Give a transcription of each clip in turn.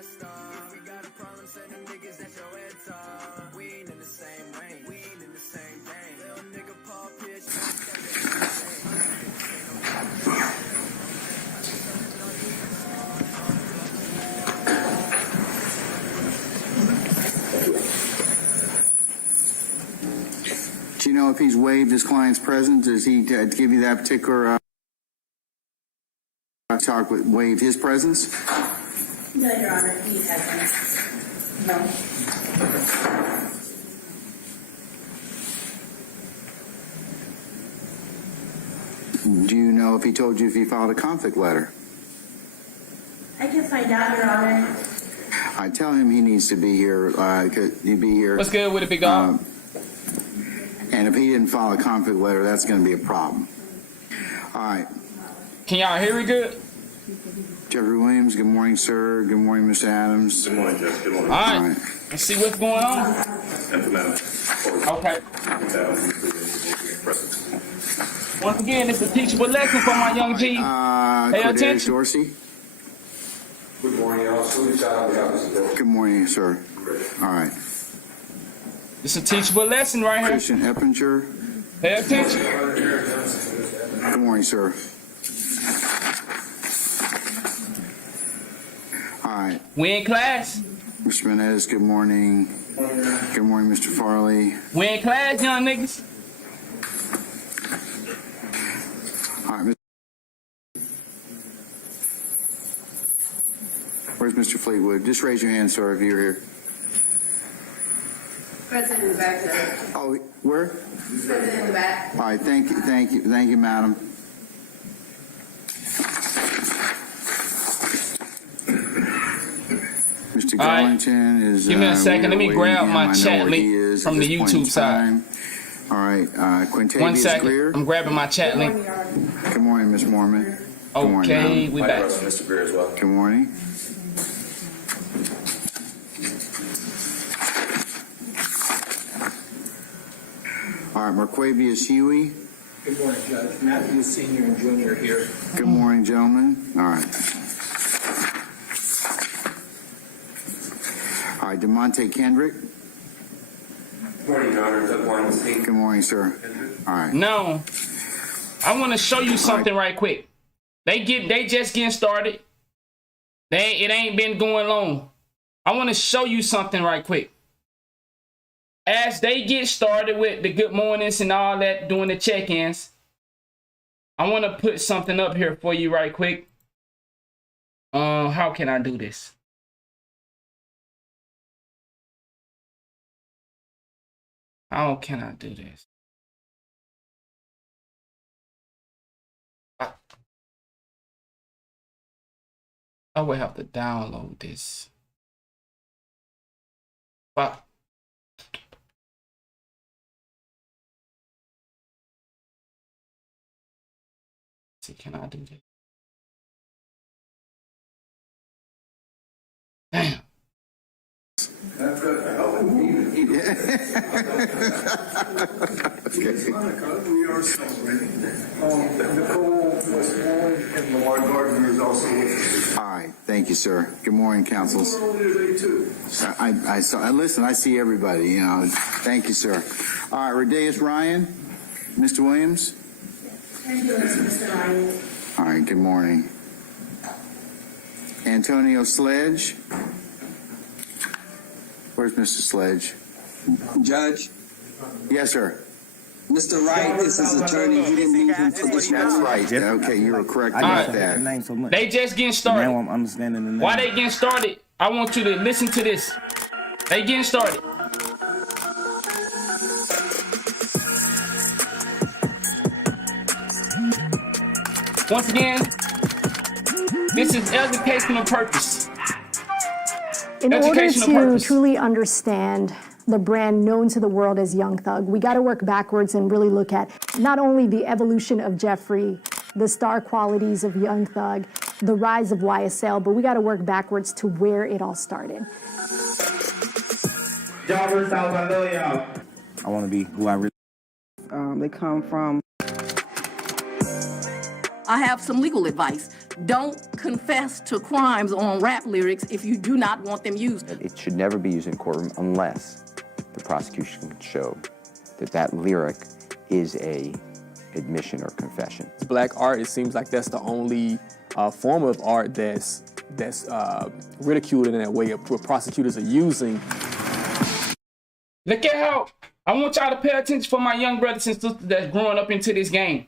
rest off. If we got a problem, send them niggas that your heads off. We ain't in the same lane, we ain't in the same thing. Little nigga Paul Pierce, Do you know if he's waived his client's presence? Does he give you that particular waived his presence? No, Your Honor, he hasn't. No. Do you know if he told you if he filed a conflict letter? I can find out, Your Honor. I tell him he needs to be here. He'd be here. What's good with it, big dog? And if he didn't file a conflict letter, that's going to be a problem. All right. Can y'all hear me good? Jeffrey Williams, good morning, sir. Good morning, Mr. Adams. Good morning, Jeff. Good morning. All right. Let's see what's going on. Okay. Once again, it's a teachable lesson for my young G. Pay attention. Dorsey. Good morning, y'all. Good morning, sir. All right. It's a teachable lesson right here. Christian Eppinger. Pay attention. Good morning, sir. All right. We in class. Mr. Menendez, good morning. Good morning, Mr. Farley. We in class, young niggas. All right. Where's Mr. Fleetwood? Just raise your hand, sir, if you're here. President in the back, sir. Oh, where? President in the back. All right, thank you, madam. Mr. Garlington is. Give me a second. Let me grab my chat link from the YouTube side. All right, Quintavious 1 second. Greer. I'm grabbing my chat link. Good morning, Ms. Mormon. Okay, we back. Mr. Greer as well. Good morning. All right, Marquavius Huey. Good morning, Judge. Matthew Sr. and Jr. here. Good morning, gentlemen. All right. All right, DeMonte Kendrick. Good morning, Your Honor. Doug Weinstein. Good morning, sir. All right. No, I want to show you something right quick. They just getting started. It ain't been going long. I want to show you something right quick. As they get started with the good mornings and all that, doing the check-ins, I want to put something up here for you right quick. How can I do this? How can I do this? I will have to download this. But see, can I do this? Damn. That's good. I hope we are celebrating. Nicole Westmoreland and Lamar Gardner is also with us. All right. Thank you, sir. Good morning, councils. I listen. I see everybody. You know. Thank you, sir. All right, Redeus Ryan, Mr. Williams. Mr. Ryan. All right. Good morning. Antonio Sledge. Where's Mr. Sledge? Judge, Yes, sir. Mr. Wright is his attorney. He didn't need him for this That's one. right. Okay, you were correct I about got that. the name so much. They just getting started. Now I'm understanding the name. Why they getting started? I want you to listen to this. They getting started. Once again, this is educational purpose. In order Educational to purpose. truly understand the brand known to the world as Young Thug, we got to work backwards and really look at not only the evolution of Jeffrey, the star qualities of Young Thug, the rise of YSL, but we got to work backwards to where it all started. I want to be who I really. They come from. I have some legal advice. Don't confess to crimes on rap lyrics if you do not want them used. It should never be used in courtroom unless the prosecution can show that that lyric is a admission or confession. Black art, it seems like that's the only form of art that's ridiculed in that way, where prosecutors are using. Look at how I want y'all to pay attention for my young brothers and sisters that's growing up into this game.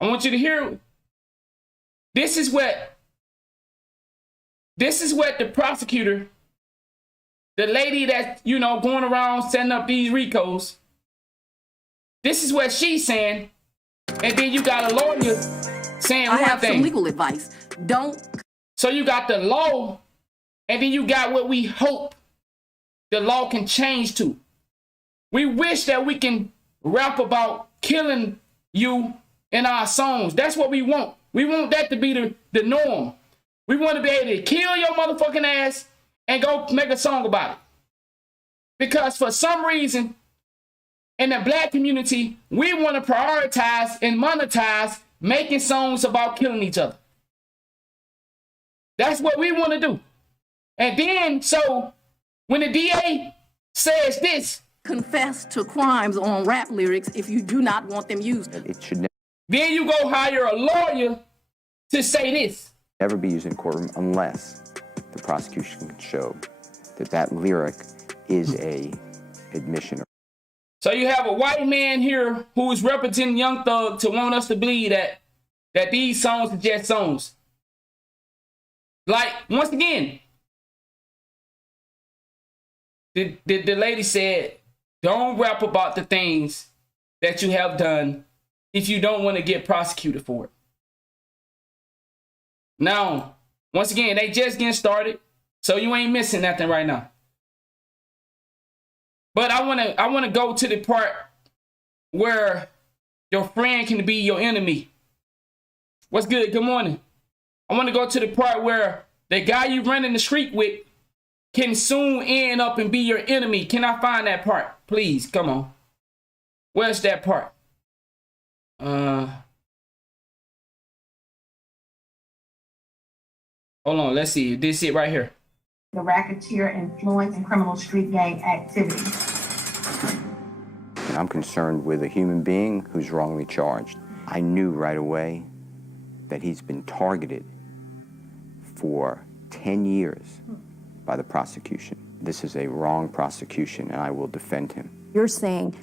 I want you to hear. This is what the prosecutor, the lady that, you know, going around setting up these RICOs, this is what she's saying. And then you got a lawyer saying one thing. I have some legal advice. Don't. So you got the law, and then you got what we hope the law can change to. We wish that we can rap about killing you in our songs. That's what we want. We want that to be the norm. We want to be able to kill your motherfucking ass and go make a song about it. Because for some reason, in the black community, we want to prioritize and monetize making songs about killing each other. That's what we want to do. And then, so when the DA says this, confess to crimes on rap lyrics if you do not want them used. It should then you go hire a lawyer to say this. never be used in courtroom unless the prosecution can show that that lyric is a admission. So you have a white man here who is representing Young Thug to want us to believe that these songs are just songs. Like, once again, the lady said, don't rap about the things that you have done if you don't want to get prosecuted for it. Now, once again, they just getting started, so you ain't missing nothing right now. But I wanna go to the part where your friend can be your enemy. What's good? Good morning. I want to go to the part where the guy you run in the street with can soon end up and be your enemy. Can I find that part? Please, come on. Where's that part? Hold on, let's see. This it right here. The racketeer influence and criminal street gang activity. I'm concerned with a human being who's wrongly charged. I knew right away that he's been targeted for 10 years by the prosecution. This is a wrong prosecution, and I will defend him. You're saying...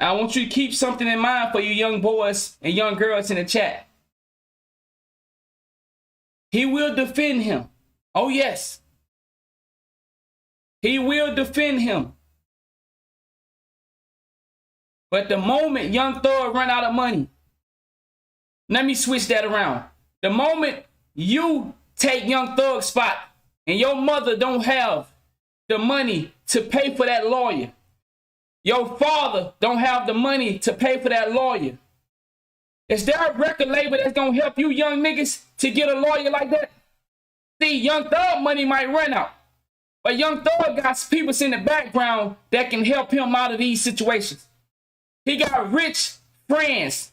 I want you to keep something in mind for you young boys and young girls in the chat. He will defend him. Oh, yes. He will defend him. But the moment Young Thug run out of money, let me switch that around. The moment you take Young Thug's spot and your mother don't have the money to pay for that lawyer, your father don't have the money to pay for that lawyer, is there a record label that's going to help you young niggas to get a lawyer like that? See, Young Thug money might run out, but Young Thug got people in the background that can help him out of these situations. He got rich friends,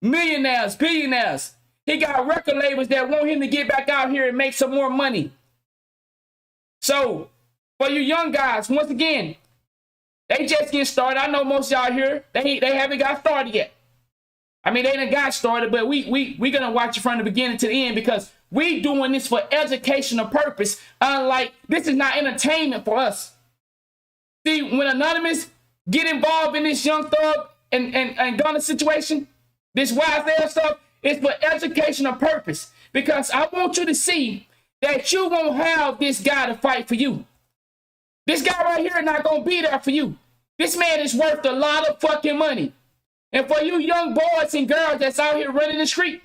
millionaires, billionaires. He got record labels that want him to get back out here and make some more money. So, for you young guys, once again, they just getting started. I know most of y'all here, they haven't got started yet. I mean, they done got started, but we gonna watch it from the beginning to the end because we doing this for educational purpose. Unlike, this is not entertainment for us. See, when Anonymous get involved in this Young Thug and Gunna situation, this YSL stuff, it's for educational purpose. Because I want you to see that you won't have this guy to fight for you. This guy right here not gonna be there for you. This man is worth a lot of fucking money. And for you young boys and girls that's out here running the street,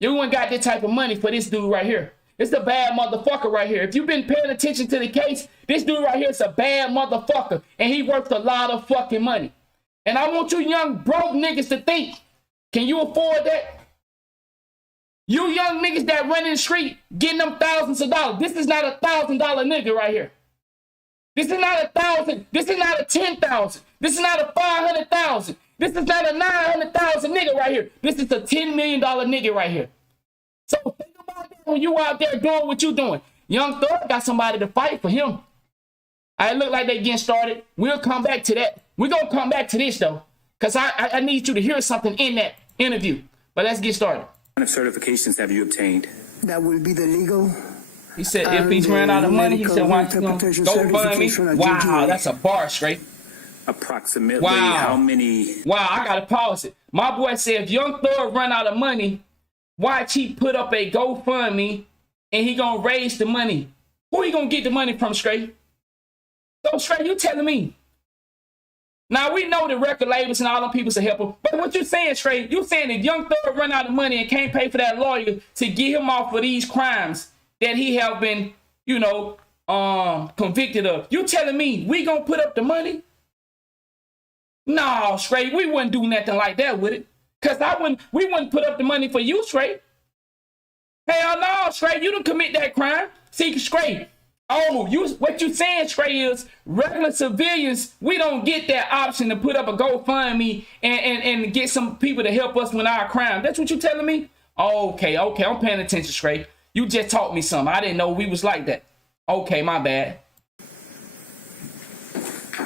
you ain't got this type of money for this dude right here. It's a bad motherfucker right here. If you've been paying attention to the case, this dude right here is a bad motherfucker. And he worth a lot of fucking money. And I want you young broke niggas to think, can you afford that? You young niggas that run in the street getting them thousands of dollars. This is not $1,000 nigga right here. This is not 1,000. This is not a 10,000. This is not a 500,000. This is not a 900,000 nigga right here. This is a $10 million nigga right here. So think about that when you out there doing what you doing. Young Thug got somebody to fight for him. I look like they getting started. We'll come back to that. We're going to come back to this, though, because I need you to hear something in that interview. But let's get started. What kind of certifications have you obtained? That will be the legal. He said if he's running out of money, he said, why don't you go fund me? Wow, that's a bar straight. Approximately how many? Wow, I got to pause it. My boy said if Young Thug run out of money, watch he put up a GoFundMe and he going to raise the money. Who he going to get the money from, Straight? So, Straight, you telling me? Now, we know the record labels and all them people to help him. But what you saying, Straight, you saying if Young Thug run out of money and can't pay for that lawyer to get him off for these crimes that he have been, you know, convicted of. You telling me we gonna put up the money? No, Straight, we wouldn't do nothing like that with it. Cause we wouldn't put up the money for you, Straight. Hell no, Straight, you don't commit that crime. See, Straight. Oh, what you saying, Straight, is regular civilians, we don't get that option to put up a GoFundMe and get some people to help us with our crime. That's what you telling me? Okay, I'm paying attention, Straight. You just taught me something. I didn't know we was like that. Okay, my bad.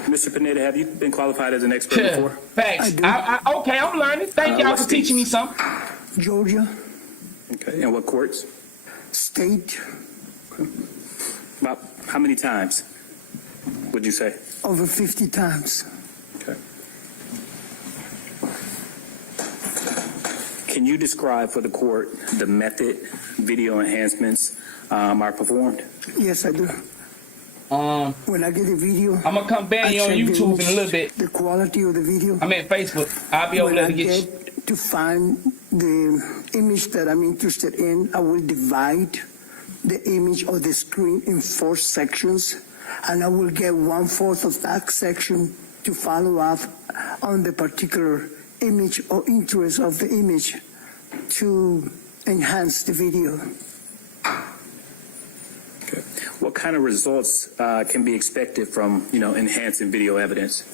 Mr. Pineda, have you been qualified as an expert before? Facts. Okay, I'm learning. Thank y'all for teaching me something. Georgia. Okay, and what courts? State. Okay. About how many times would you say? Over 50 times. Okay. Can you describe for the court the method video enhancements are performed? Yes, I do. When I get a video, I'm gonna come ban you on YouTube in a little bit. The quality of the video. I'm at Facebook. I'll be over there to get to find the image that I'm interested in. I will divide the image of the screen in 4 sections, and I will get 1/4 of that section to follow up on the particular image or interest of the image to enhance the video. Okay. What kind of results can be expected from, enhancing video evidence?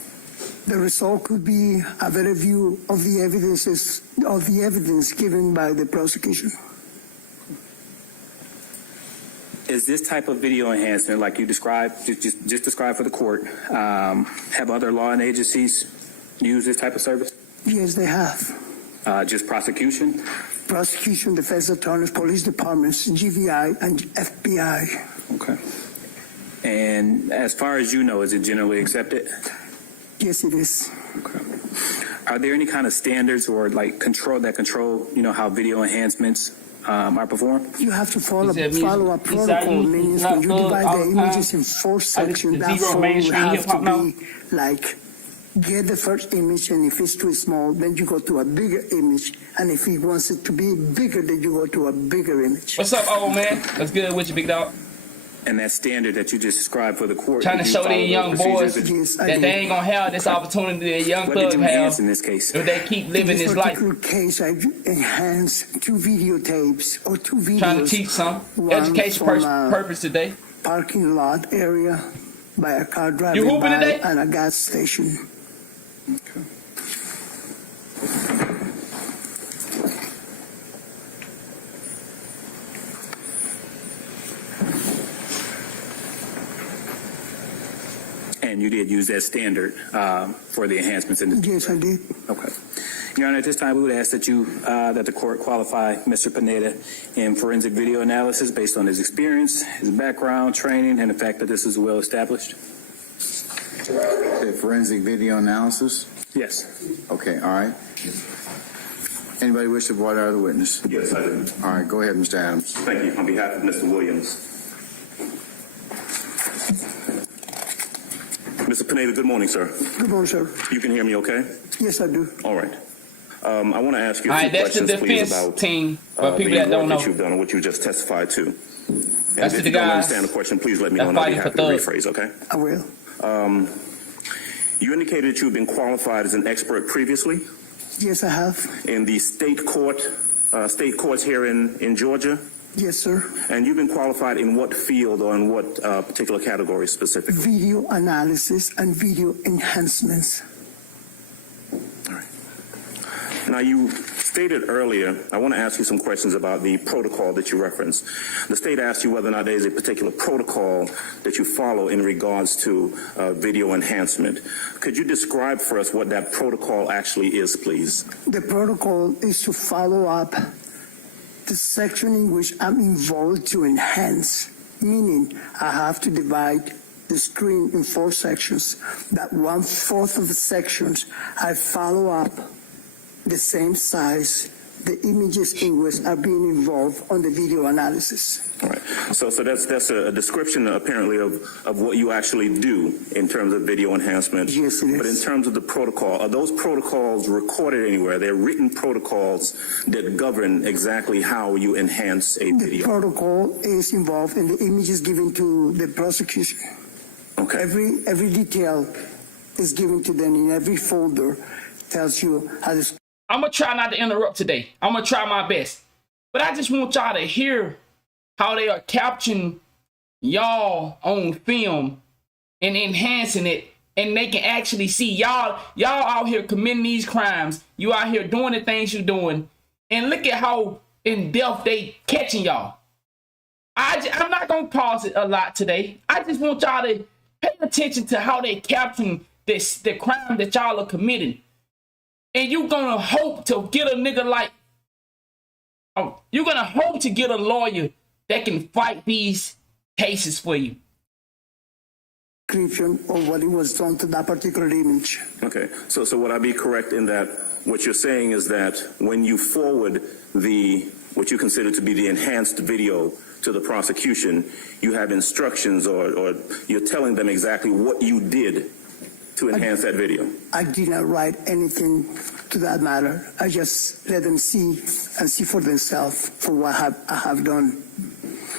The result could be a better view of the evidence given by the prosecution. Is this type of video enhancement, like you described, just described for the court, have other law and agencies used this type of service? Yes, they have. Just prosecution? Prosecution, defense attorneys, police departments, GVI, and FBI. Okay. And as far as you know, is it generally accepted? Yes, it is. Okay. Are there any kind of standards or control, how video enhancements are performed? You have to follow a protocol, meaning when you divide the images in 4 sections, that 4 will have to be like, get the first image, and if it's too small, then you go to a bigger image, and if he wants it to be bigger, then you go to a bigger image. What's up, old man? What's good with you, big dog? And that standard that you just described for the court, trying to show these young boys that they ain't gonna have this opportunity that Young Thug have in this case. if they keep living this life. In this particular case, I enhanced 2 videotapes or 2 videos. Trying to teach some education purpose today. Parking lot area by a car driving you hooping by today? and a gas station. Okay. And you did use that standard for the enhancements in this? Yes, I did. Okay. Your Honor, at this time, we would ask that that the court qualify Mr. Pineda in forensic video analysis based on his experience, his background, training, and the fact that this is well established. Okay, forensic video analysis? Yes. Okay, all right. Anybody wish to vote out of the witness? Yes, I do. All right, go ahead, Mr. Adams. Thank you. On behalf of Mr. Williams. Mr. Pineda, good morning, sir. Good morning, sir. You can hear me okay? Yes, I do. All right. I want to ask you All a right, few that's the questions, please, defense about team for people the that don't work know. that you've done and what you just testified to. And That's if the you don't guys understand the question, please let me that know and I'll be fighting happy for to thugs. rephrase, okay? I will. You indicated that you've been qualified as an expert previously Yes, I have. in the state courts here in Georgia. Yes, sir. And you've been qualified in what field or in what particular category specifically? Video analysis and video enhancements. All right. Now, you stated earlier, I want to ask you some questions about the protocol that you referenced. The state asked you whether or not there is a particular protocol that you follow in regards to video enhancement. Could you describe for us what that protocol actually is, please? The protocol is to follow up the section in which I'm involved to enhance, meaning I have to divide the screen in 4 sections. That 1/4 of the sections, I follow up the same size, the images in which are being involved on the video analysis. All right. So that's a description apparently of what you actually do in terms of video enhancement. Yes, it is. But in terms of the protocol, are those protocols recorded anywhere? They're written protocols that govern exactly how you enhance a video. The protocol is involved in the images given to the prosecution. Okay. Every detail is given to them in every folder, tells you how this. I'm going to try not to interrupt today. I'm going to try my best. But I just want y'all to hear how they are capturing y'all on film and enhancing it. And they can actually see y'all out here committing these crimes. You out here doing the things you're doing. And look at how in depth they catching y'all. I'm not going to pause it a lot today. I just want y'all to pay attention to how they capturing the crime that y'all are committing. And you're gonna hope to get a nigga like, you're gonna hope to get a lawyer that can fight these cases for you. Description of what it was done to that particular image. Okay, so would I be correct in that what you're saying is that when you forward what you consider to be the enhanced video to the prosecution, you have instructions or you're telling them exactly what you did to enhance that video? I did not write anything to that matter. I just let them see and see for themselves for what I have done.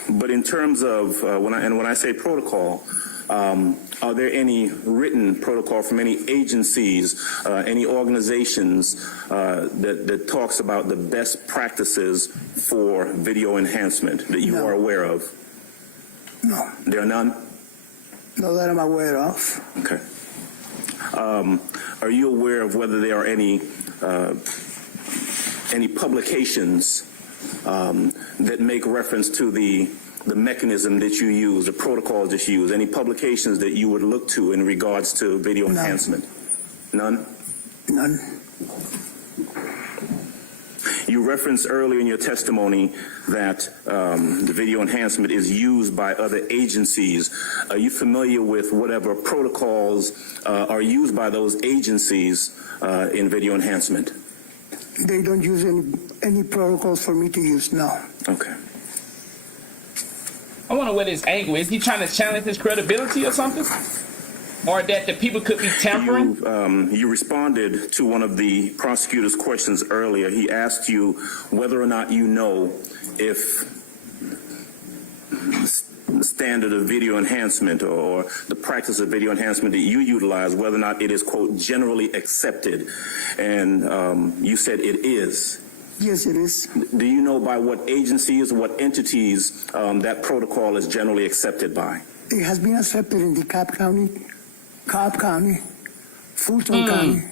But in terms of when I say protocol, are there any written protocol from any agencies, any organizations that talks about the best practices for video enhancement that you are aware of? No. There are none? No, that I'm aware of. Okay. Are you aware of whether there are any publications that make reference to the mechanism that you use, the protocols that you use, any publications that you would look to in regards to video enhancement? None? None. You referenced earlier in your testimony that the video enhancement is used by other agencies. Are you familiar with whatever protocols are used by those agencies in video enhancement? They don't use any protocols for me to use, no. Okay. I wonder what his angle is. He trying to challenge his credibility or something? Or that the people could be tampering? You responded to one of the prosecutor's questions earlier. He asked you whether or not you know if the standard of video enhancement or the practice of video enhancement that you utilize, whether or not it is, quote, generally accepted. And you said it is. Yes, it is. Do you know by what agencies or what entities that protocol is generally accepted by? It has been accepted in the Cobb County, Fulton County,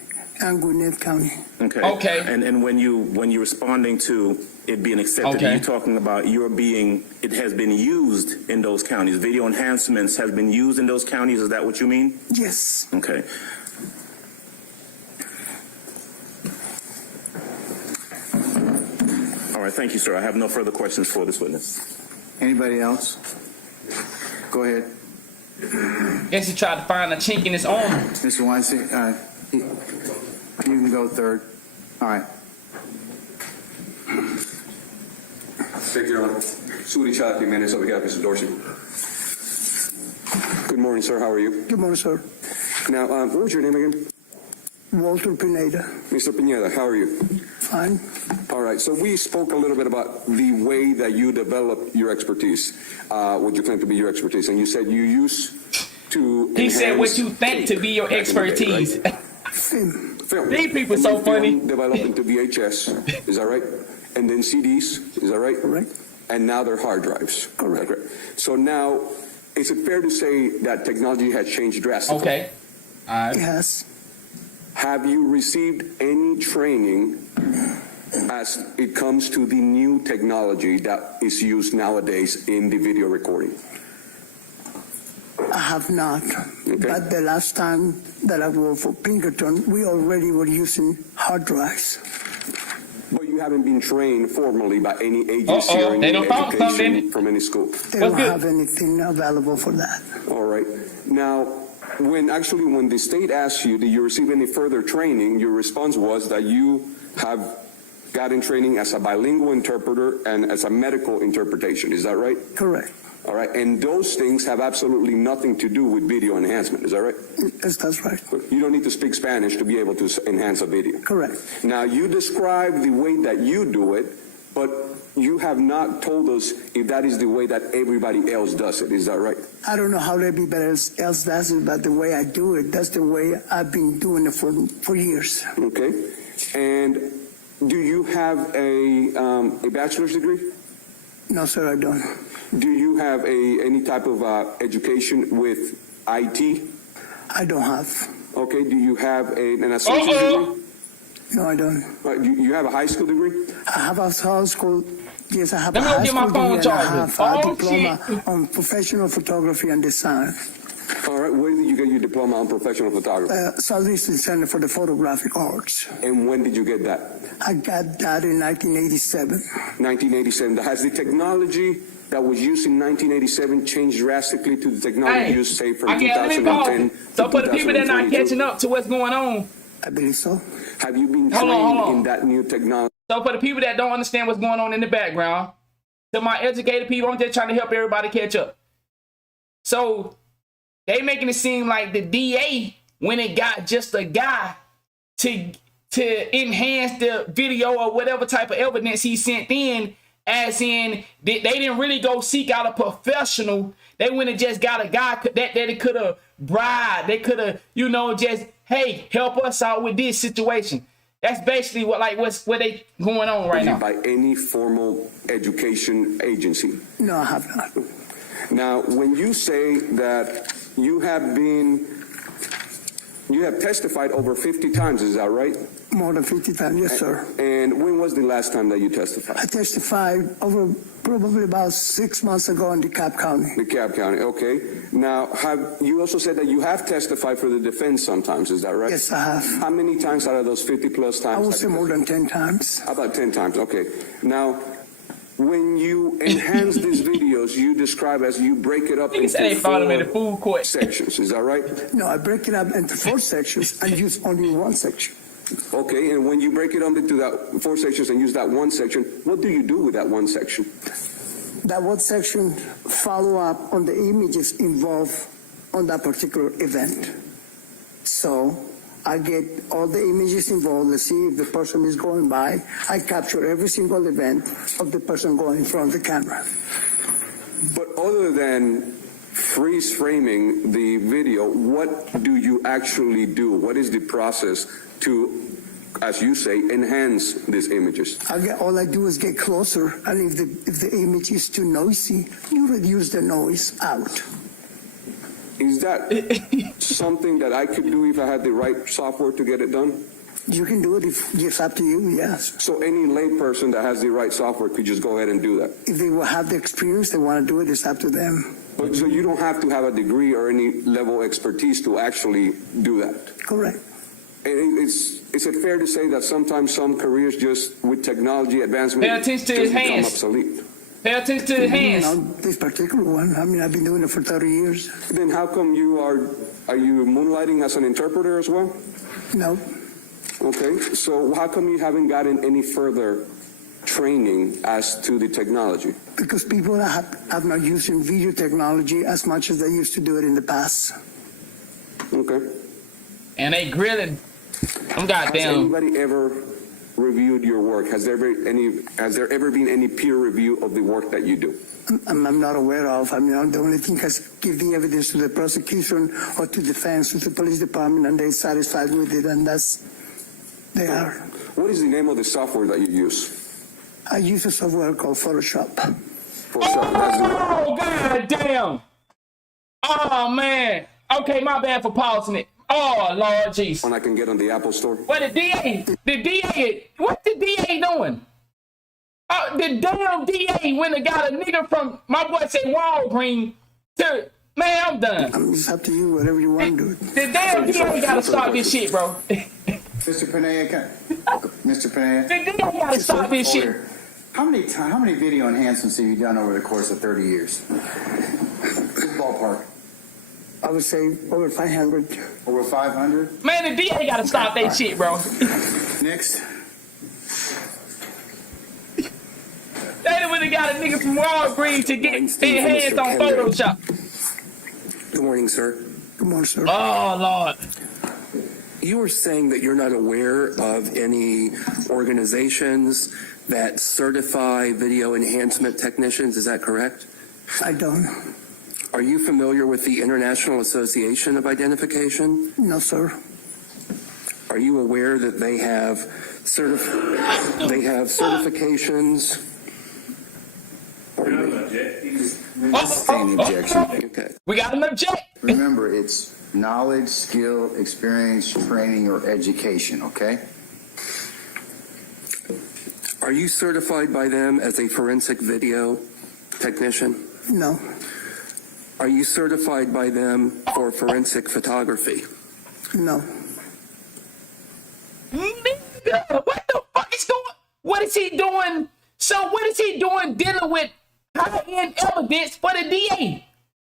and Gwinnett County. Okay. And when you're responding to it being accepted, you're talking about it has been used in those counties. Video enhancements has been used in those counties. Is that what you mean? Yes. Okay. All right. Thank you, sir. I have no further questions for this witness. Anybody else? Go ahead. Guess he tried to find a chink in his armor. Mr. Weinstein, you can go third. All right. Thank you, Your Honor. Suri Chad Jimenez, on behalf of Mr. Dorsey. Good morning, sir. How are you? Good morning, sir. Now, what was your name again? Walter Pineda. Mr. Pineda, how are you? Fine. All right. So we spoke a little bit about the way that you develop your expertise, what you claim to be your expertise, and you said you used to. He said what you think to be your expertise. Day, right? Film. These people so funny. Developed into VHS, is that right? And then CDs, is that right? Correct. And now they're hard drives. Correct. So now, is it fair to say that technology has changed drastically? Okay. Yes. have you received any training as it comes to the new technology that is used nowadays in the video recording? I have not, but the last time that I worked for Pinkerton, we already were using hard drives. But you haven't been trained formally by any agency or any education from any school? They don't have anything available for that. All right. Now, when the state asked you, did you receive any further training, your response was that you have gotten training as a bilingual interpreter and as a medical interpretation. Is that right? Correct. All right. And those things have absolutely nothing to do with video enhancement. Is that right? Yes, that's right. You don't need to speak Spanish to be able to enhance a video. Correct. Now, you describe the way that you do it, but you have not told us if that is the way that everybody else does it. Is that right? I don't know how everybody else does it, but the way I do it, that's the way I've been doing it for years. Okay. And do you have a bachelor's degree? No, sir, I don't. Do you have any type of education with IT? I don't have. Okay. Do you have an associate's degree? No, I don't. You have a high school degree? I have a high school. Yes, I have Let a me go high get my school phone degree and I charger. have a diploma on professional photography and design. All right. Where did you get your diploma on professional photography? Southeastern Center for the Photographic Arts. And when did you get that? I got that in 1987. 1987. Has the technology that was used in 1987 changed drastically to the technology used, say, from 2010 So for the people that are not catching up to what's going on, I believe so. Have you been trained in that new technology? So for the people that don't understand what's going on in the background, to my educated people, I'm just trying to help everybody catch up. So they making it seem like the DA, when it got just a guy to enhance the video or whatever type of evidence he sent in, as in they didn't really go seek out a professional. They went and just got a guy that they could have bribed. They could have, just, hey, help us out with this situation. That's basically what they going on right now. By any formal education agency? No, I have not. Now, when you say that you have testified over 50 times, is that right? More than 50 times, yes, sir. And when was the last time that you testified? I testified over probably about 6 months ago in DeKalb County. DeKalb County, okay. Now, you also said that you have testified for the defense sometimes, is that right? Yes, I have. How many times out of those 50 plus times? I would say more than 10 times. About 10 times, okay. Now, when you enhance these videos, you describe as you break it up into 4 sections, is that right? No, I break it up into 4 sections and use only one section. Okay, and when you break it up into that 4 sections and use that one section, what do you do with that one section? That one section follow up on the images involved on that particular event. So I get all the images involved. Let's see if the person is going by. I capture every single event of the person going in front of the camera. But other than freeze framing the video, what do you actually do? What is the process to, as you say, enhance these images? All I do is get closer, and if the image is too noisy, you reduce the noise out. Is that something that I could do if I had the right software to get it done? You can do it if it's up to you, yes. So any layperson that has the right software could just go ahead and do that? If they will have the experience, they want to do it, it's up to them. But so you don't have to have a degree or any level of expertise to actually do that? Correct. And is it fair to say that sometimes some careers just with technology advancement just become obsolete? Pay attention to his hands. This particular one, I mean, I've been doing it for 30 years. Then how come are you moonlighting as an interpreter as well? No. Okay, so how come you haven't gotten any further training as to the technology? Because people have not using video technology as much as they used to do it in the past. Okay. And they grilling. I'm goddamn. Has anybody ever reviewed your work? Has there ever been any peer review of the work that you do? I'm not aware of. I mean, the only thing is give the evidence to the prosecution or to defense, to the police department, and they're satisfied with it, and they are. What is the name of the software that you use? I use a software called Photoshop. Oh, god damn. Oh, man. Okay, my bad for pausing it. Oh, Lord Jesus. One I can get on the Apple Store. What the DA, what the DA doing? The damn DA went and got a nigga from, my boy said Walgreens to, man, I'm done. It's up to you, whatever you want to do. The damn DA gotta stop this shit, bro. Mr. Panea, Mr. Panea. The DA gotta stop this shit. How many video enhancements have you done over the course of 30 years? Ballpark. I would say over 500. Over 500? Man, the DA gotta stop that shit, bro. Next. They would have got a nigga from Walgreens to get their hands on Photoshop. Good morning, sir. Good morning, sir. Oh, Lord. You were saying that you're not aware of any organizations that certify video enhancement technicians. Is that correct? I don't. Are you familiar with the International Association of Identification? No, sir. Are you aware that they have certifications? Any objection. Okay. We got an object. Remember, it's knowledge, skill, experience, training, or education, okay? Are you certified by them as a forensic video technician? No. Are you certified by them for forensic photography? No. Nigga, what the fuck is going? What is he doing? So what is he doing dealing with high-end evidence for the DA?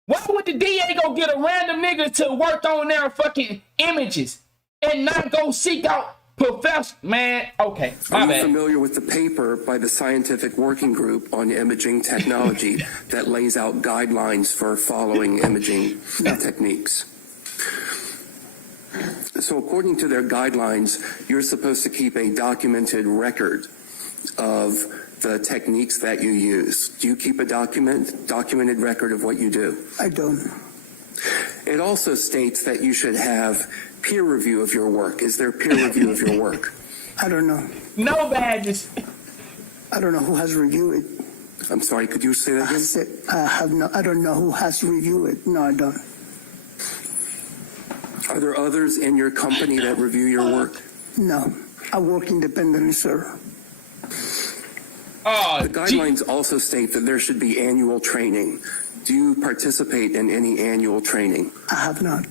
Why would the DA go get a random nigga to work on their fucking images and not go seek out professional? Man, okay, my Are you bad. familiar with the paper by the Scientific Working Group on Imaging Technology that lays out guidelines for following imaging techniques? So according to their guidelines, you're supposed to keep a documented record of the techniques that you use. Do you keep a documented record of what you do? I don't. It also states that you should have peer review of your work. Is there peer review of your work? I don't know. No badges. I don't know who has reviewed it. I'm sorry, could you say that again? I said I don't know who has reviewed it. No, I don't. Are there others in your company that review your work? No. I work independently, sir. The guidelines also state that there should be annual training. Do you participate in any annual training? I have not.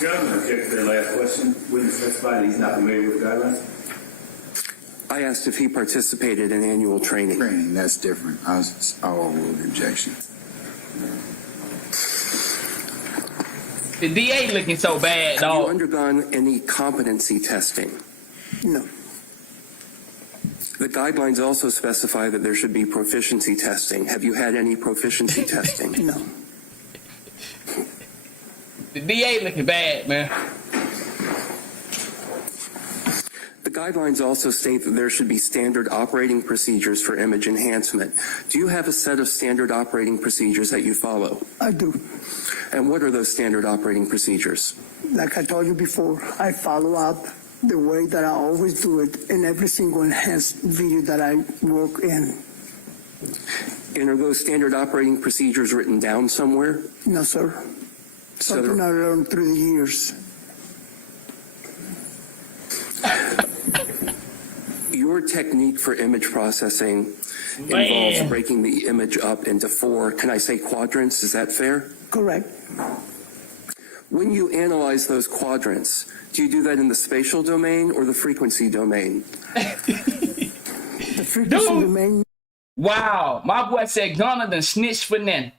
Gentlemen, object to their last question. Witness testified that he's not familiar with the guidelines. I asked if he participated in annual training. Training, that's different. I'll overrule the objection. The DA looking so bad, Have you dog. undergone any competency testing? No. The guidelines also specify that there should be proficiency testing. Have you had any proficiency testing? No. The DA looking bad, man. The guidelines also state that there should be standard operating procedures for image enhancement. Do you have a set of standard operating procedures that you follow? I do. And what are those standard operating procedures? Like I told you before, I follow up the way that I always do it in every single enhanced video that I work in. And are those standard operating procedures written down somewhere? No, sir. So Something I learned through the years. Your technique for image processing involves breaking the image up into 4, can I say quadrants? Is that fair? Correct. When you analyze those quadrants, do you do that in the spatial domain or the frequency domain? The frequency domain. Wow, my boy said Gunna done snitched for nothing.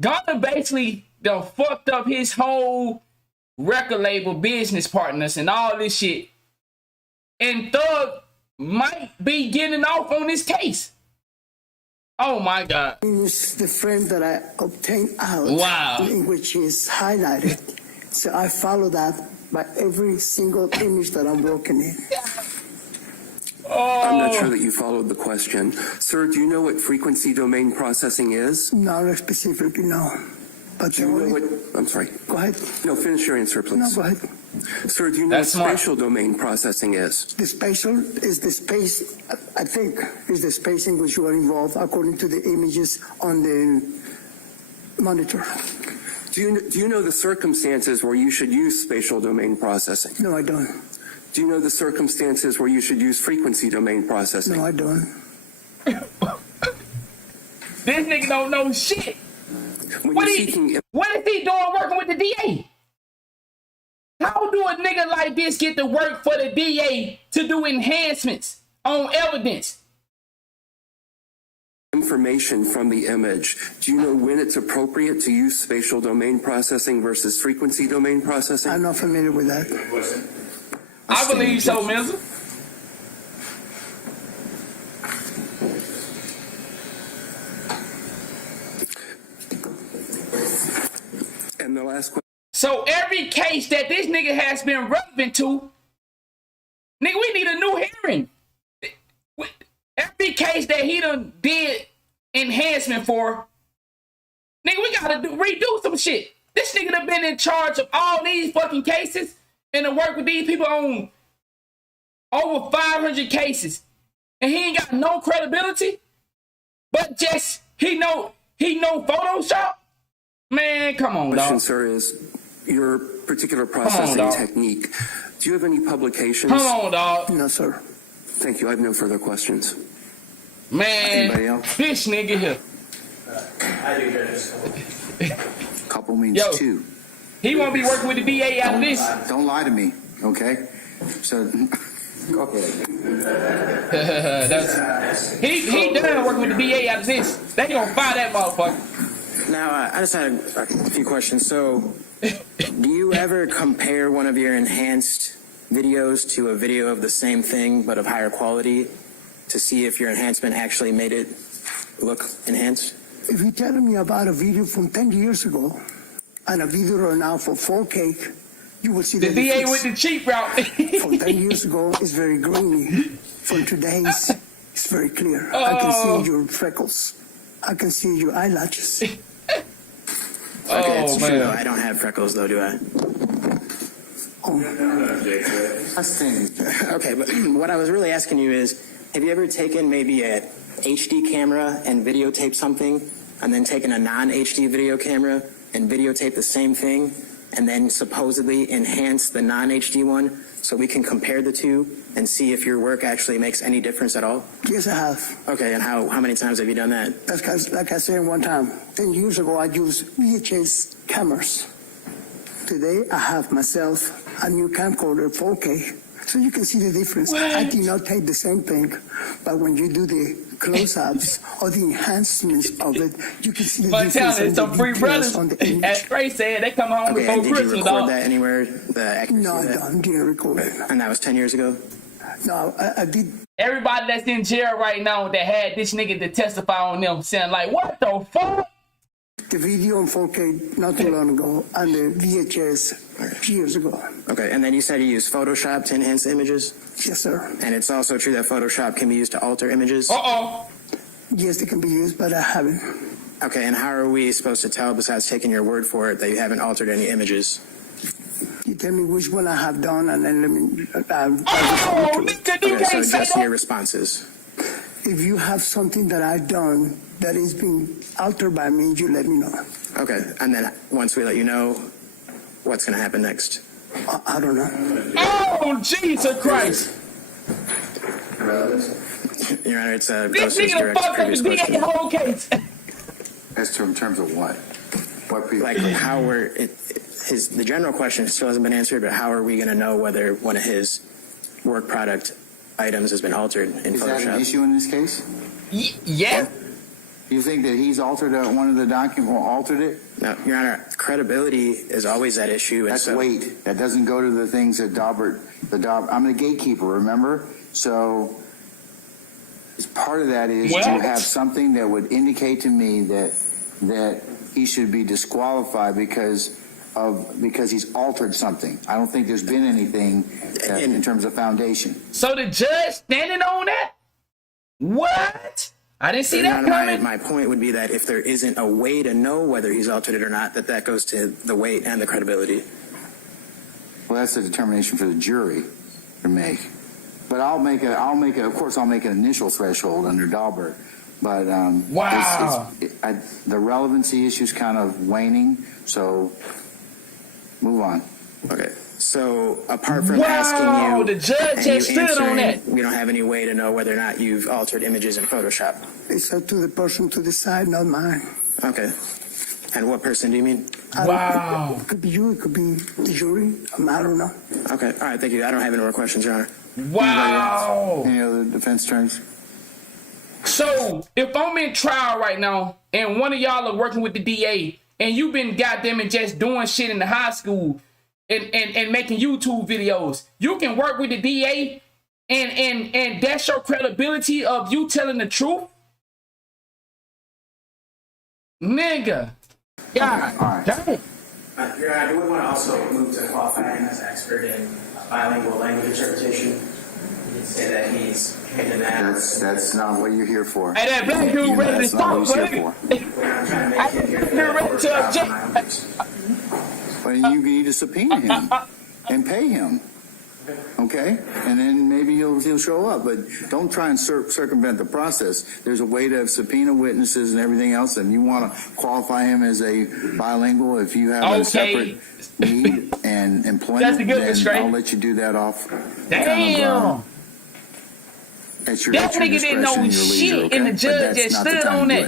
Gunna basically done fucked up his whole record label business partners and all this shit. And Thug might be getting off on this case. Oh my God. It's the frame that I obtained out. Wow. In which is highlighted. So I follow that by every single image that I'm working in. I'm not sure that you followed the question. Sir, do you know what frequency domain processing is? Not specifically, no. But do you know what? I'm sorry. Go ahead. No, finish your answer, please. No, go ahead. Sir, do you know what spatial domain processing is? The spatial is the space, I think, is the space in which you are involved according to the images on the monitor. Do you know the circumstances where you should use spatial domain processing? No, I don't. Do you know the circumstances where you should use frequency domain processing? No, I don't. This nigga don't know shit. What is he doing working with the DA? How do a nigga like this get to work for the DA to do enhancements on evidence? Information from the image. Do you know when it's appropriate to use spatial domain processing versus frequency domain processing? I'm not familiar with that. I believe so, Menzel. And the last question. So every case that this nigga has been relevant to, nigga, we need a new hearing. Every case that he done did enhancement for, nigga, we gotta redo some shit. This nigga done been in charge of all these fucking cases and to work with these people on over 500 cases. And he ain't got no credibility, but just he know Photoshop? Man, come on, Question, dog. sir, is your particular processing technique. Do you have any publications? Come on, dog. No, sir. Thank you. I have no further questions. Man, this nigga here. I do hear this. Couple means two. He won't be working with the DA out of this. Don't lie to me, okay? So, go ahead. He done working with the DA out of this. They gonna fire that motherfucker. Now, I just had a few questions. So, do you ever compare one of your enhanced videos to a video of the same thing but of higher quality to see if your enhancement actually made it look enhanced? If you're telling me about a video from 10 years ago and a video right now for 4K, you will see the DA with the cheap route. From 10 years ago, it's very grainy. From today's, it's very clear. I can see your freckles. I can see your eyelashes. Okay, it's true though. I don't have freckles though, do I? Okay, but what I was really asking you is, have you ever taken maybe a HD camera and videotaped something, and then taken a non-HD video camera and videotaped the same thing, and then supposedly enhanced the non-HD one so we can compare the two and see if your work actually makes any difference at all? Yes, I have. Okay, and how many times have you done that? That's because, like I said one time, 10 years ago, I used VHS cameras. Today, I have myself a new camcorder, 4K, so you can see the difference. What? I did not take the same thing, but when you do the close-ups or the enhancements of it, you can see the difference. But tell some free brothers, as Trey said, they come home before Christmas, dog. Did you record that anywhere? The accuracy No, I didn't record it. And that was 10 years ago? No, I did. Everybody that's in jail right now that had this nigga to testify on them saying like, what the fuck? The video on 4K not too long ago, and the VHS years ago. Okay, and then you said you use Photoshop to enhance images? Yes, sir. And it's also true that Photoshop can be used to alter images? Uh-oh. Yes, they can be used, but I haven't. Okay, and how are we supposed to tell, besides taking your word for it, that you haven't altered any images? You tell me which one I have done, and then let me... Okay, so just your responses. If you have something that I've done that is being altered by me, you let me know. Okay, and then once we let you know, what's going to happen next? I don't know. Oh, Jesus Christ. Your Honor, it's a This nigga fucked up the DA whole case. As to in terms of what? What people? Like how we're... the general question still hasn't been answered, but how are we going to know whether one of his work product items has been altered in Photoshop? Is that an issue in this case? Yeah. You think that he's altered one of the documents or altered it? No, Your Honor, credibility is always that issue. That's weight. That doesn't go to the things that I'm the gatekeeper, remember? So part of that is to have something that would indicate to me that he should be disqualified because he's altered something. I don't think there's been anything in terms of foundation. So the judge standing on that? What? I didn't see that coming. My point would be that if there isn't a way to know whether he's altered it or not, that goes to the weight and the credibility. Well, that's a determination for the jury to make. But I'll make an initial threshold under Dahlberg. But wow, the relevancy issue is kind of waning. So move on. Okay. So apart from asking you, the judge has stood on that. We don't have any way to know whether or not you've altered images in Photoshop. It's up to the person to decide, not mine. Okay. And what person do you mean? Wow. It could be you, it could be the jury. I don't know. Okay. All right. Thank you. I don't have any more questions, Your Honor. Wow. Any other defense attorneys? So if I'm in trial right now and one of y'all are working with the DA and you've been goddamn and just doing shit in the high school and making YouTube videos, you can work with the DA and that's your credibility of you telling the truth? Nigga. Yeah. Your Honor, I would want to also move to qualify him as an expert in bilingual language interpretation. Say that he's trained in that. That's not what you're here for. Hey, that black dude ready to talk, buddy. But you need to subpoena him and pay him. Okay? And then maybe he'll show up. But don't try and circumvent the process. There's a way to subpoena witnesses and everything else. And you want to qualify him as a bilingual if you have a separate need and employment, then I'll let you do that off. Damn. That nigga didn't know shit, and the judge just stood on it.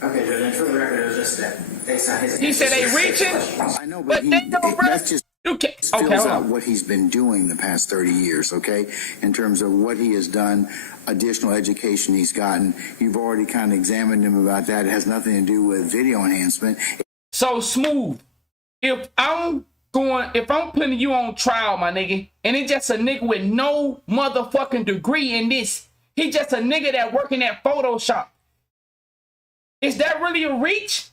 Okay, Judge, and for the record, it was just that based on his... He said they reaching? I know, but that's just fills out what he's been doing the past 30 years, okay? In terms of what he has done, additional education he's gotten. You've already kind of examined him about that. It has nothing to do with video enhancement. So Smooth, if I'm putting you on trial, my nigga, and it's just a nigga with no motherfucking degree in this, he just a nigga that working at Photoshop. Is that really a reach?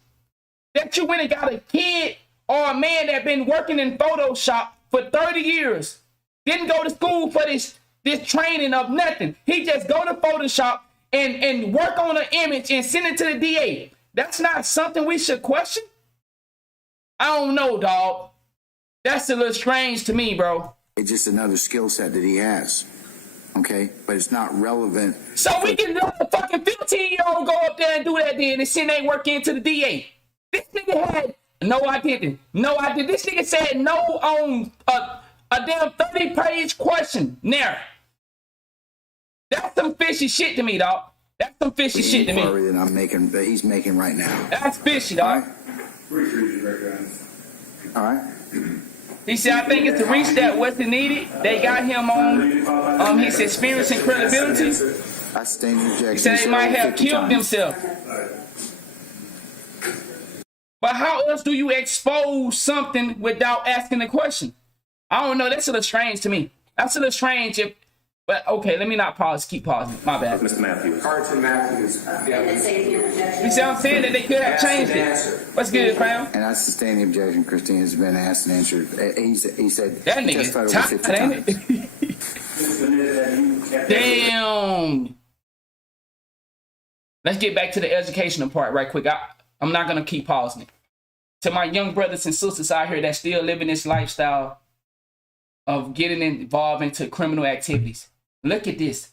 That you went and got a kid or a man that been working in Photoshop for 30 years, didn't go to school for this training of nothing. He just go to Photoshop and work on an image and send it to the DA. That's not something we should question? I don't know, dog. That's a little strange to me, bro. It's just another skill set that he has, okay? But it's not relevant. So we can let a fucking 15-year-old go up there and do that then and send their work into the DA. This nigga had no identity. No idea. This nigga said no on a damn 30-page question. Now, that's some fishy shit to me, dog. That's some fishy shit to me. That he's making right now. That's fishy, dog. All right. He said, I think it's to reach that what's needed. They got him on his experience and credibility. I stand in objection. He said they might have killed themselves. But how else do you expose something without asking the question? I don't know. That's a little strange to me. That's a little strange. But okay, let me not pause. Keep pausing. My bad. Mr. Matthews. Carlton Matthews. You see what I'm saying? That they could have changed it. What's good, fam? And I sustain the objection. Christine has been asked and answered. He said that nigga tired, ain't it? Damn. Let's get back to the educational part right quick. I'm not gonna keep pausing it. To my young brothers and sisters out here that still living this lifestyle of getting involved into criminal activities. Look at this.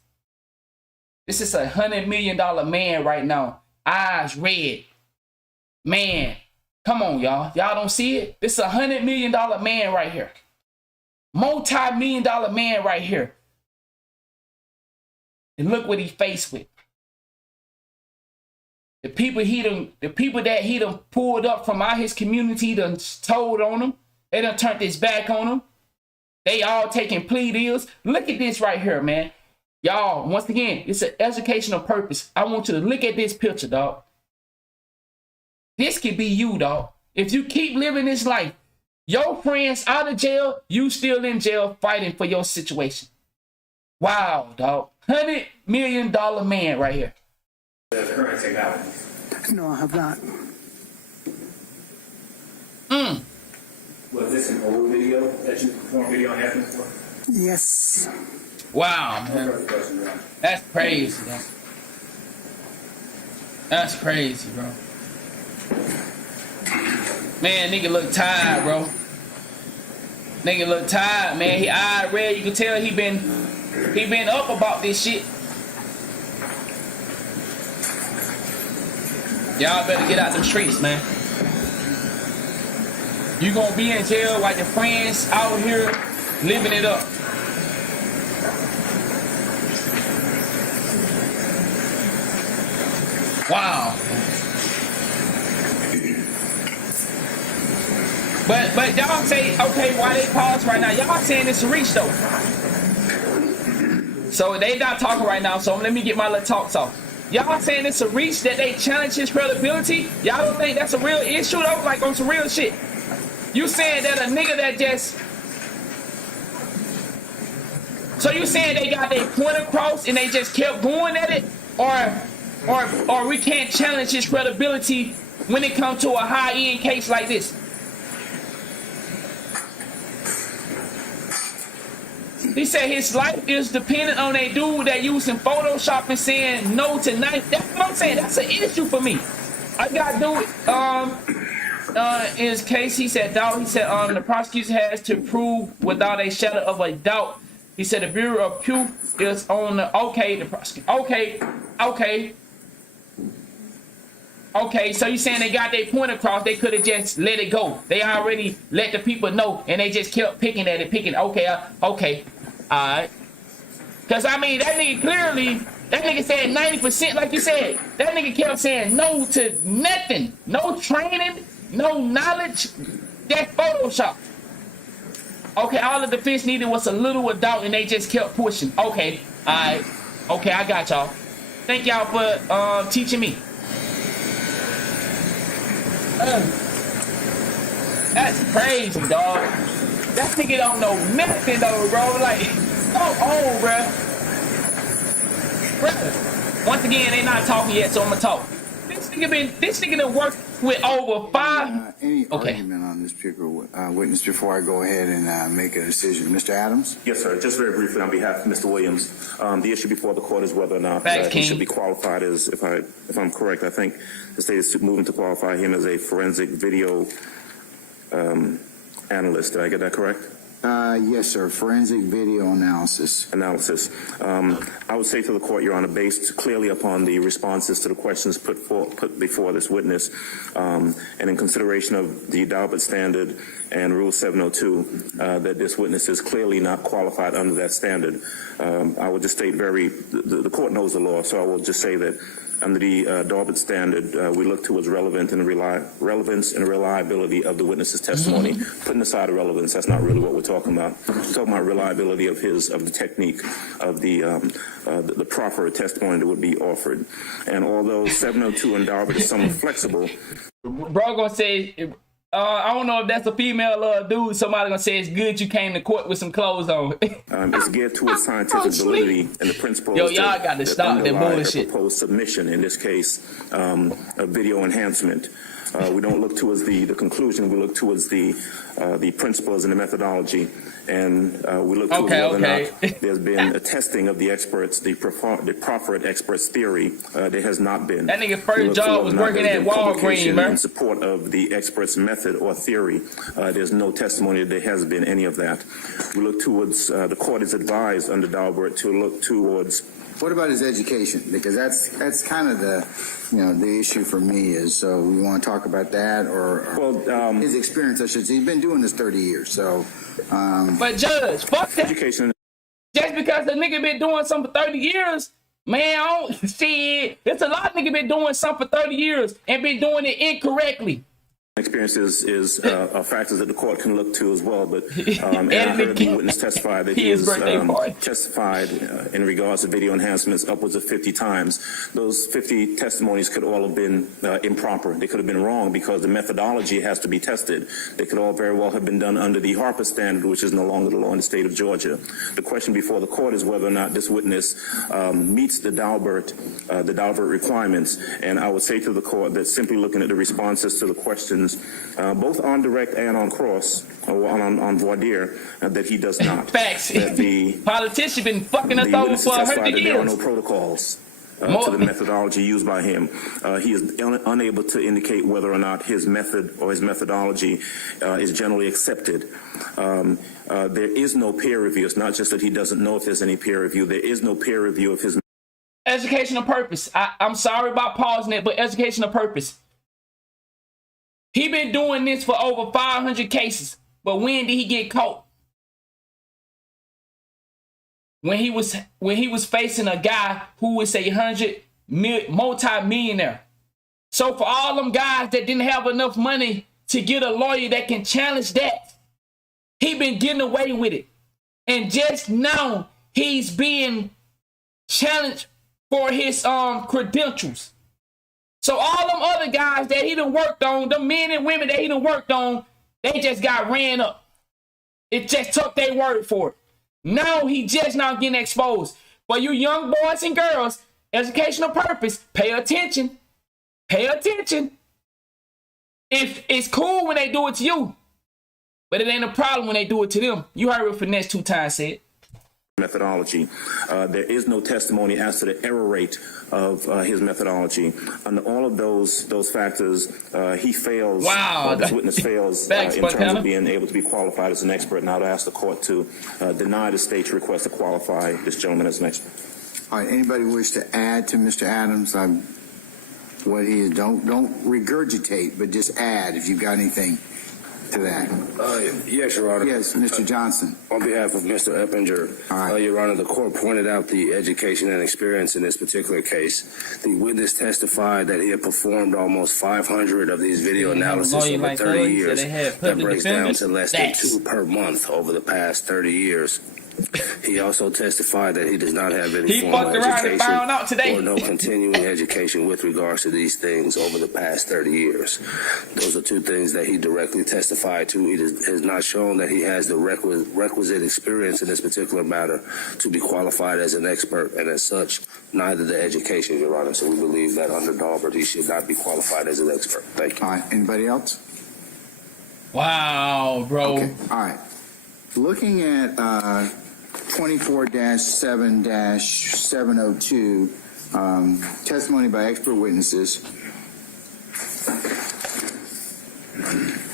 This is $100 million man right now. Eyes red. Man, come on, y'all. Y'all don't see it? This is $100 million man right here. Multi-million-dollar man right here. And look what he faced with. The people that he done pulled up from out his community done told on him. They done turned his back on him. They all taking plea deals. Look at this right here, man. Y'all, once again, it's an educational purpose. I want you to look at this picture, dog. This could be you, dog. If you keep living this life, your friends out of jail, you still in jail fighting for your situation. Wow, dog. $100 million man right here. No, I have not. Was this an old video that you performed video enhancements for? Yes. Wow, man. That's crazy, man. That's crazy, bro. Man, nigga look tired, bro. Nigga look tired, man. He eyed red. You can tell he been up about this shit. Y'all better get out the streets, man. You gonna be in jail while your friends out here living it up. Wow. But y'all say, okay, why they pause right now? Y'all saying it's a reach though. So they not talking right now, so let me get my little talks off. Y'all saying it's a reach that they challenge his credibility? Y'all don't think that's a real issue though? Like on some real shit. You saying that a nigga that just... So you saying they got their point across and they just kept going at it? Or we can't challenge his credibility when it comes to a high-end case like this? He said his life is dependent on a dude that using Photoshop and saying no to knife. That's what I'm saying. That's an issue for me. I got dude, in his case, he said, the prosecution has to prove without a shadow of a doubt. He said the Bureau of Proof is on the, the prosecution. Okay, so you saying they got their point across, they could have just let it go. They already let the people know, and they just kept picking at it, okay, alright. Because, I mean, that nigga clearly, that nigga said 90%, like you said. That nigga kept saying no to nothing. No training, no knowledge, that's Photoshop. Okay, all the defense needed was a little doubt, and they just kept pushing. Okay, alright. Okay, I got y'all. Thank y'all for teaching me. That's crazy, dog. That nigga don't know nothing though, bro. Like, come on, bro. Once again, they not talking yet, so I'm gonna talk. This nigga done worked with over 5. Any argument on this particular witness before I go ahead and make a decision, Mr. Adams? Yes, sir. Just very briefly on behalf of Mr. Williams, the issue before the court is whether or not he should be qualified as, if I'm correct, I think the state is moving to qualify him as a forensic video analyst. Did I get that correct? Yes, sir. Forensic video analysis. I would say to the court, Your Honor, based clearly upon the responses to the questions put before this witness, and in consideration of the Daubert standard and Rule 702, that this witness is clearly not qualified under that standard. I would just state the court knows the law, so I will just say that under the Daubert standard, we look towards relevance and reliability of the witness's testimony. Putting aside the relevance, that's not really what we're talking about. We're talking about reliability of the technique, of the proper testimony that would be offered. And although 702 and Daubert is somewhat flexible, bro gonna say, I don't know if that's a female or a dude. Somebody gonna say it's good you came to court with some clothes on. It's geared towards scientific validity and the principles. Yo, y'all got to stop that bullshit. Proposed submission in this case, of video enhancement. We don't look towards the conclusion. We look towards the principles and the methodology, and we look towards whether or not there's been a testing of the experts, the proffered experts' theory. There has not been. That nigga first job was working at Walgreens, man. In support of the experts' method or theory, there's no testimony that there has been any of that. We look towards the court is advised under Daubert to look towards. What about his education? Because that's kind of the issue for me is, so we want to talk about that or his experience, I should say. He's been doing this 30 years, so. But Judge, fuck that. Education. Just because the nigga been doing something for 30 years, man, I don't see it. There's a lot of nigga been doing something for 30 years and been doing it incorrectly. Experience is factors that the court can look to as well, but and I heard the witness testify that he has testified in regards to video enhancements upwards of 50 times. Those 50 testimonies could all have been improper. They could have been wrong because the methodology has to be tested. They could all very well have been done under the Harper standard, which is no longer the law in the state of Georgia. The question before the court is whether or not this witness meets the Daubert requirements, and I would say to the court that simply looking at the responses to the questions, both on direct and on cross, or on voir dire, that he does not. Facts. That the politician been fucking us over for 100 years. There are no protocols to the methodology used by him. He is unable to indicate whether or not his method or his methodology is generally accepted. There is no peer review. It's not just that he doesn't know if there's any peer review. There is no peer review of his. educational purpose. I'm sorry about pausing it, but educational purpose. He been doing this for over 500 cases. But when did he get caught? When he was facing a guy who was a multi-millionaire. So for all them guys that didn't have enough money to get a lawyer that can challenge that, he been getting away with it. And just now he's being challenged for his credentials. So all them other guys that he done worked on, the men and women that he done worked on, they just got ran up. It just took their word for it. Now he just now getting exposed. For you young boys and girls, educational purpose, pay attention. Pay attention. If it's cool when they do it to you, but it ain't a problem when they do it to them. You heard what Finesse 2 times said. Methodology. There is no testimony as to the error rate of his methodology. Under all of those factors, he fails. Wow. This witness fails in terms of being able to be qualified as an expert. And I would ask the court to deny the state's request to qualify this gentleman as an expert. All right. Anybody wish to add to Mr. Adams? What he is? Don't regurgitate, but just add if you've got anything to that. Yes, Your Honor. Yes, Mr. Johnson. On behalf of Mr. Eppinger, Your Honor, the court pointed out the education and experience in this particular case. The witness testified that he had performed almost 500 of these video analysis over 30 years. That breaks down to less than 2 per month over the past 30 years. He also testified that he does not have any formal education or no continuing education with regards to these things over the past 30 years. Those are 2 things that he directly testified to. He has not shown that he has the requisite experience in this particular matter to be qualified as an expert, and as such, neither the education, Your Honor. So we believe that under Daubert, he should not be qualified as an expert. Thank you. All right. Anybody else? Wow, bro. Okay. All right. Looking at 24-7-702, testimony by expert witnesses.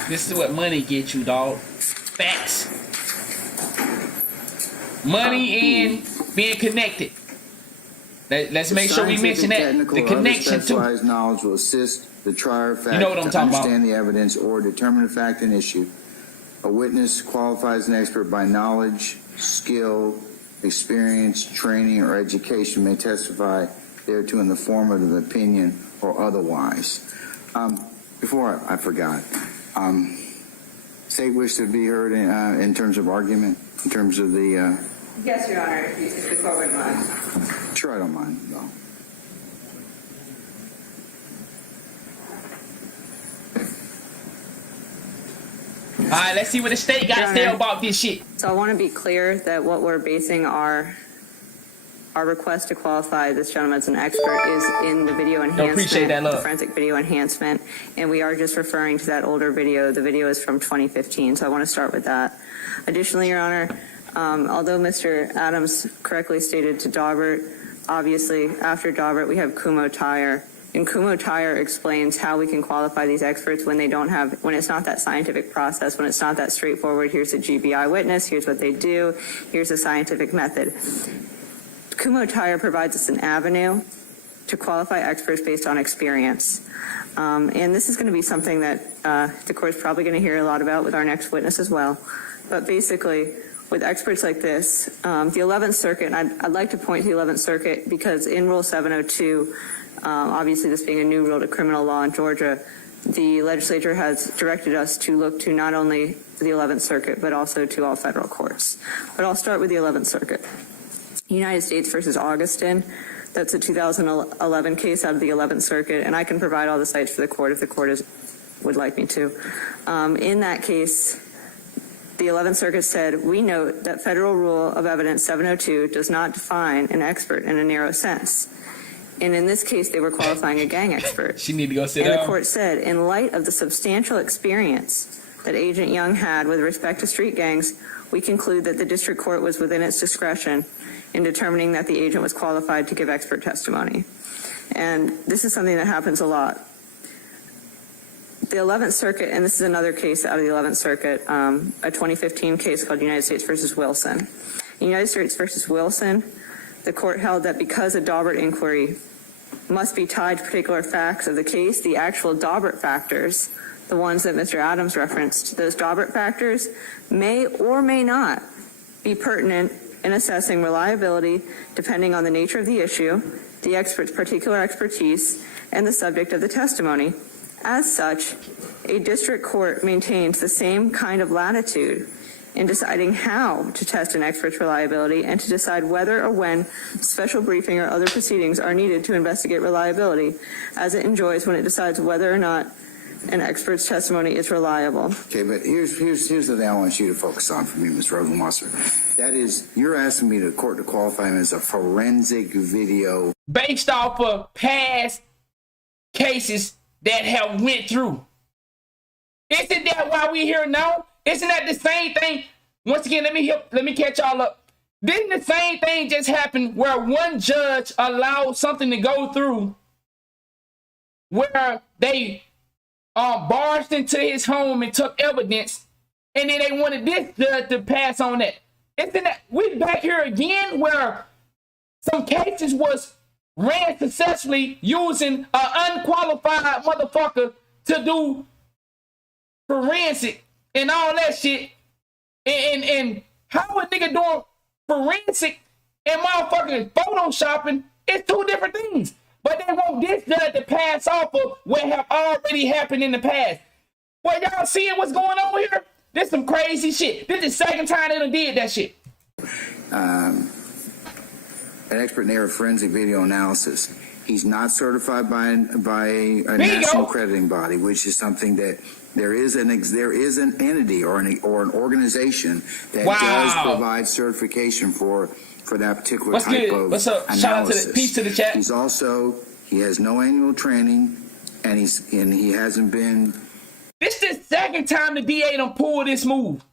This is what money gets you, dog. Facts. Money and being connected. Let's make sure we mention that. The connection too. Specialized knowledge will assist the trier of fact you know what I'm to talking understand about. the evidence or determine a fact and issue. A witness qualifies as an expert by knowledge, skill, experience, training, or education may testify thereto in the form of an opinion or otherwise. Before I forgot, state wish to be heard in terms of argument, in terms of the... Yes, Your Honor, if the court would mind. Sure, I don't mind, no. All right, let's see what the state got to say about this shit. So I want to be clear that what we're basing our request to qualify this gentleman as an expert is in the video enhancement, appreciate that, love. the forensic video enhancement, and we are just referring to that older video. The video is from 2015, so I want to start with that. Additionally, Your Honor, although Mr. Adams correctly stated to Daubert, obviously after Daubert we have Kumho Tire. And Kumho Tire explains how we can qualify these experts when they don't have, when it's not that scientific process, when it's not that straightforward. Here's a GBI witness, here's what they do, here's a scientific method. Kumho Tire provides us an avenue to qualify experts based on experience. And this is going to be something that the court's probably going to hear a lot about with our next witness as well. But basically, with experts like this, the 11th Circuit, and I'd like to point to the 11th Circuit because in Rule 702, obviously this being a new rule to criminal law in Georgia, the legislature has directed us to look to not only the 11th Circuit, but also to all federal courts. But I'll start with the 11th Circuit. United States versus Augustin, that's a 2011 case out of the 11th Circuit, and I can provide all the sites for the court if the court would like me to. In that case, the 11th Circuit said, we note that Federal Rule of Evidence 702 does not define an expert in a narrow sense. And in this case, they were qualifying a gang expert. She need to go sit down. And the court said, in light of the substantial experience that Agent Young had with respect to street gangs, we conclude that the district court was within its discretion in determining that the agent was qualified to give expert testimony. And this is something that happens a lot. The 11th Circuit, and this is another case out of the 11th Circuit, a 2015 case called United States versus Wilson. In United States versus Wilson, the court held that because a Daubert inquiry must be tied to particular facts of the case, the actual Daubert factors, the ones that Mr. Adams referenced, those Daubert factors may or may not be pertinent in assessing reliability depending on the nature of the issue, the expert's particular expertise, and the subject of the testimony. As such, a district court maintains the same kind of latitude in deciding how to test an expert's reliability and to decide whether or when special briefing or other proceedings are needed to investigate reliability, as it enjoys when it decides whether or not an expert's testimony is reliable. Okay, but here's the thing I want you to focus on for me, Ms. Rosenwasser. That is, you're asking me to court to qualify him as a forensic video. Based off of past cases that have went through. Isn't that why we're here now? Isn't that the same thing? Once again, let me catch y'all up. Didn't the same thing just happen where one judge allowed something to go through where they barged into his home and took evidence, and then they wanted this judge to pass on that? Isn't that we back here again where some cases was ran successfully using an unqualified motherfucker to do forensic and all that shit, and how a nigga doing forensic and motherfucking photoshopping is two different things. But they want this judge to pass off of what have already happened in the past. Well, y'all seeing what's going on here? This some crazy shit. This is the second time they done did that shit. An expert in the area of forensic video analysis. He's not certified by a national accrediting body, which is something that there is an entity or an organization that does provide certification for that particular type of What's up? analysis. Shout out to the peace to the chat. He has no annual training, and he hasn't been. This is the second time the DA done pulled this move,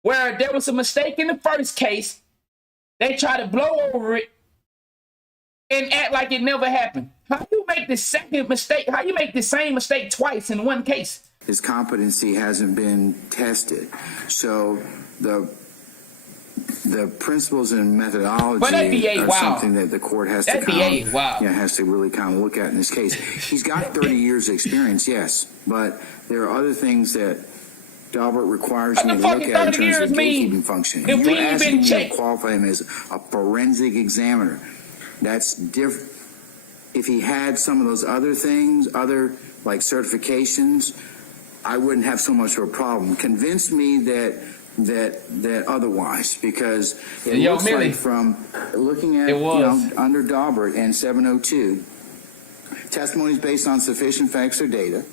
where there was a mistake in the first case. They try to blow over it and act like it never happened. How you make the second mistake? How you make the same mistake twice in one case? His competency hasn't been tested. So the principles and methodology are something that the court has to has to really kind of look at in this case. He's got 30 years of experience, yes, but there are other things that Daubert requires me to look at in terms of gatekeeping function. You're asking me to qualify him as a forensic examiner. That's different. If he had some of those other things, other like certifications, I wouldn't have so much of a problem. Convince me that otherwise, because it looks like from looking at under Daubert and 702, testimonies based on sufficient facts or data.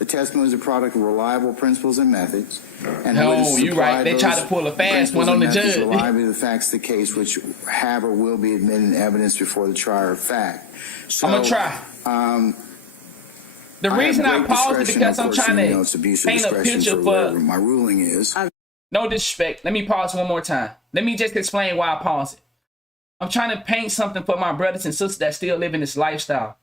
The testimony is a product of reliable principles and methods. And you're right. They try to pull a fast one on the judge. Reliably the facts of the case which have or will be admitted in evidence before the trier of fact. So, I'm gonna try. The reason I paused is because I'm trying to paint a picture for my ruling is. No disrespect. Let me pause one more time. Let me just explain why I paused it. I'm trying to paint something for my brothers and sisters that still live in this lifestyle.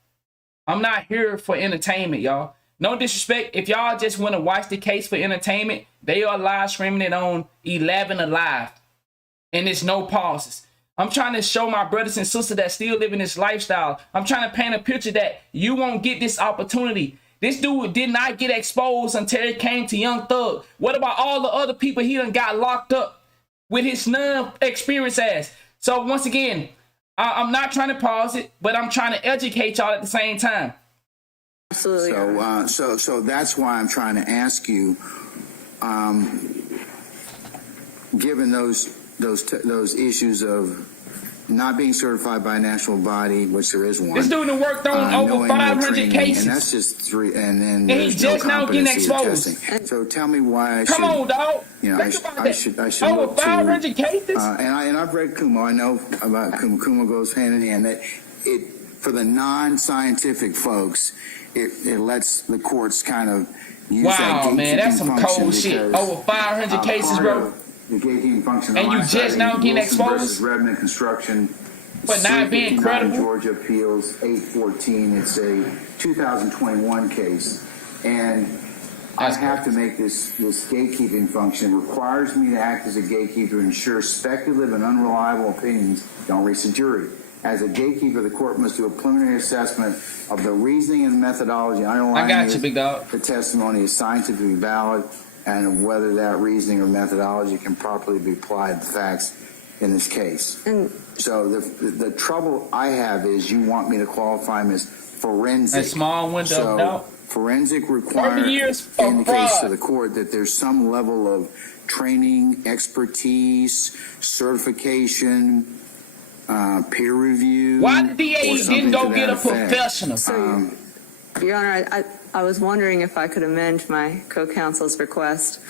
I'm not here for entertainment, y'all. No disrespect. If y'all just want to watch the case for entertainment, they are live streaming it on 11 Alive. And there's no pauses. I'm trying to show my brothers and sisters that still live in this lifestyle. I'm trying to paint a picture that you won't get this opportunity. This dude did not get exposed until it came to Young Thug. What about all the other people he done got locked up with his non-experienced ass? So once again, I'm not trying to pause it, but I'm trying to educate y'all at the same time. Absolutely. So that's why I'm trying to ask you, given those issues of not being certified by a national body, which there is one. This dude done worked on over 500 cases. And that's just three. And then he's just now getting exposed. So tell me why I Come on, dog. You know, I should over look 500 cases. And I've read Kumo. I know about Kumo. Kumo goes hand in hand. That it for the non-scientific folks, it lets the courts kind of use that gatekeeping man, that's some cold shit. Over 500 cases, bro. The gatekeeping function. And you just now getting exposed? Redmond Construction. But not being credible. Georgia Appeals 814. It's a 2021 case. And I have to make this gatekeeping function. It requires me to act as a gatekeeper to ensure speculative and unreliable opinions don't reach the jury. As a gatekeeper, the court must do a preliminary assessment of the reasoning and methodology underlying I got you, big dog. the testimony is scientifically valid and whether that reasoning or methodology can properly be applied to the facts in this case. And so the trouble I have is you want me to qualify him as forensic. A small window so of doubt. Forensic indicates to the court that there's some level of training, expertise, certification, peer review. Why the DA didn't go get a professional? Your Honor, I was wondering if I could amend my co-counsel's request.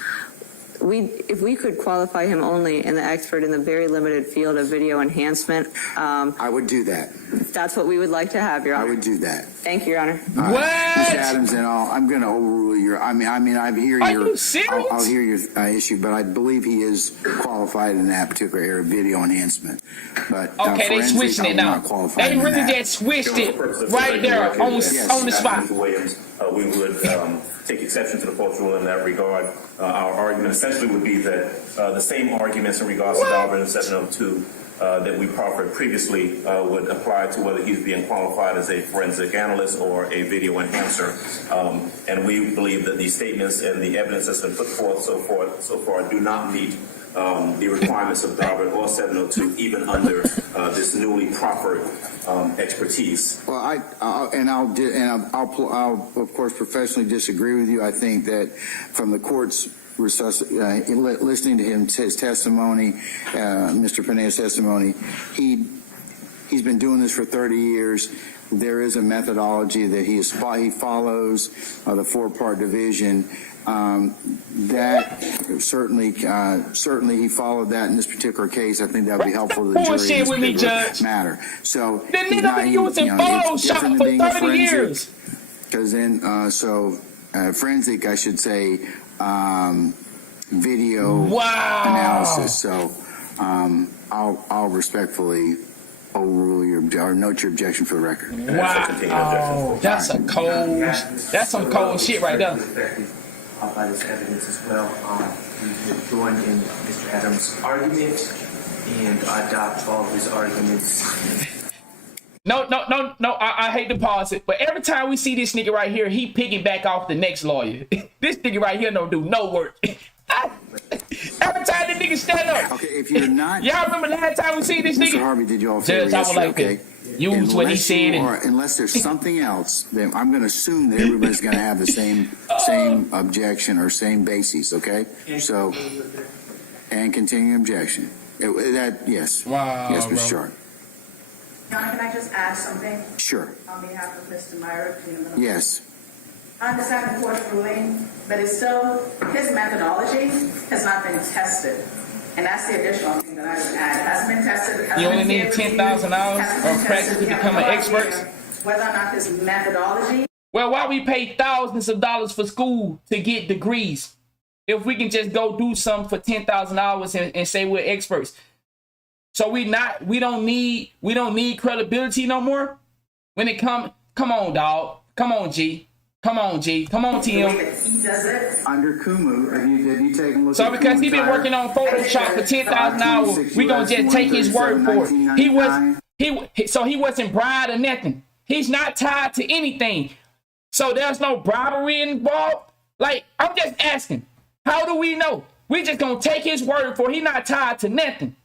If we could qualify him only in the expert in the very limited field of video enhancement. I would do that. That's what we would like to have, Your Honor. I would do that. Thank you, Your Honor. What? Ms. Adams, and I'm going to overrule your. I hear Are your. you serious? I'll hear your issue, but I believe he is qualified in that particular area, video enhancement. But okay, they switching it now. They really just switched it right there on the spot. Mr. Williams, we would take exception to the court's rule in that regard. Our argument essentially would be that the same arguments in regards to Daubert and 702 that we proffered previously would apply to whether he's being qualified as a forensic analyst or a video enhancer. And we believe that these statements and the evidence that's been put forth so far do not meet the requirements of Daubert or 702, even under this newly proffered expertise. Well, I'll of course professionally disagree with you. I think that from the court's listening to his testimony, Mr. Pineda's testimony, he's been doing this for 30 years. There is a methodology that he follows, the four-part division. That certainly he followed that in this particular case. I think that would be helpful to the jury in this particular matter. So the nigga been using Photoshop for 30 years. Because then, forensic, I should say, video analysis. So I'll respectfully overrule or note your objection for the record. Wow, that's some cold shit right there. By this evidence as well, we would join in Mr. Adams' argument and adopt all of his arguments. No, I hate to pause it, but every time we see this nigga right here, he piggyback off the next lawyer. This nigga right here don't do no work. Every time this nigga stand up. Okay, if you're not... Y'all remember last time we see this nigga? Mr. Harvey, did you all favor Judge, I would like to use what he said. Unless there's something else, then I'm going to assume that everybody's going to have the same objection or same basis, okay? So, and continuing objection. Yes. Wow, yes, Mr. Sharp. Your Honor, can I just add something? Sure. On behalf of Mr. Myra? Yes. I understand the court's ruling, but it's still, his methodology has not been tested. And that's the additional thing that I would add. It hasn't been tested. You only need $10,000 of practice to become an expert? Whether or not his methodology... Well, why we pay thousands of dollars for school to get degrees if we can just go do something for $10,000 and say we're experts? So we don't need credibility no more. When it come on, dog. Come on, G. Come on, G. Come on, Tim. Under Kumu, have you taken a look so because he been working on Photoshop for 10,000 hours, we gonna just take his word for it. So he wasn't bribed or nothing. He's not tied to anything. So there's no bribery involved. Like, I'm just asking, how do we know? We just gonna take his word for it. He's not tied to nothing.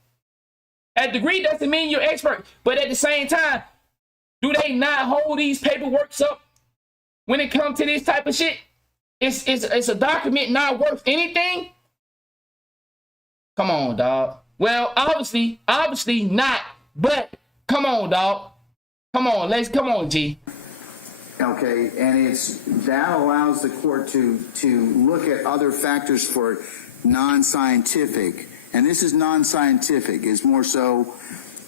A degree doesn't mean you're expert, but at the same time, do they not hold these paperworks up when it comes to this type of shit? It's a document not worth anything? Come on, dog. Well, obviously not, but come on, dog. Come on, G. Okay, and that allows the court to look at other factors for non-scientific, and this is non-scientific. It's more so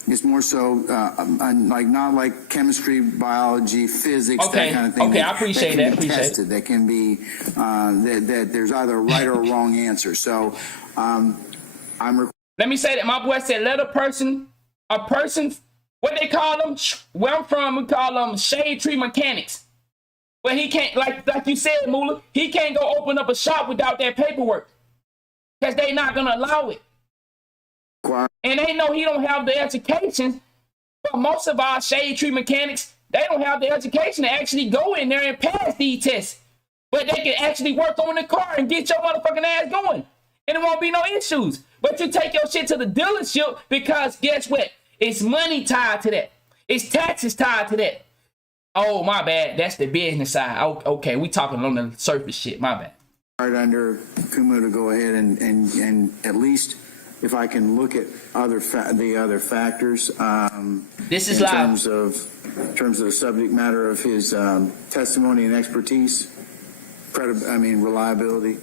like not like chemistry, biology, physics, that kind of thing. Okay, I appreciate that. That can be that there's either a right or a wrong answer. So let me say that my boy said let a person, what they call them, where I'm from, we call them shade tree mechanics. But he can't, like you said, Moolah, he can't go open up a shop without that paperwork because they not gonna allow it. And they know he don't have the education, But most of our shade tree mechanics, they don't have the education to actually go in there and pass these tests. But they can actually work on the car and get your motherfucking ass going. And it won't be no issues. But you take your shit to the dealership because guess what? It's money tied to that. It's taxes tied to that. Oh, my bad. That's the business side. Okay, we talking on the surface shit. My bad. Right under Kumu to go ahead and at least if I can look at the other factors. This is in live. terms of the subject matter of his testimony and expertise, reliability.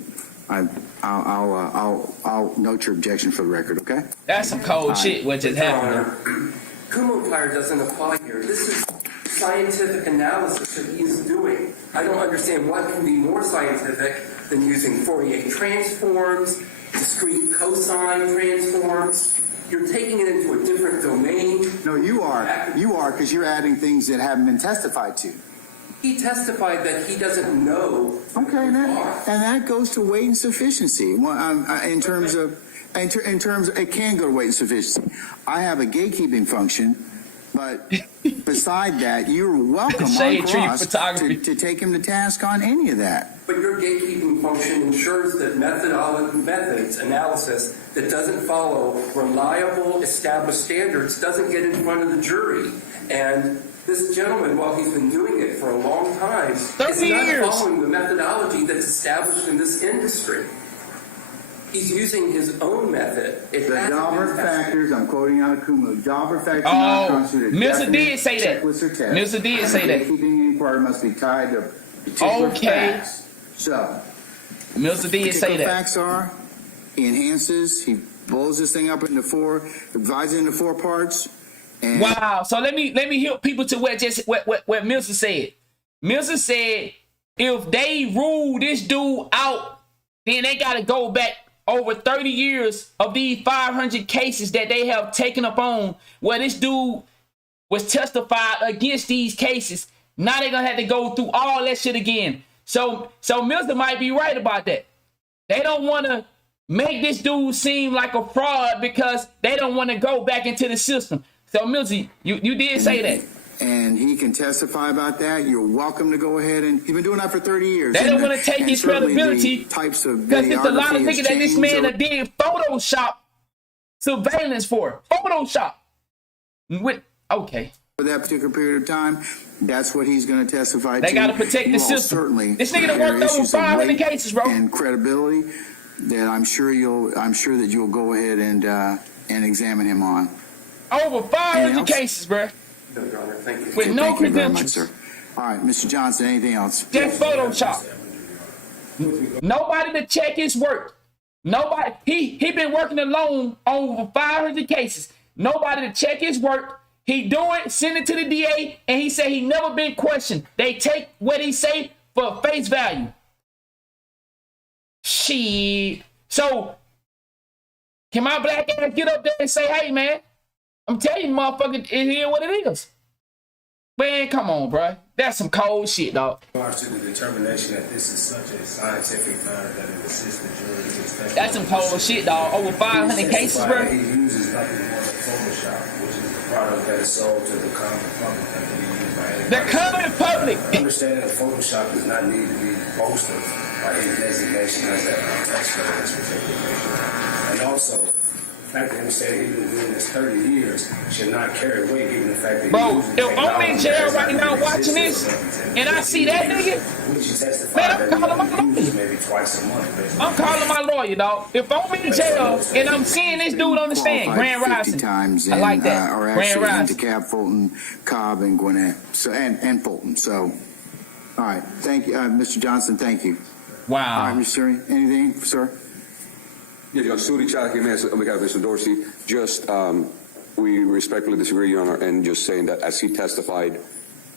I'll note your objection for the record. Okay. That's some cold shit. What just happened? Kumu fire doesn't apply here. This is scientific analysis that he's doing. I don't understand what can be more scientific than using Fourier transforms, discrete cosine transforms. You're taking it into a different domain. No, you are because you're adding things that haven't been testified to. He testified that he doesn't know. Okay, and that goes to weight and sufficiency. In terms of, it can go to weight and sufficiency. I have a gatekeeping function, but beside that, you're welcome on cross to take him to task on any of that. But your gatekeeping function ensures that methods analysis that doesn't follow reliable, established standards doesn't get in front of the jury. And this gentleman, while he's been doing it for a long time, is not following the methodology that's established in this industry. He's using his own method. The Dauber factors, I'm quoting out of Kumu, Dauber factors Oh, not constitute a Milsa did say that. checklist or test. Milsa did say that. Gatekeeping inquiry must be tied to particular facts. So, Milsa did say that. Facts are, he enhances, he blows this thing up into divides it into 4 parts. And wow. So let me help people to what Milsa said. Milsa said if they rule this dude out, then they got to go back over 30 years of these 500 cases that they have taken up on where this dude was testified against these cases. Now they're going to have to go through all that shit again. So Milsa might be right about that. They don't want to make this dude seem like a fraud because they don't want to go back into the system. So Milsa, you did say that. And he can testify about that. You're welcome to go ahead and he's been doing that for 30 years. They don't want to take his credibility types of because there's a lot of niggas that this man did Photoshop surveillance for. Photoshop. Okay. For that particular period of time, that's what he's going to testify to. They got to protect the system. Certainly, this nigga done worked over 500 cases, bro. And credibility that I'm sure that you'll go ahead and examine him on. Over 500 cases, bro. No, Your Honor, thank you. With no Thank you very much, credentials. sir. All right, Mr. Johnson, anything else? Just Photoshop. Nobody to check his work. Nobody. He been working alone on over 500 cases. Nobody to check his work. He do it, send it to the DA, and he said he never been questioned. They take what he say for face value. Shit. So, can my black ass get up there and say, hey, man, I'm telling you, motherfucker, it is what it is. Man, come on, bro. That's some cold shit, dog. To the determination that this is such a scientific matter that it assists the jury to expect. That's some cold shit, dog. Over 500 cases, bro. He uses nothing more than Photoshop, which is the product that is sold to the common public that can be used by anybody. The common public. Understanding that Photoshop does not need to be bolstered by his designation as an expert in this particular case. And also, the fact that him saying he's been doing this 30 years should not carry weight, given the fact that bro, if I'm in jail right now watching this, and I see that nigga, man, I'm calling my lawyer. Maybe twice a month. I'm calling my lawyer, dog. If I'm in jail and I'm seeing this dude on the stand, Grand Rising, times I like that. Or Grand actually Rising. into Cab, Fulton, Cobb, and Gwinnett, so and Fulton. So, all right, thank you, Mr. Johnson. Thank you. Wow. All right, Mr. Suri, anything, sir? Yeah, Suri Chaka, on behalf of Mr. Dorsey, just we respectfully disagree, Your Honor, and just saying that as he testified,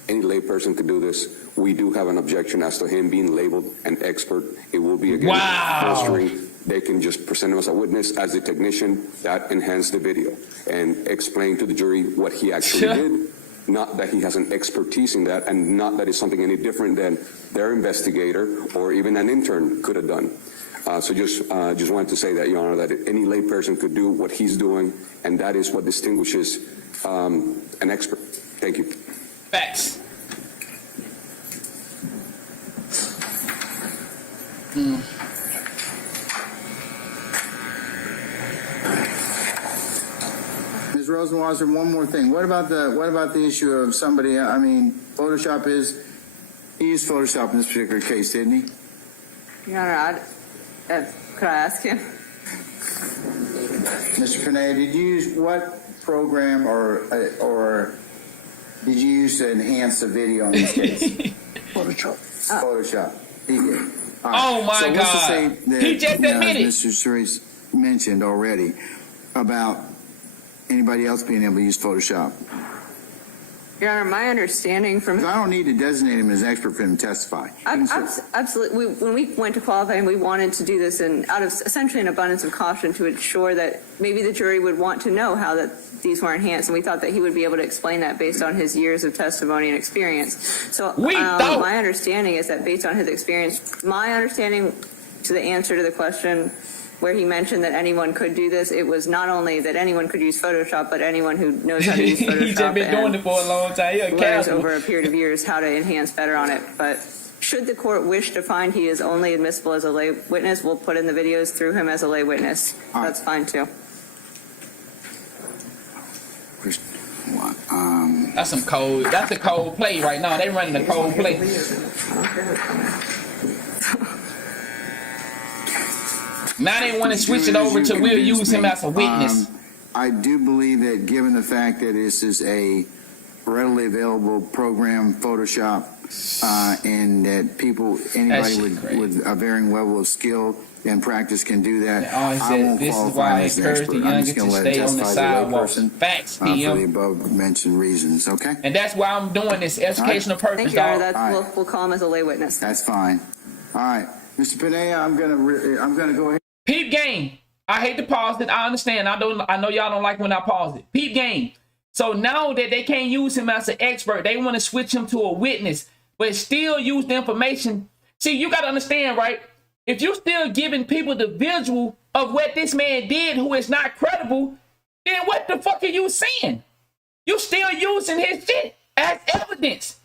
any layperson could do this. We do have an objection as to him being labeled an expert. It will be again fostering. They can just present him as a witness, as a technician, that enhance the video and explain to the jury what he actually did. Not that he has an expertise in that, and not that it's something any different than their investigator or even an intern could have done. So just wanted to say that, Your Honor, that any layperson could do what he's doing, and that is what distinguishes an expert. Thank you. Facts. Ms. Rosenwasser, one more thing. What about the issue of somebody? I mean, Photoshop is. He used Photoshop in this particular case, didn't he? Your Honor, could I ask him? Mr. Pineda, did you use what program or did you use to enhance the video in this case? Photoshop. Photoshop. He did. All right. Oh my so God! What's to say that, He just admitted. as Mr. Suri's mentioned already about anybody else being able to use Photoshop. Your Honor, my understanding from... I don't need to designate him as expert for him to testify. Absolutely. When we went to qualify, we wanted to do this out of essentially an abundance of caution to ensure that maybe the jury would want to know how that these were enhanced, and we thought that he would be able to explain that based on his years of testimony and experience. So my understanding is that based on his experience, my understanding to the answer to the question where he mentioned that anyone could do this, it was not only that anyone could use Photoshop, but anyone who knows how to use Photoshop. He's just been doing it for a long time. Learns over a period of years how to enhance better on it. But should the court wish to find he is only admissible as a lay witness, we'll put in the videos through him as a lay witness. That's fine too. That's some cold. That's a cold play right now. They running a cold play. Now they want to switch it over to we'll use him as a witness. I do believe that given the fact that this is a readily available program, Photoshop, and that anybody with a varying level of skill and practice can do that, I won't qualify as an expert. I'm just going to let him testify as a layperson Facts, for the above mentioned reasons, okay? And that's why I'm doing this educational purpose, Thank you, Your Honor. We'll call him as a lay witness. That's fine. All right. Mr. Pineda, I'm gonna go ahead. Peep game. I hate to pause it. I understand. I know y'all don't like when I pause it. Peep game. So now that they can't use him as an expert, they want to switch him to a witness, but still use the information. See, you got to understand, right? If you're still giving people the visual of what this man did who is not credible, then what the fuck are you saying? You still using his shit as evidence.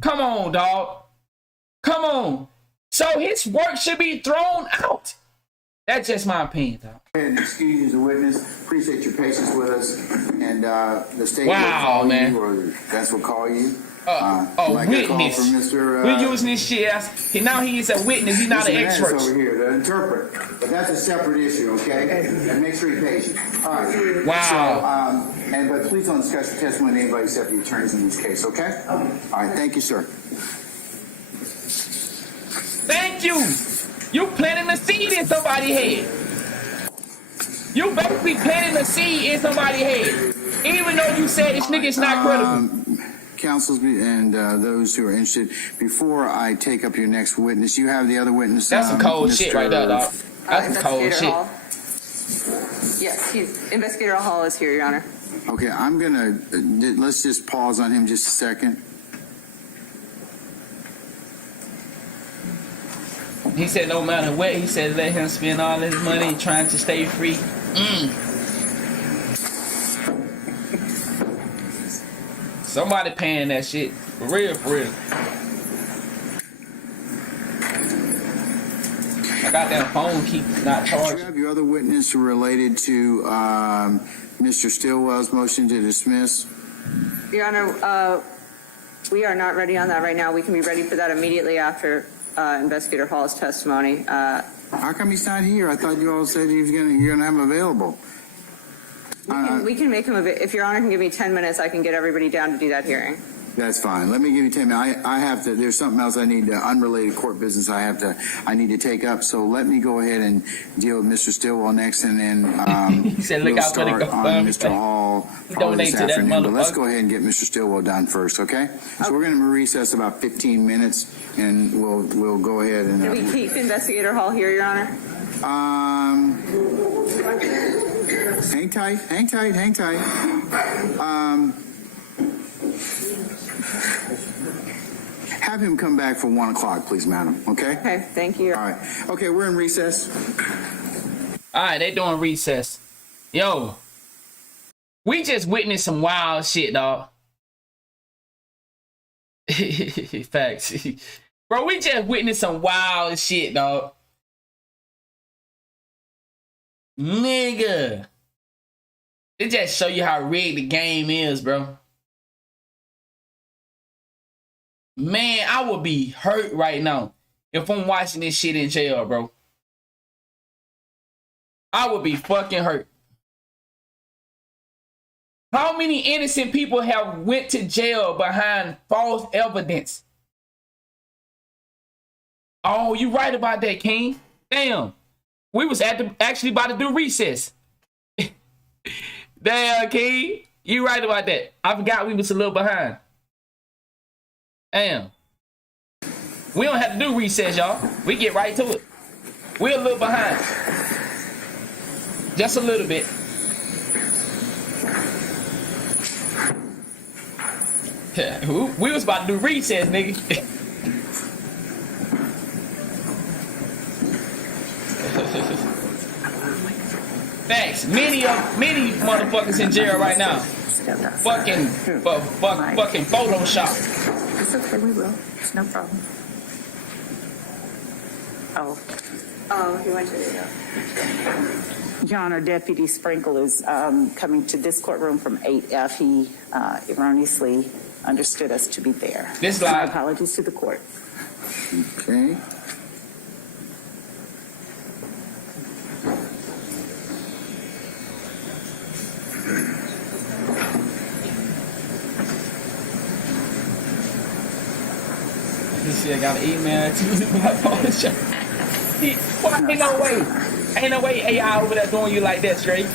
Come on, dog. Come on. So his work should be thrown out. That's just my opinion, dog. And excuse you as a witness. Appreciate your patience with us. And the state will call you, or that's what call you. Witness. We're using this shit as now he is a witness. He's not an expert. Over here to interpret, but that's a separate issue. Okay, and make sure you're patient. All right. Wow. So, but please don't discuss your testimony with anybody except the attorneys in this case. Okay. All right. Thank you, sir. Thank you. You planting a seed in somebody's head. You basically planting a seed in somebody's head. Even though you said this nigga is not credible. Counsels and those who are interested, before I take up your next witness, you have the other witness. That's some cold shit right there, dog. That's some cold shit. Hall. Yes, Investigator Hall is here, Your Honor. Okay, I'm gonna, let's just pause on him just a second. He said no matter what, he said let him spend all his money trying to stay free. Somebody paying that shit. For real, for real. My goddamn phone keeps not charging. You have your other witness related to Mr. Stillwell's motion to dismiss? Your Honor, we are not ready on that right now. We can be ready for that immediately after Investigator Hall's testimony. How come he's not here? I thought you all said you're gonna have him available. We can make him if Your Honor can give me 10 minutes, I can get everybody down to do that hearing. That's fine. Let me give you 10 minutes. I have to, there's something else I need to, unrelated court business I need to take up. So let me go ahead and deal with Mr. Stillwell next, and then he said, we'll start on Mr. Hall probably this afternoon. But let's go ahead and get Mr. Stillwell done first, okay? So we're going to recess about 15 minutes, and we'll go ahead and... Can we keep Investigator Hall here, Your Honor? Hang tight. Have him come back for 1 o'clock, please, madam. Okay? Okay, thank you. All right. Okay, we're in recess. All right, they doing recess. Yo, We just witnessed some wild shit, dog. Facts. Bro, we just witnessed some wild shit, dog. Nigga. It just show you how rigged the game is, bro. Man, I would be hurt right now if I'm watching this shit in jail, bro. I would be fucking hurt. How many innocent people have went to jail behind false evidence? Oh, you right about that, King. Damn. We was actually about to do recess. Damn, King. You right about that. I forgot we was a little behind. Damn. We don't have to do recess, y'all. We get right to it. We're a little behind. Just a little bit. We was about to do recess, nigga. Thanks. Many motherfuckers in jail right now. Fucking Photoshop. It's okay, we will. It's no problem. Oh, you went to the... Your Honor, Deputy Sprinkle is coming to this courtroom from 8F. He erroneously understood us to be there. This My apologies to the court. Okay. You see, I got an email to my Photoshop. Ain't no way. Ain't no way AI over there doing you like that, straight.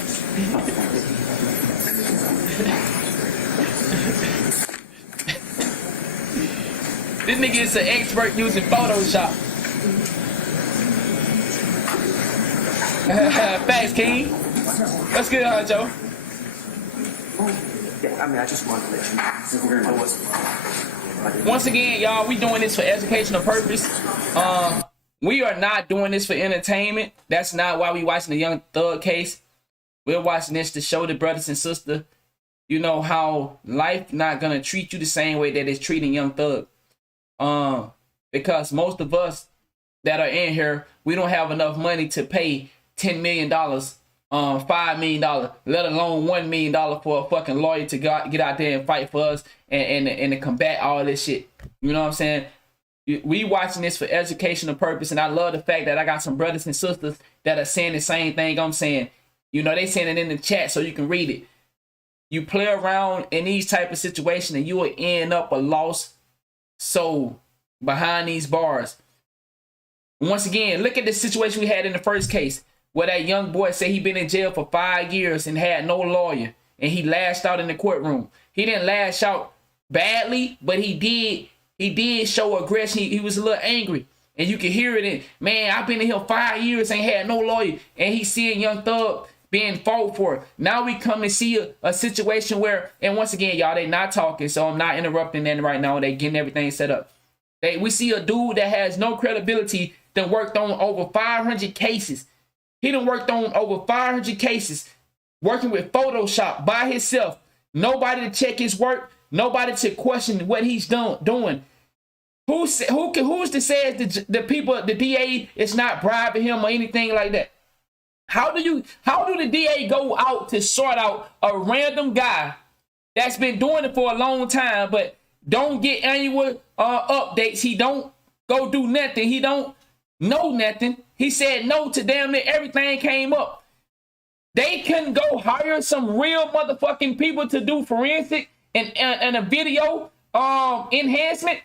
This nigga is an expert using Photoshop. Thanks, King. What's good, Joe? Yeah, I mean, I just wanted to let you know. I wasn't. Once again, y'all, we doing this for educational purpose. We are not doing this for entertainment. That's not why we watching the Young Thug case. We're watching this to show the brothers and sisters, you know, how life not gonna treat you the same way that it's treating Young Thug. Because most of us that are in here, we don't have enough money to pay $10 million, $5 million, let alone $1 million for a fucking lawyer to get out there and fight for us and to combat all this shit. You know what I'm saying? We watching this for educational purpose, and I love the fact that I got some brothers and sisters that are saying the same thing I'm saying. You know, they saying it in the chat so you can read it. You play around in these type of situations and you will end up a lost soul behind these bars. Once again, look at the situation we had in the first case where that young boy said he been in jail for 5 years and had no lawyer, and he lashed out in the courtroom. He didn't lash out badly, but he did show aggression. He was a little angry, and you can hear it in, man, I've been in here 5 years, ain't had no lawyer, and he's seeing Young Thug being fought for. Now we come and see a situation where, and once again, y'all, they not talking, so I'm not interrupting them right now. They getting everything set up. We see a dude that has no credibility that worked on over 500 cases. He done worked on over 500 cases, working with Photoshop by himself. Nobody to check his work. Nobody to question what he's doing. Who's to say the people, the DA is not bribing him or anything like that? How do the DA go out to sort out a random guy that's been doing it for a long time, but don't get annual updates? He don't go do nothing. He don't know nothing. He said no to damn near everything came up. They couldn't go hire some real motherfucking people to do forensic and a video enhancement.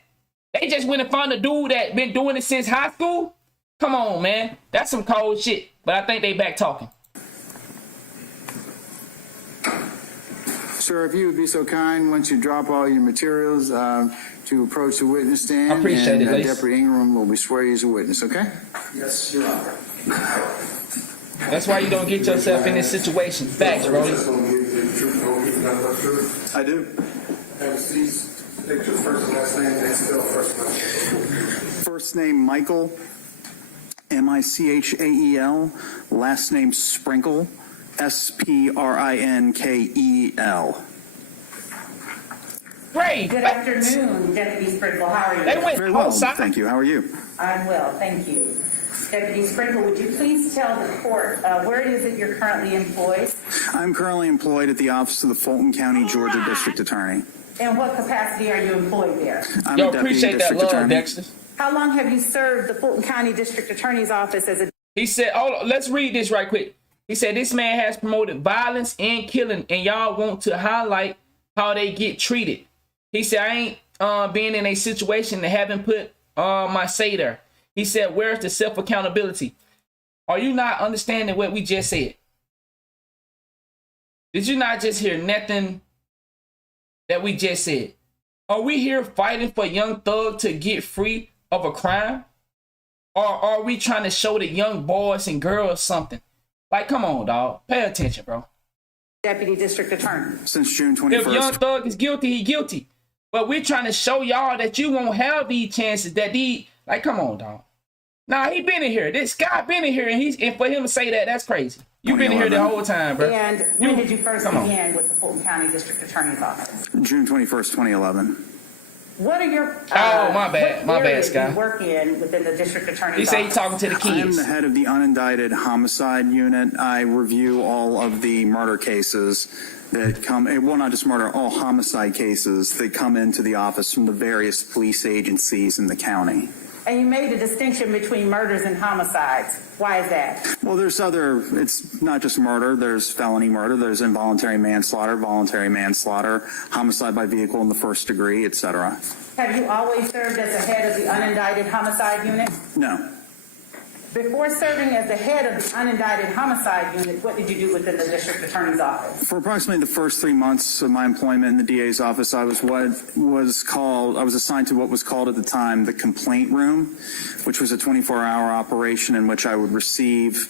They just went and found a dude that been doing it since high school. Come on, man. That's some cold shit. But I think they back talking. Sir, if you would be so kind, once you drop all your materials, to approach the witness stand. I appreciate it, Lace. Deputy Ingram will be swear you as a witness, okay? Yes, Your Honor. That's why you don't get yourself in this situation. Facts, Brody. I do. Please state your first and last name and spell first name. First name Michael, Michael. Last name Sprinkle, Sprinkel. Great. Good afternoon, Deputy Sprinkle. How are you? They went Very well, outside. thank you. How are you? I'm well, thank you. Deputy Sprinkle, would you please tell the court where it is that you're currently employed? I'm currently employed at the Office of the Fulton County, Georgia District Attorney. And what capacity are you employed there? I'm Yo, a Deputy appreciate that District love, Attorney. Dexter. How long have you served the Fulton County District Attorney's Office as a... He said, oh, let's read this right quick. He said, this man has promoted violence and killing, and y'all want to highlight how they get treated. He said, I ain't been in a situation that haven't put my say there. He said, where's the self-accountability? Are you not understanding what we just said? Did you not just hear nothing that we just said? Are we here fighting for Young Thug to get free of a crime? Or are we trying to show the young boys and girls something? Like, come on, dog. Pay attention, bro. Deputy District Attorney? Since June 21st. If Young Thug is guilty, he guilty. But we're trying to show y'all that you won't have these chances, that like, come on, dog. Nah, he been in here. This guy been in here, and for him to say that, that's crazy. You been in here the whole time, bro. And when did you first begin with the Fulton County District Attorney's Office? June 21st, 2011. What are your... my bad. My bad, Scott. You work in within the District Attorney's He Office? said he's talking to the kids. I am the head of the unindicted homicide unit. I review all of the murder cases that come, well, not just murder, all homicide cases that come into the office from the various police agencies in the county. And you made a distinction between murders and homicides. Why is that? Well, it's not just murder. There's felony murder. There's involuntary manslaughter, voluntary manslaughter, homicide by vehicle in the first degree, etc. Have you always served as the head of the unindicted homicide unit? No. Before serving as the head of the unindicted homicide unit, what did you do within the District Attorney's Office? For approximately the first 3 months of my employment in the DA's office, I was assigned to what was called at the time the complaint room, which was a 24-hour operation in which I would receive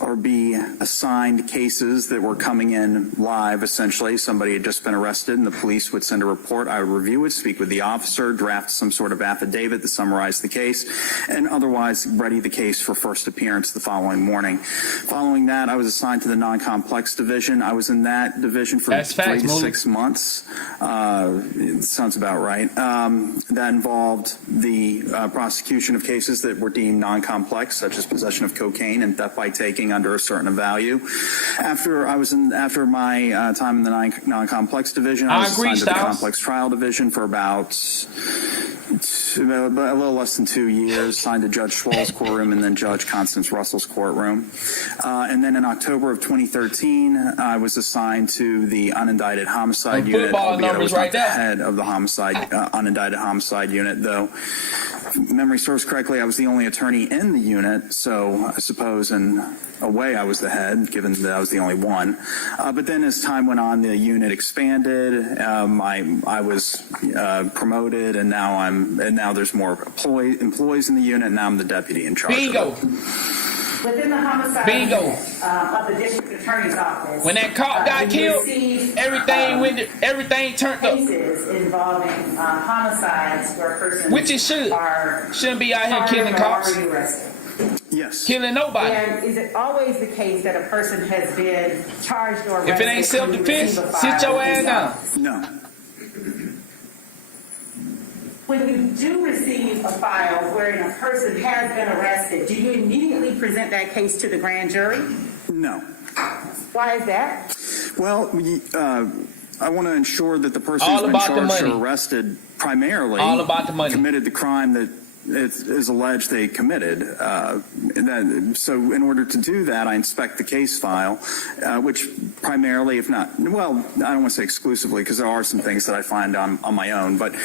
or be assigned cases that were coming in live, essentially. Somebody had just been arrested and the police would send a report. I would review it, speak with the officer, draft some sort of affidavit to summarize the case, and otherwise ready the case for first appearance the following morning. Following that, I was assigned to the non-complex division. I was in that division for 3 to 6 months. It sounds about right. That involved the prosecution of cases that were deemed non-complex, such as possession of cocaine and theft by taking under a certain value. After my time in the non-complex division, I was assigned to the complex trial division for about a little less than 2 years, signed to Judge Schwall's courtroom and then Judge Constance Russell's courtroom. And then in October of 2013, I was assigned to the unindicted homicide unit, albeit I was not the head of the unindicted homicide unit, though. If memory serves correctly, I was the only attorney in the unit, so I suppose in a way I was the head, given that I was the only one. But then as time went on, the unit expanded. I was promoted, and now there's more employees in the unit. And now I'm the deputy in charge. Bingo. Within the homicide unit of the District Attorney's Office, when that cop got killed, everything turned up. Cases involving homicides where a person which it shouldn't be out here killing cops. Yes. Killing nobody. And is it always the case that a person has been charged or arrested? If it ain't self-defense, sit your ass down. No. When you do receive a file wherein a person has been arrested, do you immediately present that case to the grand jury? No. Why is that? Well, I want to ensure that the person who's been charged or arrested primarily committed the crime that is alleged they committed. So in order to do that, I inspect the case file, which primarily, if not, well, I don't want to say exclusively, because there are some things that I find on my own, but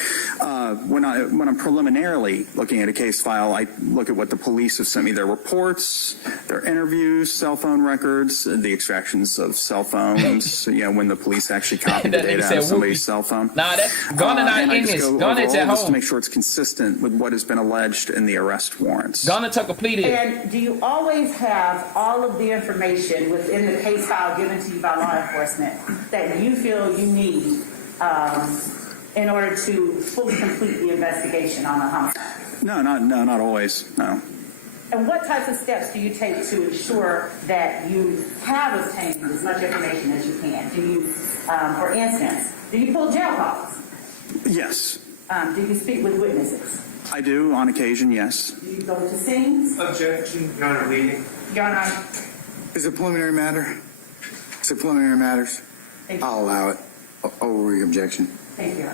when I'm preliminarily looking at a case file, I look at what the police have sent me, their reports, their interviews, cell phone records, the extractions of cell phones, when the police actually copy the data out of somebody's cell phone. Nah, that's Gunner not in this. Gunner's at home. To make sure it's consistent with what has been alleged in the arrest warrants. Gunner took a plea deal. And do you always have all of the information within the case file given to you by law enforcement that you feel you need in order to fully complete the investigation on a homicide? No, not always. No. And what types of steps do you take to ensure that you have obtained as much information as you can? Do you, for instance, do you pull jail calls? Yes, Do you speak with witnesses? I do on occasion, yes. Do you go to scenes? Objection, Your Honor, leading. Your Honor, Is it preliminary matter? Is it preliminary matters? thank you. I'll allow it. Over your objection. Thank you, Your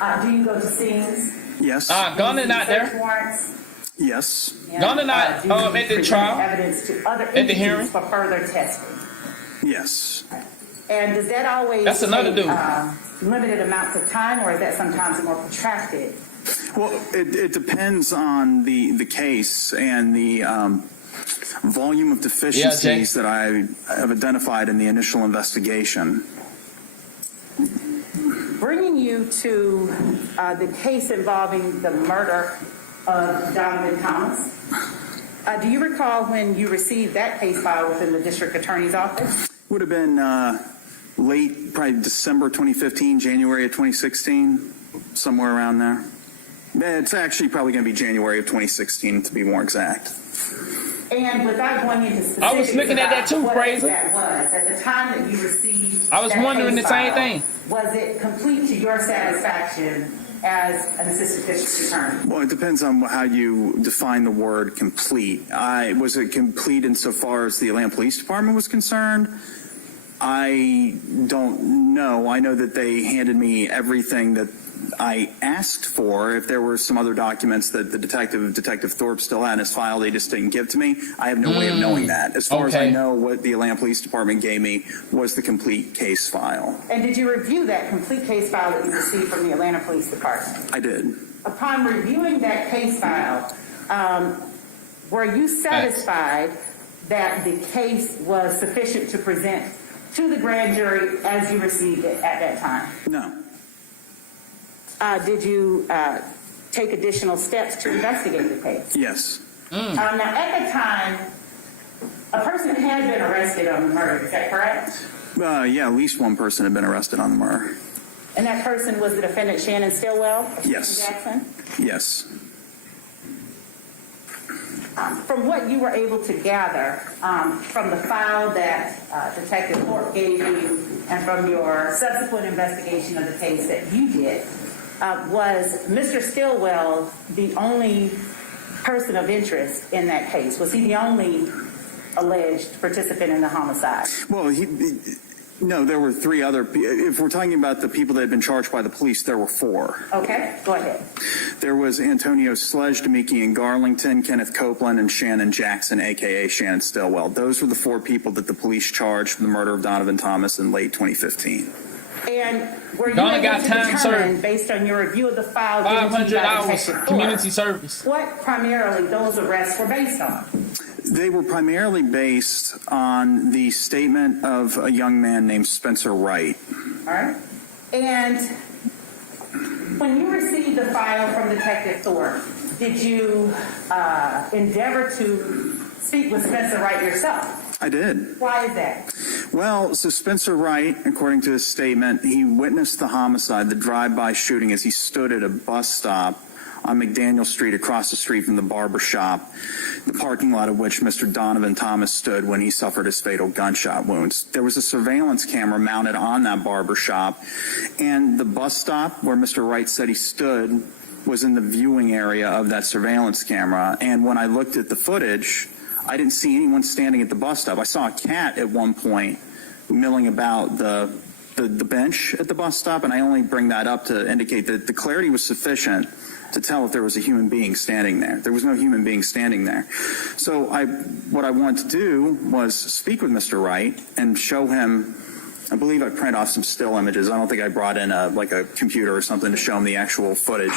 Honor. Do you go to scenes? Yes, Gunner not Search there. warrants? yes, Gunner not Do you at the present trial. evidence to other At the hearing? entities for further testing? yes. And does that always That's another take, dude. limited amounts of time, or is that sometimes more protracted? Well, it depends on the case and the volume of deficiencies that I have identified in the initial investigation. Bringing you to the case involving the murder of Donovan Thomas, do you recall when you received that case file within the district attorney's office? Would have been late, probably December 2015, January of 2016, somewhere around there. It's actually probably going to be January of 2016, to be more exact. And without going into specifics, I was looking at that too, what Fraser. that was at the time that you received. I was that wondering case the same file, thing. Was it complete to your satisfaction as an assistant district attorney? Well, it depends on how you define the word complete. Was it complete insofar as the Atlanta Police Department was concerned? I don't know. I know that they handed me everything that I asked for. If there were some other documents that the Detective Thorpe still had in his file, they just didn't give to me. I have no way of knowing that. As far as I know, what the Atlanta Police Department gave me was the complete case file. And did you review that complete case file that you received from the Atlanta Police Department? I did. Upon reviewing that case file, were you satisfied that the case was sufficient to present to the grand jury as you received it at that time? No. Did you take additional steps to investigate the case? Yes. Now, at the time, a person had been arrested on the murder, is that correct? Yeah, at least one person had been arrested on the murder. And that person was the defendant Shannon Stillwell? Yes. Jackson? Yes. From what you were able to gather from the file that Detective Thorpe gave you and from your subsequent investigation of the case that you did, was Mr. Stillwell the only person of interest in that case? Was he the only alleged participant in the homicide? Well, no, there were three other. If we're talking about the people that had been charged by the police, there were four. Okay, go ahead. There was Antonio Sledge, Demikian Garlington, Kenneth Copeland, and Shannon Jackson, a.k.a. Shannon Stillwell. Those were the four people that the police charged for the murder of Donovan Thomas in late 2015. And were you Donna able got to time determine, served. based on your review of the file, given to 500 you by hours Detective Thorpe, community service. what primarily those arrests were based on? They were primarily based on the statement of a young man named Spencer Wright. All right. And when you received the file from Detective Thorpe, did you endeavor to speak with Spencer Wright yourself? I did. Why is that? Well, so Spencer Wright, according to his statement, he witnessed the homicide, the drive-by shooting, as he stood at a bus stop on McDaniel Street across the street from the barber shop, the parking lot of which Mr. Donovan Thomas stood when he suffered his fatal gunshot wounds. There was a surveillance camera mounted on that barber shop, and the bus stop where Mr. Wright said he stood was in the viewing area of that surveillance camera. And when I looked at the footage, I didn't see anyone standing at the bus stop. I saw a cat at one point milling about the bench at the bus stop, and I only bring that up to indicate that the clarity was sufficient to tell if there was a human being standing there. There was no human being standing there. So what I wanted to do was speak with Mr. Wright and show him. I believe I printed off some still images. I don't think I brought in a computer or something to show him the actual footage.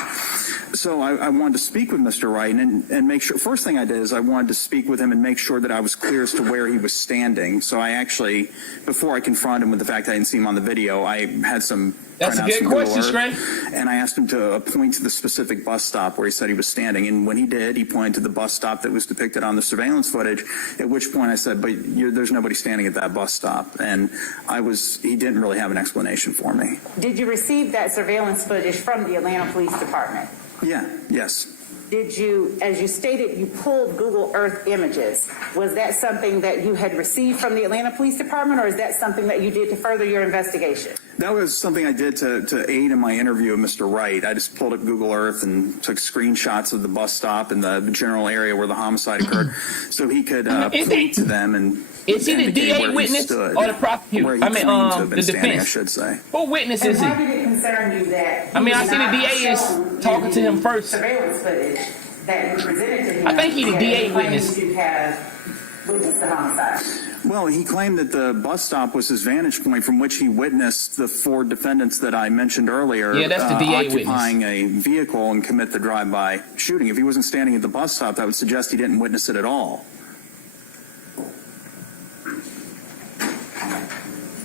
So I wanted to speak with Mr. Wright and make sure. First thing I did is I wanted to speak with him and make sure that I was clear as to where he was standing. So I actually, before I confronted him with the fact that I didn't see him on the video, I had some. That's a good question, Stray. And I asked him to point to the specific bus stop where he said he was standing. And when he did, he pointed to the bus stop that was depicted on the surveillance footage, at which point I said, but there's nobody standing at that bus stop. And he didn't really have an explanation for me. Did you receive that surveillance footage from the Atlanta Police Department? Yeah, yes. did you, as you stated, you pulled Google Earth images. Was that something that you had received from the Atlanta Police Department, or is that something that you did to further your investigation? That was something I did to aid in my interview with Mr. Wright. I just pulled up Google Earth and took screenshots of the bus stop and the general area where the homicide occurred, so he could point to them and is he the indicate DA where he witness stood, or the prosecutor? where he claimed to have been the standing, defense. I should say. Who witness And is he? why did it concern you that I mean, I see the DA is talking to him first. surveillance footage that you presented to him? I think he's the DA witness. You have witnessed the homicide. Well, he claimed that the bus stop was his vantage point from which he witnessed the 4 defendants that I mentioned earlier. Yeah, that's the DA occupying a vehicle and commit the drive-by shooting. If he wasn't standing at the bus stop, that would suggest he didn't witness it at all.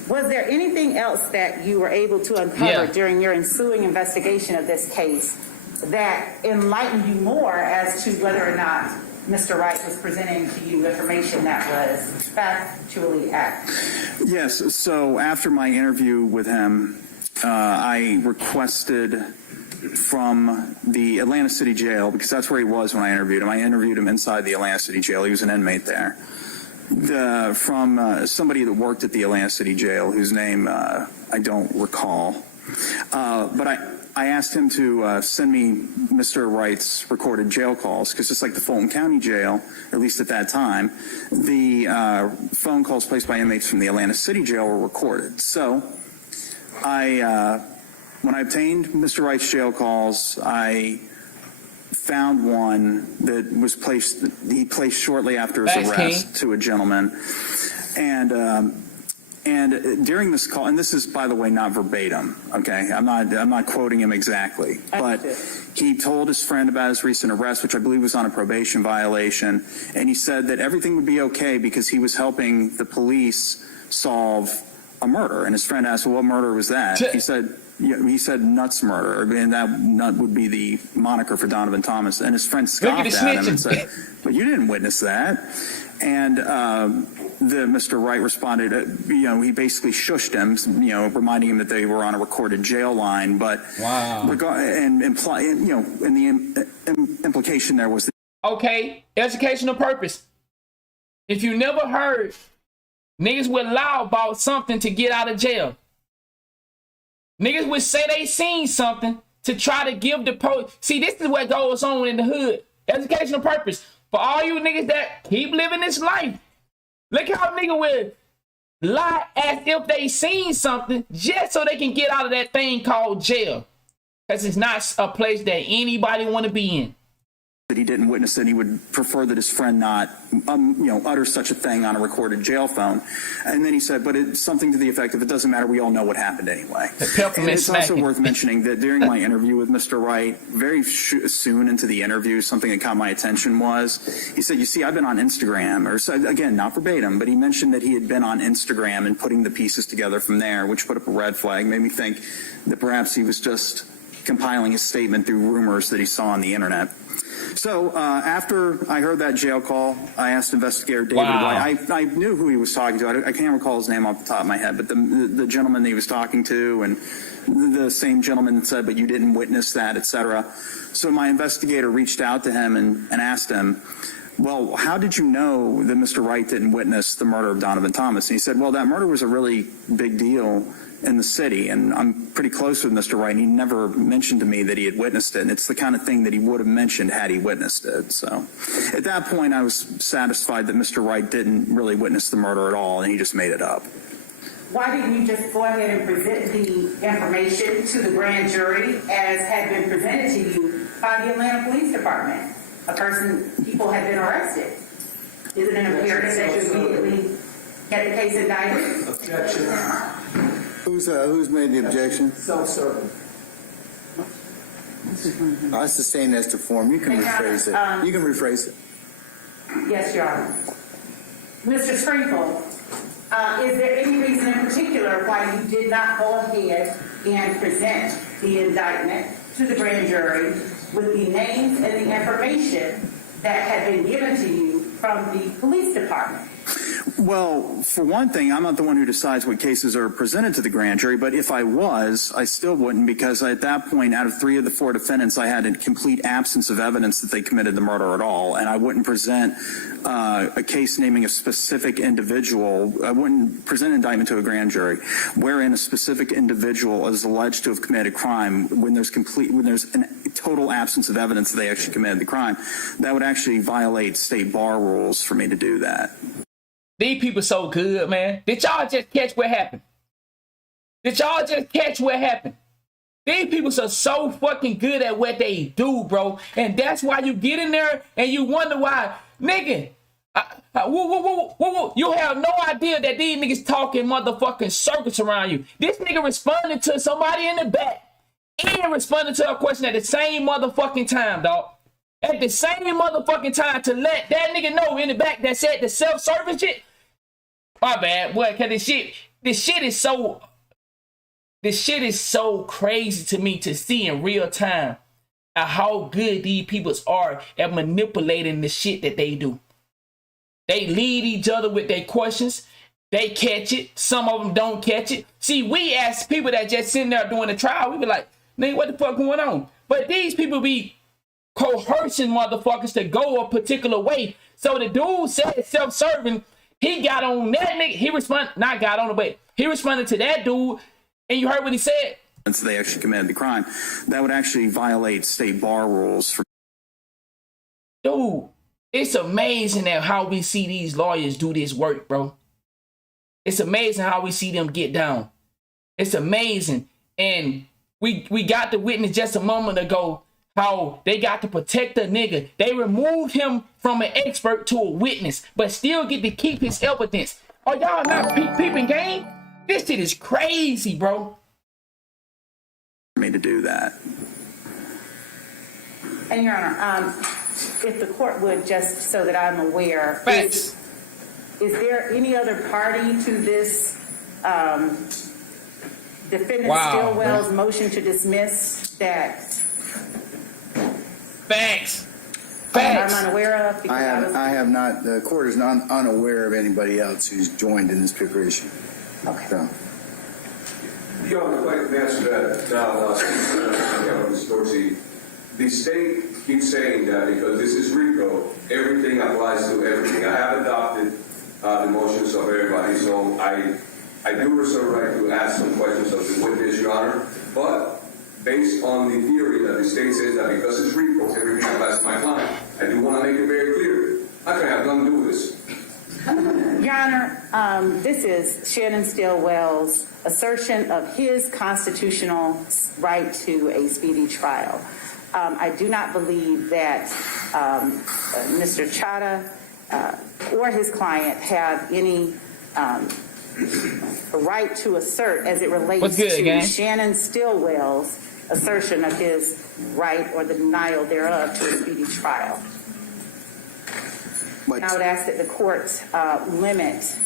Was there anything else that you were able to uncover during your ensuing investigation of this case that enlightened you more as to whether or not Mr. Wright was presenting to you information that was factually accurate? Yes. So after my interview with him, I requested from the Atlanta City Jail, because that's where he was when I interviewed him. I interviewed him inside the Atlanta City Jail. He was an inmate there. From somebody that worked at the Atlanta City Jail, whose name I don't recall. But I asked him to send me Mr. Wright's recorded jail calls, because just like the Fulton County Jail, at least at that time, the phone calls placed by inmates from the Atlanta City Jail were recorded. So when I obtained Mr. Wright's jail calls, I found one that was he placed shortly after his arrest to a gentleman. And during this call, and this is, by the way, not verbatim, okay? I'm not quoting him exactly, but he told his friend about his recent arrest, which I believe was on a probation violation, and he said that everything would be okay because he was helping the police solve a murder. And his friend asked, well, what murder was that? He said Nuts murder, and that would be the moniker for Donovan Thomas. And his friend scoffed at him and said, but you didn't witness that. And Mr. Wright responded, he basically shushed him, reminding him that they were on a recorded jail line. But and the implication there was that, okay, educational purpose. If you never heard, niggas would lie about something to get out of jail. Niggas would say they seen something to try to give the police. See, this is what goes on in the hood. Educational purpose. For all you niggas that keep living this life, look how nigga would lie as if they seen something just so they can get out of that thing called jail. Because it's not a place that anybody want to be in. that he didn't witness it. He would prefer that his friend not, utter such a thing on a recorded jail phone. And then he said, but it's something to the effect of, it doesn't matter, we all know what happened anyway. And it's also worth mentioning that during my interview with Mr. Wright, very soon into the interview, something that caught my attention was, he said, you see, I've been on Instagram, or again, not verbatim, but he mentioned that he had been on Instagram and putting the pieces together from there, which put up a red flag, made me think that perhaps he was just compiling his statement through rumors that he saw on the internet. So after I heard that jail call, I asked investigator David White. I knew who he was talking to. I can't recall his name off the top of my head, but the gentleman that he was talking to, and the same gentleman that said, but you didn't witness that, etc. So my investigator reached out to him and asked him, well, how did you know that Mr. Wright didn't witness the murder of Donovan Thomas? And he said, well, that murder was a really big deal in the city, and I'm pretty close with Mr. Wright, and he never mentioned to me that he had witnessed it, and it's the kind of thing that he would have mentioned had he witnessed it. So at that point, I was satisfied that Mr. Wright didn't really witness the murder at all, and he just made it up. Why didn't you just go ahead and present the information to the grand jury as had been presented to you by the Atlanta Police Department? People had been arrested. Is it an imperative that you immediately get the case indicted? Objection. Who's made the objection? Self-serving. I sustain as to form. You can rephrase it. You can rephrase it. Yes, Your Honor. Mr. Sprinkle, is there any reason in particular why you did not go ahead and present the indictment to the grand jury with the names and the information that had been given to you from the police department? Well, for one thing, I'm not the one who decides what cases are presented to the grand jury, but if I was, I still wouldn't, because at that point, out of 3 of the 4 defendants, I had a complete absence of evidence that they committed the murder at all, and I wouldn't present a case naming a specific individual. I wouldn't present an indictment to a grand jury wherein a specific individual is alleged to have committed a crime when there's a total absence of evidence that they actually committed the crime. That would actually violate state bar rules for me to do that. These people so good, man. Did y'all just catch what happened? Did y'all just catch what happened? These people are so fucking good at what they do, bro. And that's why you get in there and you wonder why. Nigga, you have no idea that these niggas talking motherfucking circles around you. This nigga responded to somebody in the back and responded to a question at the same motherfucking time, dog. At the same motherfucking time to let that nigga know in the back that said the self-service shit. My bad, boy, cause this shit is so crazy to me to see in real time how good these people are at manipulating the shit that they do. They lead each other with their questions. They catch it. Some of them don't catch it. See, we ask people that just sitting there doing the trial, we be like, nigga, what the fuck going on? But these people be coercing motherfuckers to go a particular way. So the dude said self-serving. He got on that nigga. He responded, not got on it, but he responded to that dude. And you heard what he said? So they actually committed the crime. That would actually violate state bar rules. Dude, it's amazing at how we see these lawyers do this work, bro. It's amazing how we see them get down. It's amazing. And we got to witness just a moment ago how they got to protect the nigga. They removed him from an expert to a witness, but still get to keep his evidence. Are y'all not peeping game? This shit is crazy, bro. Me to do that. And Your Honor, if the court would, just so that I'm aware, is there any other party to this defendant Stillwell's motion to dismiss that? Facts. I'm unaware of. I have not. The court is not unaware of anybody else who's joined in this particular issue. Okay. So. Your Honor, if I can answer that now, Ms. Dorsey. The state keeps saying that because this is RICO, everything applies to everything. I have adopted the motions of everybody, so I do reserve the right to ask some questions of the witness, Your Honor. But based on the theory that the state says that because it's RICO, everything applies to my client, I do want to make it very clear. I can have nothing to do with this. Your Honor, this is Shannon Stillwell's assertion of his constitutional right to a speedy trial. I do not believe that Mr. Chadha or his client have any right to assert as it relates to Shannon Stillwell's assertion of his right or the denial thereof to a speedy trial. And I would ask that the court limit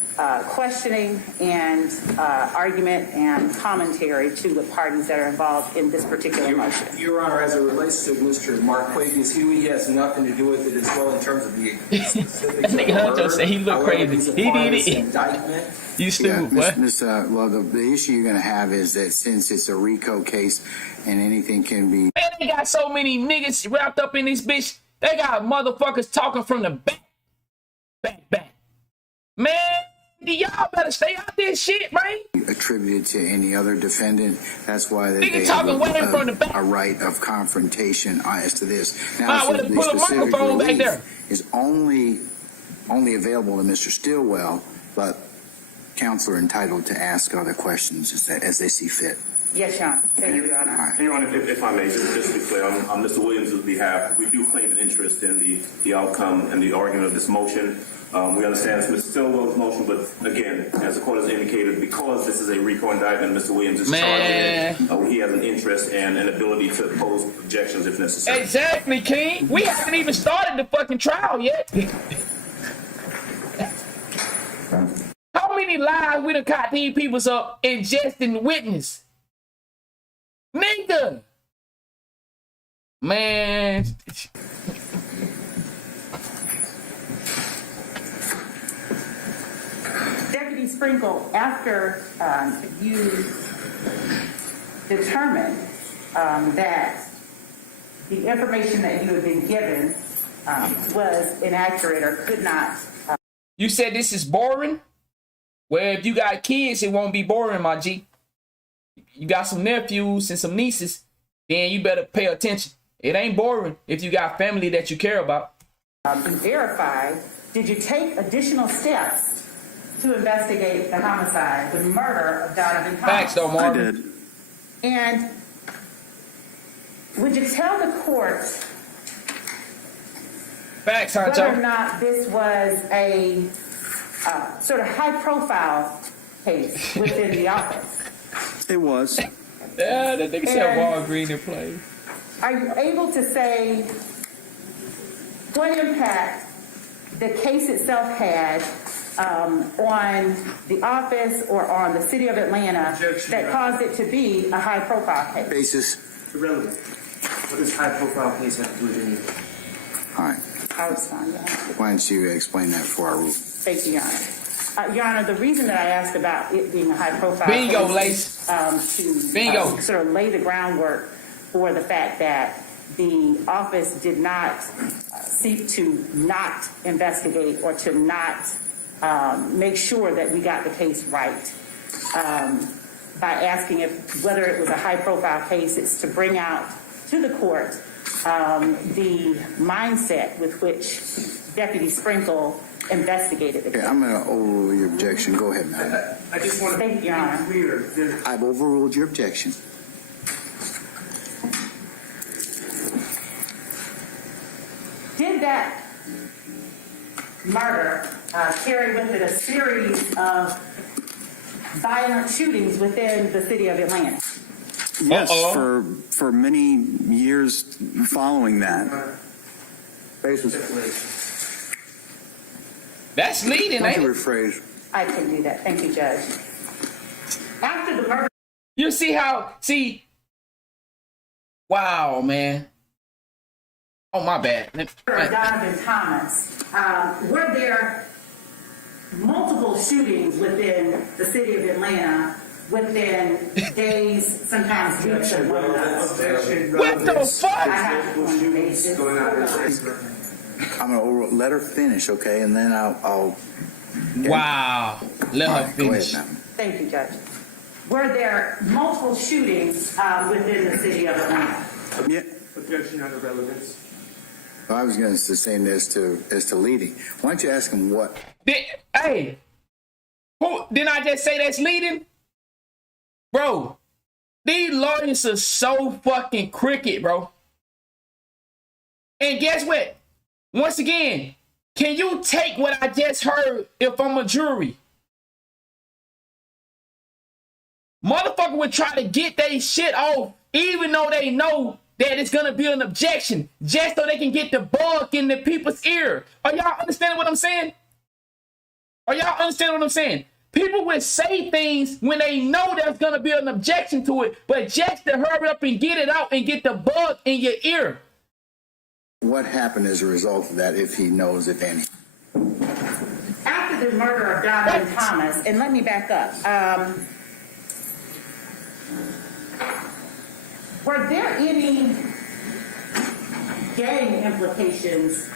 questioning and argument and commentary to the parties that are involved in this particular motion. Your Honor, as it relates to Mr. Mark Quavius, he has nothing to do with it as well in terms of the specifics. Nigga Hunter said he looked crazy. He did it. Indictment. You stupid, what? Well, the issue you're going to have is that since it's a RICO case and anything can be... Man, they got so many niggas wrapped up in this bitch. They got motherfuckers talking from the back. Back. Man, y'all better stay out this shit, man. Attributed to any other defendant. That's why they have a right of confrontation as to this. Now, the specific relief is only available to Mr. Stillwell, but counsel are entitled to ask other questions as they see fit. Yes, Your Honor. Thank you, Your Honor. Right. Your Honor, if I may, just to be clear, on Mr. Williams' behalf, we do claim an interest in the outcome and the argument of this motion. We understand it's Mr. Stillwell's motion, but again, as the court has indicated, because this is a RICO indictment, Mr. Williams is charged. He has an interest and an ability to pose objections if necessary. Exactly, King. We haven't even started the fucking trial yet. How many lies we done caught these people up ingesting witness? Nigga! Man. Sprinkle, after you determined that the information that you had been given was inaccurate or could not. You said this is boring? Well, if you got kids, it won't be boring, my G. You got some nephews and some nieces, then you better pay attention. It ain't boring if you got family that you care about. Verified, did you take additional steps to investigate the homicide, the murder of Donovan Thomas? Facts though, Marvin. I did. And would you tell the court Facts, whether or Honcho. not this was a sort of high-profile case within the office? It was. Yeah, that nigga said Walgreens in play. Are you able to say what impact the case itself had on the office or on the city of Atlanta that caused it to be a high-profile case? Basis. Irrelevant. What does high-profile case have to do with anything? All right. I'll respond, Your Honor. Why don't you explain that for our rule? Thank you, Your Honor. Your Honor, the reason that I asked about it being a high-profile Bingo, case Lace. to sort of lay the groundwork for the fact that the office did not seek to not investigate or to not make sure that we got the case right. By asking whether it was a high-profile case, it's to bring out to the court the mindset with which Deputy Sprinkle investigated the case. Okay, I'm going to overrule your objection. Go ahead, madam. I just want to be clear. I've overruled your objection. Did that murder carry with it a series of violent shootings within the city of Atlanta? Yes, for many years following that. That's leading, ain't it? Rephrase. I can do that. Thank you, Judge. After the murder. You wow, man. Oh, my bad. Donovan Thomas, were there multiple shootings within the city of Atlanta within days, sometimes weeks or months? What the fuck? I'm going to let her finish, okay, and then I'll Wow. Let her finish. Go ahead, ma'am. Thank you, Judge. Were there multiple shootings within the city of Atlanta? Yeah. Objection on irrelevance. I was going to say this as to leading. Why don't you ask him what? Hey, didn't I just say that's leading? Bro, these lawyers are so fucking cricket, bro. And guess what? Once again, can you take what I just heard if I'm a jury? Motherfucker would try to get their shit off even though they know that it's gonna be an objection just so they can get the bug in the people's ear. Are y'all understanding what I'm saying? Are y'all understanding what I'm saying? People would say things when they know there's gonna be an objection to it, but just to hurry up and get it out and get the bug in your ear. What happened as a result of that, if he knows, if any? After the murder of Donovan Thomas, and let me back up. Were there any gang implications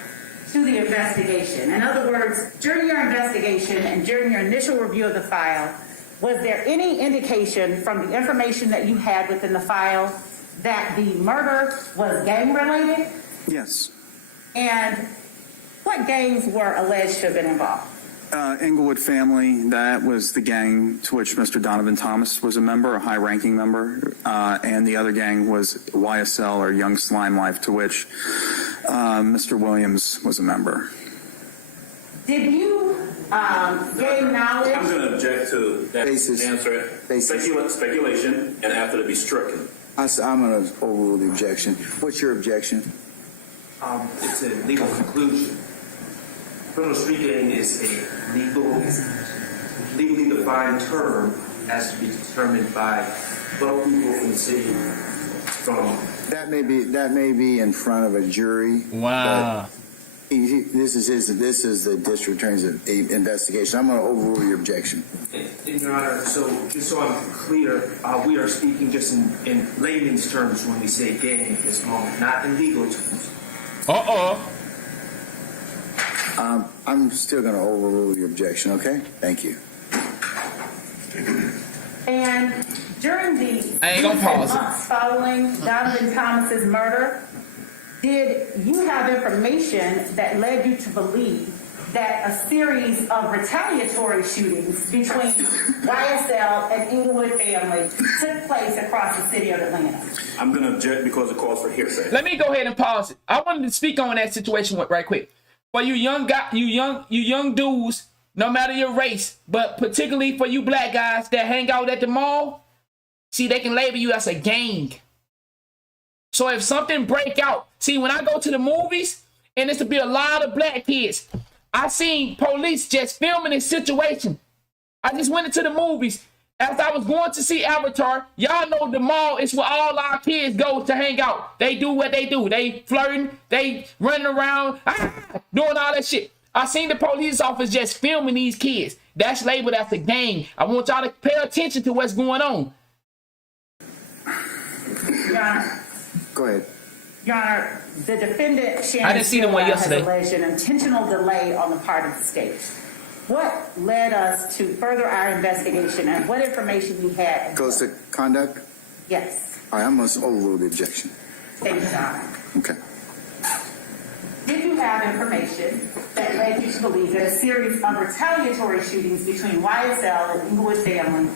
to the investigation? In other words, during your investigation and during your initial review of the file, was there any indication from the information that you had within the file that the murder was gang-related? Yes. And what gangs were alleged to have been involved? Inglewood family, that was the gang to which Mr. Donovan Thomas was a member, a high-ranking member, and the other gang was YSL, or Young Slime Life, to which Mr. Williams was a member. Did you gain knowledge? I'm going to object to that answer. Speculation, and after to be stricken. I'm going to overrule the objection. What's your objection? It's a legal conclusion. Criminal street gang is a legally defined term as to be determined by 12 people in the city. From that may be in front of a jury. Wow. This is the district attorney's investigation. I'm going to overrule your objection. In Your Honor, so just so I'm clear, we are speaking just in layman's terms when we say gang at this moment, not in legal terms. I'm still going to overrule your objection, okay? Thank you. And during the I ain't gonna pause it. months following Donovan Thomas's murder, did you have information that led you to believe that a series of retaliatory shootings between YSL and Inglewood family took place across the city of Atlanta? I'm going to object because it calls for hearsay. Let me go ahead and pause it. I wanted to speak on that situation right quick. For you young dudes, no matter your race, but particularly for you black guys that hang out at the mall, see, they can label you as a gang. So if something break out, see, when I go to the movies, and it's to be a lot of black kids, I seen police just filming this situation. I just went into the movies. As I was going to see Avatar, y'all know the mall is where all our kids go to hang out. They do what they do. They flirting, they running around, doing all that shit. I seen the police officer just filming these kids. That's labeled as a gang. I want y'all to pay attention to what's going on. Your Honor. Go ahead. Your Honor, the defendant, Shannon, I didn't see the one yesterday. has alleged an intentional delay on the part of the state. What led us to further our investigation, and what information you had? Goes to conduct? Yes. All right, I must overrule the objection. Thank you, Your Honor. Okay. Did you have information that led you to believe that a series of retaliatory shootings between YSL and Inglewood family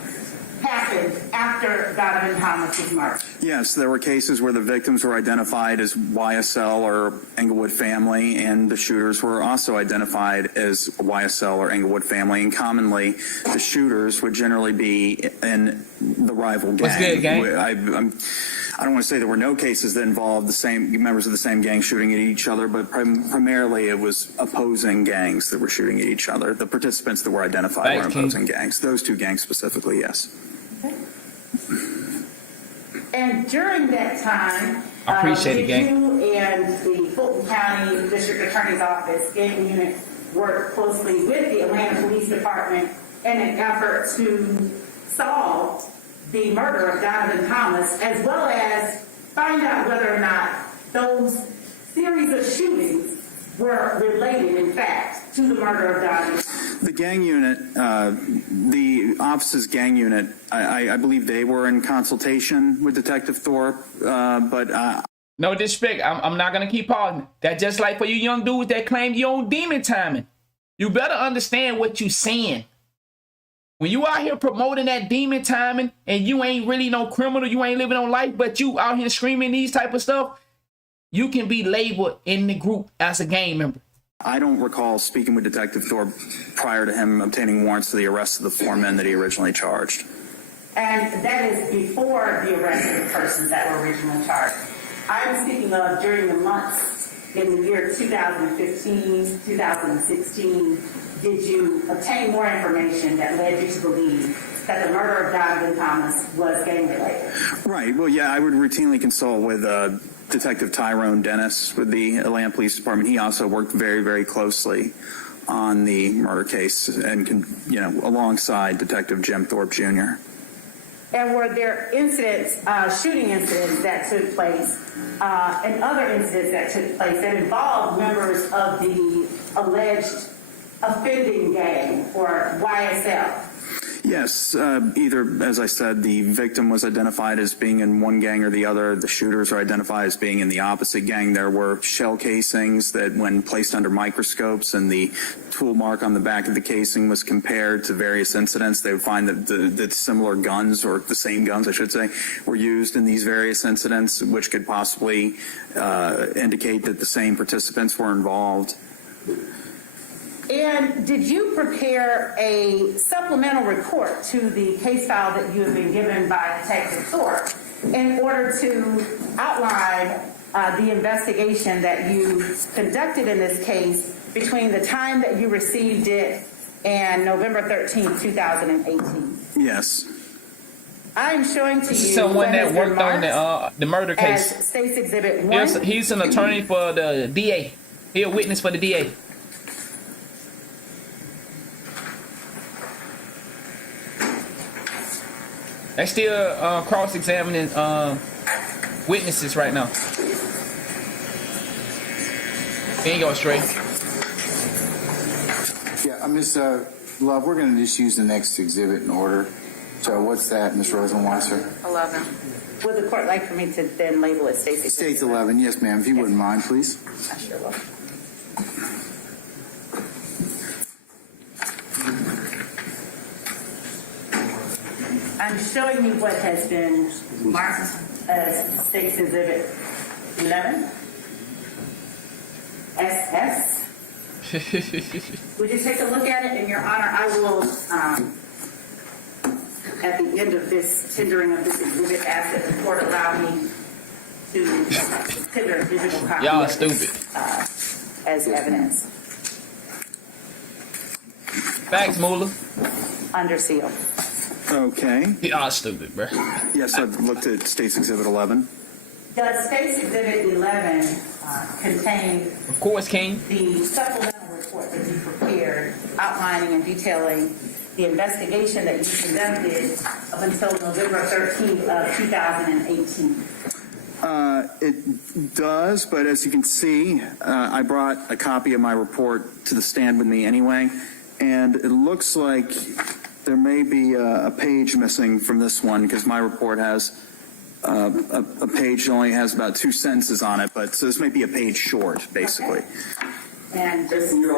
happened after Donovan Thomas was murdered? Yes, there were cases where the victims were identified as YSL or Englewood family, and the shooters were also identified as YSL or Englewood family. And commonly, the shooters would generally be in the rival gang. What's good, gang? I don't want to say there were no cases that involved the same members of the same gang shooting at each other, but primarily it was opposing gangs that were shooting at each other. The participants that were identified were opposing gangs. Those two gangs specifically, yes. And during that time, I appreciate it, gang. you and the Fulton County District Attorney's Office gang unit worked closely with the Atlanta Police Department in an effort to solve the murder of Donovan Thomas, as well as find out whether or not those series of shootings were related, in fact, to the murder of Donovan. The gang unit, the office's gang unit, I believe they were in consultation with Detective Thorpe, but... No disrespect, I'm not going to keep pausing. That's just like for you young dudes that claim you own demon timing. You better understand what you're saying. When you out here promoting that demon timing and you ain't really no criminal, you ain't living on life, but you out here screaming these type of stuff, you can be labeled in the group as a gang member. I don't recall speaking with Detective Thorpe prior to him obtaining warrants to the arrest of the four men that he originally charged. And that is before the arrest of the persons that were originally charged. I'm speaking of during the months in the year 2015, 2016, did you obtain more information that led you to believe that the murder of Donovan Thomas was gang-related? Right. Well, yeah, I would routinely consult with Detective Tyrone Dennis with the Atlanta Police Department. He also worked very, very closely on the murder case and, alongside Detective Jim Thorpe Jr. And were there incidents, shooting incidents that took place, and other incidents that took place that involved members of the alleged offending gang, or YSL? Yes, either, as I said, the victim was identified as being in one gang or the other. The shooters are identified as being in the opposite gang. There were shell casings that, when placed under microscopes and the tool mark on the back of the casing was compared to various incidents, they would find that similar guns, or the same guns, I should say, were used in these various incidents, which could possibly indicate that the same participants were involved. And did you prepare a supplemental report to the case file that you have been given by Detective Thorpe in order to outline the investigation that you conducted in this case between the time that you received it and November 13, 2018? Yes. I'm showing to you someone that worked on the murder case. As State's Exhibit 1. He's an attorney for the DA. He a witness for the DA. They still cross-examining witnesses right now. He ain't going straight. Yeah, Ms. Love, we're going to just use the next exhibit in order. So what's that, Ms. Rosenwasser? 11. Would the court like for me to then label it State's State's 11, yes, ma'am, if you wouldn't mind, please. I sure will. I'm showing you what has been marked as State's Exhibit 11. SS. Would you take a look at it? In your honor, I will, at the end of this tendering of this exhibit, ask that the court allow me to tender a digital copy. Y'all stupid. As evidence. Facts, Moolah. Under seal. Okay. Y'all stupid, bro. Yes, I've looked at State's Exhibit 11. Does State's Exhibit 11 contain, of course, King, the supplemental report that you prepared outlining and detailing the investigation that you conducted up until November 13th of 2018? It does, but as you can see, I brought a copy of my report to the stand with me anyway, and it looks like there may be a page missing from this one because my report has a page that only has about 2 sentences on it, but so this may be a page short, basically. And just, Shooting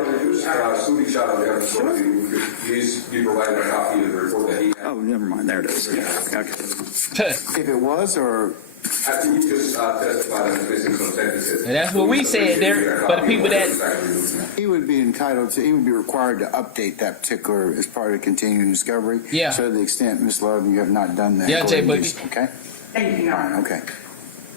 shot on the other side, please be provided a copy of the report that he had. Oh, never mind. There it is. Yeah. Okay. If it was, or I think you just testified as missing some sentences. And that's what we said there. For the people that he would be entitled to, he would be required to update that particular as part of continuing discovery. Yeah. So to the extent, Ms. Love, you have not done that. Yeah, Jay go ahead and Boogie. use- Okay. thank you, Your Honor. Okay.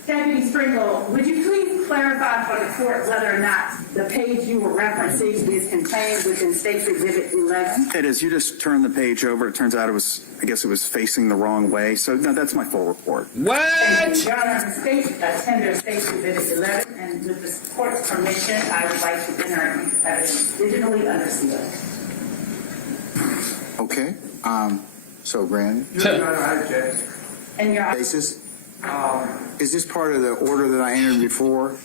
Deputy Sprinkle, would you please clarify for the court whether or not the page you were referencing is contained within State's Exhibit 11? It is. You just turn the page over. It turns out I guess it was facing the wrong way. So no, that's my full report. What? Thank you, Your Honor. The state tender State's Exhibit 11, and with the court's permission, I would like to enter evidence digitally under seal. Okay. So granted. Your Honor, I object. And Your Honor, Basis. Is this part of the order that I entered before?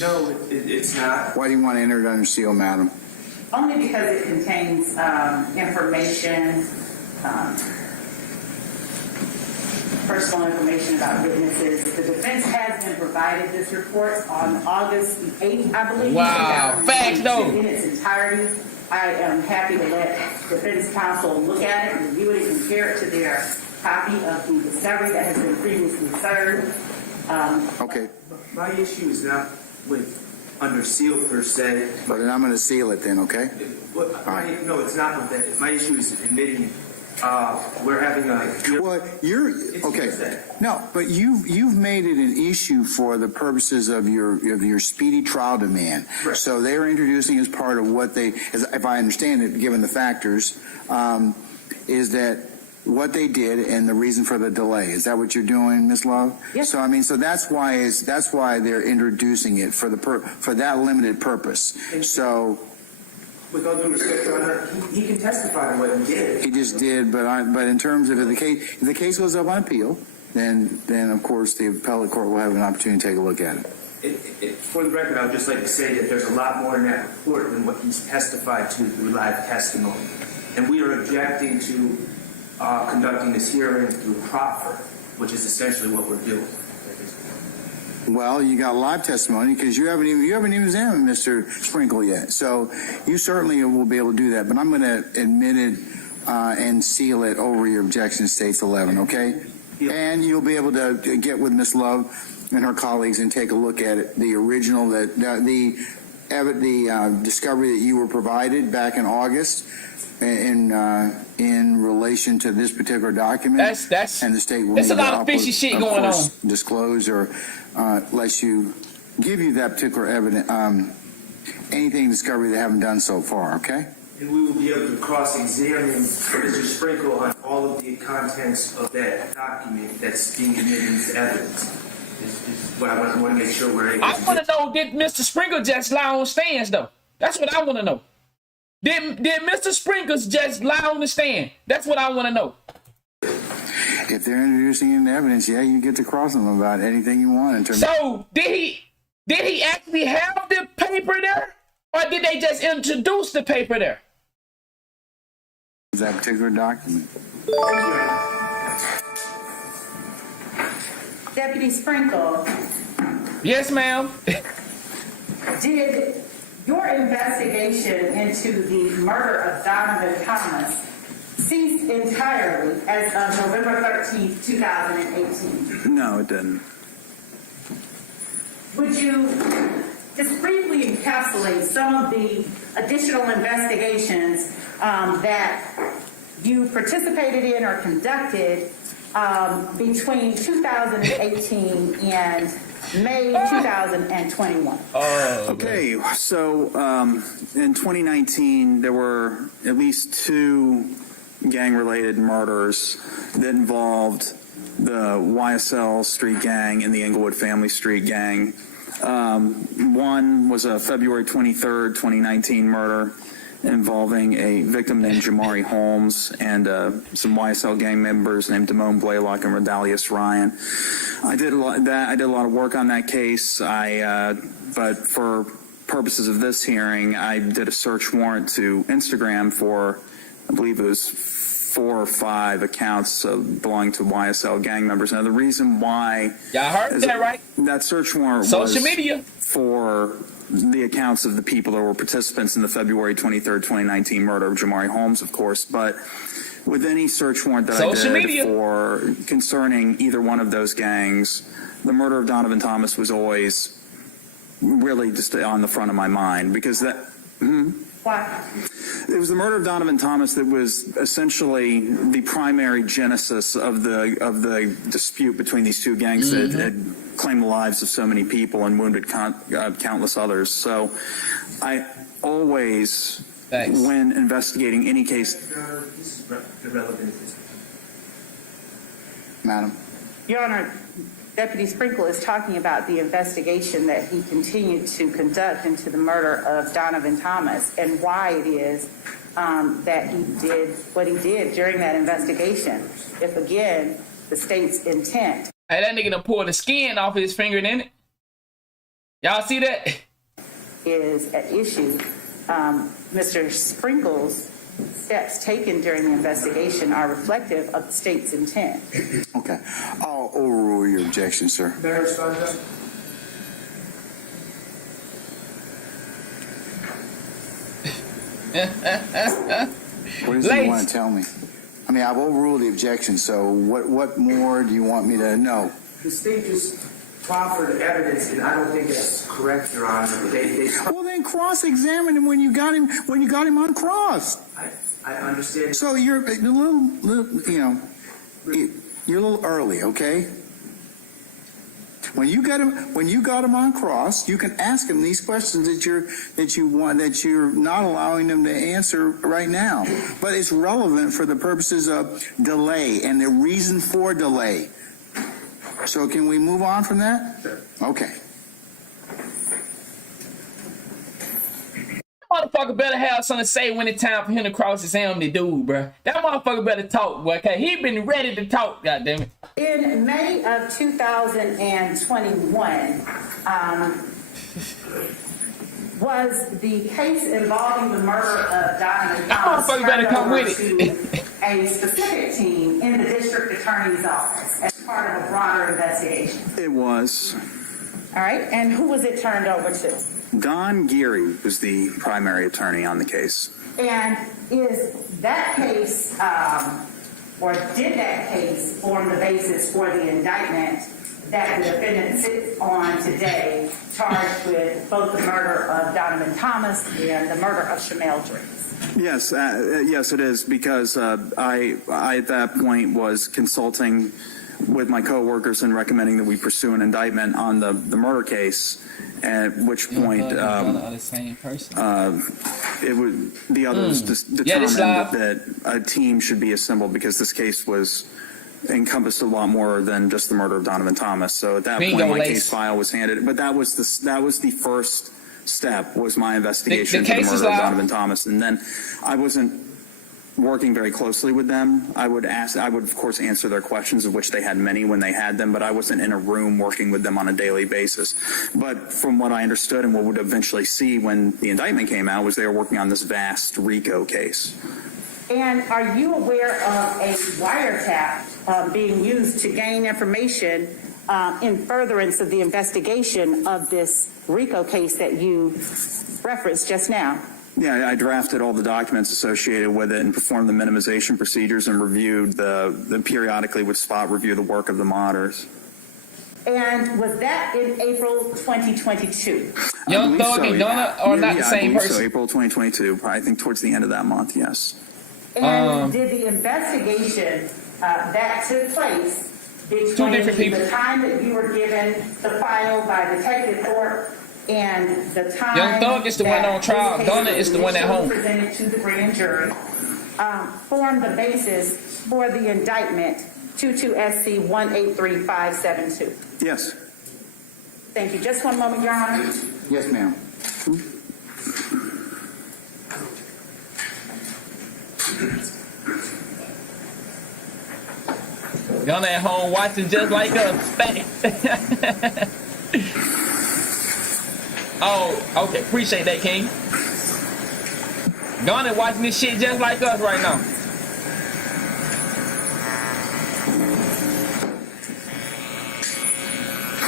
No, it's not. Why do you want to enter it under seal, madam? only because it contains information, personal information about witnesses. The defense has been provided this report on August the 8th, I believe. Wow, facts though. In its entirety. I am happy to let defense counsel look at it, review it, and compare it to their copy of the discovery that has been previously served. Okay. My issue is not with under seal per se. But then I'm going to seal it then, okay? No, it's not with that. My issue is admitting we're having a... Well, okay. No, but you've made it an issue for the purposes of your speedy trial demand. Right. So they're introducing as part of what they, if I understand it, given the factors, is that what they did and the reason for the delay. Is that what you're doing, Ms. Love? Yes. So I mean, so that's why they're introducing it for that limited purpose. So. With all due respect, Your Honor, he can testify to what he did. He just did, but in terms of if the case goes up on appeal, then of course the appellate court will have an opportunity to take a look at it. For the record, I would just like to say that there's a lot more in that report than what he's testified to through live testimony. And we are objecting to conducting this hearing through proffer, which is essentially what we're doing. Well, you got live testimony because you haven't even examined Mr. Sprinkle yet. So you certainly will be able to do that. But I'm going to admit it and seal it over your objection to States 11, okay? Yeah. And you'll be able to get with Ms. Love and her colleagues and take a look at it, the original, the discovery that you were provided back in August in relation to this particular document. That's and the state will there's a lot of fishy shit going on. Disclose or lets you give you that particular evidence, anything discovery they haven't done so far. Okay. And we will be able to cross-examine Mr. Sprinkle on all of the contents of that document that's being admitted into evidence. is what I want to make sure we're able I to want to know, did Mr. Sprinkle just lie on stands, though? That's what I want to know. Did Mr. Sprinkles just lie on the stand? That's what I want to know. If they're introducing any evidence, yeah, you get to cross them about anything you want in terms So did he actually have the paper there, or did they just introduce the paper there? of that particular document. Deputy Sprinkle, Yes, ma'am. did your investigation into the murder of Donovan Thomas cease entirely as of November 13th, 2018? No, it didn't. Would you just briefly encapsulate some of the additional investigations that you participated in or conducted between 2018 and May 2021? Okay, so in 2019, there were at least 2 gang-related murders that involved the YSL Street Gang and the Inglewood Family Street Gang. One was a February 23rd, 2019 murder involving a victim named Jamari Holmes and some YSL gang members named Damone Blaylock and Rodalius Ryan. I did a lot of work on that case. But for purposes of this hearing, I did a search warrant to Instagram for, I believe it was 4 or 5 accounts belonging to YSL gang members. Now, the reason why... Y'all heard that, right? That search warrant Social was media. For the accounts of the people that were participants in the February 23rd, 2019 murder of Jamari Holmes, of course. But with any search warrant that Social I did media. for concerning either one of those gangs, the murder of Donovan Thomas was always really just on the front of my mind because that... Why? It was the murder of Donovan Thomas that was essentially the primary genesis of the dispute between these 2 gangs that had claimed the lives of so many people and wounded countless others. So I always, when investigating any case... Madam. Your Honor, Deputy Sprinkle is talking about the investigation that he continued to conduct into the murder of Donovan Thomas and why it is that he did what he did during that investigation. If, again, the state's intent... Hey, that nigga done pulled the skin off his finger, didn't it? Y'all see that? ...is at issue. Mr. Sprinkle's steps taken during the investigation are reflective of the state's intent. Okay. I'll overrule your objection, sir. Mayor Sandra? What does he want to tell me? I mean, I've overruled the objection, so what more do you want me to know? The state just proffered evidence, and I don't think it's correct, Your Honor. Well, then cross-examine him when you got him on cross. I understand. So you're a little, you're a little early, okay? When you got him on cross, you can ask him these questions that you're not allowing him to answer right now. But it's relevant for the purposes of delay and the reason for delay. So can we move on from that? Sure. Okay. Motherfucker better have something to say when it's time for him to cross-examine the dude, bruh. That motherfucker better talk, boy, okay? He been ready to talk, goddammit. In May of 2021, was the case involving the murder of Donovan Thomas motherfucker better come with to a specific team in the district attorney's office as part of a broader investigation? It was. All right, and who was it turned over to? Don Geary was the primary attorney on the case. And is that case, or did that case form the basis for the indictment that the defendant sits on today, charged with both the murder of Donovan Thomas and the murder of Shamel Driggs? Yes, yes, it is, because I at that point was consulting with my coworkers and recommending that we pursue an indictment on the murder case. At which point, it would the others determined that a team should be assembled because this case was encompassed a lot more than just the murder of Donovan Thomas. So at that Bingo, point, my Lace. case file was handed, but that was the first step, was my investigation The into the case is murder of live. Donovan Thomas. And then I wasn't working very closely with them. I would of course answer their questions, of which they had many when they had them, but I wasn't in a room working with them on a daily basis. But from what I understood and what we would eventually see when the indictment came out, was they were working on this vast RICO case. And are you aware of a wiretap being used to gain information in furtherance of the investigation of this RICO case that you referenced just now? Yeah, I drafted all the documents associated with it and performed the minimization procedures and reviewed the periodically would spot review the work of the modders. And was that in April 2022? Young Thug and Donna are not the same person. So April 2022, I think towards the end of that month, yes. And did the investigation that took place Two different between people. the time that you were given the file by Detective Thorpe and the time Young Thug is the one on trial. Donna is the one at home. presented to the grand jury, form the basis for the indictment 22 SC 183572? Yes. Thank you. Just one moment, Your Honor. Yes, ma'am. Y'all at home watching just like us. Oh, okay. Appreciate that, King. Ghana watching this shit just like us right now.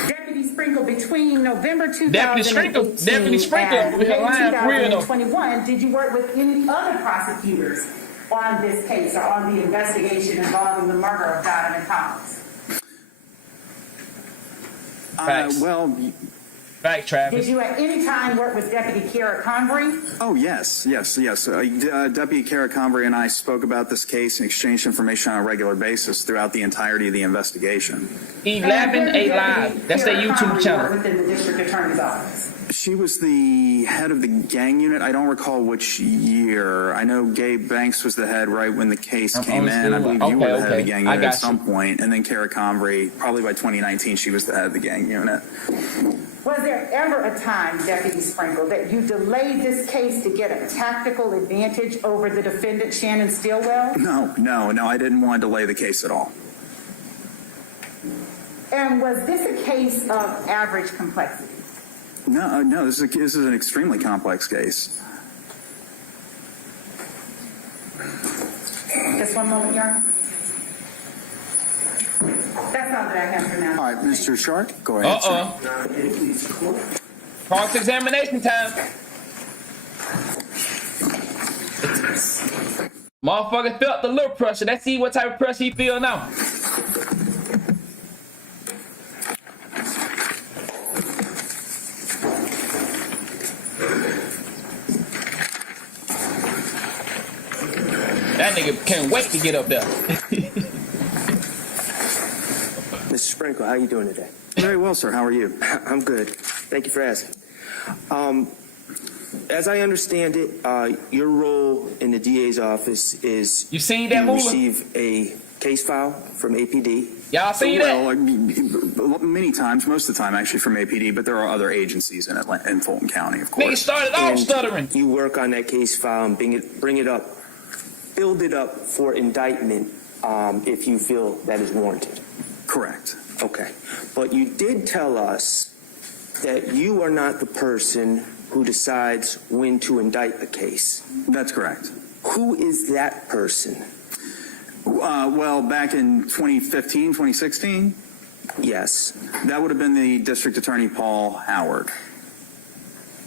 Deputy Sprinkle, between November Deputy 2018 Sprinkle and over here lying for real though. 2021, did you work with any other prosecutors on this case or on the investigation involving the murder of Donovan Thomas? Well, Back, Travis. Did you at any time work with Deputy Kara Convery? oh, yes. Deputy Kara Convery and I spoke about this case and exchanged information on a regular basis throughout the entirety of the investigation. 11A Live. That's their YouTube channel. Within the district attorney's office. She was the head of the gang unit. I don't recall which year. I know Gabe Banks was the head right when the case came in. I believe you were the head of the gang unit at some point. And then Kara Convery, probably by 2019, she was the head of the gang unit. Was there ever a time, Deputy Sprinkle, that you delayed this case to get a tactical advantage over the defendant, Shannon Stillwell? No, I didn't want to delay the case at all. And was this a case of average complexity? No, this is an extremely complex case. Just one moment, Your Honor. That's all that I have for now. All right, Mr. Shark, go ahead. Cross examination time. Motherfucker felt the little pressure. Let's see what type of pressure he feel now. That nigga can't wait to get up there. Mr. Sprinkle, how are you doing today? Very well, sir. How are you? I'm good. Thank you for asking. As I understand it, your role in the DA's office is you seen that movie? Receive a case file from APD. Y'all seen that? Well, I mean, many times, most of the time, actually, from APD, but there are other agencies in Fulton County, of course. Nigga started off stuttering. You work on that case file and bring it up, build it up for indictment if you feel that is warranted. Correct. Okay. But you did tell us that you are not the person who decides when to indict a case. That's correct. Who is that person? Well, back in 2015, 2016? Yes. That would have been the District Attorney Paul Howard.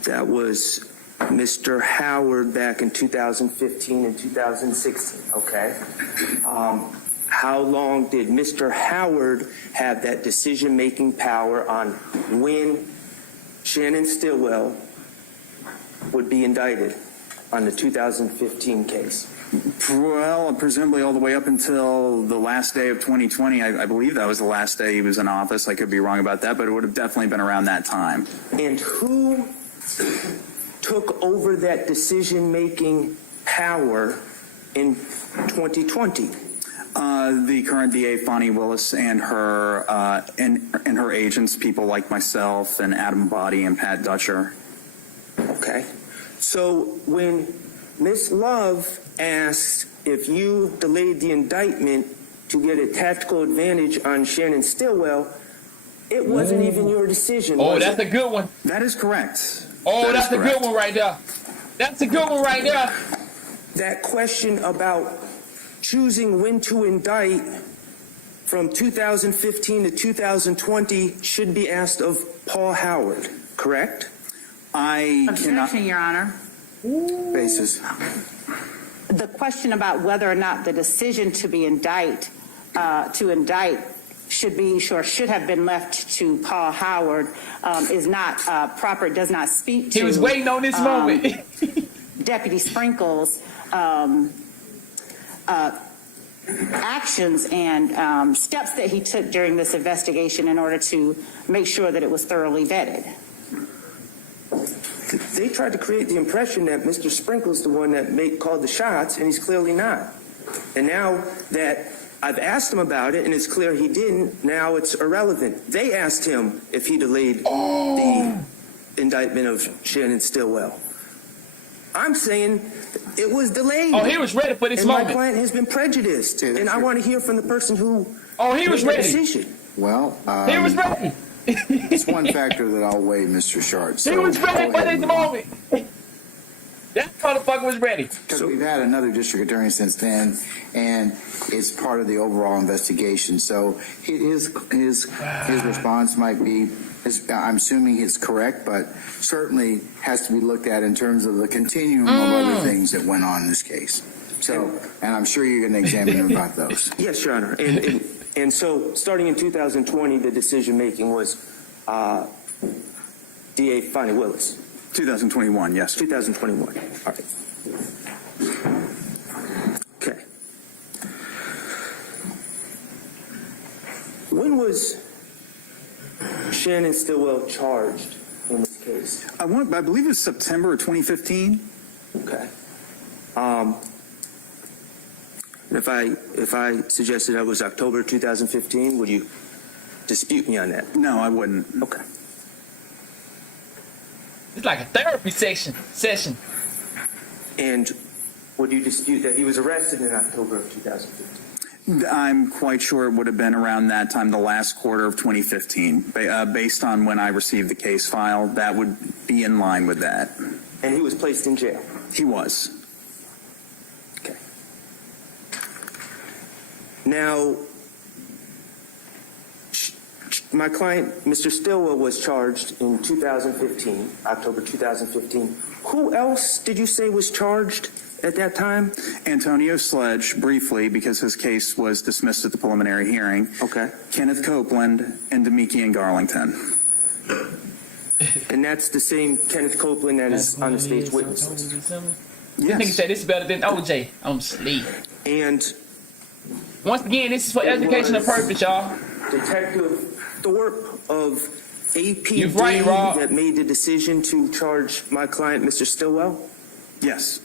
That was Mr. Howard back in 2015 and 2016. Okay. How long did Mr. Howard have that decision-making power on when Shannon Stillwell would be indicted on the 2015 case? Well, presumably all the way up until the last day of 2020. I believe that was the last day he was in office. I could be wrong about that, but it would have definitely been around that time. And who took over that decision-making power in 2020? The current DA, Fonnie Willis, and her and her agents, people like myself and Adam Body and Pat Dutcher. Okay. So when Ms. Love asked if you delayed the indictment to get a tactical advantage on Shannon Stillwell, it wasn't even your decision. Oh, was that's it? a good one. That is correct. Oh, That is that's a correct. good one right there. That's a good one right there. That question about choosing when to indict from 2015 to 2020 should be asked of Paul Howard, correct? I cannot. Objection, Your Honor. Basis. The question about whether or not the decision to indict should be or should have been left to Paul Howard is not proper. It does not speak to. He was waiting on this moment. Deputy Sprinkle's actions and steps that he took during this investigation in order to make sure that it was thoroughly vetted. They tried to create the impression that Mr. Sprinkle's the one that called the shots, and he's clearly not. And now that I've asked him about it, and it's clear he didn't, now it's irrelevant. They asked him if he delayed the indictment of Shannon Stillwell. I'm saying it was delayed. Oh, he was ready for this and moment. My client has been prejudiced, and I want to hear from the person who he was made the ready. decision. Well, He was ready. it's one factor that I'll weigh, Mr. Short. He was ready for this moment. That motherfucker was ready. Because we've had another district attorney since then, and it's part of the overall investigation. So his response might be, I'm assuming it's correct, but certainly has to be looked at in terms of the continuum of other things that went on in this case. So, and I'm sure you're going to examine him about those. Yes, Your Honor. And so, starting in 2020, the decision-making was DA Fonnie Willis. 2021, yes. 2021. All right. Okay. When was Shannon Stillwell charged in this case? I believe it was September of 2015. Okay. If I suggested that was October 2015, would you dispute me on that? No, I wouldn't. Okay. It's like a therapy session. And would you dispute that he was arrested in October of 2015? I'm quite sure it would have been around that time, the last quarter of 2015. Based on when I received the case file, that would be in line with that. And he was placed in jail? He was. Okay. Now, my client, Mr. Stillwell, was charged in 2015, October 2015. Who else did you say was charged at that time? Antonio Sledge, briefly, because his case was dismissed at the preliminary hearing. Okay. Kenneth Copeland and Demikian Garlington. And that's the same Kenneth Copeland that is on the state's witness list. This nigga said this is better than OJ. I'm asleep. And once again, this is for educational purpose, y'all. Detective Thorpe of APD You're right, Rob. that made the decision to charge my client, Mr. Stillwell? Yes.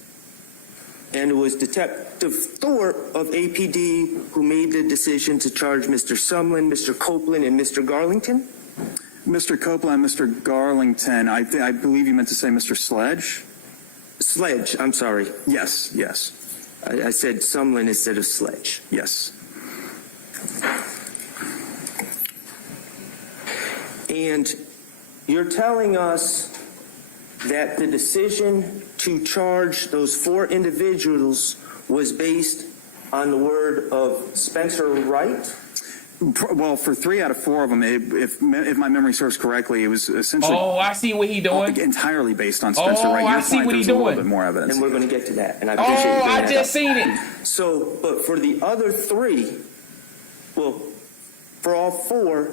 And it was Detective Thorpe of APD who made the decision to charge Mr. Sumlin, Mr. Copeland, and Mr. Garlington? Mr. Copeland, Mr. Garlington, I believe you meant to say Mr. Sledge? Sledge, I'm sorry. Yes, yes. I said Sumlin instead of Sledge. Yes. And you're telling us that the decision to charge those four individuals was based on the word of Spencer Wright? Well, for 3 out of 4 of them, if my memory serves correctly, it was essentially. Oh, I see what he doing. Entirely based on Spencer Wright. I see what he doing. A little doing. bit more evidence. And we're going to get to that. And I appreciate you bringing I that just up. seen it. So, but for the other 3, well, for all 4,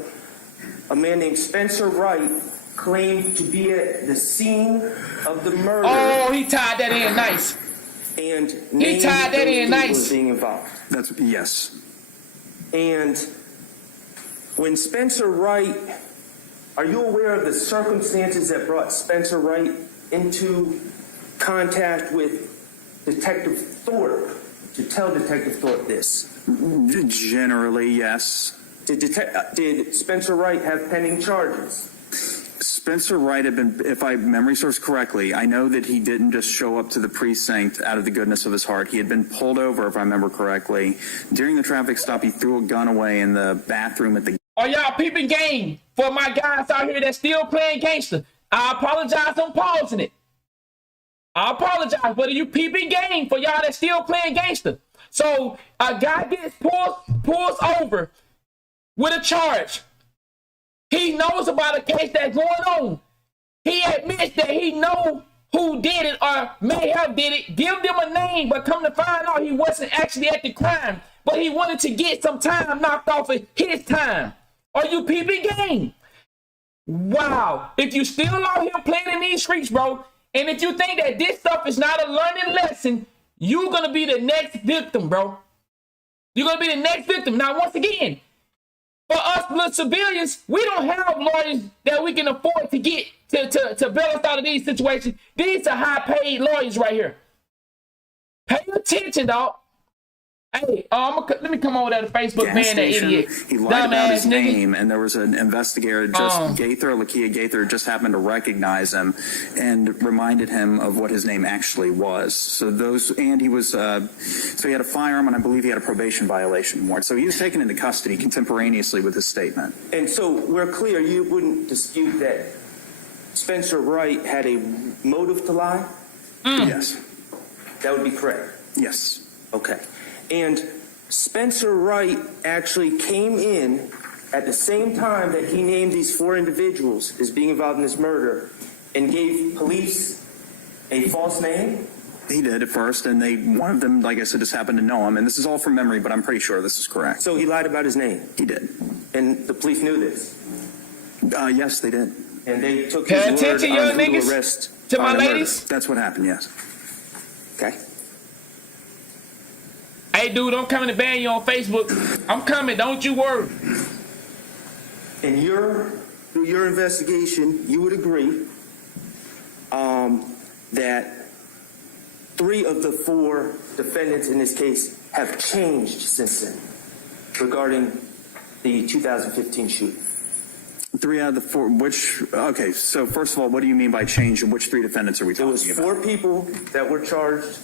a man named Spencer Wright claimed to be at the scene of the murder. Oh, he tied that in nice. And He tied that in nice. being involved. That's yes. And when Spencer Wright, are you aware of the circumstances that brought Spencer Wright into contact with Detective Thorpe to tell Detective Thorpe this? Generally, yes. Did Spencer Wright have pending charges? Spencer Wright had been, if my memory serves correctly, I know that he didn't just show up to the precinct out of the goodness of his heart. He had been pulled over, if I remember correctly. During the traffic stop, he threw a gun away in the bathroom at the... Are y'all peeping game for my guys out here that's still playing gangster? I apologize, I'm pausing it. I apologize, but are you peeping game for y'all that's still playing gangster? So a guy gets pulls over with a charge. He knows about a case that's going on. He admits that he knows who did it or may have did it. Give them a name, but come to find out he wasn't actually at the crime, but he wanted to get some time knocked off of his time. Are you peeping game? Wow. If you still out here playing in these streets, bro, and if you think that this stuff is not a learning lesson, you're going to be the next victim, bro. You're going to be the next victim. Now, once again, for us little civilians, we don't have lawyers that we can afford to get to bail us out of these situations. These are high-paid lawyers right here. Pay attention, dog. Hey, let me come over there to Facebook, man, that idiot. He lied about his name, and there was an investigator, Lakia Gaither, just happened to recognize him and reminded him of what his name actually was. So he was, so he had a firearm, and I believe he had a probation violation warrant. So he was taken into custody contemporaneously with his statement. And so we're clear, you wouldn't dispute that Spencer Wright had a motive to lie? Yes. That would be correct? Yes. Okay. And Spencer Wright actually came in at the same time that he named these 4 individuals as being involved in this murder and gave police a false name? He did at first, and one of them, like I said, just happened to know him. And this is all from memory, but I'm pretty sure this is correct. So he lied about his name? He did. And the police knew this? Yes, they did. And they took Pay his attention, word young on who to niggas, arrest to my on the murder. ladies. That's what happened, yes. Okay. Hey, dude, I'm coming to ban you on Facebook. I'm coming, don't you worry. And through your investigation, you would agree that 3 of the 4 defendants in this case have changed since then regarding the 2015 shooting. 3 out of the 4, okay, so first of all, what do you mean by change, and which 3 defendants are we talking about? There was 4 people that were charged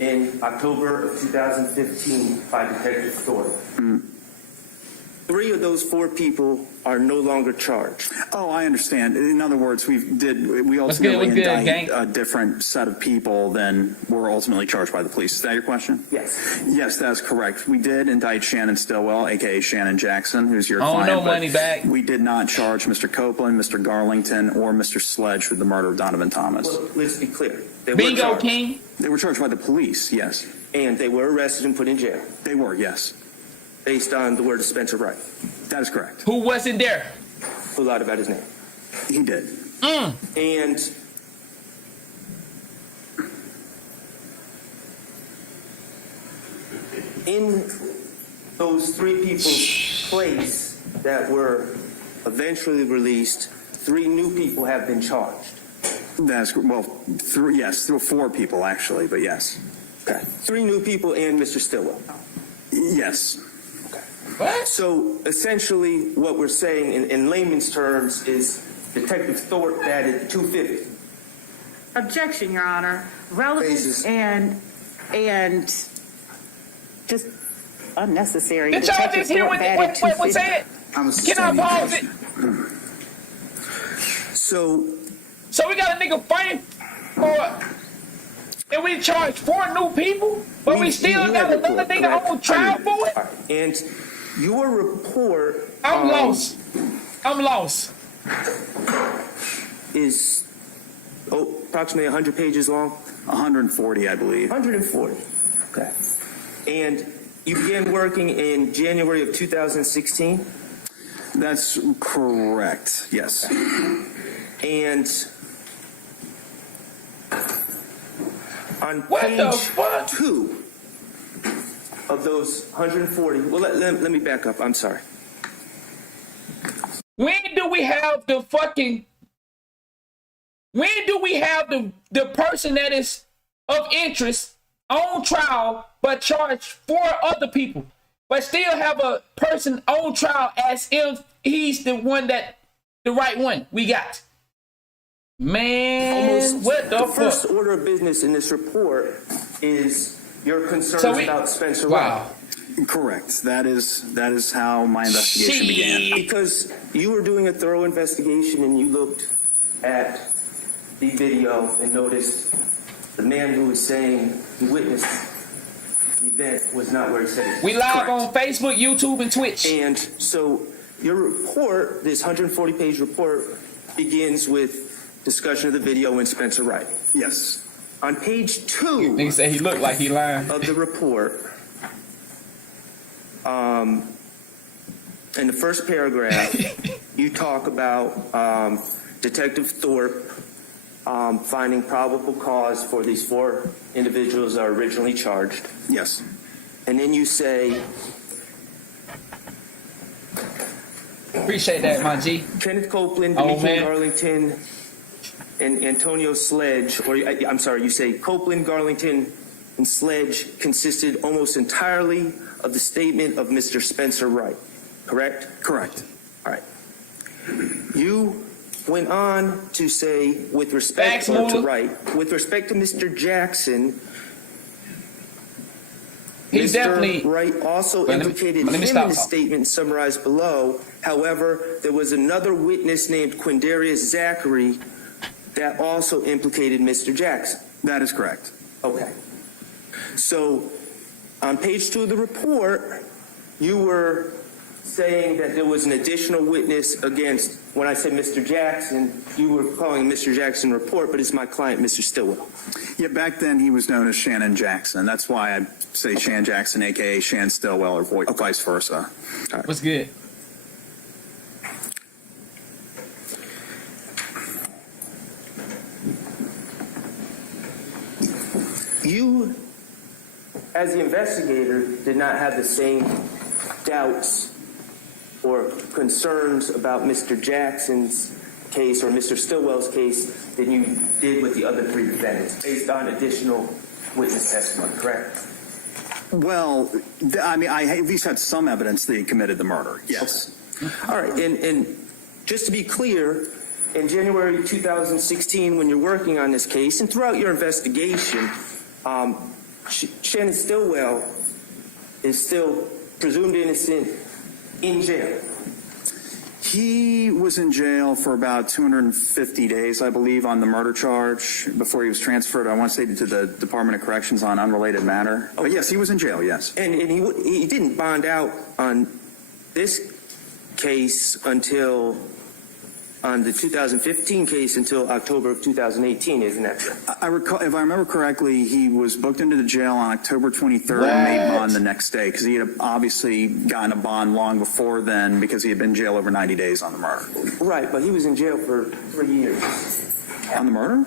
in October of 2015 by Detective Thorpe. 3 of those 4 people are no longer charged. Oh, I understand. In other words, we ultimately indict a different set of people than were ultimately charged by the police. Is that your question? Yes. Yes, that's correct. We did indict Shannon Stillwell, aka Shannon Jackson, who's your Oh, client. no money back. We did not charge Mr. Copeland, Mr. Garlington, or Mr. Sledge with the murder of Donovan Thomas. Well, let's be clear. They Bingo, were charged. King. They were charged by the police, yes. And they were arrested and put in jail. They were, yes. Based on the word of Spencer Wright. That is correct. Who wasn't there? Who lied about his name. He did. And in those 3 people's place that were eventually released, 3 new people have been charged. That's, 4 people actually, but yes. Okay. 3 new people and Mr. Stillwell. Yes. What? So essentially what we're saying in layman's terms is Detective Thorpe added 250. Objection, Your Honor. Relevance and just unnecessary. Did y'all just hear what said? Can I pause it? So we got a nigga fighting and we charged 4 new people, but we still got another nigga on trial for it? And your report... I'm lost. Is approximately 100 pages long? 140, I believe. 140. Okay. And you began working in January of 2016? That's correct, yes. And on page 2 of those 140, well, let me back up. I'm sorry. When do we have the person that is of interest on trial but charge 4 other people, but still have a person on trial as if he's the one that the right one we got. Man, what the fuck? First order of business in this report is your concerns about Spencer Wright. Correct. That is how my investigation began. Because you were doing a thorough investigation and you looked at the video and noticed the man who was saying he witnessed the event was not where he said it was. We live on Facebook, YouTube, and Twitch. And so your report, this 140-page report, begins with discussion of the video and Spencer Wright. Yes. On page 2 Nigga said he looked like he lying. of the report, in the first paragraph, you talk about Detective Thorpe finding probable cause for these 4 individuals that are originally charged. Yes. And then you say, appreciate that, my G. Kenneth Copeland, Oh, Dimitri man. Garlington, and Antonio Sledge, or I'm sorry, you say Copeland, Garlington, and Sledge consisted almost entirely of the statement of Mr. Spencer Wright, correct? Correct. All right. You went on to say, with respect Facts, to Mola. Wright, with respect to Mr. Jackson, He Mr. definitely. Wright also Let me- implicated let me him stop. in the statement summarized below. However, there was another witness named Quindarius Zachary that also implicated Mr. Jackson. That is correct. Okay. So on page 2 of the report, you were saying that there was an additional witness against, when I said Mr. Jackson, you were calling Mr. Jackson report, but it's my client, Mr. Stillwell. Yeah, back then he was known as Shannon Jackson. That's why I say Shan Jackson, a.k.a. Shan Stillwell, or vice versa. What's good? You, as the investigator, did not have the same doubts or concerns about Mr. Jackson's case or Mr. Stillwell's case than you did with the other 3 defendants, based on additional witness testimony, correct? Well, I mean, I at least had some evidence that he committed the murder. Yes. All right, and just to be clear, in January 2016, when you're working on this case, and throughout your investigation, Shannon Stillwell is still presumed innocent in jail. He was in jail for about 250 days, I believe, on the murder charge before he was transferred, I want to say, to the Department of Corrections on unrelated matter. But yes, he was in jail, yes. And he didn't bond out on this case until, on the 2015 case, until October of 2018, isn't that true? I recall, if I remember correctly, he was booked into the jail on October 23rd and made bond the next day because he had obviously gotten a bond long before then because he had been in jail over 90 days on the murder. Right, but he was in jail for 3 years. On the murder?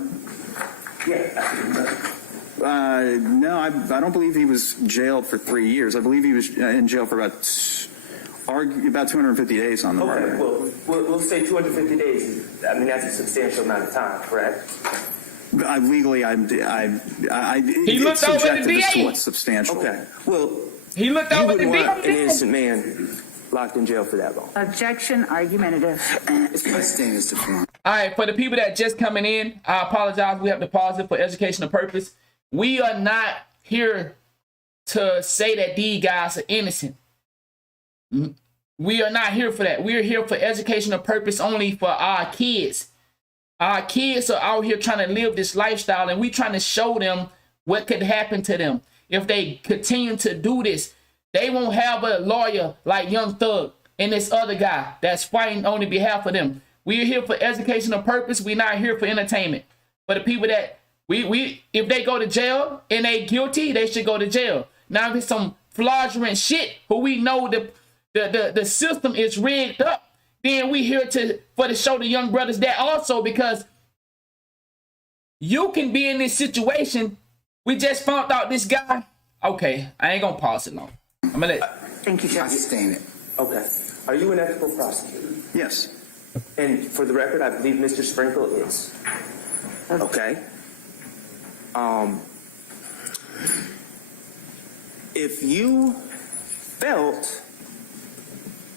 Yeah. No, I don't believe he was jailed for 3 years. I believe he was in jail for about 250 days on the murder. Okay, well, we'll say 250 days. I mean, that's a substantial amount of time, correct? Legally, He looked over the subjective as to DA. what's substantial. Okay, well, He looked you over wouldn't the want an DA. innocent man locked in jail for that long. Objection, argumentative. It's my standards to form. All right, for the people that just coming in, I apologize. We have to pause it for educational purpose. We are not here to say that these guys are innocent. We are not here for that. We are here for educational purpose only for our kids. Our kids are out here trying to live this lifestyle, and we trying to show them what could happen to them if they continue to do this. They won't have a lawyer like Young Thug and this other guy that's fighting on the behalf of them. We are here for educational purpose. We're not here for entertainment. For the people that we if they go to jail and they guilty, they should go to jail. Now if it's some fraudulent shit who we know the system is rigged up, then we here to show the young brothers that also, because you can be in this situation. We just found out this guy. Okay, I ain't gonna pause it long. I'm gonna let. Thank you, Judge. I sustain it. Okay. Are you an ethical prosecutor? Yes. And for the record, I believe Mr. Sprinkle is. Okay. if you felt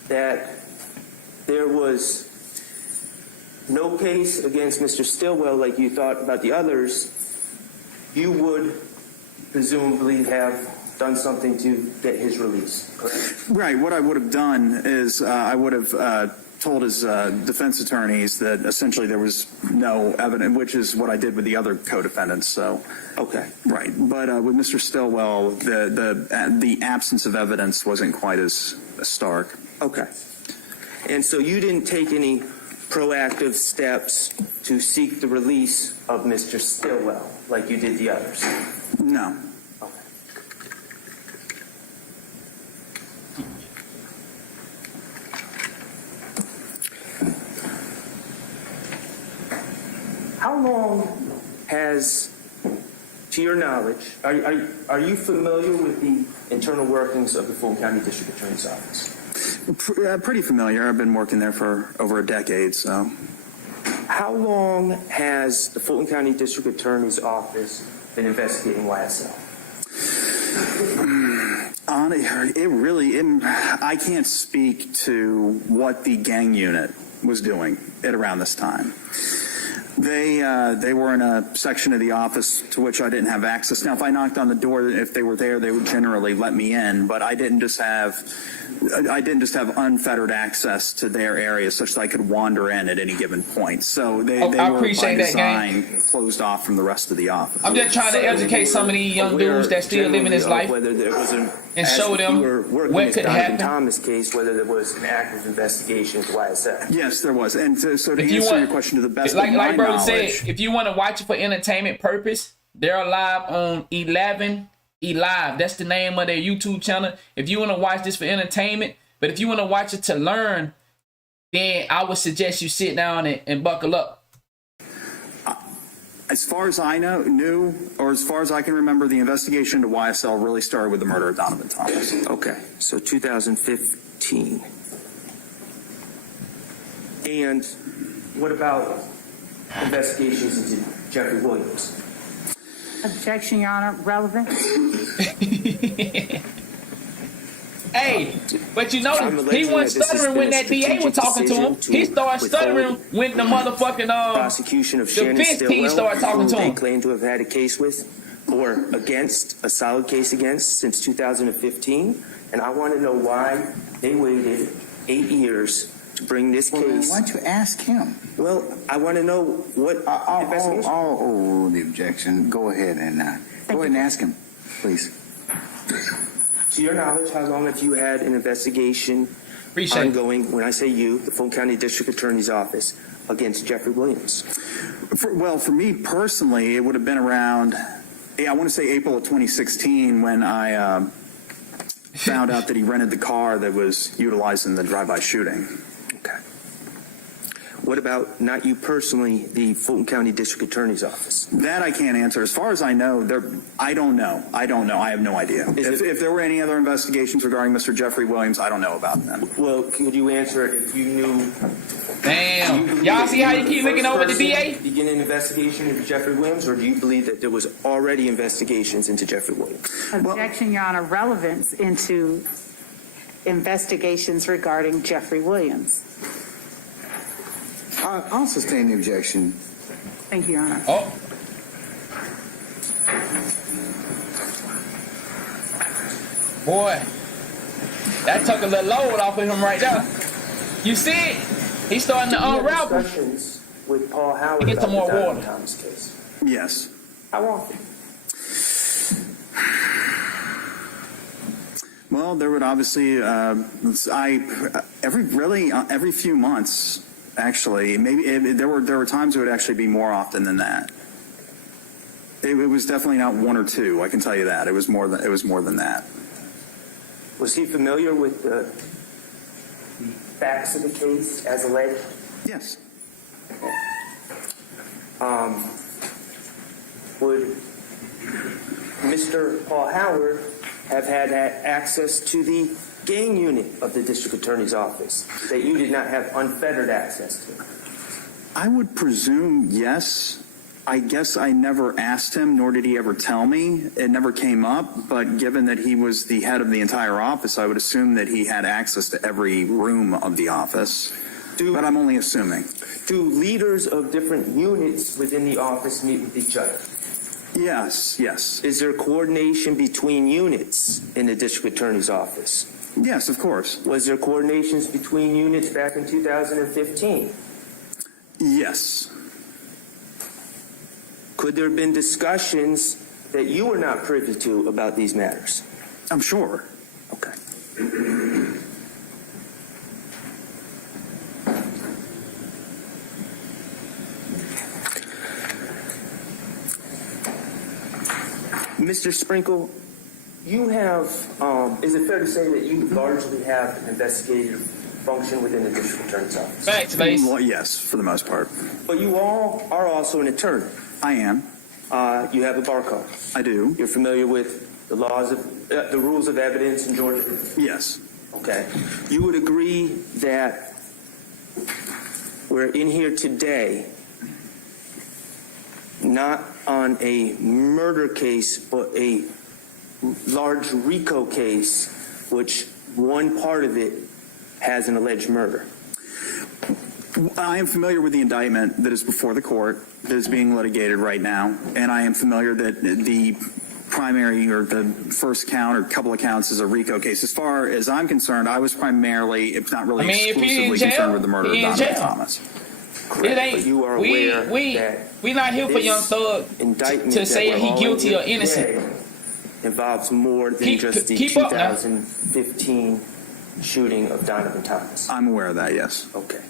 that there was no case against Mr. Stillwell like you thought about the others, you would presumably have done something to get his release, correct? Right. What I would have done is I would have told his defense attorneys that essentially there was no evidence, which is what I did with the other co-defendants. So, okay, right. But with Mr. Stillwell, the absence of evidence wasn't quite as stark. Okay. And so you didn't take any proactive steps to seek the release of Mr. Stillwell like you did the others? No. Okay. How long has, to your knowledge, are you familiar with the internal workings of the Fulton County District Attorney's Office? Pretty familiar. I've been working there for over a decade, so. How long has the Fulton County District Attorney's Office been investigating YSL? I can't speak to what the gang unit was doing at around this time. They were in a section of the office to which I didn't have access. Now, if I knocked on the door, if they were there, they would generally let me in. But I didn't just have unfettered access to their area, such that I could wander in at any given point. So they were by design closed off from the rest of the office. I'm just trying to educate some of these young dudes that still living this life and show them what could happen. Thomas case, whether there was an active investigation into YSL. Yes, there was. And so to answer your question to the best of my like brother knowledge, said, if you want to watch it for entertainment purpose, they're live on 11 Live. That's the name of their YouTube channel. If you want to watch this for entertainment, but if you want to watch it to learn, then I would suggest you sit down and buckle up. As far as I knew, or as far as I can remember, the investigation to YSL really started with the murder of Donovan Thomas. Okay, so 2015. And what about investigations into Jeffrey Williams? Objection, Your Honor. Relevant. Hey, but you notice he wasn't stuttering when that DA was talking to him. He started stuttering when the motherfucking prosecution of Shannon defense team started talking to they him. claim to have had a case with or against, a solid case against since 2015. And I want to know why they waited 8 years to bring this case. Why don't you ask him? Well, I want to know what investigation. Oh, the objection. Go ahead and ask him, please. To your knowledge, how long have you had an investigation ongoing, when I say you, the Fulton County District Attorney's Office, against Jeffrey Williams? For me personally, it would have been around, I want to say April of 2016 when I found out that he rented the car that was utilized in the drive-by shooting. Okay. What about, not you personally, the Fulton County District Attorney's Office? That I can't answer. As far as I know, I don't know. I have no idea. If there were any other investigations regarding Mr. Jeffrey Williams, I don't know about them. Well, could you answer it if you knew? Damn. Y'all see how you keep looking over the DA? Begin an investigation into Jeffrey Williams, or do you believe that there was already investigations into Jeffrey Williams? Objection, Your Honor. Relevance into investigations regarding Jeffrey Williams. I'll sustain the objection. Thank you, Your Honor. Oh. Boy, that took a little load off of him right there. You see it? He's starting to unravel. Discussions with Paul Howard Get some more about the water. Thomas case. Yes. How often? Well, there would obviously, every few months, actually. Maybe there were times it would actually be more often than that. It was definitely not one or two. I can tell you that. It was more than that. Was he familiar with the facts of the case as alleged? Yes. Would Mr. Paul Howard have had access to the gang unit of the District Attorney's Office that you did not have unfettered access to? I would presume yes. I guess I never asked him, nor did he ever tell me. It never came up, but given that he was the head of the entire office, I would assume that he had access to every room of the office. But I'm only assuming. Do leaders of different units within the office meet with each other? Yes, yes. Is there coordination between units in the district attorney's office? Yes, of course. Was there coordinations between units back in 2015? Yes. Could there have been discussions that you were not privy to about these matters? I'm sure. Okay. Mr. Sprinkle, you have, is it fair to say that you largely have an investigative function within the district attorney's office? Facts, base. Well, yes, for the most part. But you all are also an attorney. I am. You have a bar card. I do. You're familiar with the laws of, the rules of evidence in Georgia? Yes. Okay. You would agree that we're in here today not on a murder case, but a large RICO case, which one part of it has an alleged murder. I am familiar with the indictment that is before the court, that is being litigated right now, and I am familiar that the primary or the first count or couple of counts is a RICO case. As far as I'm concerned, I was primarily, if not really exclusively concerned with the murder of Donovan Thomas. Correct. It ain't. But you are aware We not here for Young Thug to say he guilty or innocent. Involves more than just the 2015 shooting of Donovan Thomas. I'm aware of that, yes. Okay.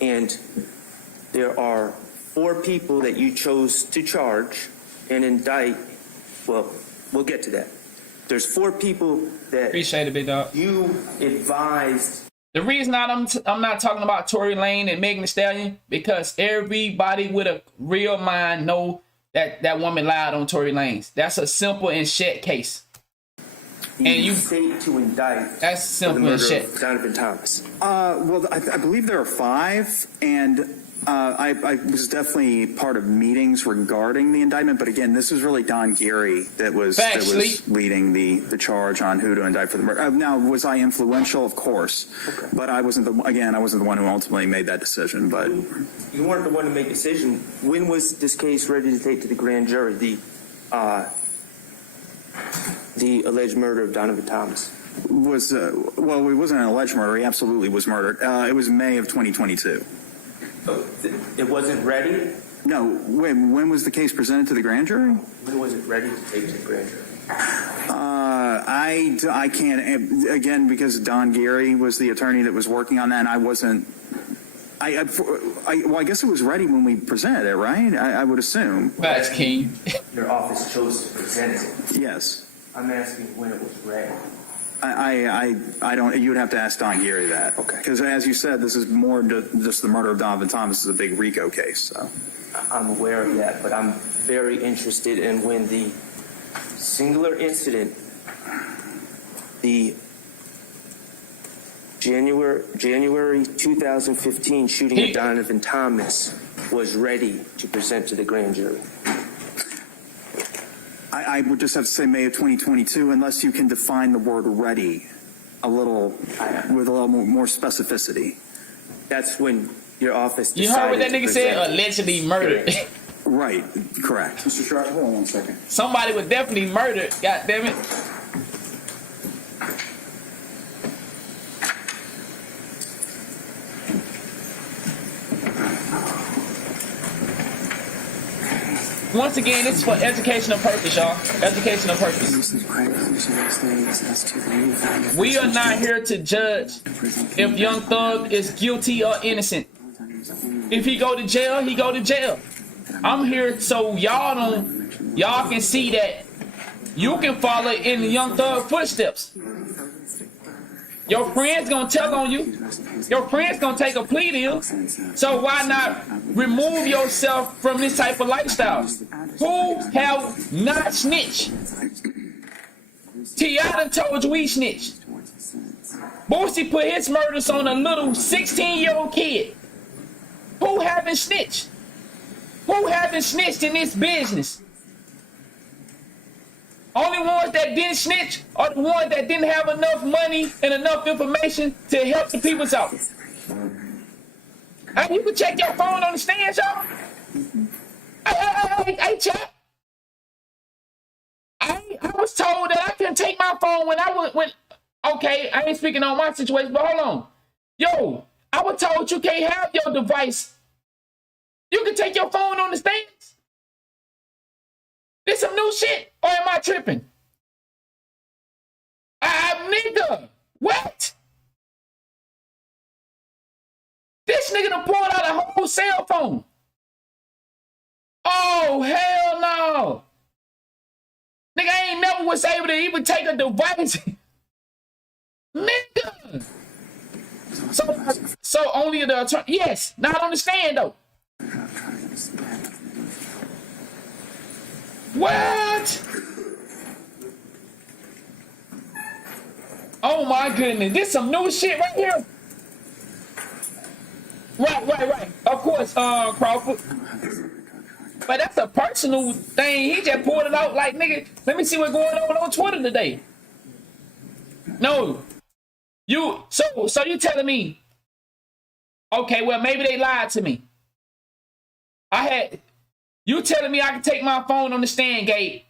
And there are 4 people that you chose to charge and indict. Well, we'll get to that. There's 4 people that Appreciate it, big dog. You advised. The reason I'm not talking about Tory Lane and Megan Thee Stallion, because everybody with a real mind know that that woman lied on Tory Lanez. That's a simple and shit case. And you say to indict. That's simple and shit. Donovan Thomas. Well, I believe there are 5, and I was definitely part of meetings regarding the indictment. But again, this was really Don Geary that was leading the charge on who to indict for the murder. Now, was I influential? Of course, but I wasn't the one who ultimately made that decision. But you weren't the one to make the decision. When was this case ready to take to the grand jury? The alleged murder of Donovan Thomas was well, it wasn't an alleged murder. He absolutely was murdered. It was May of 2022. It wasn't ready? No. When was the case presented to the grand jury? When was it ready to take to the grand jury? I can't, again, because Don Geary was the attorney that was working on that, and I wasn't. Well, I guess it was ready when we presented it, right? I would assume. That's key. Your office chose to present it. Yes. I'm asking when it was ready. I don't. You would have to ask Don Geary that. Okay. Because as you said, this is more just the murder of Donovan Thomas is a big RICO case. So. I'm aware of that, but I'm very interested in when the singular incident, the January 2015 shooting of Donovan Thomas, was ready to present to the grand jury. I would just have to say May of 2022, unless you can define the word ready with a little more specificity. That's when your office decided. You heard what that nigga said? Allegedly murdered. Right, correct. Mr. Sharp, hold on 1 second. Somebody was definitely murdered, God damn it. Once again, it's for educational purpose, y'all. Educational purpose. We are not here to judge if Young Thug is guilty or innocent. If he go to jail, he go to jail. I'm here so y'all can see that you can follow in the Young Thug footsteps. Your friends gonna tell on you. Your friends gonna take a plea deal. So why not remove yourself from this type of lifestyle? Who have not snitched? T.I. done told you we snitched. Boosie put his murders on a little 16-year-old kid. Who haven't snitched? Who haven't snitched in this business? Only ones that didn't snitch are the ones that didn't have enough money and enough information to help the people out. And you can check your phone on the stand, y'all. Hey, chat. I was told that I couldn't take my phone when okay, I ain't speaking on my situation, but hold on. Yo, I was told you can't have your device. You can take your phone on the stands. This some new shit, or am I tripping? Nigga, what? This nigga done pulled out a whole cell phone. Oh, hell no. Nigga, I ain't never was able to even take a device. Nigga. So only the attorney. Yes, not on the stand though. What? Oh my goodness, this some new shit right here. Right. Of course, Crawford. But that's a personal thing. He just pulled it out like, nigga, let me see what's going on Twitter today. No. So you telling me, okay, well, maybe they lied to me. You telling me I can take my phone on the stand, Gabe?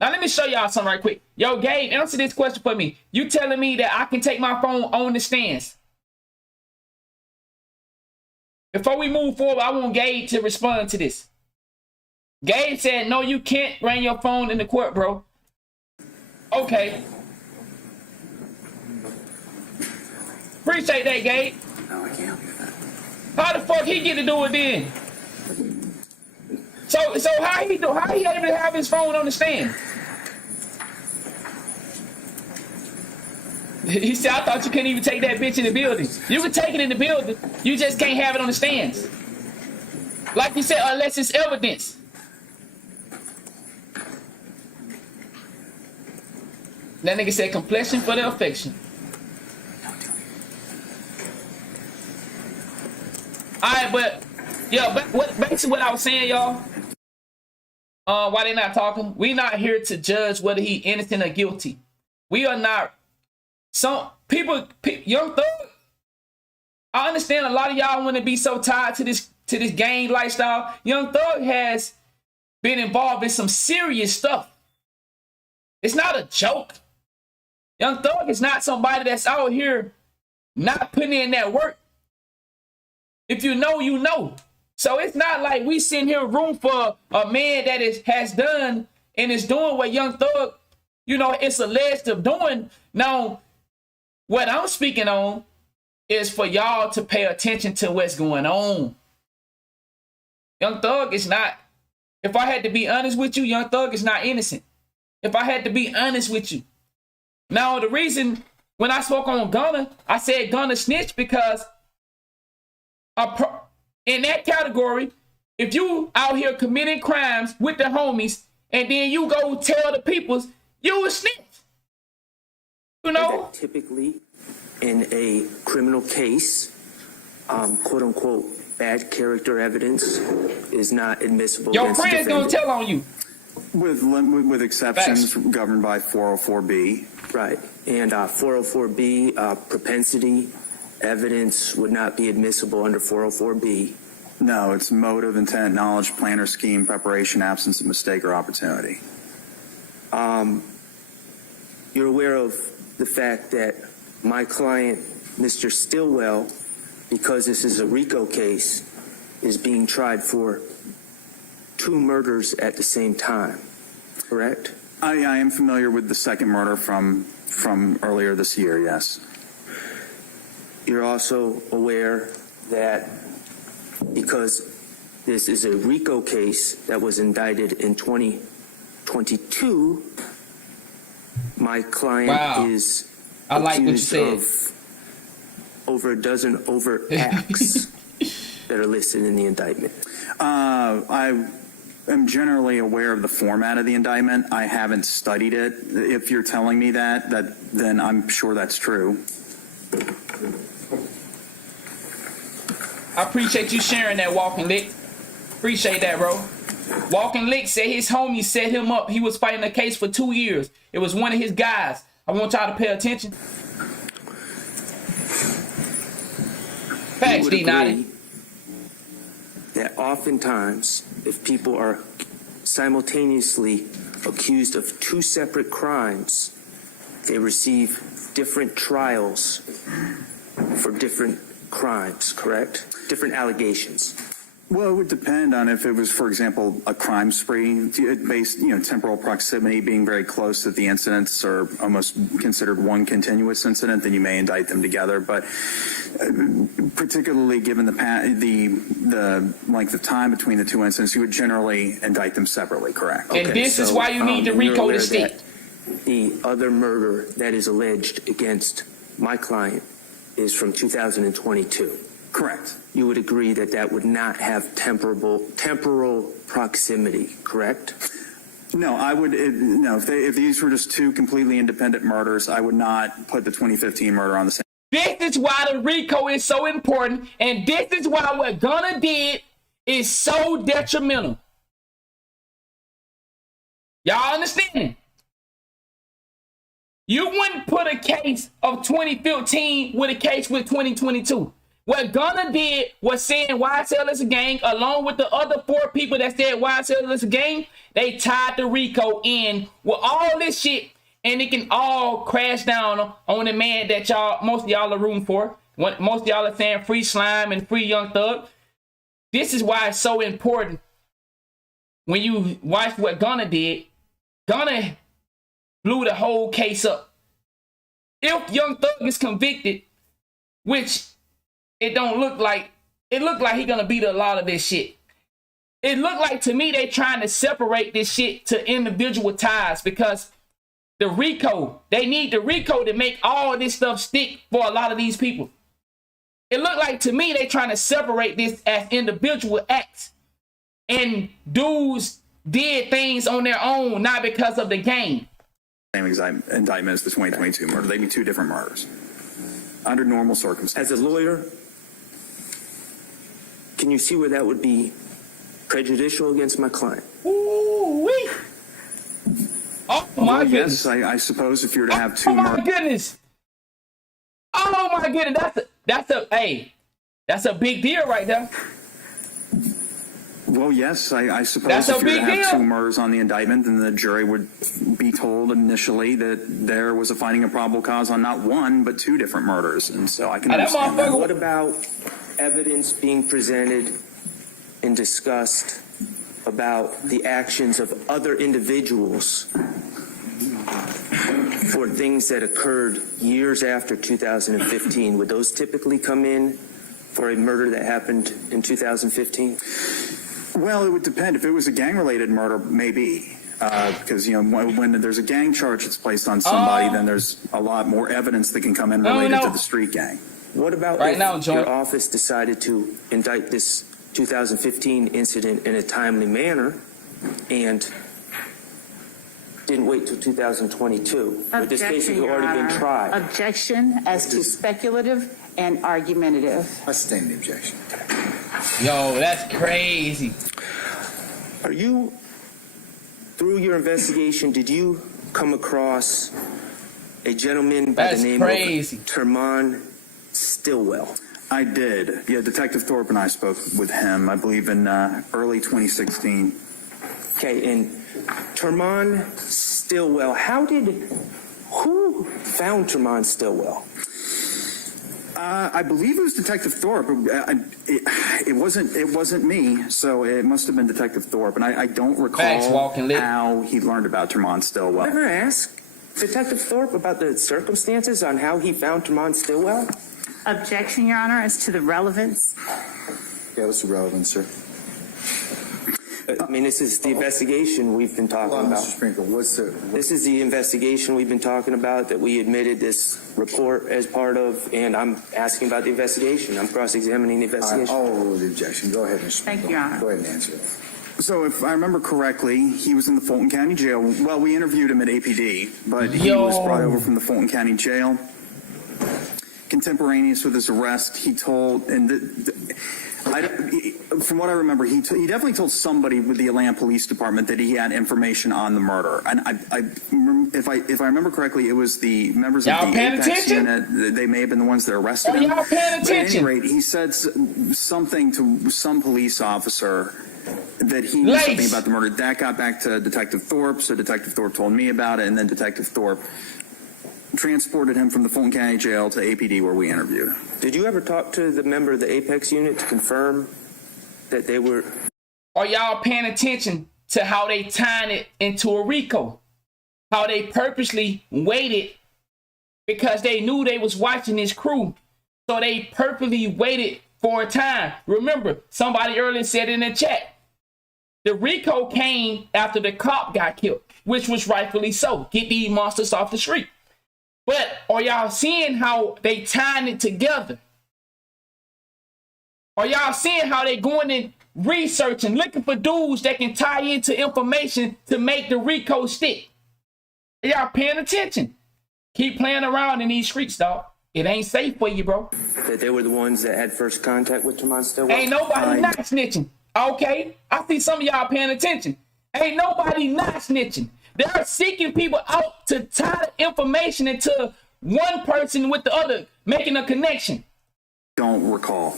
Now, let me show y'all something right quick. Yo, Gabe, answer this question for me. You telling me that I can take my phone on the stands? Before we move forward, I want Gabe to respond to this. Gabe said, no, you can't bring your phone in the court, bro. Okay. Appreciate that, Gabe. No, I can't do that. How the fuck he get to do it then? So how he able to have his phone on the stand? He said, I thought you couldn't even take that bitch in the building. You can take it in the building. You just can't have it on the stands. Like you said, unless it's evidence. That nigga said complexion for the affection. Alright, but yeah, basically what I was saying, y'all. Why they not talking? We not here to judge whether he innocent or guilty. We are not. Some people, Young Thug. I understand a lot of y'all want to be so tied to this gang lifestyle. Young Thug has been involved in some serious stuff. It's not a joke. Young Thug is not somebody that's out here not putting in that work. If you know, you know. So it's not like we sitting here room for a man that has done and is doing what Young Thug, it's alleged of doing. Now, what I'm speaking on is for y'all to pay attention to what's going on. Young Thug is not, if I had to be honest with you, Young Thug is not innocent. If I had to be honest with you. Now, the reason when I spoke on Gunna, I said Gunna snitched because in that category, if you out here committing crimes with the homies and then you go tell the peoples, you a snitch. Typically, in a criminal case, quote unquote, bad character evidence is not admissible. Your friend's gonna tell on you. With exceptions governed by 404B. Right. And 404B, propensity evidence would not be admissible under 404B. No, it's motive, intent, knowledge, plan or scheme, preparation, absence of mistake or opportunity. You're aware of the fact that my client, Mr. Stillwell, because this is a RICO case, is being tried for 2 murders at the same time, correct? I am familiar with the second murder from earlier this year, yes. You're also aware that because this is a RICO case that was indicted in 2022, my client is accused of over a dozen overt acts that are listed in the indictment. I am generally aware of the format of the indictment. I haven't studied it. If you're telling me that then I'm sure that's true. I appreciate you sharing that, Walking Lick. Appreciate that, bro. Walking Lick said his homie set him up. He was fighting a case for 2 years. It was one of his guys. I want y'all to pay attention. Facts, D. Naughty. That oftentimes, if people are simultaneously accused of 2 separate crimes, they receive different trials for different crimes, correct? Different allegations. Well, it would depend on if it was, for example, a crime spree based, temporal proximity being very close, that the incidents are almost considered one continuous incident, then you may indict them together. But particularly given the length of time between the 2 incidents, you would generally indict them separately, correct? And this is why you need to RICO the state. The other murder that is alleged against my client is from 2022. Correct. You would agree that that would not have temporal proximity, correct? No, I would. No, if these were just 2 completely independent murders, I would not put the 2015 murder on the same. This is why the RICO is so important, and this is why what Gunna did is so detrimental. Y'all understand? You wouldn't put a case of 2015 with a case with 2022. What Gunna did was saying YSL is a gang, along with the other 4 people that said YSL is a gang. They tied the RICO in with all this shit, and it can all crash down on the man that most of y'all are rooting for. Most of y'all are saying free Slime and free Young Thug. This is why it's so important. When you watch what Gunna did, Gunna blew the whole case up. If Young Thug is convicted, which it looked like he gonna beat a lot of this shit. It looked like to me they trying to separate this shit to individual ties, because the RICO, they need the RICO to make all this stuff stick for a lot of these people. It looked like to me they trying to separate this as individual acts, and dudes did things on their own, not because of the gang. Same indictment as the 2022 murder. They'd be 2 different murders under normal circumstances. As a lawyer, can you see where that would be prejudicial against my client? Ooh-wee. Oh my goodness! Yes, I suppose if you were to have 2 murders. Oh my goodness! Oh my goodness! That's a big deal right there. Well, yes, I suppose That's if a you were to big have deal. 2 murders on the indictment, then the jury would be told initially that there was a finding of probable cause on not 1, but 2 different murders. And so I can understand that. What about evidence being presented and discussed about the actions of other individuals for things that occurred years after 2015? Would those typically come in for a murder that happened in 2015? Well, it would depend. If it was a gang-related murder, maybe. Because, when there's a gang charge that's placed on somebody, then there's a lot more evidence that can come in related to the street gang. What about your office decided to indict this 2015 incident in a timely manner and didn't wait till 2022? But this case has already been tried. Objection as to speculative and argumentative. I sustain the objection. Yo, that's crazy. Are you, through your investigation, did you come across a gentleman by the name of Termon Stillwell? I did. Yeah, Detective Thorpe and I spoke with him, I believe, in early 2016. Okay, and Termon Stillwell, who found Termon Stillwell? I believe it was Detective Thorpe. It wasn't me, so it must have been Detective Thorpe, and I don't recall how he learned about Termon Stillwell. Ever ask Detective Thorpe about the circumstances on how he found Termon Stillwell? Objection, Your Honor, as to the relevance. Yeah, what's the relevance, sir? I mean, this is the investigation we've been talking about. Mr. Sprinkle, This is the investigation we've been talking about that we admitted this report as part of, and I'm asking about the investigation. I'm cross-examining the investigation. I'll rule the objection. Go ahead, Mr. Sprinkle. Thank you, Your Honor. Go ahead and answer that. So if I remember correctly, he was in the Fulton County Jail. Well, we interviewed him at APD, but he was brought over from the Fulton County Jail. Contemporaneous with his arrest, he told, and From what I remember, he definitely told somebody with the Atlanta Police Department that he had information on the murder. And if I remember correctly, it was the members of the Apex unit. They may have been the ones that arrested him. Y'all paying attention? But at any rate, he said something to some police officer that he knew something about the murder. That got back to Detective Thorpe, so Detective Thorpe told me about it, and then Detective Thorpe transported him from the Fulton County Jail to APD where we interviewed. Did you ever talk to the member of the Apex unit to confirm that they were... Are y'all paying attention to how they tying it into a RICO? How they purposely waited because they knew they was watching this crew. So they purposely waited for a time. Remember, somebody earlier said in the chat, the RICO came after the cop got killed, which was rightfully so. Get these monsters off the street. But are y'all seeing how they tying it together? Are y'all seeing how they going and researching, looking for dudes that can tie into information to make the RICO stick? Are y'all paying attention? Keep playing around in these streets, dog. It ain't safe for you, bro. That they were the ones that had first contact with Tremont Stillwell? Ain't nobody not snitching. Okay? I see some of y'all paying attention. Ain't nobody not snitching. They're seeking people out to tie the information into one person with the other, making a connection. Don't recall.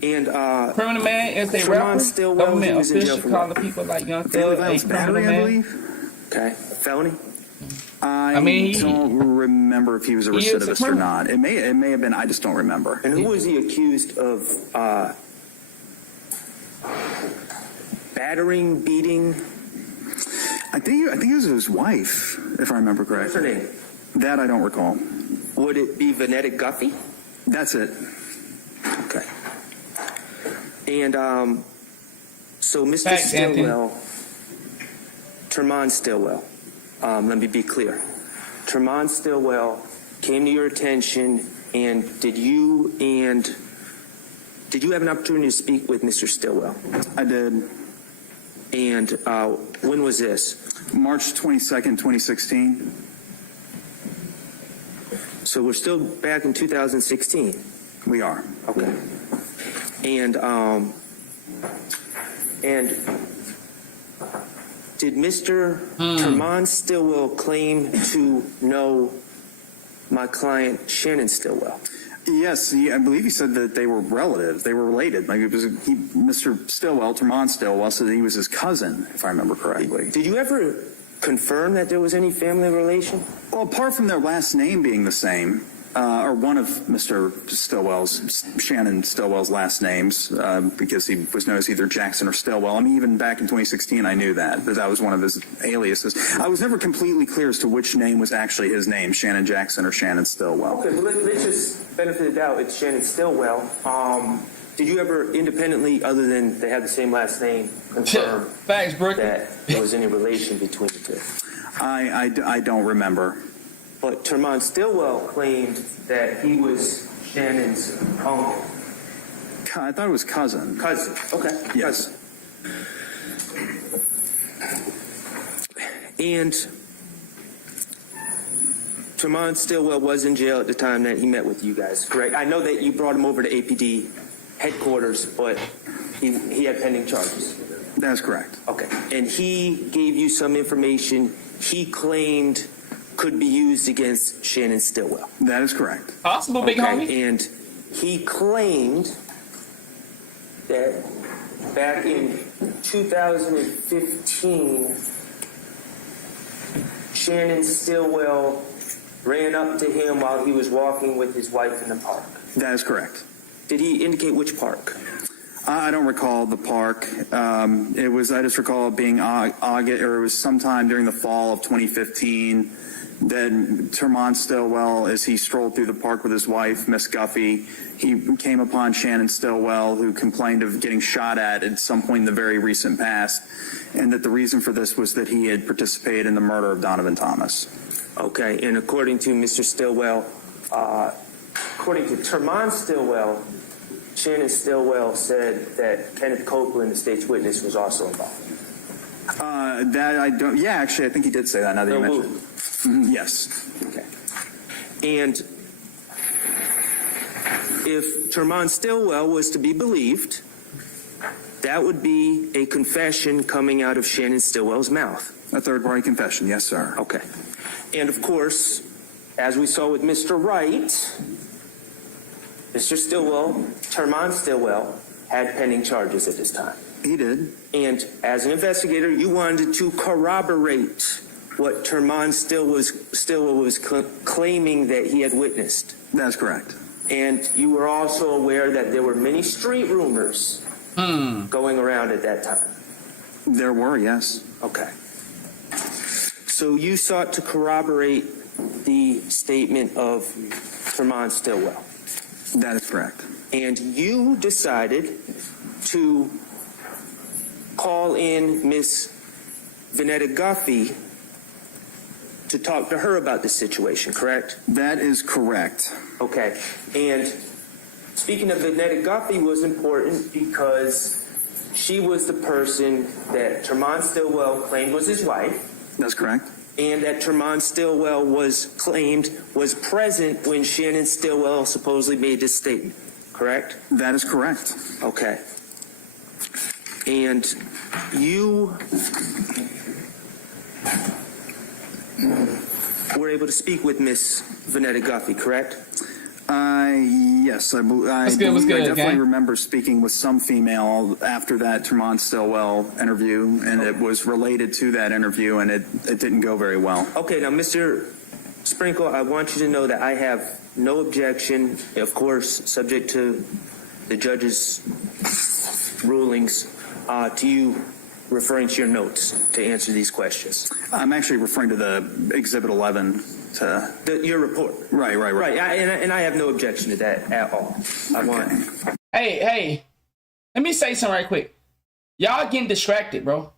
And criminal man is a rapper. Stillwell, Government was in jail official for calling people like Young Thug a criminal man. I believe. Okay, felony. I don't remember if he was a recidivist or not. It may have been. I just don't remember. And who was he accused of? Battering, beating. I think it was his wife, if I remember correctly. What's her name? That I don't recall. Would it be Vanetta Guffey? That's it. Okay. And so Mr. Stillwell, Tremont Stillwell, let me be clear. Tremont Stillwell came to your attention, and did you have an opportunity to speak with Mr. Stillwell? I did. And when was this? March 22nd, 2016. So we're still back in 2016. We are. Okay. And did Mr. Tremont Stillwell claim to know my client Shannon Stillwell? Yes, I believe he said that they were relatives. They were related. Like Mr. Stillwell, Tremont Stillwell, said that he was his cousin, if I remember correctly. Did you ever confirm that there was any family relation? Well, apart from their last name being the same, or one of Mr. Stillwell's, Shannon Stillwell's last names, because he was known as either Jackson or Stillwell. I mean, even back in 2016, I knew that was one of his aliases. I was never completely clear as to which name was actually his name, Shannon Jackson or Shannon Stillwell. Okay, but let's just benefit of the doubt, it's Shannon Stillwell. Did you ever independently, other than they had the same last name, confirm that there was any relation between the two? I don't remember. But Tremont Stillwell claimed that he was Shannon's uncle. I thought it was cousin. Cousin, okay. Yes. And Tremont Stillwell was in jail at the time that he met with you guys, correct? I know that you brought him over to APD headquarters, but he had pending charges. That's correct. Okay. And he gave you some information he claimed could be used against Shannon Stillwell. That is correct. Possible, big homie. And he claimed that back in 2015, Shannon Stillwell ran up to him while he was walking with his wife in the park. That is correct. Did he indicate which park? I don't recall the park. I just recall it being August, or it was sometime during the fall of 2015. Then Tremont Stillwell, as he strolled through the park with his wife, Miss Guffey, he came upon Shannon Stillwell, who complained of getting shot at some point in the very recent past, and that the reason for this was that he had participated in the murder of Donovan Thomas. Okay, and according to Mr. Stillwell, according to Tremont Stillwell, Shannon Stillwell said that Kenneth Copeland, the state's witness, was also involved. That I don't. Yeah, actually, I think he did say that. Now that you mentioned it. Yes. Okay. And if Termon Stillwell was to be believed, that would be a confession coming out of Shannon Stillwell's mouth. A third-party confession, yes, sir. Okay. And of course, as we saw with Mr. Wright, Mr. Stillwell, Termon Stillwell, had pending charges at this time. He did. And as an investigator, you wanted to corroborate what Termon Stillwell was claiming that he had witnessed. That's correct. And you were also aware that there were many street rumors going around at that time. There were, yes. Okay. So you sought to corroborate the statement of Termon Stillwell. That is correct. And you decided to call in Miss Vanetta Guffey to talk to her about the situation, correct? That is correct. Okay. And speaking of Vanetta Guffey was important because she was the person that Termon Stillwell claimed was his wife. That's correct. And that Termon Stillwell was claimed was present when Shannon Stillwell supposedly made this statement, correct? That is correct. Okay. And you were able to speak with Miss Vanetta Guffey, correct? Yes, I definitely remember speaking with some female after that Termon Stillwell interview, and it was related to that interview, and it didn't go very well. Okay, now, Mr. Sprinkle, I want you to know that I have no objection, of course, subject to the judge's rulings, to you referring to your notes to answer these questions. I'm actually referring to the Exhibit 11 to... your report. Right. And I have no objection to that at all. Hey, let me say something right quick. Y'all getting distracted, bro.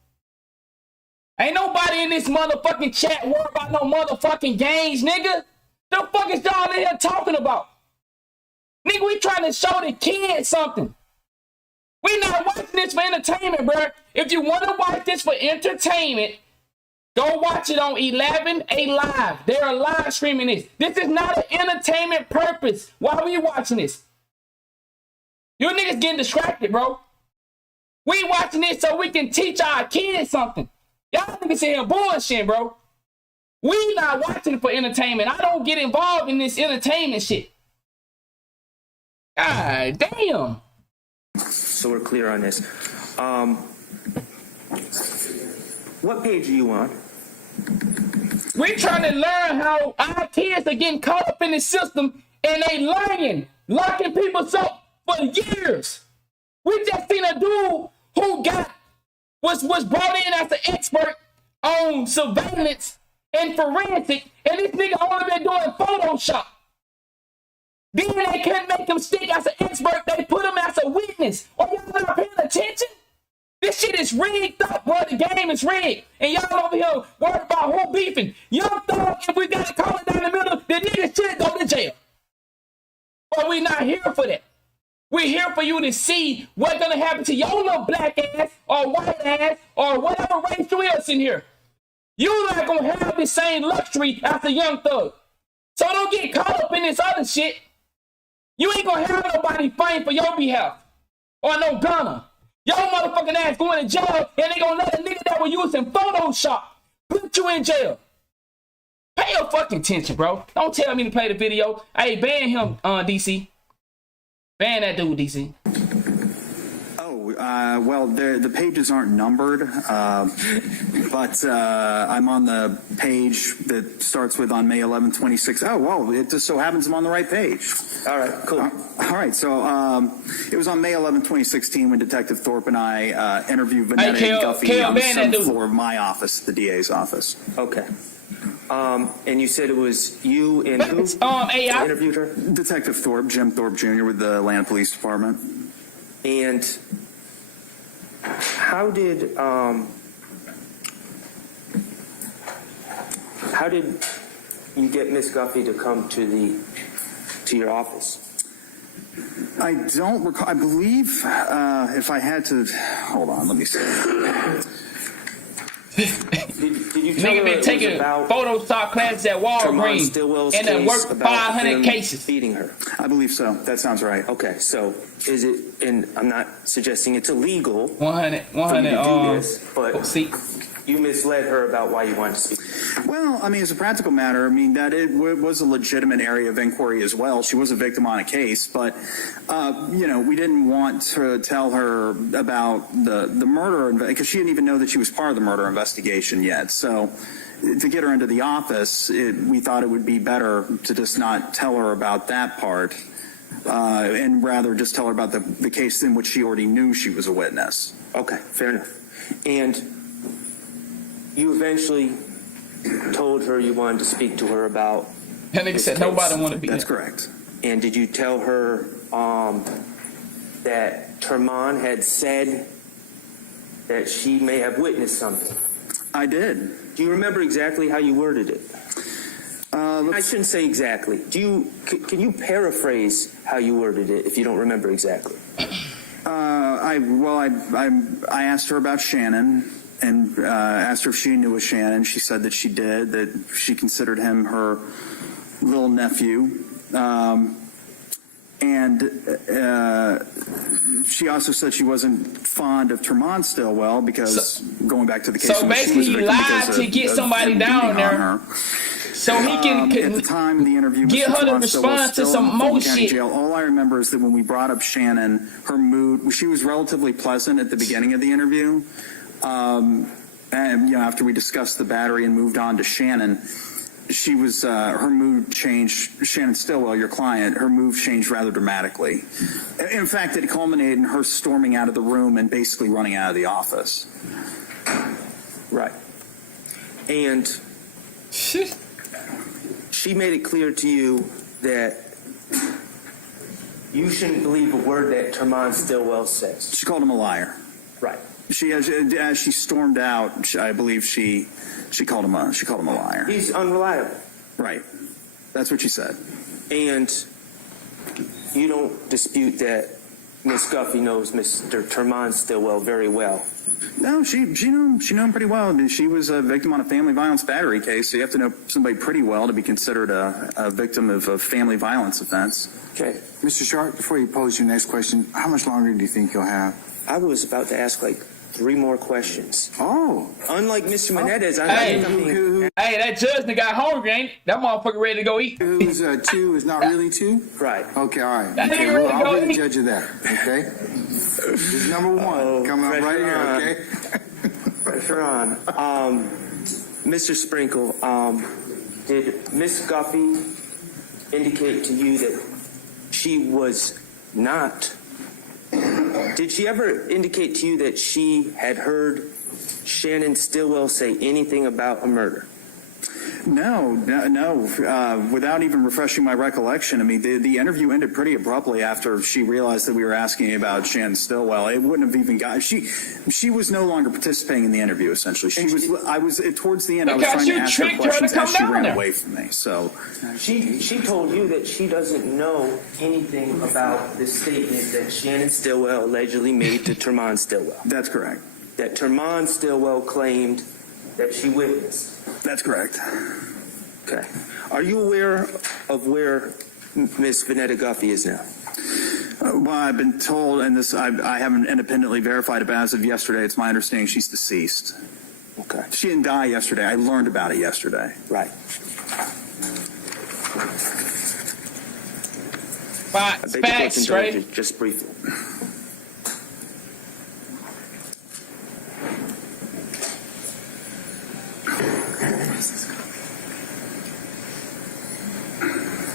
Ain't nobody in this motherfucking chat worried about no motherfucking games, nigga. The fuck is y'all in here talking about? Nigga, we trying to show the kids something. We not watching this for entertainment, bro. If you want to watch this for entertainment, go watch it on 11A Live. They are live streaming this. This is not an entertainment purpose. Why are we watching this? You niggas getting distracted, bro. We watching this so we can teach our kids something. Y'all niggas here bullshit, bro. We not watching it for entertainment. I don't get involved in this entertainment shit. God damn. So we're clear on this. What page are you on? We're trying to learn how our kids are getting caught up in the system and they lying, locking people up for years. We just seen a dude who was brought in as an expert on surveillance and forensic, and this nigga only been doing Photoshop. Then they couldn't make him stick as an expert. They put him as a witness. Are y'all not paying attention? This shit is rigged up, bro. The game is rigged. And y'all over here worried about who beefing. Young Thug, if we got to call it down the middle, the nigga should go to jail. But we not here for that. We're here for you to see what's going to happen to your little black ass or white ass or whatever race you is in here. You're not going to have the same luxury as a Young Thug. So don't get caught up in this other shit. You ain't gonna have nobody fighting for your behalf. Or no gunner. Your motherfucking ass going to jail and they gonna let a nigga that was using Photoshop put you in jail. Pay your fucking attention, bro. Don't tell me to play the video. Hey, ban him, DC. Ban that dude, DC. Well, the pages aren't numbered, but I'm on the page that starts with on May 11, 26. Oh, well, it just so happens I'm on the right page. All right, cool. All right, so it was on May 11, 2016 when Detective Thorpe and I interviewed Vanetta and Guffey on the 7th floor of my office, the DA's office. Okay. And you said it was you and who interviewed her? Detective Thorpe, Jim Thorpe Jr. with the Atlanta Police Department. And how did you get Miss Guffey to come to your office? I don't recall. I believe if I had to hold on, let me see. Did you you tell her Nigga it been was taking about Photoshop classes at Tremont Walgreens Stillwell's and then case worked about 500 him cases. Feeding her? I believe so. That sounds right. Okay, so is it, and I'm not suggesting it's illegal 100, for you to do this, but see, you misled her about why you wanted to speak. Well, I mean, as a practical matter, I mean, that it was a legitimate area of inquiry as well. She was a victim on a case, but, you know, we didn't want to tell her about the murder, because she didn't even know that she was part of the murder investigation yet. So to get her into the office, we thought it would be better to just not tell her about that part, and rather just tell her about the case in which she already knew she was a witness. Okay, fair enough. And you eventually told her you wanted to speak to her about. That nigga said nobody want to be. That's correct. And did you tell her that Tremont had said that she may have witnessed something? I did. Do you remember exactly how you worded it? I shouldn't say exactly. Can you paraphrase how you worded it if you don't remember exactly? I asked her about Shannon and asked her if she knew of Shannon. She said that she did, that she considered him her little nephew. And she also said she wasn't fond of Tremont Stillwell because going back to the case. So basically, he lied to get somebody down there, so he can at the time of the interview, get her to respond to some more shit. Jail. All I remember is that when we brought up Shannon, her mood, she was relatively pleasant at the beginning of the interview. And you know, after we discussed the battery and moved on to Shannon, she was her mood changed. Shannon Stillwell, your client, her mood changed rather dramatically. In fact, it culminated in her storming out of the room and basically running out of the office. Right. And she made it clear to you that you shouldn't believe a word that Tremont Stillwell says. She called him a liar. Right. She, as she stormed out, I believe she called him a liar. He's unreliable. Right. That's what she said. And you don't dispute that Miss Guffey knows Mr. Tremont Stillwell very well. No, she knew him pretty well. I mean, she was a victim on a family violence battery case, so you have to know somebody pretty well to be considered a victim of a family violence offense. Okay. Mr. Sharp, before you pose your next question, how much longer do you think you'll have? I was about to ask like 3 more questions. Oh. Unlike Mr. Menendez, Hey, that judge that got hungry, ain't that motherfucker ready to go eat? Who's 2 is not really 2? Right. Okay, all right. That Okay, nigga ready to I'll go be the eat. judge of that, okay? This is number 1 coming up right here, okay? Pressure on. Mr. Sprinkle, did Miss Guffey indicate to you that she was not... Did she ever indicate to you that she had heard Shannon Stillwell say anything about a murder? No. Without even refreshing my recollection, I mean, the interview ended pretty abruptly after she realized that we were asking about Shannon Stillwell. It wouldn't have even got. She was no longer participating in the interview. Essentially, I was towards the end. I was trying to ask her questions as she ran away from me. So she told you that she doesn't know anything about the statement that Shannon Stillwell allegedly made to Tremont Stillwell. That's correct. That Tremont Stillwell claimed that she witnessed. That's correct. Okay. Are you aware of where Miss Vanetta Guffey is now? Well, I've been told, and this I haven't independently verified it, but as of yesterday, it's my understanding she's deceased. Okay. She didn't die yesterday. I learned about it yesterday. Right. Facts, right? Just briefly.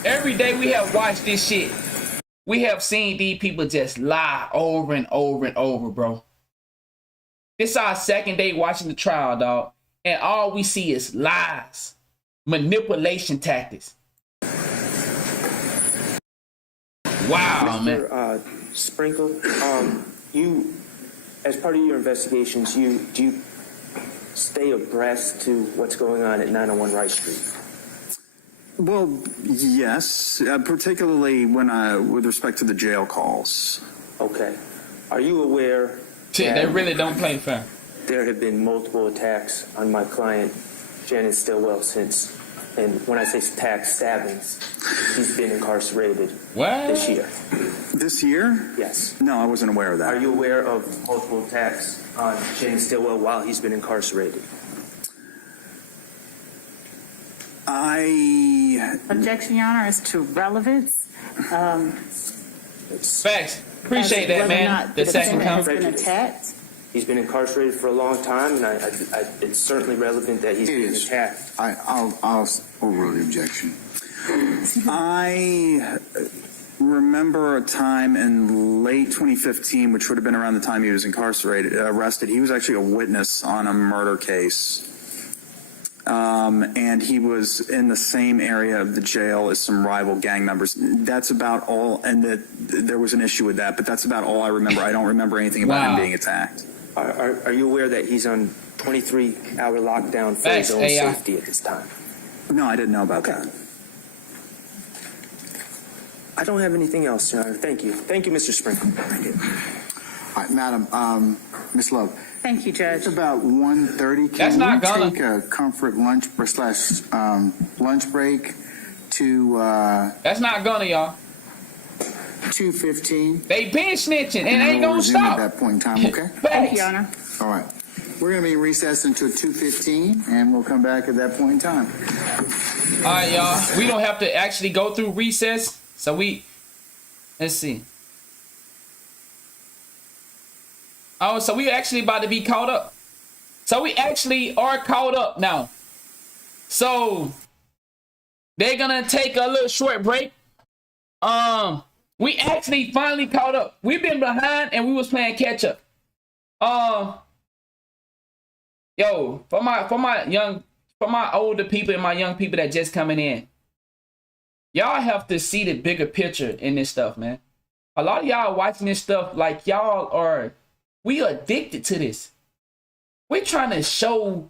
Every day we have watched this shit. We have seen these people just lie over and over and over, bro. This is our second day watching the trial, dog. And all we see is lies, manipulation tactics. Wow, Mr. man. Sprinkle, you, as part of your investigations, do you stay abreast to what's going on at 901 Rice Street? Well, yes, particularly with respect to the jail calls. Okay. Are you aware Shit, they really don't play fair. There have been multiple attacks on my client Janet Stillwell since, and when I say stabbings, he's been incarcerated this year. This year? Yes. No, I wasn't aware of that. Are you aware of multiple attacks on Janet Stillwell while he's been incarcerated? Objection, Your Honor, as to relevance. Facts. Appreciate that, man. The second has been attacked. He's been incarcerated for a long time, and it's certainly relevant that he's been attacked. I'll overrule the objection. I remember a time in late 2015, which would have been around the time he was arrested. He was actually a witness on a murder case. And he was in the same area of the jail as some rival gang members. That's about all, and there was an issue with that, but that's about all I remember. I don't remember anything about him being attacked. Are you aware that he's on 23-hour lockdown for his own safety at this time? No, I didn't know about that. I don't have anything else, Your Honor. Thank you. Thank you, Mr. Sprinkle. Thank you. All right, Madam, Ms. Love. Thank you, Judge. It's about 1:30. Can we take a comfort lunch / lunch break to That's not gonna, y'all. 2:15? They been snitching and ain't gonna stop. At that point in time, okay? Thank you, Your Honor. All right. We're going to be recessed until 2:15, and we'll come back at that point in time. All right, y'all. We don't have to actually go through recess, so let's see. Oh, so we actually about to be caught up. So we actually are caught up now. So they're gonna take a little short break. We actually finally caught up. We've been behind and we was playing catch up. Yo, for my older people and my young people that just coming in, y'all have to see the bigger picture in this stuff, man. A lot of y'all watching this stuff like we addicted to this. We're trying to show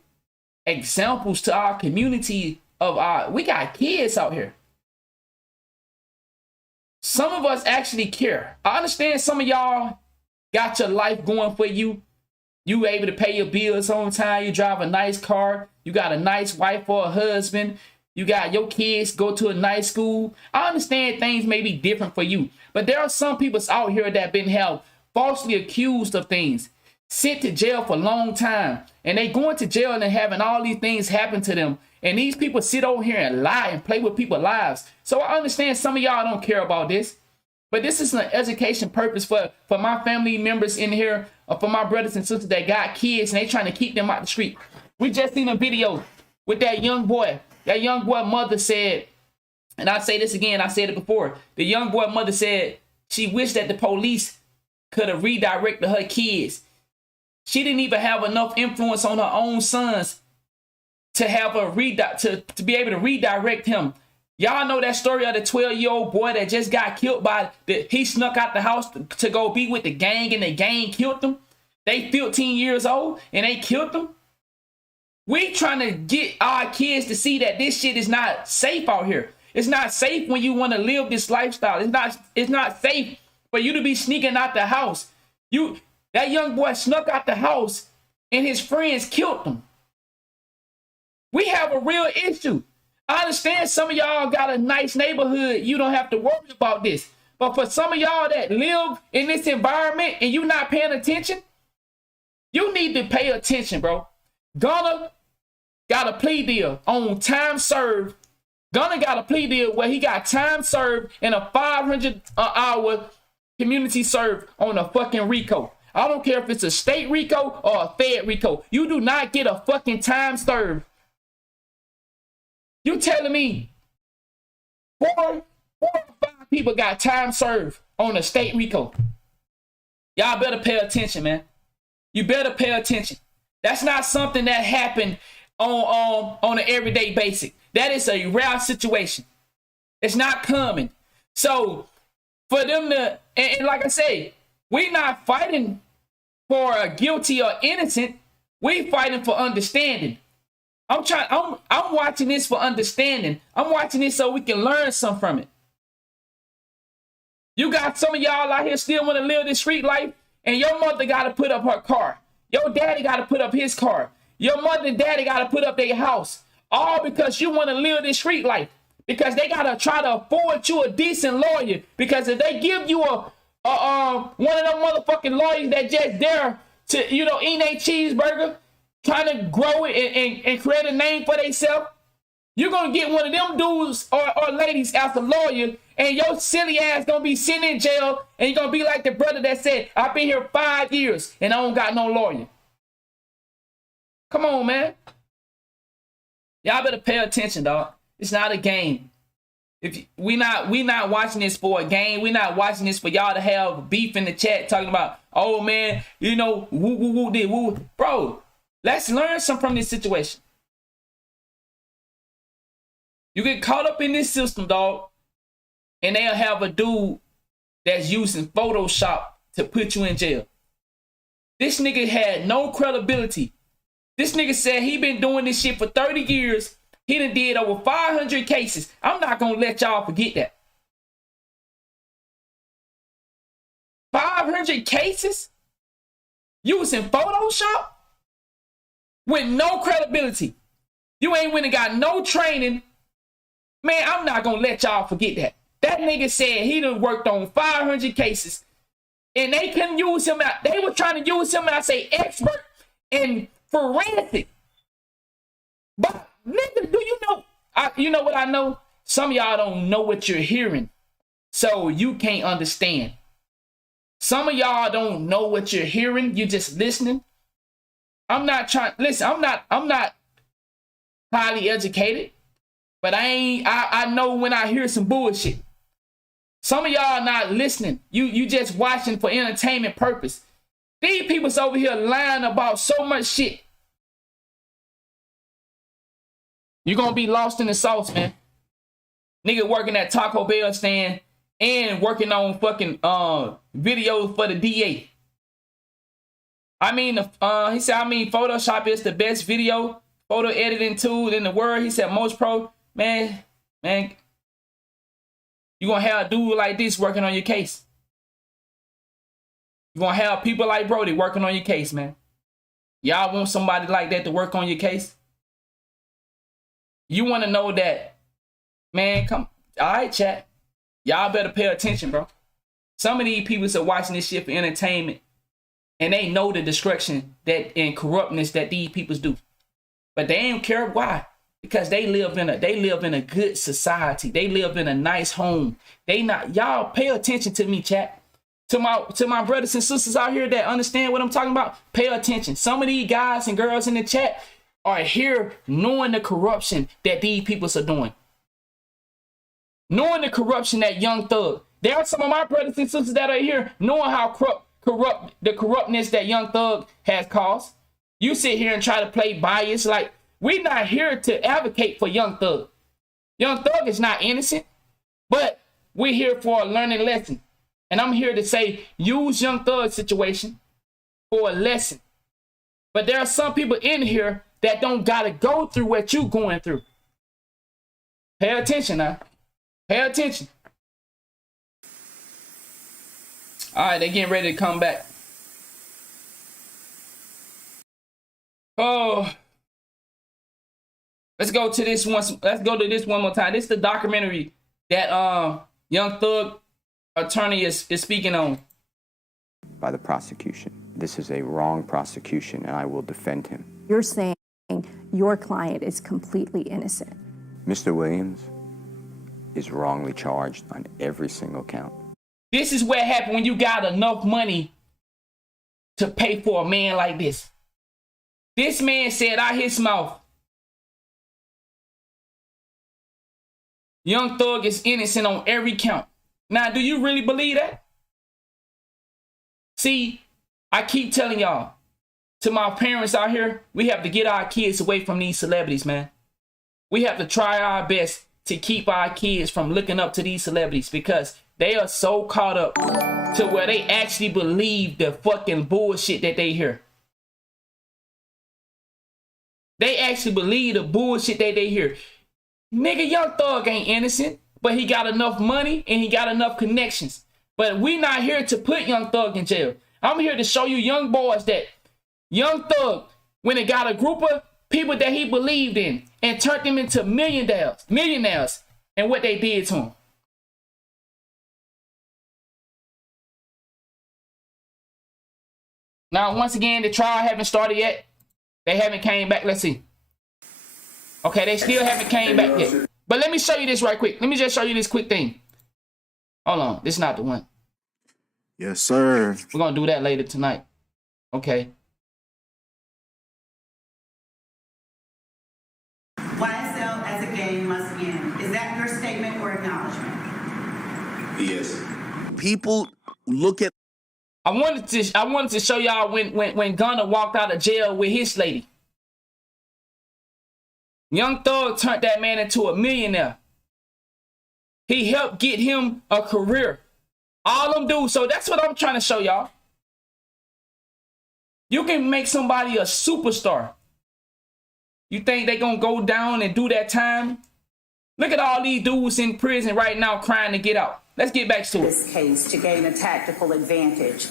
examples to our community we got kids out here. Some of us actually care. I understand some of y'all got your life going for you. You were able to pay your bills on time. You drive a nice car. You got a nice wife or a husband. You got your kids go to a nice school. I understand things may be different for you. But there are some people out here that have been held falsely accused of things, sent to jail for a long time. And they going to jail and having all these things happen to them. And these people sit over here and lie and play with people's lives. So I understand some of y'all don't care about this. But this is an education purpose for my family members in here, or for my brothers and sisters that got kids and they trying to keep them out the street. We just seen a video with that young boy. That young boy mother said, and I say this again, I said it before. The young boy mother said she wished that the police could have redirected her kids. She didn't even have enough influence on her own sons to have her to be able to redirect him. Y'all know that story of the 12-year-old boy that just got killed he snuck out the house to go be with the gang and the gang killed him. They 15 years old and they killed him. We trying to get our kids to see that this shit is not safe out here. It's not safe when you want to live this lifestyle. It's not safe for you to be sneaking out the house. That young boy snuck out the house and his friends killed him. We have a real issue. I understand some of y'all got a nice neighborhood. You don't have to worry about this. But for some of y'all that live in this environment and you not paying attention, you need to pay attention, bro. Gunna got a plea deal on time served. Gunna got a plea deal where he got time served and a 500-hour community served on a fucking RICO. I don't care if it's a state RICO or a fed RICO. You do not get a fucking time served. You telling me 4 or 5 people got time served on a state RICO? Y'all better pay attention, man. You better pay attention. That's not something that happened on an everyday basis. That is a rare situation. It's not common. So for them to, and like I say, we're not fighting for a guilty or innocent. We're fighting for understanding. I'm watching this for understanding. I'm watching this so we can learn something from it. You got some of y'all out here still want to live this street life, and your mother got to put up her car. Your daddy got to put up his car. Your mother and daddy got to put up their house. All because you want to live this street life. Because they gotta try to afford you a decent lawyer. Because if they give you one of them motherfucking lawyers that just there to, you know, eat a cheeseburger, trying to grow it and create a name for themselves, you're gonna get one of them dudes or ladies as a lawyer, and your silly ass gonna be sitting in jail, and you're gonna be like the brother that said, I've been here 5 years and I don't got no lawyer. Come on, man. Y'all better pay attention, dog. It's not a game. We not watching this for a game. We're not watching this for y'all to have beef in the chat talking about, oh man, you know, woo woo woo did woo. Bro, let's learn something from this situation. You get caught up in this system, dog, and they'll have a dude that's using Photoshop to put you in jail. This nigga had no credibility. This nigga said he been doing this shit for 30 years. He done did over 500 cases. I'm not gonna let y'all forget that. 500 cases? Using Photoshop? With no credibility. You ain't went and got no training. Man, I'm not gonna let y'all forget that. That nigga said he done worked on 500 cases. And they couldn't use him out. They were trying to use him as an expert in forensic. But nigga, do you know? You know what I know? Some of y'all don't know what you're hearing, so you can't understand. Some of y'all don't know what you're hearing. You're just listening. I'm not trying. Listen, I'm not highly educated, but I know when I hear some bullshit. Some of y'all not listening. You just watching for entertainment purpose. These people's over here lying about so much shit. You're gonna be lost in the sauce, man. Nigga working at Taco Bell stand and working on fucking videos for the DA. I mean, he said, Photoshop is the best video photo editing tool in the world. He said, most pro, man, you gonna have a dude like this working on your case. You're gonna have people like Brody working on your case, man. Y'all want somebody like that to work on your case? You want to know that, man, come, all right, chat. Y'all better pay attention, bro. Some of these people are watching this shit for entertainment, and they know the destruction that and corruptness that these people do. But they don't care why. Because they live in a good society. They live in a nice home. Y'all pay attention to me, chat. To my brothers and sisters out here that understand what I'm talking about, pay attention. Some of these guys and girls in the chat are here knowing the corruption that these people are doing. Knowing the corruption that Young Thug. There are some of my brothers and sisters that are here knowing how corrupt the corruptness that Young Thug has caused. You sit here and try to play bias like we're not here to advocate for Young Thug. Young Thug is not innocent, but we're here for a learning lesson. And I'm here to say, use Young Thug's situation for a lesson. But there are some people in here that don't got to go through what you're going through. Pay attention now. Pay attention. All right, they're getting ready to come back. Oh, let's go to this one. Let's go to this one more time. This is the documentary that Young Thug attorney is speaking on. By the prosecution. This is a wrong prosecution, and I will defend him. You're saying your client is completely innocent. Mr. Williams is wrongly charged on every single count. This is what happened when you got enough money to pay for a man like this. This man said out his mouth, Young Thug is innocent on every count. Now, do you really believe that? See, I keep telling y'all, to my parents out here, we have to get our kids away from these celebrities, man. We have to try our best to keep our kids from looking up to these celebrities because they are so caught up to where they actually believe the fucking bullshit that they hear. They actually believe the bullshit that they hear. Nigga, Young Thug ain't innocent, but he got enough money and he got enough connections. But we not here to put Young Thug in jail. I'm here to show you young boys that Young Thug, when it got a group of people that he believed in and turned them into millionaires, and what they did to him. Now, once again, the trial haven't started yet. They haven't came back. Let's see. Okay, they still haven't came back yet. But let me show you this right quick. Let me just show you this quick thing. Hold on. This is not the one. Yes, sir. We're going to do that later tonight. Okay. YSL as a game must end. Is that your statement or acknowledgement? Yes. People look at. I wanted to show y'all when Gunna walked out of jail with his lady. Young Thug turned that man into a millionaire. He helped get him a career. All them dudes. So that's what I'm trying to show y'all. You can make somebody a superstar. You think they gonna go down and do that time? Look at all these dudes in prison right now crying to get out. Let's get back to it. This case to gain a tactical advantage.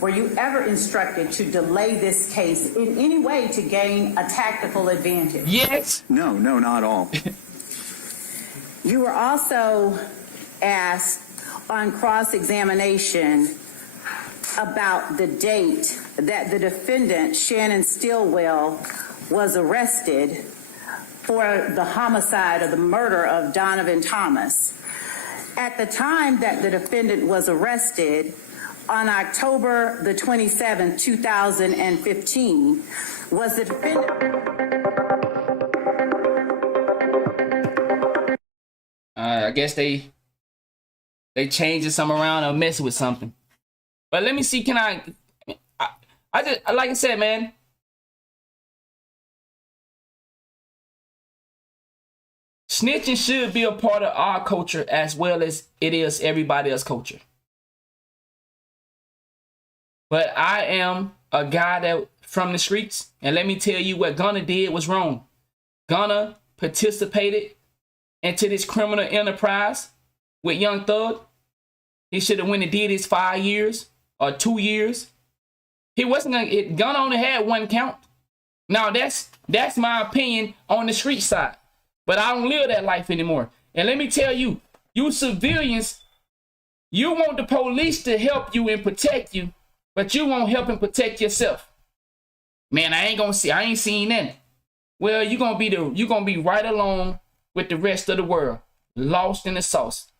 Were you ever instructed to delay this case in any way to gain a tactical advantage? Yes. No, not all. You were also asked on cross-examination about the date that the defendant, Shannon Stillwell, was arrested for the homicide or the murder of Donovan Thomas. At the time that the defendant was arrested, on October the 27th, 2015, was the defendant... I guess they changing some around or messing with something. But let me see, can I just, like I said, man, snitching should be a part of our culture as well as it is everybody else's culture. But I am a guy that from the streets, and let me tell you what Gunna did was wrong. Gunna participated into this criminal enterprise with Young Thug. He should have went and did his 5 years or 2 years. He wasn't gonna. Gunna only had one count. Now that's my opinion on the street side. But I don't live that life anymore. And let me tell you, you civilians, you want the police to help you and protect you, but you won't help and protect yourself. Man, I ain't seen that. Well, you're gonna be right along with the rest of the world, lost in the sauce.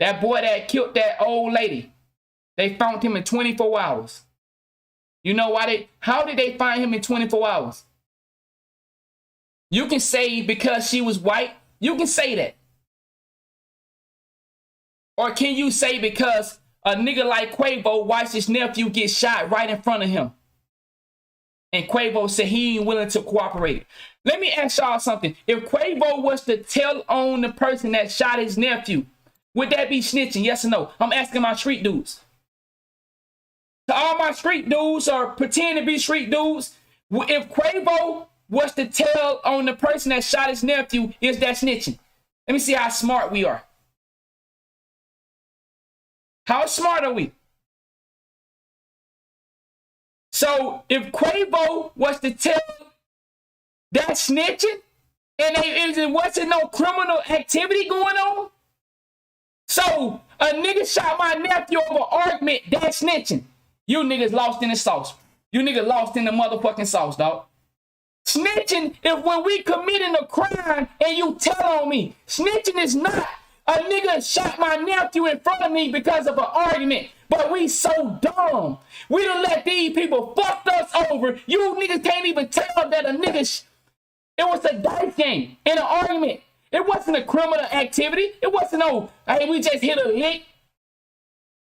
That boy that killed that old lady, they found him in 24 hours. You know why how did they find him in 24 hours? You can say because she was white, you can say that. Or can you say because a nigga like Quavo watched his nephew get shot right in front of him? And Quavo said he ain't willing to cooperate. Let me ask y'all something. If Quavo was to tell on the person that shot his nephew, would that be snitching? Yes or no? I'm asking my street dudes. To all my street dudes or pretend to be street dudes, if Quavo was to tell on the person that shot his nephew, is that snitching? Let me see how smart we are. How smart are we? So if Quavo was to tell, that's snitching? And it wasn't no criminal activity going on? So a nigga shot my nephew over argument, that's snitching. You niggas lost in the sauce. You niggas lost in the motherfucking sauce, dog. Snitching is when we committing a crime and you tell on me. Snitching is not a nigga shot my nephew in front of me because of an argument. But we so dumb. We done let these people fuck us over. You niggas can't even tell that a nigga, it was a dice game in an argument. It wasn't a criminal activity. It wasn't no, hey, we just hit a lick.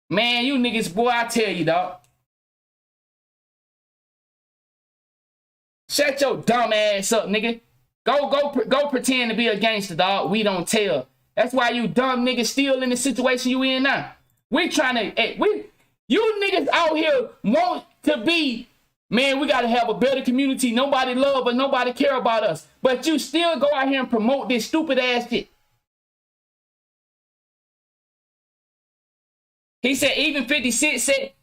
Man, you niggas, boy, I tell you, dog. Shut your dumb ass up, nigga. Go pretend to be a gangster, dog. We don't tell. That's why you dumb niggas still in the situation you in now. We trying to, you niggas out here want to be, man, we got to have a better community. Nobody love us. Nobody care about us. But you still go out here and promote this stupid ass shit. He said, even 56 said,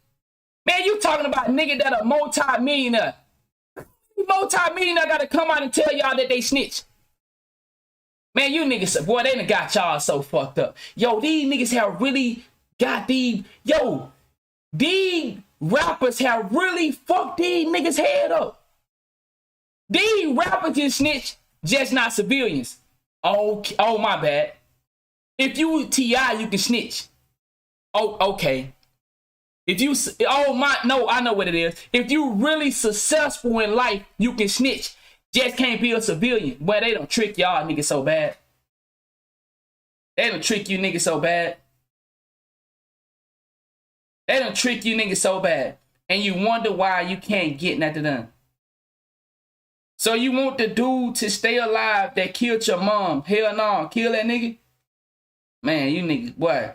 man, you talking about a nigga that a multi-millionaire. multi-millionaire gotta come out and tell y'all that they snitch? Man, you niggas, boy, they done got y'all so fucked up. Yo, these niggas have really got these rappers have really fucked these niggas' head up. These rappers can snitch, just not civilians. Oh, my bad. If you T.I., you can snitch. Oh, okay. If you, I know what it is. If you really successful in life, you can snitch. Just can't be a civilian. Boy, they don't trick y'all niggas so bad. They don't trick you niggas so bad. They don't trick you niggas so bad. And you wonder why you can't get nothing done. So you want the dude to stay alive that killed your mom. Hell no, kill that nigga. Man, you niggas, boy.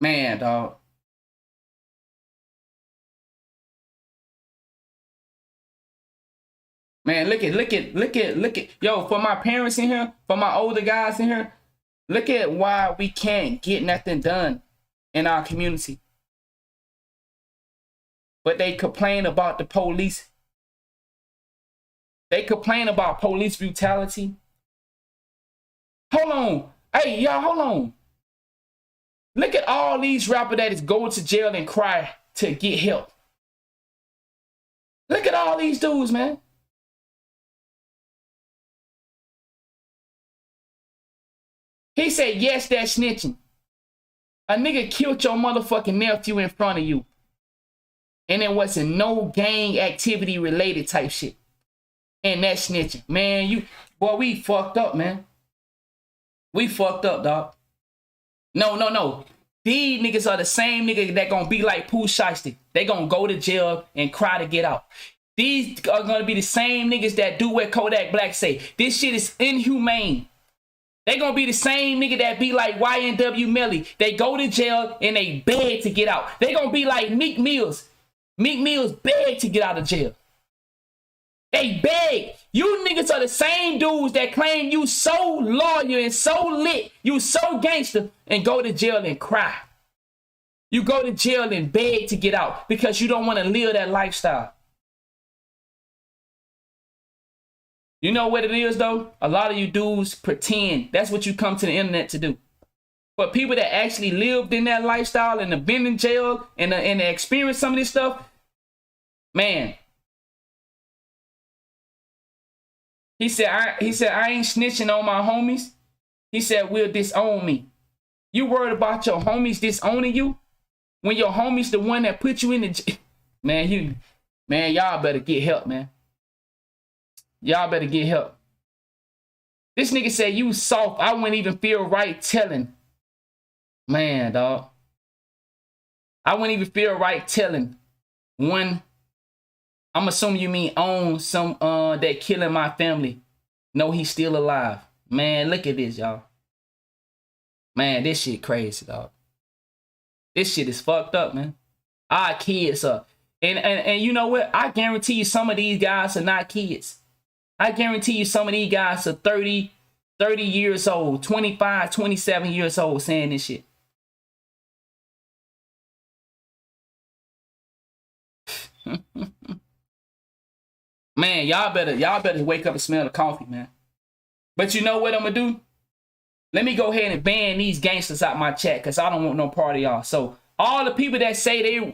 Man, dog. Man, look at. Yo, for my parents in here, for my older guys in here, look at why we can't get nothing done in our community. But they complain about the police. They complain about police brutality. Hold on. Hey, y'all, hold on. Look at all these rappers that is going to jail and cry to get help. Look at all these dudes, man. He said, yes, that's snitching. A nigga killed your motherfucking nephew in front of you. And it wasn't no gang activity related type shit. And that's snitching. Man, boy, we fucked up, man. We fucked up, dog. No. These niggas are the same niggas that gonna be like Pooh Shiesty. They gonna go to jail and cry to get out. These are gonna be the same niggas that do what Kodak Black say. This shit is inhumane. They gonna be the same nigga that be like YNW Melly. They go to jail and they beg to get out. They gonna be like Meek Mills. Meek Mills beg to get out of jail. They beg. You niggas are the same dudes that claim you so loyal and so lit, you so gangster, and go to jail and cry. You go to jail and beg to get out because you don't want to live that lifestyle. You know what it is, though? A lot of you dudes pretend. That's what you come to the internet to do. But people that actually lived in that lifestyle and have been in jail and experienced some of this stuff, man. He said, I ain't snitching on my homies. He said, will disown me. You worried about your homies disowning you? When your homies the one that put you in the jail? Man, y'all better get help, man. Y'all better get help. This nigga said you soft. I wouldn't even feel right telling. Man, dog. I wouldn't even feel right telling one. I'm assuming you mean own some that killing my family. No, he's still alive. Man, look at this, y'all. Man, this shit crazy, dog. This shit is fucked up, man. Our kids are. And you know what? I guarantee you some of these guys are not kids. I guarantee you some of these guys are 30 years old, 25, 27 years old saying this shit. Man, y'all better wake up and smell the coffee, man. But you know what I'm gonna do? Let me go ahead and ban these gangsters out my chat because I don't want no part of y'all. So all the people that say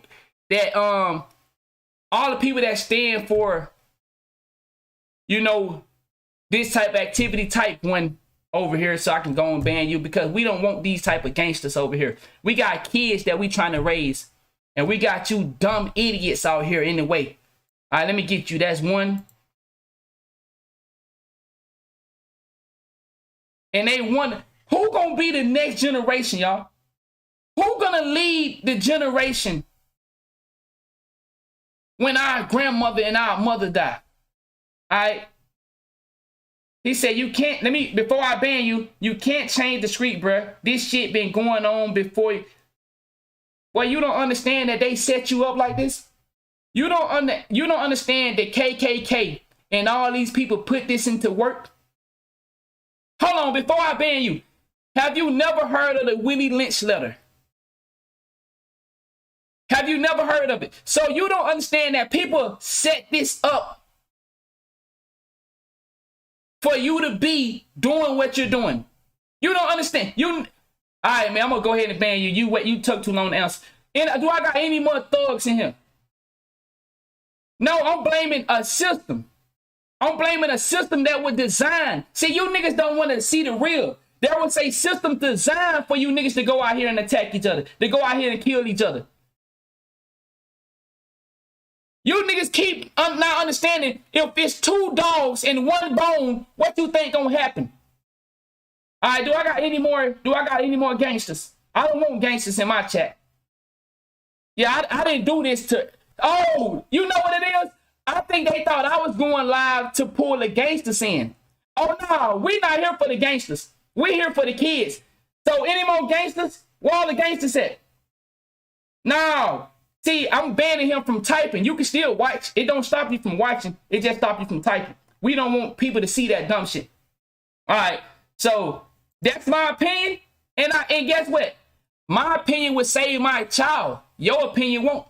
all the people that stand for, you know, this type of activity type one over here, so I can go and ban you because we don't want these type of gangsters over here. We got kids that we trying to raise, and we got you dumb idiots out here in the way. All right, let me get you. That's one. And they wonder, who gonna be the next generation, y'all? Who gonna lead the generation when our grandmother and our mother die? All right. He said, you can't, before I ban you, you can't change the street, bruh. This shit been going on before you. Well, you don't understand that they set you up like this? You don't understand that KKK and all these people put this into work? Hold on, before I ban you, have you never heard of the Willie Lynch letter? Have you never heard of it? So you don't understand that people set this up for you to be doing what you're doing. You don't understand. All right, man, I'm going to go ahead and ban you. You took too long to answer. And do I got any more thugs in here? No, I'm blaming a system. I'm blaming a system that was designed. See, you niggas don't want to see the real. There was a system designed for you niggas to go out here and attack each other, to go out here and kill each other. You niggas keep not understanding if it's 2 dogs and 1 bone, what you think gonna happen? All right, do I got any more gangsters? I don't want gangsters in my chat. Yeah, I didn't do this to... Oh, you know what it is? I think they thought I was going live to pull the gangsters in. Oh, no, we not here for the gangsters. We here for the kids. So any more gangsters? Where all the gangsters at? No. See, I'm banning him from typing. You can still watch. It don't stop you from watching. It just stops you from typing. We don't want people to see that dumb shit. All right. So that's my opinion. And guess what? My opinion would save my child. Your opinion won't.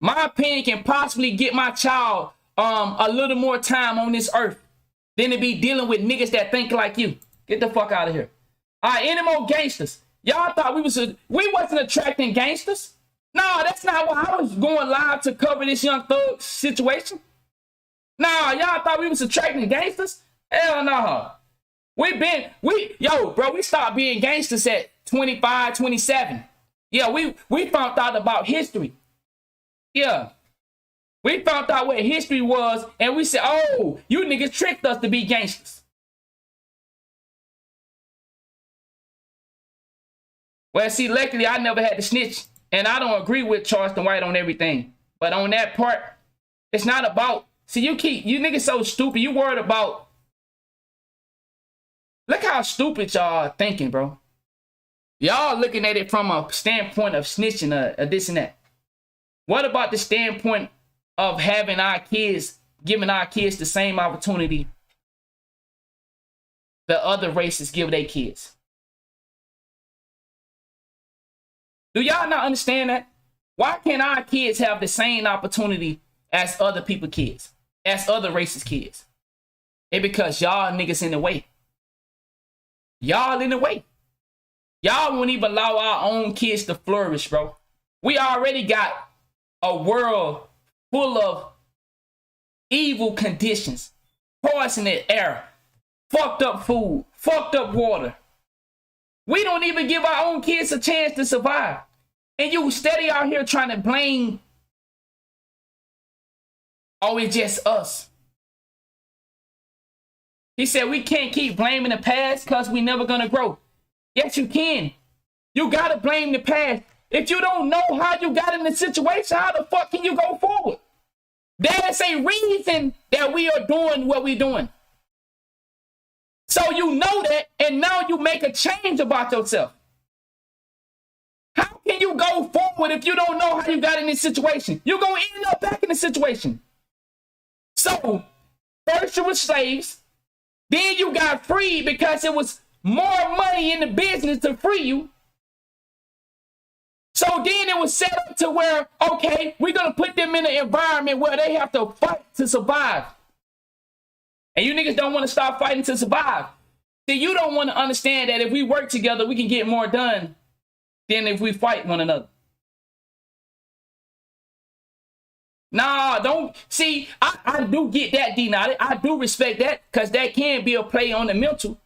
My opinion can possibly get my child a little more time on this earth than to be dealing with niggas that think like you. Get the fuck out of here. All right, any more gangsters? Y'all thought we wasn't attracting gangsters? No, that's not why I was going live to cover this Young Thug situation. No, y'all thought we was attracting gangsters? Hell no. We stopped being gangsters at 25, 27. Yeah, we found out about history. Yeah. We found out what history was, and we said, oh, you niggas tricked us to be gangsters. Well, see, luckily, I never had to snitch, and I don't agree with Charleston White on everything. But on that part, it's not about... See, you niggas so stupid. You worried about... Look how stupid y'all are thinking, bro. Y'all looking at it from a standpoint of snitching or this and that. What about the standpoint of having our kids, giving our kids the same opportunity that other races give their kids? Do y'all not understand that? Why can't our kids have the same opportunity as other people's kids, as other races' kids? It's because y'all niggas in the way. Y'all in the way. Y'all won't even allow our own kids to flourish, bro. We already got a world full of evil conditions, poisonous air, fucked up food, fucked up water. We don't even give our own kids a chance to survive. And you steady out here trying to blame, oh, it's just us. He said we can't keep blaming the past because we never gonna grow. Yes, you can. You gotta blame the past. If you don't know how you got in the situation, how the fuck can you go forward? There's a reason that we are doing what we're doing. So you know that, and now you make a change about yourself. How can you go forward if you don't know how you got in this situation? You're going to end up back in the situation. So, first you were slaves, then you got freed because it was more money in the business to free you. So then it was set up to where, okay, we're going to put them in an environment where they have to fight to survive. And you niggas don't want to stop fighting to survive. See, you don't want to understand that if we work together, we can get more done than if we fight one another. Nah, don't. See, I do get that, D-Naughty. I do respect that because that can be a play on the mental.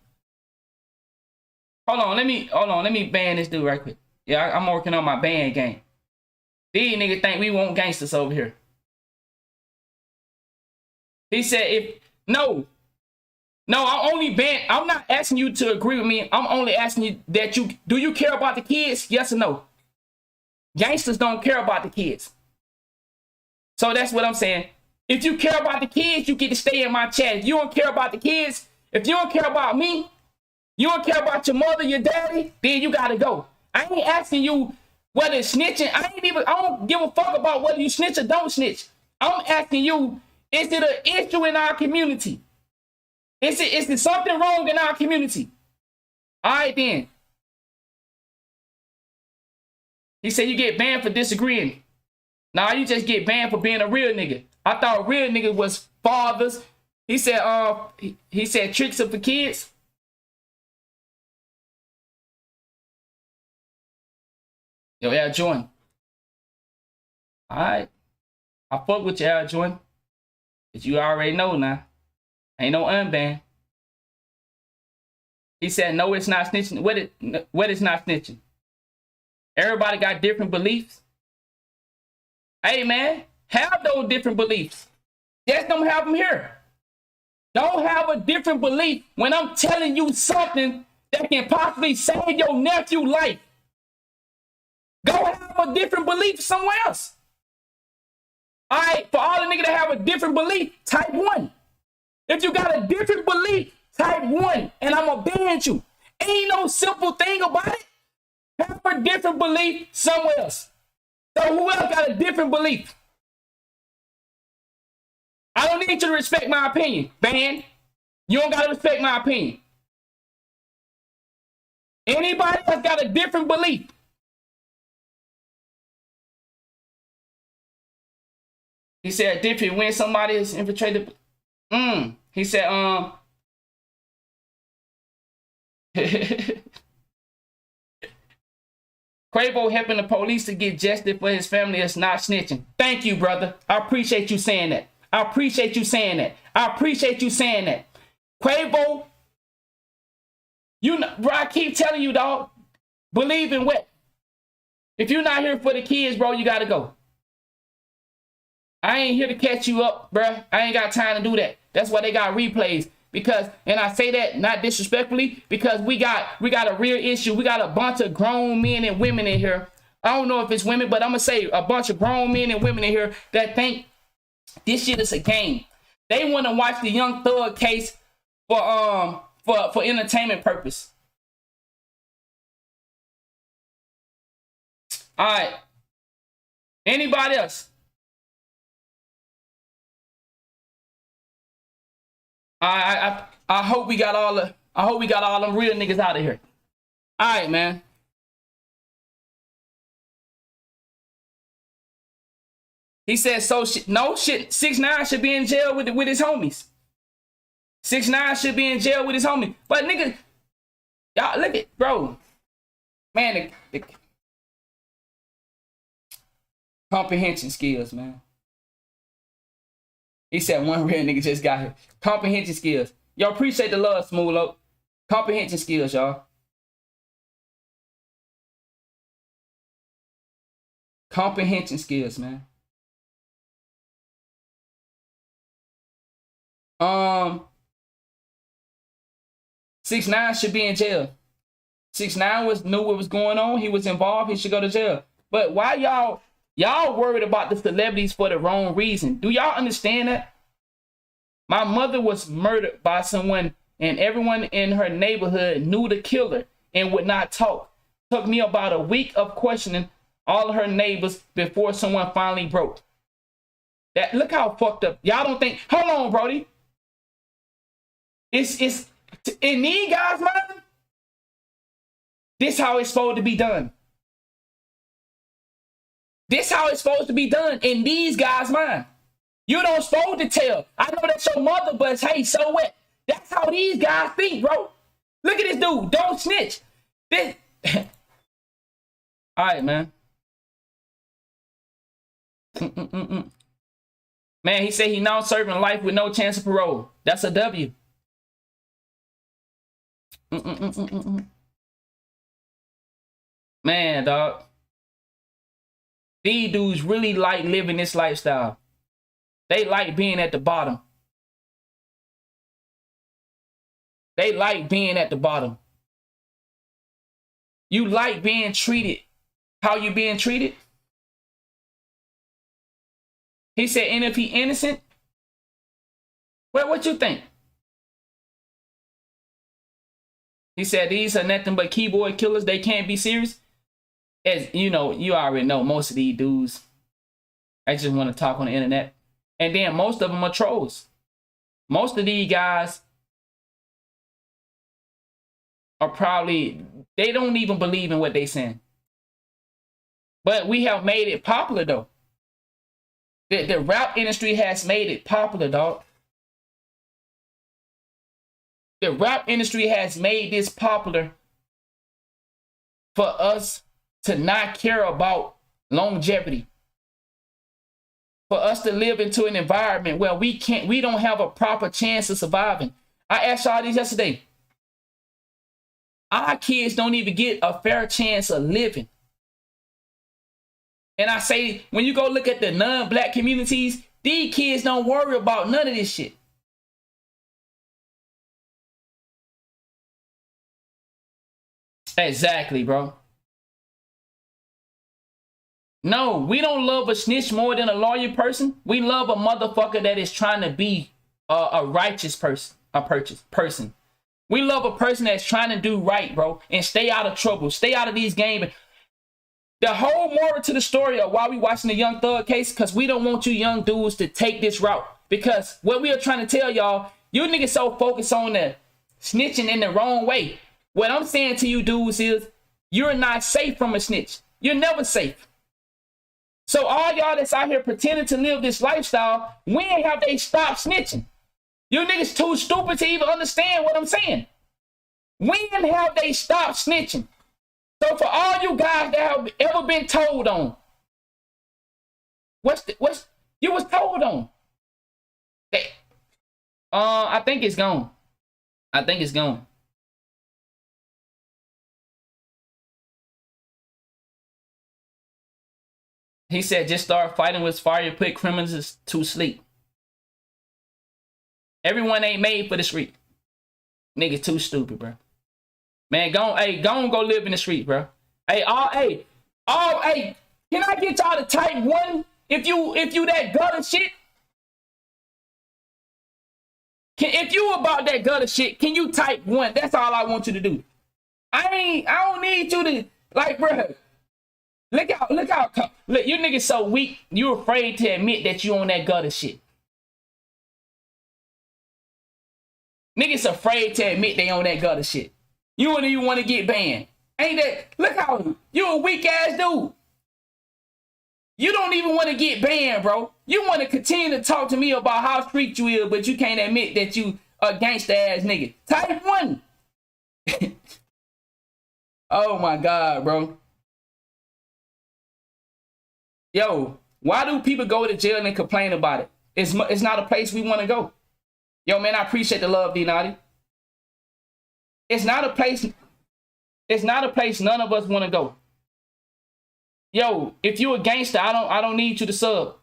Hold on, let me ban this dude right quick. Yeah, I'm working on my ban game. These niggas think we want gangsters over here. He said no, I'm not asking you to agree with me. I'm only asking you that do you care about the kids? Yes or no? Gangsters don't care about the kids. So that's what I'm saying. If you care about the kids, you get to stay in my chat. If you don't care about the kids, if you don't care about me, you don't care about your mother, your daddy, then you gotta go. I ain't asking you whether it's snitching. I don't give a fuck about whether you snitch or don't snitch. I'm asking you, is it an issue in our community? Is there something wrong in our community? All right, then. He said you get banned for disagreeing. Nah, you just get banned for being a real nigga. I thought real nigga was fathers, He said tricks are for kids. Yo, Al Jordan. All right. I fuck with you, Al Jordan. But you already know now. Ain't no unban. He said, no, it's not snitching. What is not snitching? Everybody got different beliefs. Hey, man, have those different beliefs. Just don't have them here. Don't have a different belief when I'm telling you something that can possibly save your nephew's life. Go have a different belief somewhere else. All right, for all the niggas that have a different belief, type 1. If you got a different belief, type 1, and I'm going to ban you. Ain't no simple thing about it. Have a different belief somewhere else. So who else got a different belief? I don't need you to respect my opinion, ban. You don't got to respect my opinion. Anybody else got a different belief? He said, different when somebody is infiltrated. He said, Quavo helping the police to get justice for his family is not snitching. Thank you, brother. I appreciate you saying that. I appreciate you saying that. I appreciate you saying that. Quavo, you know, bro, I keep telling you, dog, believe in what? If you're not here for the kids, bro, you got to go. I ain't here to catch you up, bro. I ain't got time to do that. That's why they got replays. Because, and I say that not disrespectfully, because we got a real issue. We got a bunch of grown men and women in here. I don't know if it's women, but I'm gonna say a bunch of grown men and women in here that think this shit is a game. They want to watch the Young Thug case for entertainment purpose. All right. Anybody else? I hope we got all them real niggas out of here. All right, man. He said, no shit. 6ix9ine should be in jail with his homies. 6ix9ine should be in jail with his homies. But nigga, y'all look at, bro. Man, the comprehension skills, man. He said one real nigga just got here. Comprehension skills. Y'all appreciate the love, Smooth. Comprehension skills, y'all. Comprehension skills, man. 6ix9ine should be in jail. 6ix9ine knew what was going on. He was involved. He should go to jail. But why y'all worried about the celebrities for the wrong reason? Do y'all understand that? My mother was murdered by someone, and everyone in her neighborhood knew the killer and would not talk. Took me about a week of questioning all of her neighbors before someone finally broke. That, look how fucked up. Y'all don't think, hold on, Brody. It's in these guys' mind, this how it's supposed to be done. This how it's supposed to be done in these guys' mind. You don't supposed to tell. I know that's your mother, but hey, so what? That's how these guys think, bro. Look at this dude. Don't snitch. This. All right, man. Man, he said he now serving life with no chance of parole. That's a W. Man, dog. These dudes really like living this lifestyle. They like being at the bottom. They like being at the bottom. You like being treated how you being treated? He said, and if he innocent? Well, what you think? He said, these are nothing but keyboard killers. They can't be serious. As you know, you already know most of these dudes, I just want to talk on the internet. And then most of them are trolls. Most of these guys are probably, they don't even believe in what they saying. But we have made it popular, though. The rap industry has made it popular, dog. the rap industry has made this popular for us to not care about longevity. For us to live into an environment where we don't have a proper chance of surviving. I asked y'all this yesterday. Our kids don't even get a fair chance of living. And I say, when you go look at the non-black communities, these kids don't worry about none of this shit. Exactly, bro. No, we don't love a snitch more than a lawyer person. We love a motherfucker that is trying to be a righteous person, person. We love a person that's trying to do right, bro, and stay out of trouble, stay out of these games. The whole moral to the story of why we watching the Young Thug case, because we don't want you young dudes to take this route. Because what we are trying to tell y'all, you niggas so focused on the snitching in the wrong way. What I'm saying to you dudes is, you're not safe from a snitch. You're never safe. So all y'all that's out here pretending to live this lifestyle, when have they stopped snitching? You niggas too stupid to even understand what I'm saying. When have they stopped snitching? So for all you guys that have ever been told on, what's you was told on? I think it's gone. I think it's gone. He said, just start fighting with fire, put criminals to sleep. Everyone ain't made for the street. Niggas too stupid, bro. Man, go live in the street, bro. Hey, can I get y'all to type 1 if you that gutter shit? If you about that gutter shit, can you type 1? That's all I want you to do. I don't need you to, like, bro. Look out, look, you niggas so weak, you afraid to admit that you on that gutter shit. Niggas afraid to admit they on that gutter shit. You wouldn't even want to get banned. Ain't that, look how, you a weak ass dude. You don't even want to get banned, bro. You want to continue to talk to me about how street you is, but you can't admit that you a gangster ass nigga. Type 1. Oh my God, bro. Yo, why do people go to jail and complain about it? It's not a place we want to go. Yo, man, I appreciate the love, D Naughty. It's not a place none of us want to go. Yo, if you a gangster, I don't need you to sub.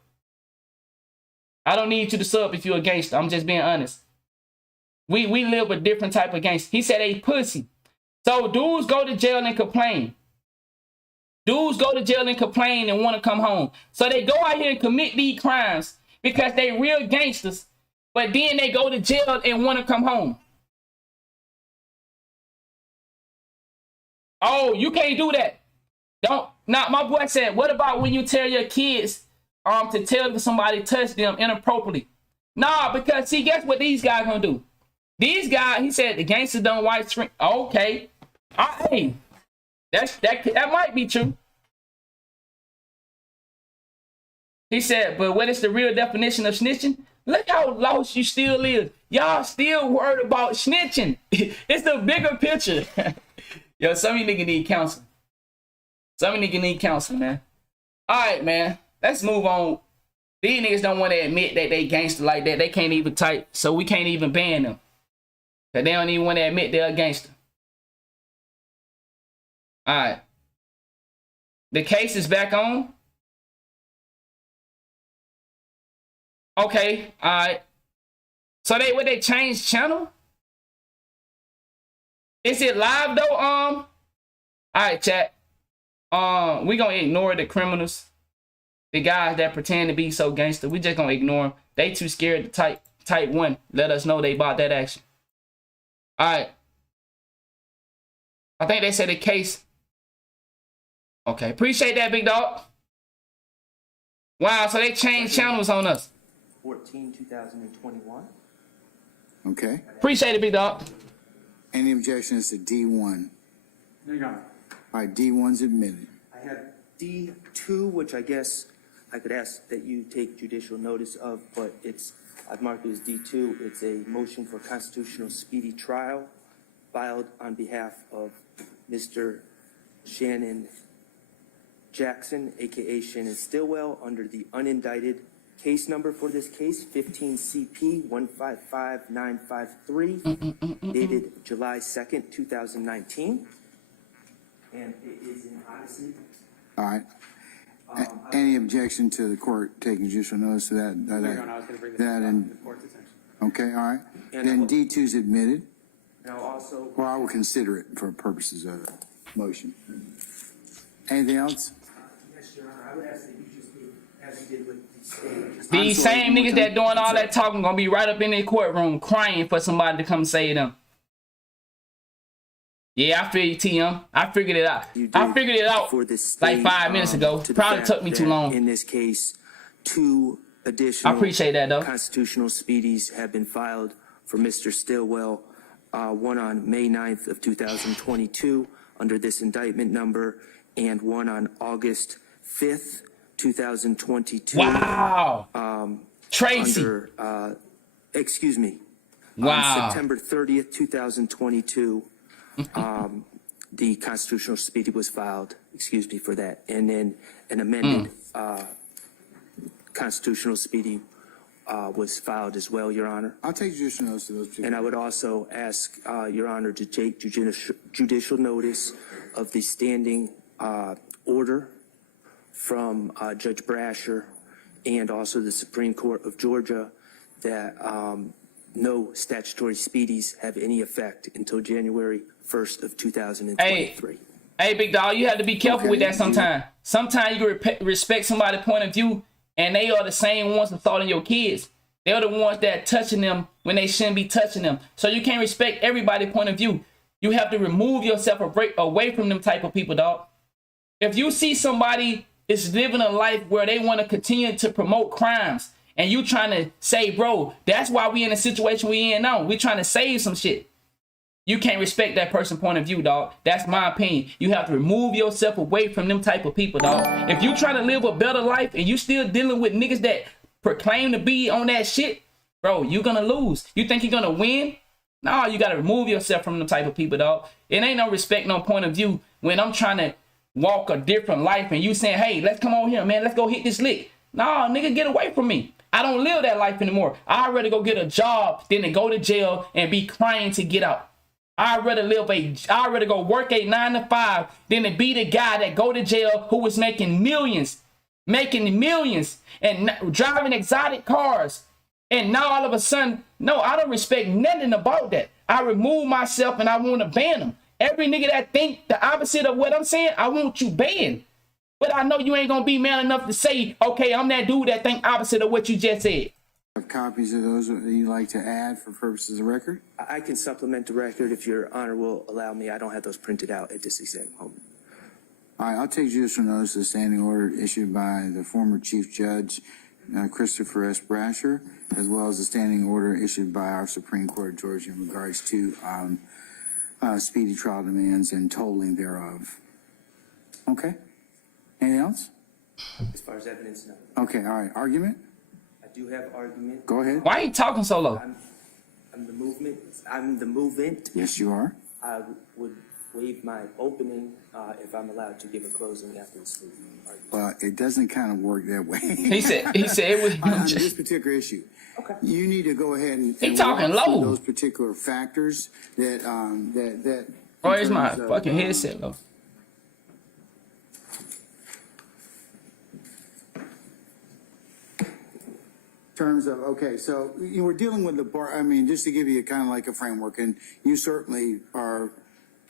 I don't need you to sub if you a gangster. I'm just being honest. We live a different type of gangster. He said a pussy. So dudes go to jail and complain. Dudes go to jail and complain and want to come home. So they go out here and commit these crimes because they real gangsters, but then they go to jail and want to come home. Oh, you can't do that. My boy said, what about when you tell your kids to tell somebody touch them inappropriately? Nah, because see, guess what these guys gonna do? These guys, he said, the gangsters don't white string. Okay. Hey, that might be true. He said, but what is the real definition of snitching? Look how lost you still is. Y'all still worried about snitching. It's the bigger picture. Yo, some of you niggas need counseling. Some of you niggas need counseling, man. All right, man. Let's move on. These niggas don't want to admit that they gangster like that. They can't even type, so we can't even ban them. Because they don't even want to admit they're a gangster. All right. The case is back on. Okay, all right. So they changed channel? Is it live though? All right, chat. We gonna ignore the criminals, the guys that pretend to be so gangster. We just gonna ignore them. They too scared to type 1. Let us know they bought that action. All right. I think they said the case. Okay, appreciate that, big dog. Wow, so they changed channels on us. 14/2021. Okay. Appreciate it, big dog. Any objections to D1? No, Your Honor. All right, D1's admitted. I have D2, which I guess I could ask that you take judicial notice of, but it's I've marked it as D2. It's a motion for constitutional speedy trial filed on behalf of Mr. Shannon Jackson, aka Shannon Stillwell, under the unindicted case number for this case, 15 CP 155953, dated July 2nd, 2019. And it is in Odyssey. All right. Any objection to the court taking judicial notice of that? Okay, all right. Then D2 is admitted. Now also. Well, I will consider it for purposes of the motion. Anything else? Yes, Your Honor. I would ask that you just do as you did with the state. These same niggas that doing all that talking gonna be right up in the courtroom crying for somebody to come save them. Yeah, I feel you, TM. I figured it out. I figured it out for this like 5 minutes ago. Probably took me too long. In this case, 2 additional I appreciate that, though. Constitutional speedies have been filed for Mr. Stillwell. One on May 9th of 2022 under this indictment number, and one on August 5th, 2022. Wow. Tracy. Under, excuse me. Wow. On September 30th, 2022, the constitutional speedy was filed. Excuse me for that. And then an amended constitutional speedy was filed as well, Your Honor. I'll take judicial notice of those two. And I would also ask Your Honor to take judicial notice of the standing order from Judge Brasher and also the Supreme Court of Georgia that no statutory speedies have any effect until January 1st of 2023. Hey, big dog, you have to be careful with that sometimes. Sometimes you can respect somebody's point of view, and they are the same ones assaulting your kids. They're the ones that touching them when they shouldn't be touching them. So you can't respect everybody's point of view. You have to remove yourself away from them type of people, dog. If you see somebody is living a life where they want to continue to promote crimes, and you trying to say, bro, that's why we in the situation we in now. We trying to save some shit. You can't respect that person's point of view, dog. That's my opinion. You have to remove yourself away from them type of people, dog. If you try to live a better life and you still dealing with niggas that proclaim to be on that shit, bro, you're gonna lose. You think you're gonna win? No, you gotta remove yourself from them type of people, dog. It ain't no respect, no point of view when I'm trying to walk a different life and you saying, hey, let's come on here, man. Let's go hit this lick. Nah, nigga, get away from me. I don't live that life anymore. I'd rather go get a job than to go to jail and be crying to get out. I'd rather go work a 9 to 5 than to be the guy that go to jail who was making millions and driving exotic cars. And now all of a sudden, no, I don't respect nothing about that. I remove myself and I want to ban them. Every nigga that think the opposite of what I'm saying, I want you banned. But I know you ain't gonna be man enough to say, okay, I'm that dude that think opposite of what you just said. Have copies of those that you'd like to add for purposes of record? I can supplement the record if Your Honor will allow me. I don't have those printed out at this exact moment. All right, I'll take judicial notice of the standing order issued by the former Chief Judge Christopher S. Brasher, as well as the standing order issued by our Supreme Court of Georgia in regards to speedy trial demands and tolling thereof. Okay. Anything else? As far as evidence, no. Okay, all right. Argument? I do have argument. Go ahead. Why are you talking so low? I'm the movement. I'm the movement. Yes, you are. I would waive my opening if I'm allowed to give a closing after this argument. Well, it doesn't kind of work that way. He said it was on this particular issue. Okay. You need to go ahead and he talking walk through low. those particular factors that that. Oh, here's my fucking headset though. Terms of, okay, so you were dealing with the bar. I mean, just to give you kind of like a framework, and you certainly are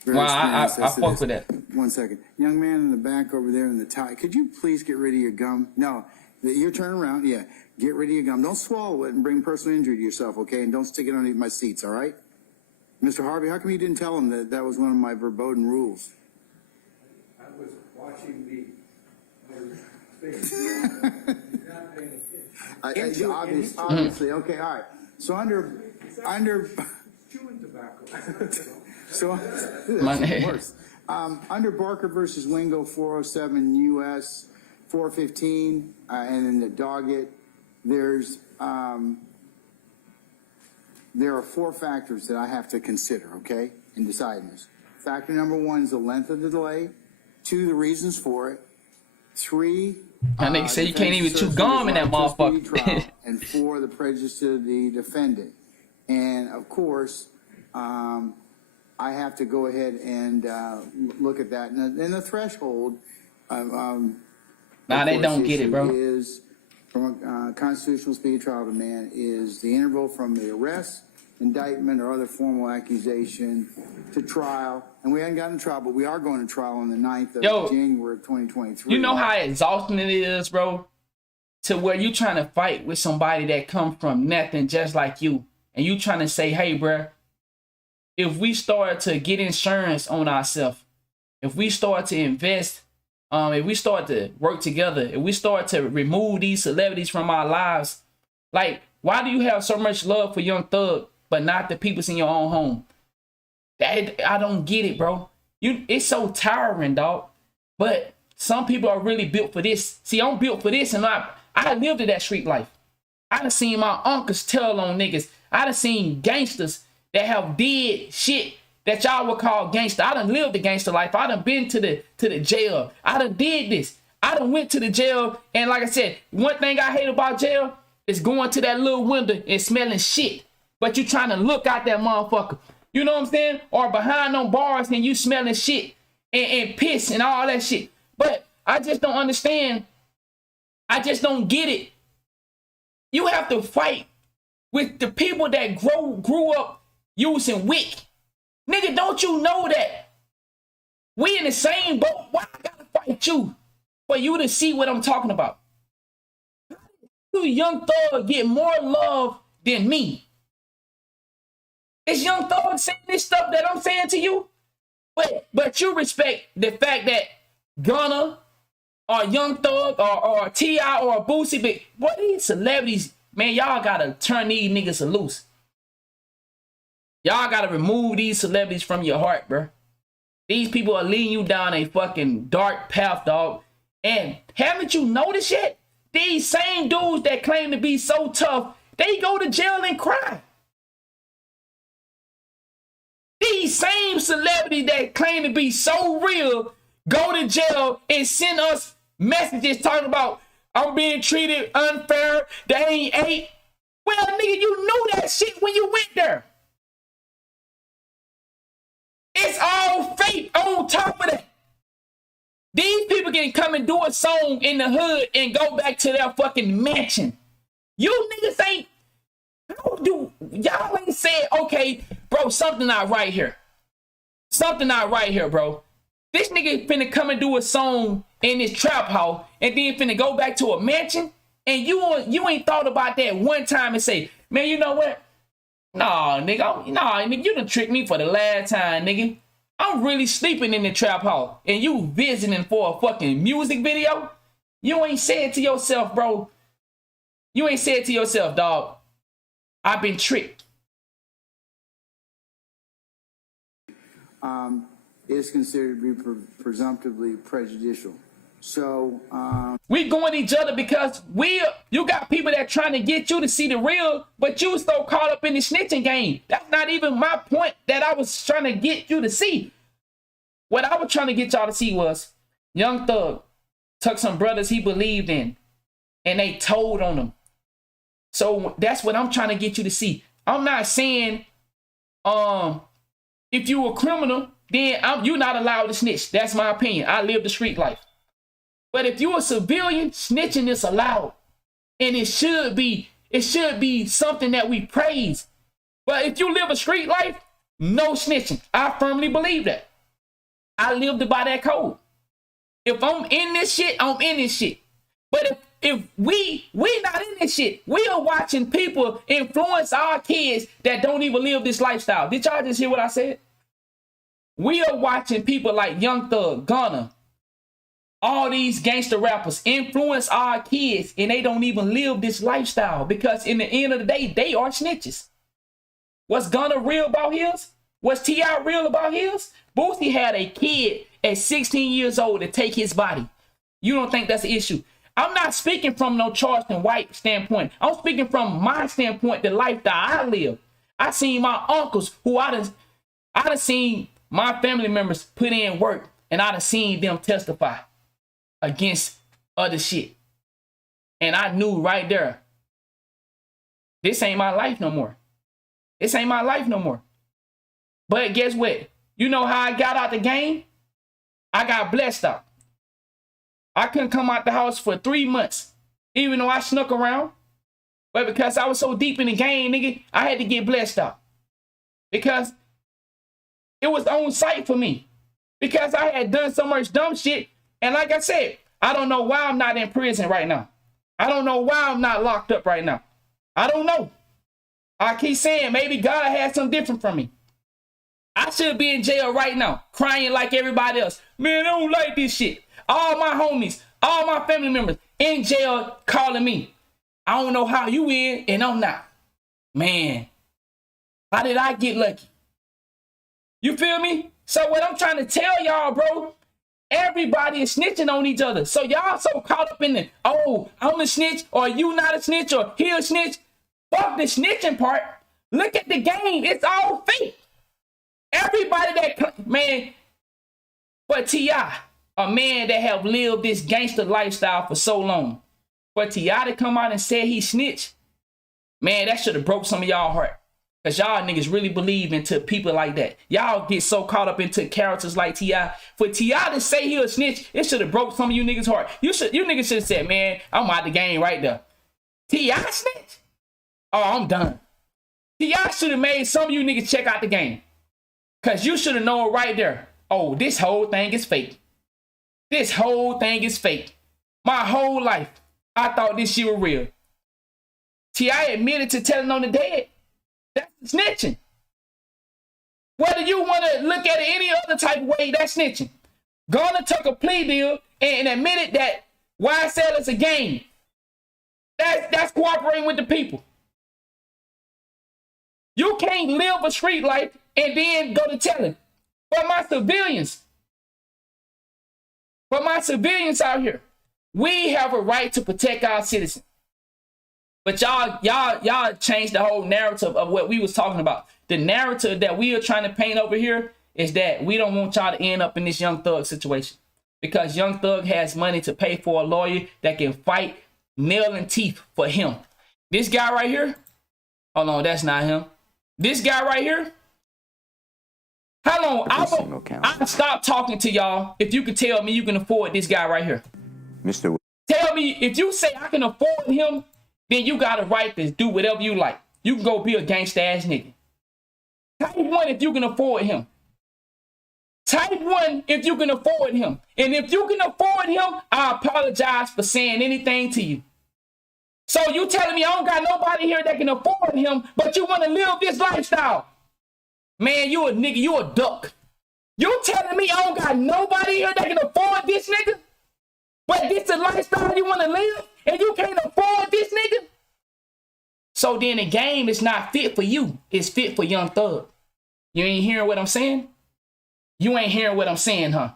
very experienced. I fuck with that. 1 second, young man in the back over there in the tie. Could you please get rid of your gum? No, you're turning around. Yeah, get rid of your gum. Don't swallow it and bring personal injury to yourself, okay? And don't stick it underneath my seats, all right? Mr. Harvey, how come you didn't tell him that that was one of my verboten rules? I was watching the thing. Obviously, okay, all right. So under Chewing tobacco. so worse. Under Barker versus Wingo 407 U.S. 415, and in the Doggett, there's there are 4 factors that I have to consider, okay, in deciding this. Factor number 1 is the length of the delay. 2, the reasons for it. 3, that nigga say you can't even chew gum in that motherfucker. And 4, the prejudice to the defendant. And of course, I have to go ahead and look at that. And the threshold, Nah, they don't get it, bro. Is from a constitutional speedy trial demand is the interval from the arrest, indictment, or other formal accusation to trial. And we haven't gotten to trial, but we are going to trial on the 9th of January of 2023. You know how exhausting it is, bro? To where you trying to fight with somebody that come from nothing just like you. And you trying to say, hey, bro, if we start to get insurance on ourselves, if we start to invest, if we start to work together, if we start to remove these celebrities from our lives, like, why do you have so much love for Young Thug, but not the peoples in your own home? I don't get it, bro. It's so tiring, dog. But some people are really built for this. See, I'm built for this, and I lived that street life. I done seen my uncles tell on niggas. I done seen gangsters that have did shit that y'all would call gangster. I done lived the gangster life. I done been to the jail. I done did this. I done went to the jail, and like I said, one thing I hate about jail is going to that little window and smelling shit. But you trying to look out that motherfucker. You know what I'm saying? Or behind them bars and you smelling shit and piss and all that shit. But I just don't understand. I just don't get it. You have to fight with the people that grew up using wick. Nigga, don't you know that we in the same boat? Why I gotta fight you for you to see what I'm talking about? You Young Thug get more love than me. Is Young Thug saying this stuff that I'm saying to you? But you respect the fact that Gunna or Young Thug or T.I. or Boosie, but what these celebrities, man, y'all gotta turn these niggas loose. Y'all gotta remove these celebrities from your heart, bro. These people are leading you down a fucking dark path, dog. And haven't you noticed yet? These same dudes that claim to be so tough, they go to jail and cry. These same celebrities that claim to be so real go to jail and send us messages talking about, I'm being treated unfair, they ain't ate. Well, nigga, you knew that shit when you went there. It's all fake on top of that. These people can come and do a song in the hood and go back to their fucking mansion. You niggas ain't, y'all ain't said, okay, bro, something not right here. Something not right here, bro. This nigga finna come and do a song in this trap house and then finna go back to a mansion, and you ain't thought about that one time and say, man, you know what? Nah, nigga, you done tricked me for the last time, nigga. I'm really sleeping in the trap house, and you visiting for a fucking music video? You ain't said to yourself, bro. You ain't said to yourself, dog, I've been tricked. Is considered to be presumptively prejudicial. So we going each other because you got people that trying to get you to see the real, but you so caught up in the snitching game. That's not even my point that I was trying to get you to see. What I was trying to get y'all to see was Young Thug took some brothers he believed in and they told on him. So that's what I'm trying to get you to see. I'm not saying if you a criminal, then you're not allowed to snitch. That's my opinion. I live the street life. But if you're a civilian, snitching is allowed. And it should be something that we praise. But if you live a street life, no snitching. I firmly believe that. I lived by that code. If I'm in this shit, I'm in this shit. But if we not in this shit, we are watching people influence our kids that don't even live this lifestyle. Did y'all just hear what I said? We are watching people like Young Thug, Gunna, all these gangster rappers influence our kids, and they don't even live this lifestyle because in the end of the day, they are snitches. Was Gunna real about his? Was T.I. real about his? Boosie had a kid at 16 years old to take his body. You don't think that's an issue? I'm not speaking from no Charleston White standpoint. I'm speaking from my standpoint, the life that I live. I seen my uncles who I done seen my family members put in work, and I done seen them testify against other shit. And I knew right there, this ain't my life no more. This ain't my life no more. But guess what? You know how I got out the game? I got blessed out. I couldn't come out the house for 3 months, even though I snuck around. But because I was so deep in the game, nigga, I had to get blessed out. Because it was on site for me. Because I had done so much dumb shit. And like I said, I don't know why I'm not in prison right now. I don't know why I'm not locked up right now. I don't know. I keep saying maybe God had something different from me. I should be in jail right now, crying like everybody else. Man, I don't like this shit. All my homies, all my family members in jail calling me. I don't know how you in and I'm not. Man, how did I get lucky? You feel me? So what I'm trying to tell y'all, bro, everybody is snitching on each other. So y'all so caught up in the, oh, I'm a snitch, or you not a snitch, or he a snitch. Fuck the snitching part. Look at the game. It's all fake. Everybody that, man, for T.I., a man that have lived this gangster lifestyle for so long, for T.I. to come out and say he snitched, man, that should have broke some of y'all heart. Because y'all niggas really believe into people like that. Y'all get so caught up into characters like T.I. For T.I. to say he a snitch, it should have broke some of you niggas' heart. You niggas should have said, man, I'm out the game right there. T.I. snitch? Oh, I'm done. T.I. should have made some of you niggas check out the game. Because you should have known right there, oh, this whole thing is fake. This whole thing is fake. My whole life, I thought this shit was real. T.I. admitted to telling on the dead. That's snitching. Whether you want to look at it any other type of way, that's snitching. Gonna took a plea deal and admitted that YSL is a game. That's cooperating with the people. You can't live a street life and then go to telling. For my civilians out here, we have a right to protect our citizens. But y'all changed the whole narrative of what we was talking about. The narrative that we are trying to paint over here is that we don't want y'all to end up in this Young Thug situation. Because Young Thug has money to pay for a lawyer that can fight nail and teeth for him. This guy right here, oh no, that's not him. This guy right here, how long? I stop talking to y'all if you can tell me you can afford this guy right here. Mr. Tell me, if you say I can afford him, then you got a right to do whatever you like. You can go be a gangsta ass nigga. Type 1 if you can afford him. Type 1 if you can afford him. And if you can afford him, I apologize for saying anything to you. So you telling me I don't got nobody here that can afford him, but you want to live this lifestyle? Man, you a nigga, you a duck. You telling me I don't got nobody here that can afford this nigga? But this a lifestyle you want to live, and you can't afford this nigga? So then the game is not fit for you. It's fit for Young Thug. You ain't hearing what I'm saying? You ain't hearing what I'm saying, huh?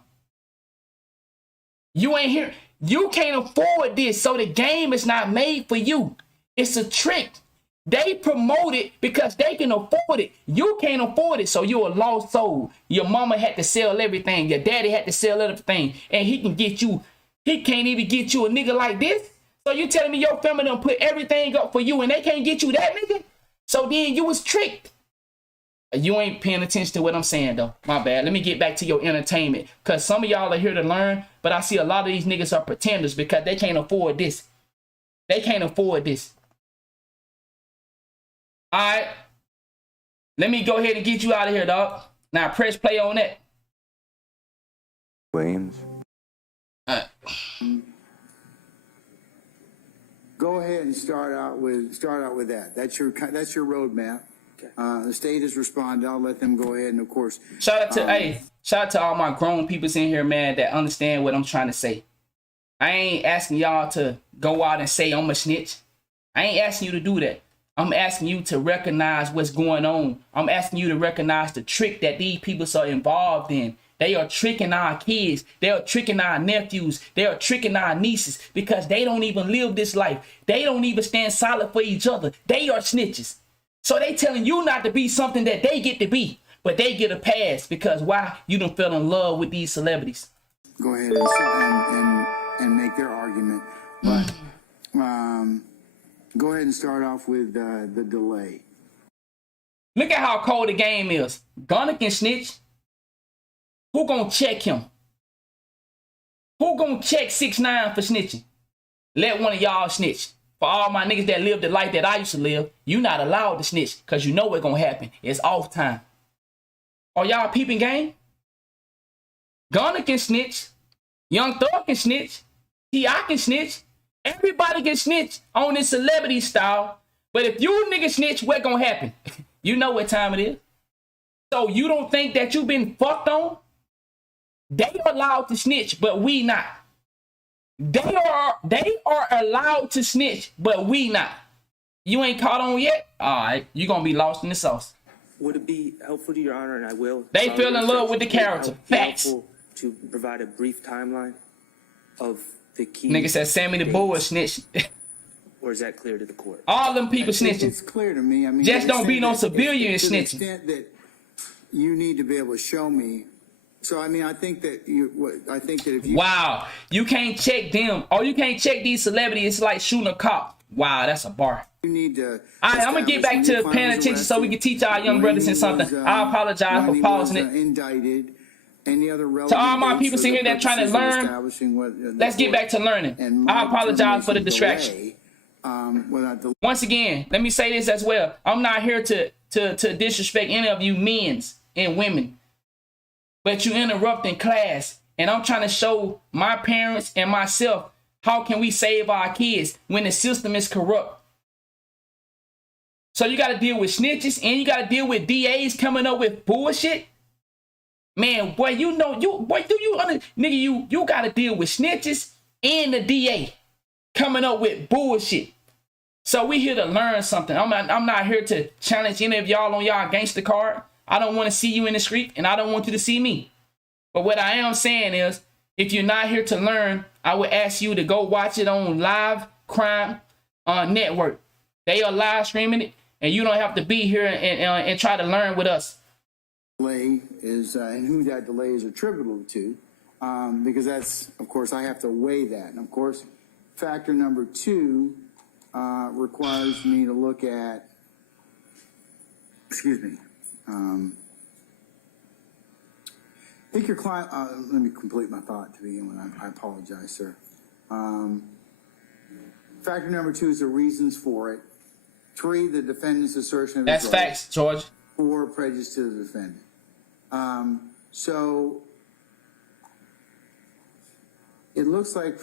You ain't hearing. You can't afford this, so the game is not made for you. It's a trick. They promote it because they can afford it. You can't afford it, so you're a lost soul. Your mama had to sell everything. Your daddy had to sell everything. And he can get you, he can't even get you a nigga like this. So you telling me your family done put everything up for you and they can't get you that nigga? So then you was tricked. You ain't paying attention to what I'm saying, though. My bad. Let me get back to your entertainment. Because some of y'all are here to learn, but I see a lot of these niggas are pretenders because they can't afford this. They can't afford this. All right. Let me go ahead and get you out of here, dog. Now press play on that. Williams. Go ahead and start out with that. That's your roadmap. The state has responded. I'll let them go ahead and, of course, shout out to all my grown peoples in here, man, that understand what I'm trying to say. I ain't asking y'all to go out and say I'm a snitch. I ain't asking you to do that. I'm asking you to recognize what's going on. I'm asking you to recognize the trick that these people are involved in. They are tricking our kids. They are tricking our nephews. They are tricking our nieces because they don't even live this life. They don't even stand solid for each other. They are snitches. So they telling you not to be something that they get to be, but they get a pass because why? You done fell in love with these celebrities. Go ahead and make their argument, but go ahead and start off with the delay. Look at how cold the game is. Gunna can snitch. Who gonna check him? Who gonna check 6ix9ine for snitching? Let one of y'all snitch. For all my niggas that live the life that I used to live, you not allowed to snitch because you know what's gonna happen. It's off time. Are y'all peeping game? Gunna can snitch. Young Thug can snitch. T.I. can snitch. Everybody can snitch on this celebrity style. But if you niggas snitch, what's gonna happen? You know what time it is. So you don't think that you been fucked on? They are allowed to snitch, but we not. They are allowed to snitch, but we not. You ain't caught on yet? All right, you gonna be lost in the sauce. Would it be helpful to Your Honor, and I will? They fell in love with the character. Facts. To provide a brief timeline of the key. Nigga said Sammy the Bull snitched. Or is that clear to the court? All them people snitching. It's clear to me. I mean, just don't be no civilian to snitching. the extent that you need to be able to show me. So I mean, I think that if you wow, you can't check them, or you can't check these celebrities. It's like shooting a cop. Wow, that's a bar. You need to. All right, I'm gonna get back to paying attention so we can teach our young brothers and something. I apologize for pausing it. Indicted. Any other to all my people sitting here that trying to learn, let's get back to learning. I apologize for the distraction. Once again, let me say this as well. I'm not here to disrespect any of you men's and women, but you interrupting class, and I'm trying to show my parents and myself how can we save our kids when the system is corrupt. So you got to deal with snitches, and you got to deal with DAs coming up with bullshit. Man, boy, you know, nigga, you got to deal with snitches and the DA coming up with bullshit. So we here to learn something. I'm not here to challenge any of y'all on y'all gangster card. I don't want to see you in the street, and I don't want you to see me. But what I am saying is, if you're not here to learn, I would ask you to go watch it on Live Crime Network. They are live streaming it, and you don't have to be here and try to learn with us. Delay is and who that delay is attributable to, because that's, of course, I have to weigh that. And of course, factor number 2 requires me to look at, excuse me, I think your client, let me complete my thought to begin with. I apologize, sir. Factor number 2 is the reasons for it. 3, the defendant's assertion of his That's facts, George. 4, prejudice to the defendant. So it looks like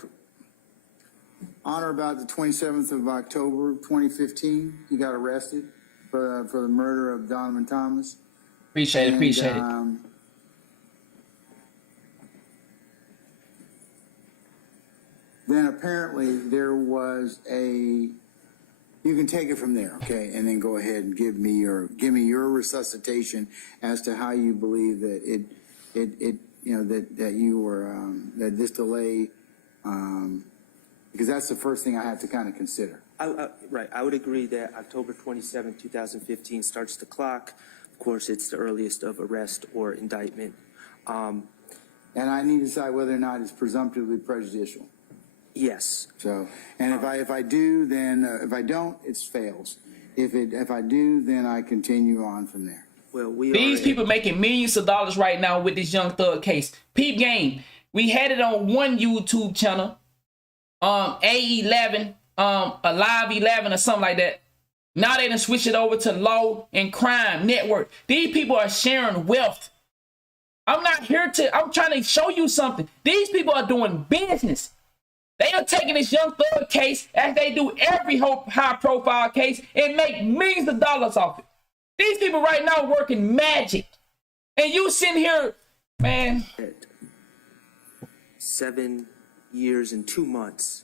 on or about the 27th of October, 2015, he got arrested for the murder of Donovan Thomas. Appreciate it. Then apparently there was you can take it from there, okay, and then go ahead and give me your resuscitation as to how you believe that that you were that this delay, because that's the first thing I have to kind of consider. Right, I would agree that October 27, 2015 starts the clock. Of course, it's the earliest of arrest or indictment. And I need to decide whether or not it's presumptively prejudicial. Yes. So, and if I do, then if I don't, it fails. If I do, then I continue on from there. Well, these people making millions of dollars right now with this Young Thug case. Peep game. We had it on one YouTube channel, A11, Alive 11 or something like that. Now they done switch it over to Law and Crime Network. These people are sharing wealth. I'm trying to show you something. These people are doing business. They are taking this Young Thug case, as they do every high-profile case, and make millions of dollars off it. These people right now working magic. And you sitting here, man. 7 years and 2 months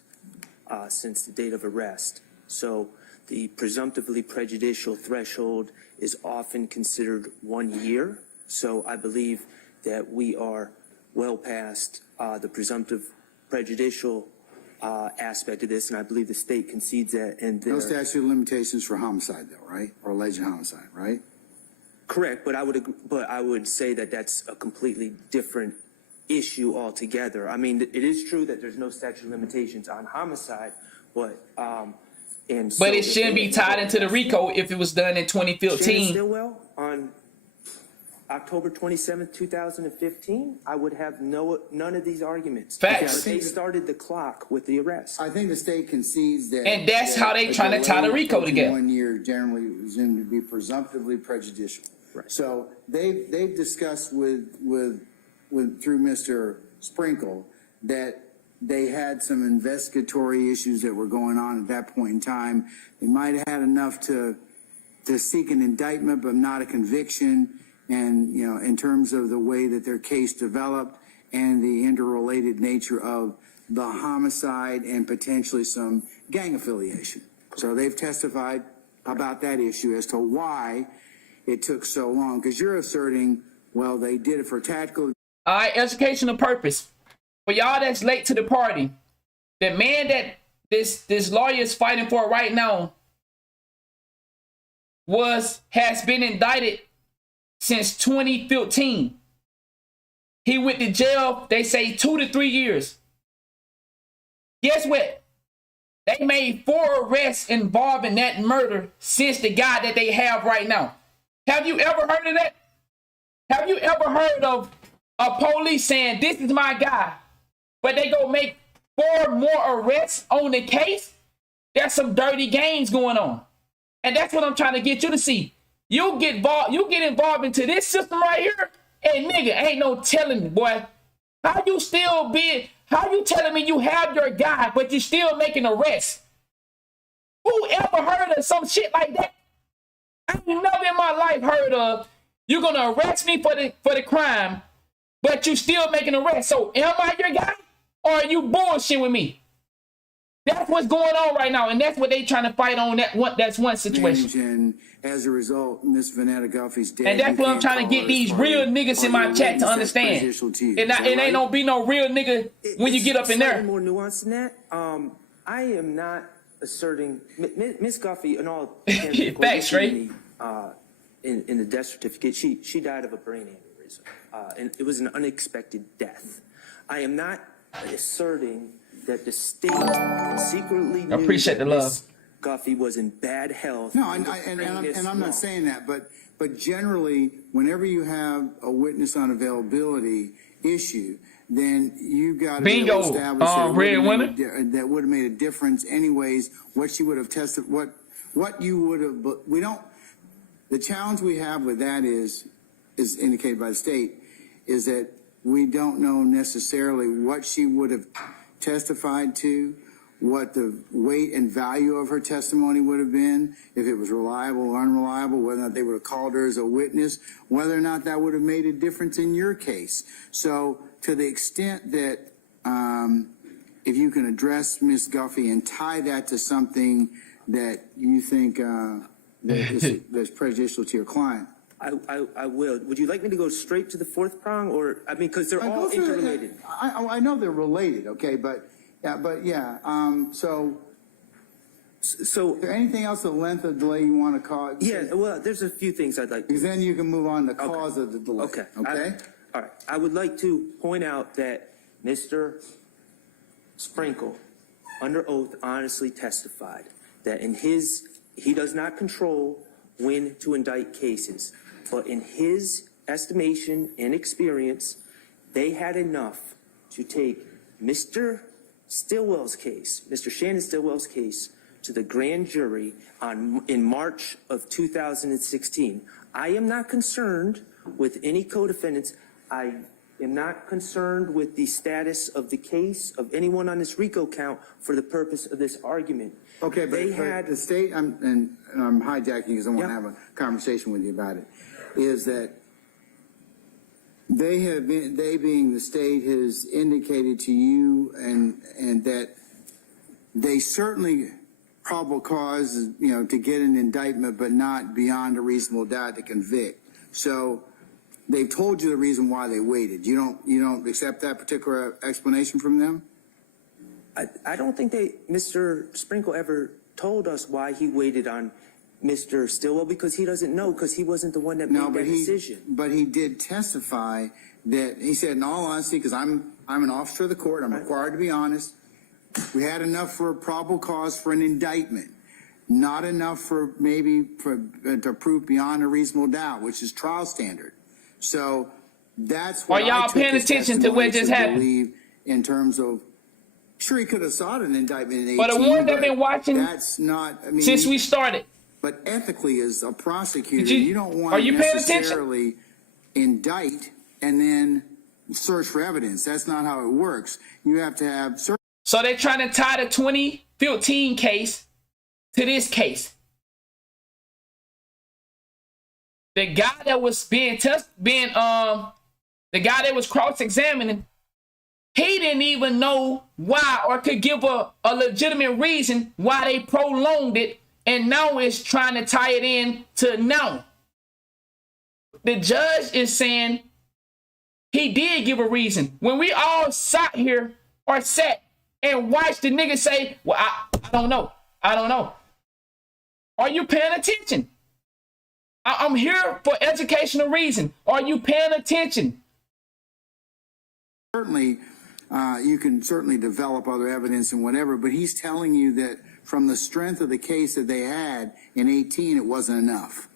since the date of arrest. So the presumptively prejudicial threshold is often considered 1 year. So I believe that we are well past the presumptive prejudicial aspect of this, and I believe the state concedes that. And No statute of limitations for homicide, though, right? Or alleged homicide, right? correct, but I would say that that's a completely different issue altogether. I mean, it is true that there's no statute of limitations on homicide, but but it shouldn't be tied into the RICO if it was done in 2015. Shannon Stillwell on October 27th, 2015, I would have none of these arguments. Facts. They started the clock with the arrest. I think the state concedes that. And that's how they trying to tie the RICO together. 1 year generally is going to be presumptively prejudicial. Right. So they've discussed with through Mr. Sprinkle that they had some investigatory issues that were going on at that point in time. They might have had enough to seek an indictment, but not a conviction. And, you know, in terms of the way that their case developed and the interrelated nature of the homicide and potentially some gang affiliation. So they've testified about that issue as to why it took so long. Because you're asserting, well, they did it for tactical. All right, educational purpose. For y'all that's late to the party, the man that this lawyer is fighting for right now has been indicted since 2015. He went to jail, they say 2 to 3 years. Guess what? They made 4 arrests involving that murder since the guy that they have right now. Have you ever heard of that? Have you ever heard of a police saying, this is my guy, but they go make 4 more arrests on the case? There's some dirty games going on. And that's what I'm trying to get you to see. You get involved into this system right here, and nigga, ain't no telling me, boy. How you telling me you have your guy, but you still making arrests? Who ever heard of some shit like that? I ain't never in my life heard of, you're gonna arrest me for the crime, but you still making arrests. So am I your guy, or are you bullshitting with me? That's what's going on right now, and that's what they trying to fight on. That's one situation. And as a result, Miss Vanetta Guffey's dead. And that's what I'm trying to get these real niggas in my chat to understand. And it ain't gonna be no real nigga when you get up in there. More nuance than that. I am not asserting Miss Guffey and all. Facts, straight. In the death certificate, she died of a brain aneurysm, and it was an unexpected death. I am not asserting that the state secretly knew appreciate the love. Ms. Guffey was in bad health. No, and I'm not saying that, but generally, whenever you have a witness on availability issue, then you got to establish that would have made a difference anyways. What she would have tested, what you would have. But we don't. The challenge we have with that is indicated by the state, is that we don't know necessarily what she would have testified to, what the weight and value of her testimony would have been, if it was reliable or unreliable, whether or not they would have called her as a witness, whether or not that would have made a difference in your case. So to the extent that if you can address Ms. Guffey and tie that to something that you think that's prejudicial to your client. I will. Would you like me to go straight to the 4th prong, or I mean, because they're all interrelated. I know they're related, okay, but yeah. So is there anything else the length of delay you want to cause? Yeah, well, there's a few things I'd like to. Because then you can move on to cause of the delay. Okay. Okay. All right. I would like to point out that Mr. Sprinkle, under oath, honestly testified that he does not control when to indict cases. But in his estimation and experience, they had enough to take Mr. Stillwell's case, Mr. Shannon Stillwell's case, to the grand jury in March of 2016. I am not concerned with any co-defendants. I am not concerned with the status of the case of anyone on this RICO count for the purpose of this argument. Okay, but the state, and I'm hijacking because I want to have a conversation with you about it, is that they being the state has indicated to you and that they certainly probable cause, to get an indictment, but not beyond a reasonable doubt to convict. So they've told you the reason why they waited. You don't accept that particular explanation from them? I don't think Mr. Sprinkle ever told us why he waited on Mr. Stillwell, because he doesn't know, because he wasn't the one that made that decision. But he did testify that he said, in all honesty, because I'm an officer of the court, I'm required to be honest. We had enough for a probable cause for an indictment, not enough for to prove beyond a reasonable doubt, which is trial standard. So that's what Are y'all paying attention to what just happened? In terms of, sure, he could have sought an indictment in 18. But the ones that have been watching, that's not. I mean, since we started. But ethically, as a prosecutor, you don't want are to you paying necessarily indict and then search for evidence. That's not how it works. You have to have. So they're trying to tie the 2015 case to this case. The guy that was the guy that was cross-examining, he didn't even know why or could give a legitimate reason why they prolonged it, and now it's trying to tie it in to now. The judge is saying he did give a reason. When we all sat here or sat and watched the nigga say, well, I don't know. I don't know. Are you paying attention? I'm here for educational reason. Are you paying attention? Certainly, you can certainly develop other evidence and whatever, but he's telling you that from the strength of the case that they had in 18, it wasn't enough.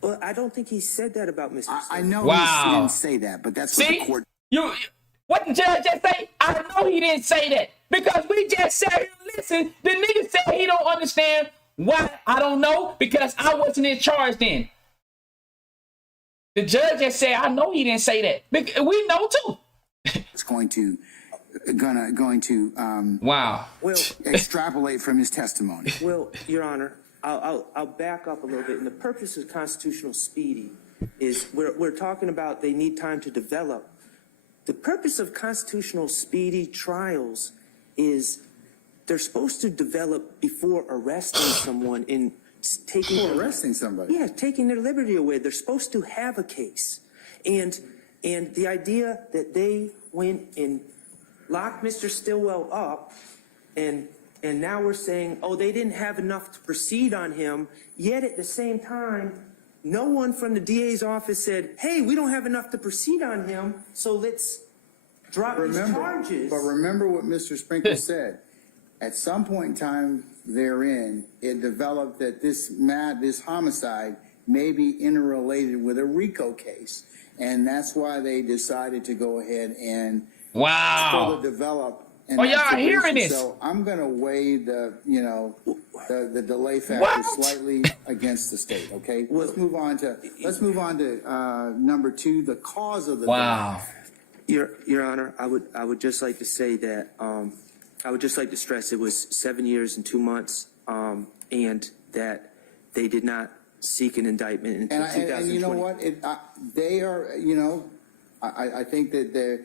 Well, I don't think he said that about Mr. I know Wow. he didn't say that, but that's what the court. What the judge just say? I know he didn't say that because we just sat here and listened. The nigga said he don't understand why. I don't know because I wasn't in charge then. The judge just said, I know he didn't say that. We know too. It's going to Wow. Well, extrapolate from his testimony. Well, Your Honor, I'll back up a little bit. And the purpose of constitutional speedy is we're talking about they need time to develop. The purpose of constitutional speedy trials is they're supposed to develop before arresting someone in taking arresting somebody. Yeah, taking their liberty away. They're supposed to have a case. And the idea that they went and locked Mr. Stillwell up and now we're saying, oh, they didn't have enough to proceed on him, yet at the same time, no one from the DA's office said, hey, we don't have enough to proceed on him, so let's drop these charges. But remember what Mr. Sprinkle said. At some point in time therein, it developed that this homicide may be interrelated with a RICO case. And that's why they decided to go ahead and further develop. Are y'all hearing this? So I'm going to weigh the delay factor slightly against the state. Okay, let's move on to number 2, the cause of the delay. Your Honor, I would just like to say that I would just like to stress it was 7 years and 2 months, and that they did not seek an indictment until 2020. And you know what? They are. I think that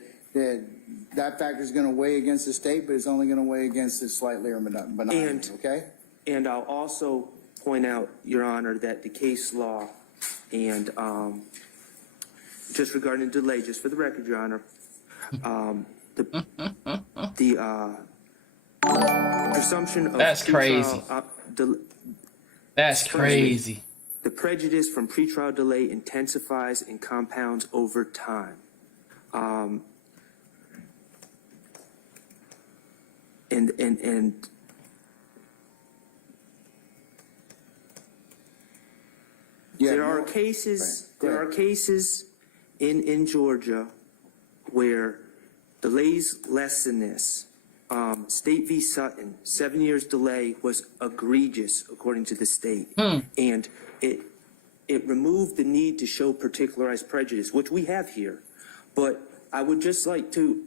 factor is going to weigh against the state, but it's only going to weigh against it slightly or benign. Okay. And I'll also point out, Your Honor, that the case law and just regarding delay, just for the record, Your Honor, the presumption of that's crazy. That's crazy. The prejudice from pretrial delay intensifies and compounds over time. And there are cases in Georgia where delays less than this. State v. Sutton, 7 years delay was egregious according to the state. And it removed the need to show particularized prejudice, which we have here. But I would just like to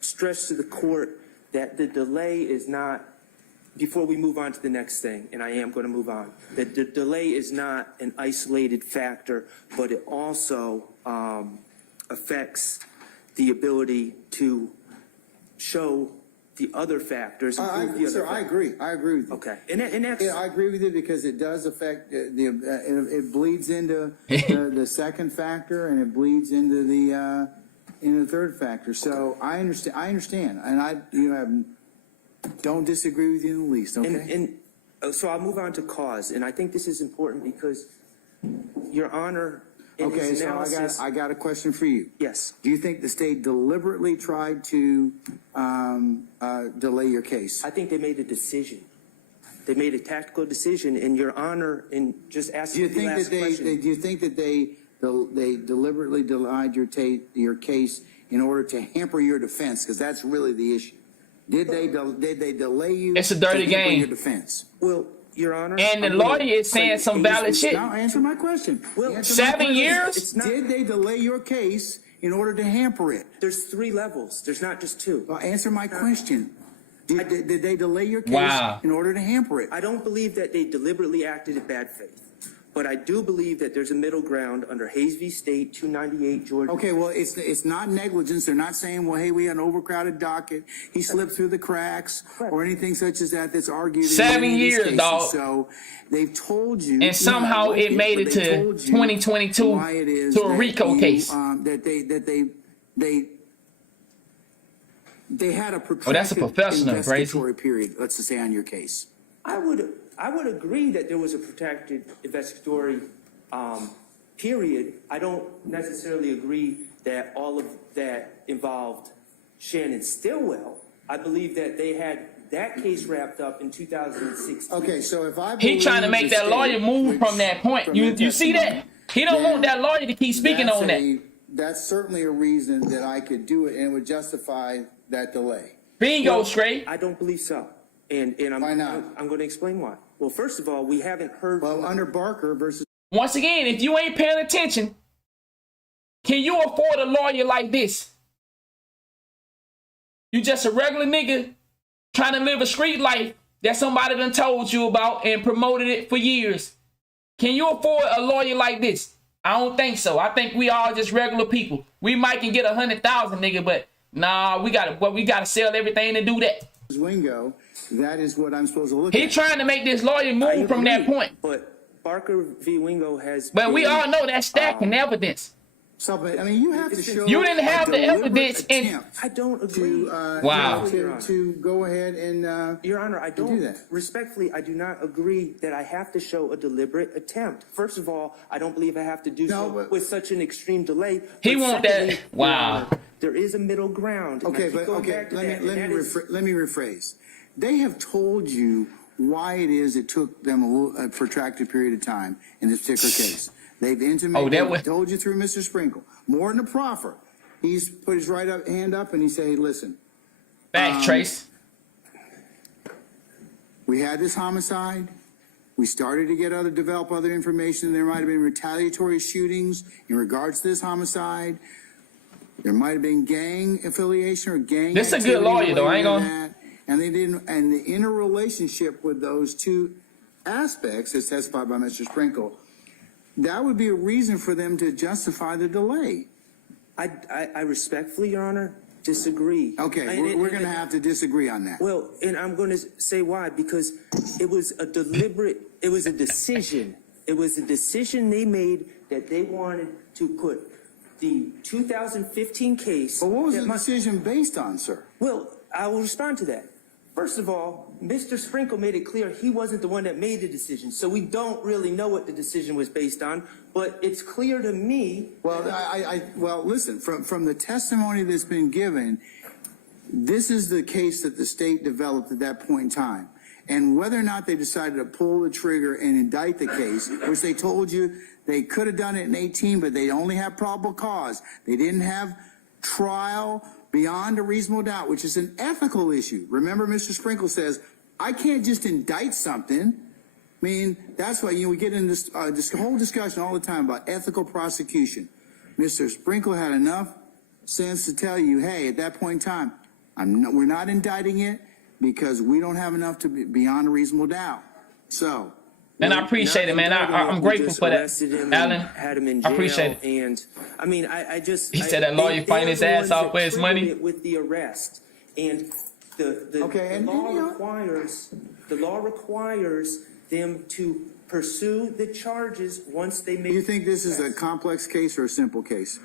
stress to the court that the delay is not, before we move on to the next thing, and I am going to move on, that the delay is not an isolated factor, but it also affects the ability to show the other factors. Sir, I agree. I agree with you. Okay. And that's, I agree with you because it does affect it bleeds into the second factor and it bleeds into the third factor. So I understand, and you have Don't disagree with you in the least, okay? So I'll move on to cause, and I think this is important because, Your Honor, in Okay, his so analysis, I got a question for you. Yes. Do you think the state deliberately tried to delay your case? I think they made a decision. They made a tactical decision, and Your Honor, in just Do asking you the think last that question. do you think that they deliberately delayed your case in order to hamper your defense? Because that's really the issue. Did they delay you? It's a dirty to hamper game. your defense? Well, Your Honor, And the lawyer is saying some valid shit. Now answer my question. Well, Answer my 7 question. years? Did they delay your case in order to hamper it? There's 3 levels. There's not just 2. Well, answer my question. Did they delay your case Wow. in order to hamper it? I don't believe that they deliberately acted in bad faith, but I do believe that there's a middle ground under Hayes v. State, 298 Georgia. Okay, well, it's not negligence. They're not saying, well, hey, we had an overcrowded docket. He slipped through the cracks or anything such as that that's argued. 7 in these years, cases. dog. So they've told you. And somehow it made it to 2022 why it is to a that RICO case. They had a protracted Oh, that's a professional, investigatory period, let's just say, on your case. I would agree that there was a protected investigatory period. I don't necessarily agree that all of that involved Shannon Stillwell. I believe that they had that case wrapped up in 2016. Okay, so if I He trying to make that lawyer move from that point. You see that? He don't want that lawyer to keep speaking on that. That's certainly a reason that I could do it and it would justify that delay. Bingo, straight. I don't believe so. And Why not? I'm going to explain why. Well, first of all, we haven't heard. Well, under Barker versus. Once again, if you ain't paying attention, can you afford a lawyer like this? You just a regular nigga trying to live a street life that somebody done told you about and promoted it for years. Can you afford a lawyer like this? I don't think so. I think we all just regular people. We might can get 100,000, nigga, but nah, we gotta sell everything to do that. Wingo, that is what I'm supposed to look at. He trying to make this lawyer move from that point. But Barker v. Wingo has. But we all know that's stacking evidence. So, I mean, you have to show. You didn't have the evidence in. I don't agree. Wow. To go ahead and. Your Honor, I don't. Do that. Respectfully, I do not agree that I have to show a deliberate attempt. First of all, I don't believe I have to do so with such an extreme delay. He But want secondly, that. Wow. Your Honor, there is a middle ground. Okay, but okay, let me rephrase. They have told you why it is it took them a protracted period of time in this particular case. They've intimated, told you through Mr. Sprinkle. More than a proffer. He's put his hand up and he said, hey, listen. Back, Trace. We had this homicide. We started to develop other information. There might have been retaliatory shootings in regards to this homicide. There might have been gang affiliation or gang. This is a good lawyer, though. I ain't gonna. And they didn't. And the interrelationship with those two aspects, as testified by Mr. Sprinkle, that would be a reason for them to justify the delay. I respectfully, Your Honor, disagree. Okay, we're going to have to disagree on that. Well, and I'm going to say why. Because it was a decision. It was a decision they made that they wanted to put the 2015 case. But what was the decision based on, sir? Well, I will respond to that. First of all, Mr. Sprinkle made it clear he wasn't the one that made the decision, so we don't really know what the decision was based on, but it's clear to me. Well, well, listen, from the testimony that's been given, this is the case that the state developed at that point in time. And whether or not they decided to pull the trigger and indict the case, which they told you they could have done it in 18, but they only have probable cause. They didn't have trial beyond a reasonable doubt, which is an ethical issue. Remember, Mr. Sprinkle says, I can't just indict something. I mean, that's why, we get in this whole discussion all the time about ethical prosecution. Mr. Sprinkle had enough sense to tell you, hey, at that point in time, we're not indicting it because we don't have enough to be beyond a reasonable doubt. So. And I appreciate it, man. I'm grateful for that, Alan. Had him in jail, I appreciate it. And I mean, I just. He said that lawyer fighting his ass off for his money. With the arrest, and the law requires them to pursue the charges once they make. Do you think this is a complex case or a simple case?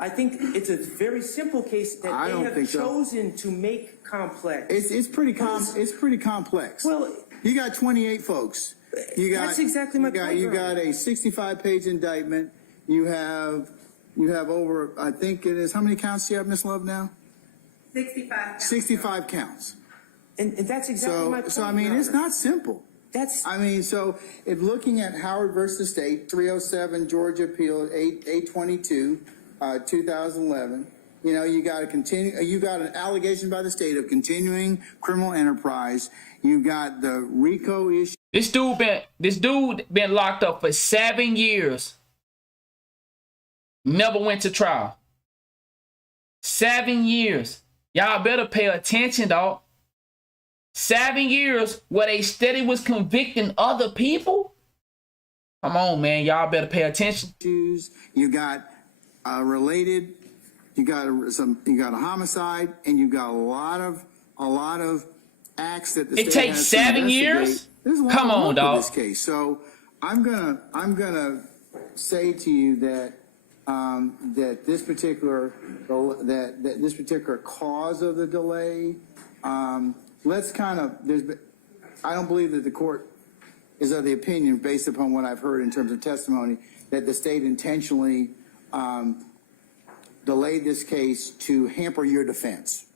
I think it's a very simple case that I they don't have think so. chosen to make complex. It's pretty complex. Well, you got 28 folks. That's exactly my point, You Your got a 65-page indictment. You have over, I think it is, how many counts do you have, Ms. Love, now? 65. 65 counts. And that's exactly my point. So I mean, Your it's Honor. not simple. So if looking at Howard versus State, 307 Georgia Appeal 822, 2011, you got an allegation by the state of continuing criminal enterprise. You got the RICO issue. This dude been locked up for 7 years. Never went to trial. 7 years. Y'all better pay attention, dog. 7 years where they steady was convicting other people? Come on, man. Y'all better pay attention. You got related, you got a homicide, and you got a lot of acts that the state It takes has 7 to years? investigate. There's a lot Come of on, work dog. in this case. So I'm gonna say to you that that this particular cause of the delay, I don't believe that the court is of the opinion, based upon what I've heard in terms of testimony, that the state intentionally delayed this case to hamper your defense.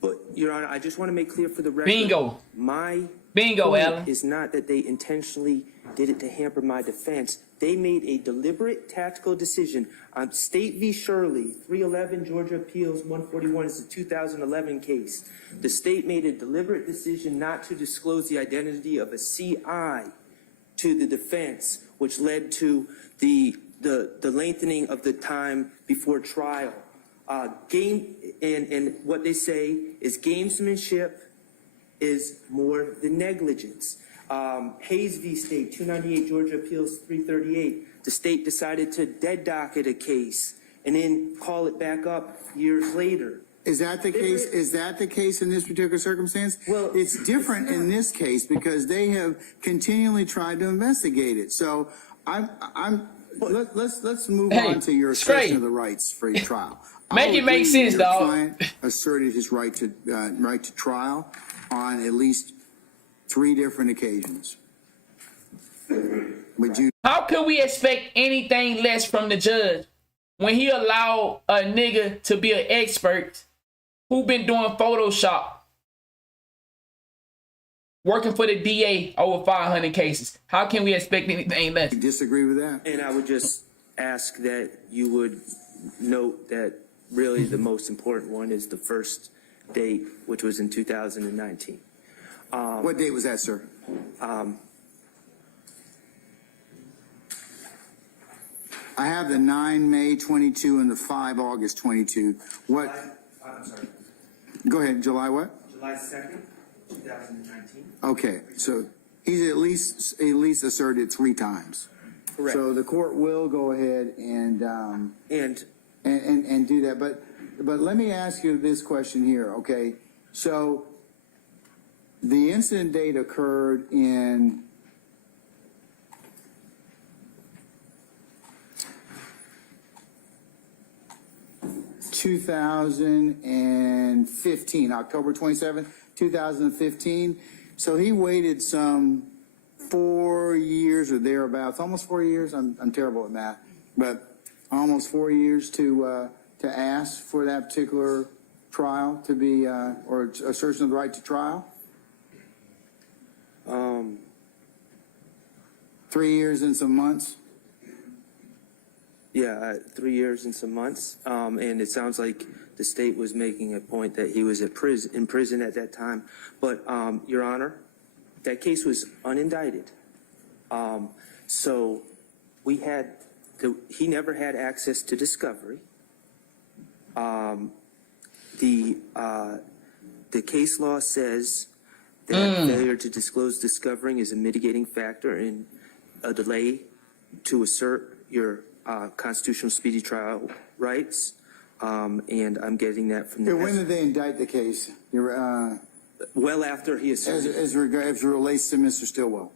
But, Your Honor, I just want to make clear for the record. Bingo. My Bingo, point Alan. is not that they intentionally did it to hamper my defense. They made a deliberate tactical decision on State v. Shirley, 311 Georgia Appeals 141 is a 2011 case. The state made a deliberate decision not to disclose the identity of a CI to the defense, which led to the lengthening of the time before trial. And what they say is gamesmanship is more than negligence. Hayes v. State, 298 Georgia Appeals 338, the state decided to dead docket a case and then call it back up years later. Is that the case? Is that the case in this particular circumstance? Well, it's different in this case because they have continually tried to investigate it. So let's move on to your assertion of the rights for your trial. Make it make sense, dog. Your client asserted his right to trial on at least 3 different occasions. Would you? How could we expect anything less from the judge when he allowed a nigga to be an expert who been doing Photoshop, working for the DA over 500 cases? How can we expect anything less? You disagree with that? And I would just ask that you would note that really the most important one is the first date, which was in 2019. What date was that, sir? I have the 9 May 22 and the 5 August 22. What? I'm sorry. Go ahead. July what? July 2nd, 2019. Okay, so he's at least asserted 3 times. Correct. So the court will go ahead and do that. But let me ask you this question here. Okay, so the incident date occurred in 2015, October 27th, 2015. So he waited some 4 years or thereabouts, almost 4 years. I'm terrible at math, but almost 4 years to ask for that particular trial to be, or assertion of the right to trial. 3 years and some months. Yeah, 3 years and some months. And it sounds like the state was making a point that he was in prison at that time. But, Your Honor, that case was unindicted. So he never had access to discovery. The case law says that failure to disclose discovering is a mitigating factor in a delay to assert your constitutional speedy trial rights, and I'm getting that from the. When did they indict the case? Well after he asserted. As it relates to Mr. Stillwell.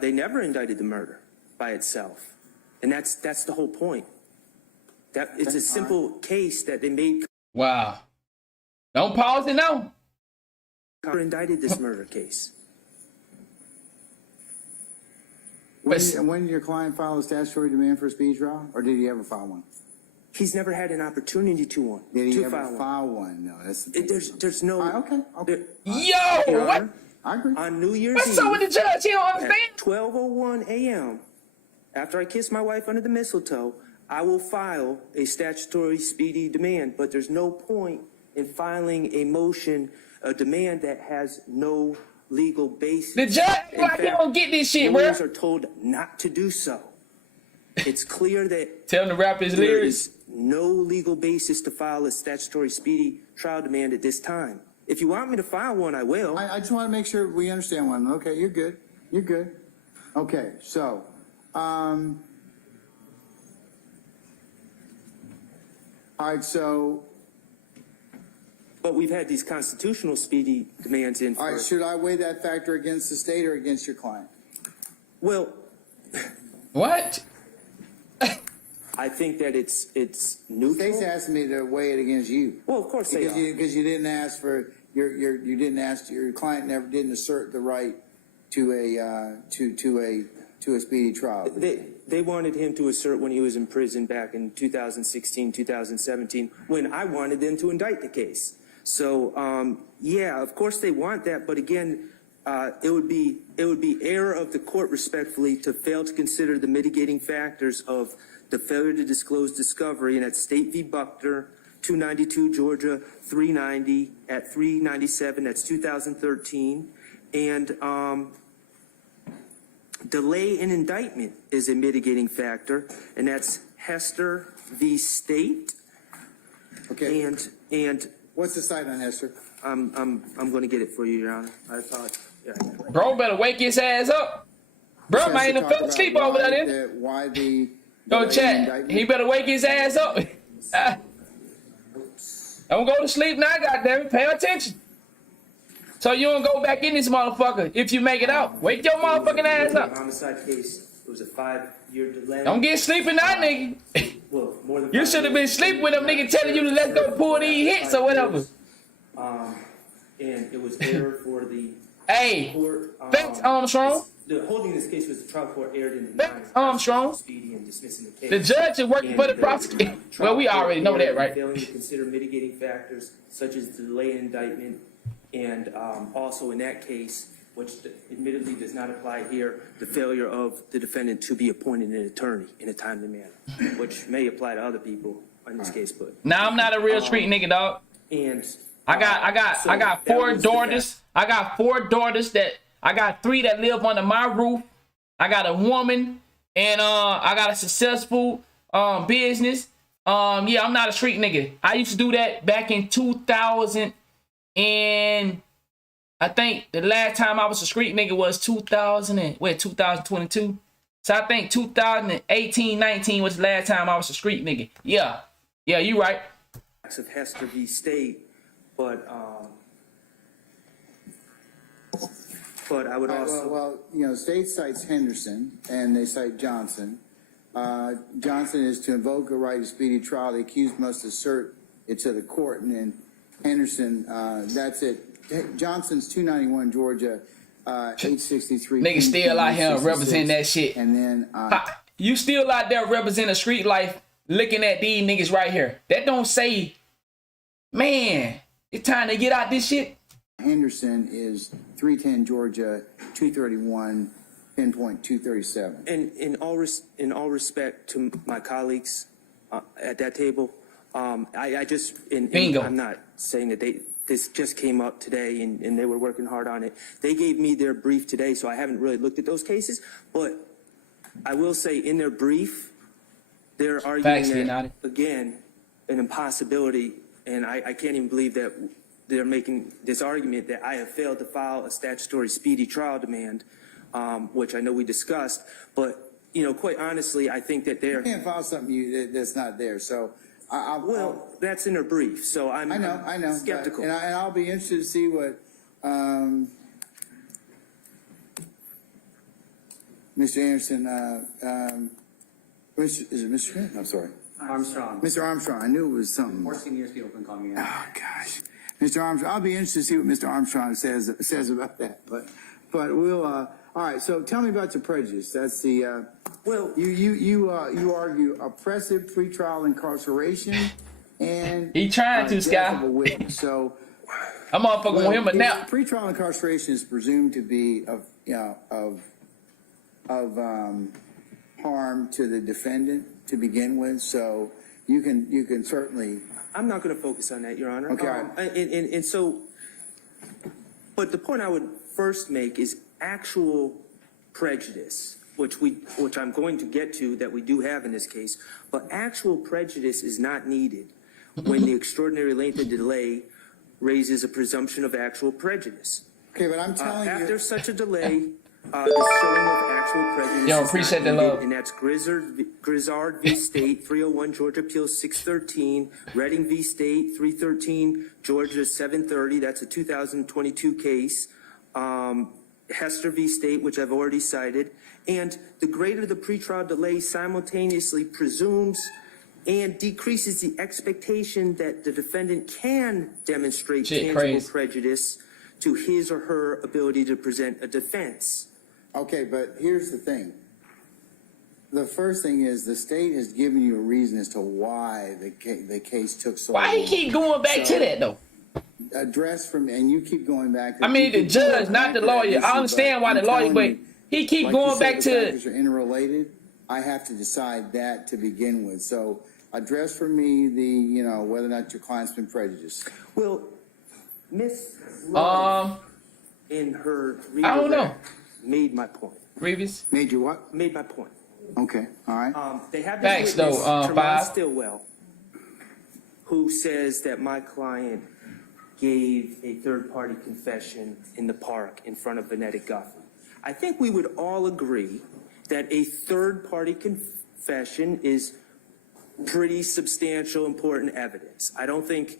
They never indicted the murder by itself, and that's the whole point. It's a simple case that they made. Wow. Don't pause it now. Indicted this murder case. When did your client file a statutory demand for a speedy trial, or did he ever file one? He's never had an opportunity to Did he ever file file one? No, that's the thing. There's no. Okay. Yo, Your what? Honor, I agree. on New Year's What's Eve. up with the judge? He don't understand. At 12:01 a.m. After I kiss my wife under the mistletoe, I will file a statutory speedy demand. But there's no point in filing a motion, a demand that has no legal basis. The judge like he don't get this shit, bro. Lawyers are told not to do so. It's clear that tell him to rap his there lyrics. is no legal basis to file a statutory speedy trial demand at this time. If you want me to file one, I will. I just want to make sure we understand one. Okay, you're good. You're good. Okay, so, all right, so. But we've had these constitutional speedy demands in. All right, should I weigh that factor against the state or against your client? Well, what? I think that it's neutral. State's asking me to weigh it against you. Well, of course they are. Because you didn't ask for your client never didn't assert the right to a speedy trial. They wanted him to assert when he was in prison back in 2016, 2017, when I wanted them to indict the case. So, yeah, of course they want that, but again, it would be error of the court, respectfully, to fail to consider the mitigating factors of the failure to disclose discovery, and that's State v. Buckner, 292 Georgia 390 at 397. That's 2013, and delay in indictment is a mitigating factor, and that's Hester v. State. Okay. And what's the site on Hester? I'm going to get it for you, Your Honor. I thought. Yeah. Bro better wake his ass up. Bro might even fell asleep over there. Why the Go chat. He better wake his ass up. Don't go to sleep now, goddammit. Pay attention. So you don't go back in this motherfucker if you make it out. Wake your motherfucking ass up. Homicide case. It was a 5-year delay. Don't get sleeping now, nigga. Well, more than you should have been sleeping with them nigga telling you to let's go pull these hits or whatever. And it was error for the court. Thanks, Armstrong. The holding this case was the trial court erred in denying Armstrong. speedy and dismissing the case. The judge is working for the prosecutor. Well, we already know that, right? Failing to consider mitigating factors such as delay in indictment, and also in that case, which admittedly does not apply here, the failure of the defendant to be appointed an attorney in a timely manner, which may apply to other people in this case. But now I'm not a real street nigga, dog. And I got four daughters. I got 4 daughters that I got 3 that live under my roof. I got a woman, and I got a successful business. Yeah, I'm not a street nigga. I used to do that back in 2000, and I think the last time I was a street nigga was 2022. So I think 2018, 19 was the last time I was a street nigga. Yeah, you right. Of Hester v. State, but I would also. Well, you know, State cites Henderson and they cite Johnson. Johnson is to invoke a right to speedy trial. The accused must assert it to the court, and then Henderson, that's it. Johnson's 291 Georgia, 863. Nigga still out here representing that shit. And then you still out there representing street life, looking at these niggas right here. That don't say, man, it's time to get out this shit. Henderson is 310 Georgia, 231, pinpoint 237. And in all respect to my colleagues at that table, I just Bingo. I'm not saying that this just came up today and they were working hard on it. They gave me their brief today, so I haven't really looked at those cases. But I will say in their brief, they're arguing that, again, an impossibility, and I can't even believe that they're making this argument that I have failed to file a statutory speedy trial demand, which I know we discussed. But, you know, quite honestly, I think that they're... You can't file something that's not there, so... Well, that's in their brief, so I know, skeptical. And I'll be interested to see what Mr. Anderson, is it Mr. Smith? I'm sorry. Armstrong. Mr. Armstrong, I knew it was something. 14 years people have been calling me out. Oh, gosh. Mr. Armstrong, I'll be interested to see what Mr. Armstrong says about that. But we'll, all right, so tell me about your prejudice. That's the, well, you argue oppressive pretrial incarceration and he trying to, death Sky. of a witness. So I'm motherfucking with him, but now pretrial incarceration is presumed to be of harm to the defendant to begin with. So you can certainly. I'm not going to focus on that, Your Honor. Okay. And so, but the point I would first make is actual prejudice, which I'm going to get to, that we do have in this case. But actual prejudice is not needed when the extraordinary length of delay raises a presumption of actual prejudice. Okay, but I'm telling you, after such a delay, the showing of actual prejudice Yo, is appreciate not the needed, love. and that's Grizzard v. State, 301 Georgia Appeals 613, Redding v. State, 313 Georgia 730. That's a 2022 case. Hester v. State, which I've already cited. And the greater the pretrial delay simultaneously presumes and decreases the expectation that the defendant can demonstrate tangible prejudice to his or her ability to present a defense. okay, but here's the thing. The first thing is the state has given you a reason as to why the case took so long. Why he keep going back to that though? Address from, and you keep going back. I mean, the judge, not the lawyer. I understand why the lawyer, but he keep going back to. The factors are interrelated. I have to decide that to begin with. So address for me the, whether or not your client's been prejudiced. Well, Miss Love, in her I don't know. made my point. Grievous? Made you what? Made my point. Okay, all right. They have Thanks, this witness, though, Tremont Bob. Stillwell, who says that my client gave a third-party confession in the park in front of Vanetta Guffey. I think we would all agree that a third-party confession is pretty substantial, important evidence. I don't think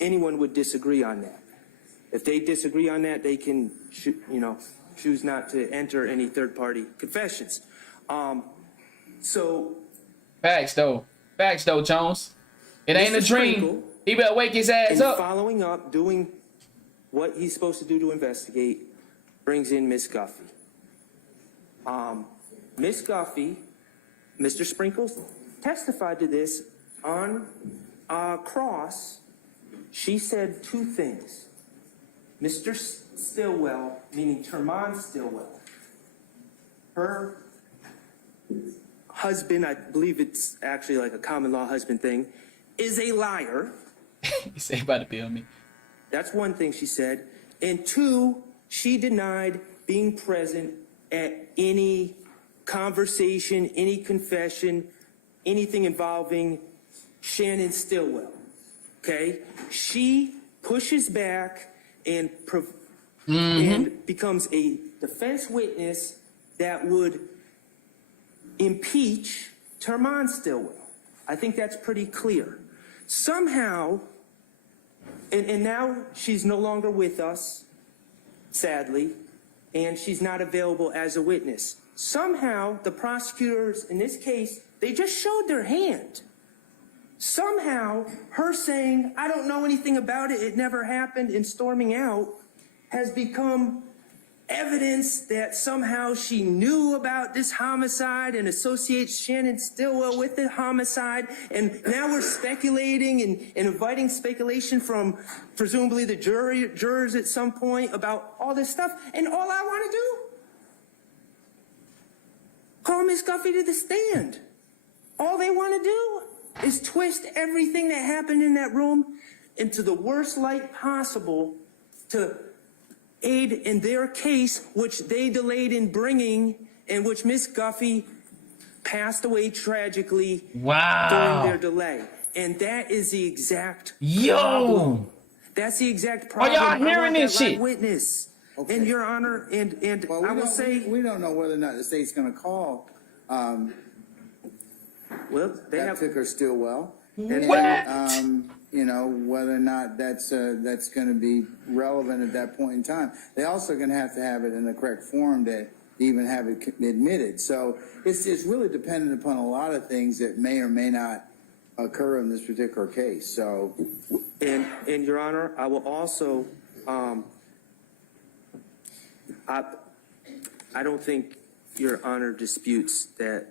anyone would disagree on that. If they disagree on that, they can, choose not to enter any third-party confessions. Facts though, Jones. It ain't a dream. He better wake his ass up. Following up, doing what he's supposed to do to investigate, brings in Miss Guffey. Miss Guffey, Mr. Sprinkles testified to this on cross. She said two things. Mr. Stillwell, meaning Tremont Stillwell, her husband, I believe it's actually like a common law husband thing, is a liar. You say about to bill me. That's one thing she said. And two, she denied being present at any conversation, any confession, anything involving Shannon Stillwell. Okay? She pushes back and becomes a defense witness that would impeach Tremont Stillwell. I think that's pretty clear. Somehow, and now she's no longer with us, sadly, and she's not available as a witness. Somehow, the prosecutors in this case, they just showed their hand. Somehow, her saying, I don't know anything about it, it never happened, and storming out, has become evidence that somehow she knew about this homicide and associates Shannon Stillwell with the homicide. And now we're speculating and inviting speculation from presumably the jurors at some point about all this stuff. And all I want to do, call Miss Guffey to the stand. All they want to do is twist everything that happened in that room into the worst light possible to aid in their case, which they delayed in bringing, and which Miss Guffey passed away tragically during their delay. And that is the exact problem. That's the exact problem. Are y'all hearing this shit? Witness. Okay. And Your Honor, and well, I will say, we don't know whether or not the state's going to call. Well, they that have Vicar Stillwell. What? And, whether or not that's going to be relevant at that point in time. They also going to have it in the correct form that even have it admitted. So it's really dependent upon a lot of things that may or may not occur in this particular case. So, and Your Honor, I will also, I don't think Your Honor disputes that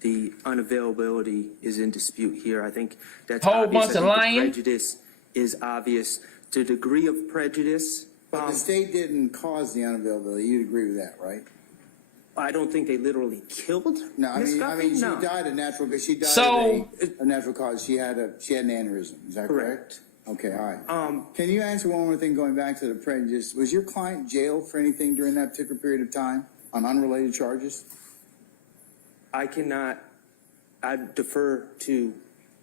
the unavailability is in dispute here. I think that's whole obvious. bunch of I think lying. the prejudice is obvious. The degree of prejudice. but the state didn't cause the unavailability. You'd agree with that, right? I don't think they literally killed. No, I Ms. mean, Guffey? she No. died of natural. She died So- of a natural cause. She had an aneurysm. Is that correct? Okay, all right. Can you answer one more thing? Going back to the prejudice, was your client jailed for anything during that particular period of time on unrelated charges? I cannot. I defer to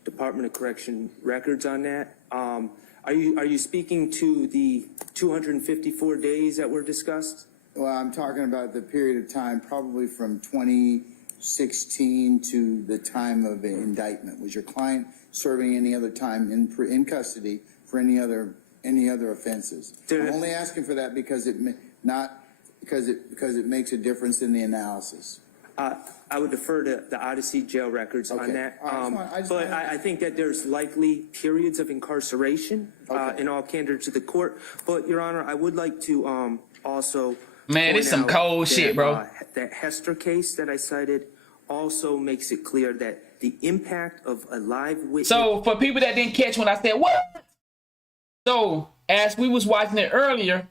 Department of Correction records on that. Are you speaking to the 254 days that were discussed? Well, I'm talking about the period of time, probably from 2016 to the time of the indictment. Was your client serving any other time in custody for any other offenses? I'm only asking for that because it makes a difference in the analysis. I would defer to the Odyssey jail records on that. I think that there's likely periods of incarceration in all candor to the court. But, Your Honor, I would like to also Man, it's point some out cold shit, that, bro. That Hester case that I cited also makes it clear that the impact of a live witness. So for people that didn't catch when I said what, so as we was watching it earlier,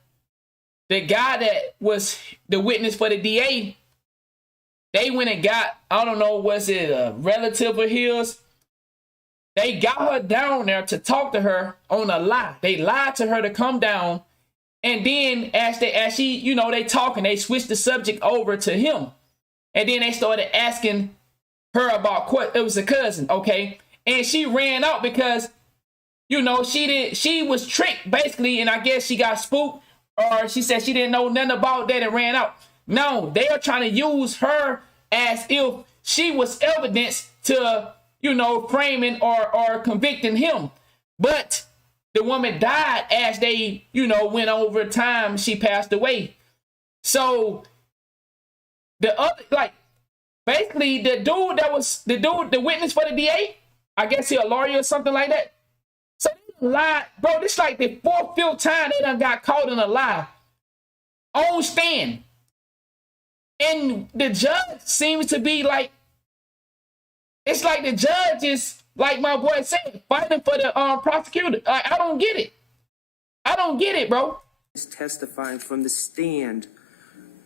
the guy that was the witness for the DA, they went and got, I don't know, was it a relative of his? They got her down there to talk to her on a lie. They lied to her to come down. And then as she, you know, they talking, they switched the subject over to him. And then they started asking her about what, it was a cousin, okay? And she ran out because, you know, she was tricked basically, and I guess she got spooked, or she said she didn't know nothing about that and ran out. No, they are trying to use her as if she was evidence to, you know, framing or convicting him. But the woman died as they, you know, went over time. She passed away. So the other, like, basically the dude that was the witness for the DA, I guess he a lawyer or something like that. So they lied, bro. This like the 4th, 5th time they done got caught in a lie on stand. And the judge seems to be like, it's like the judge is, like my boy said, fighting for the prosecutor. I don't get it. I don't get it, bro. Testifying from the stand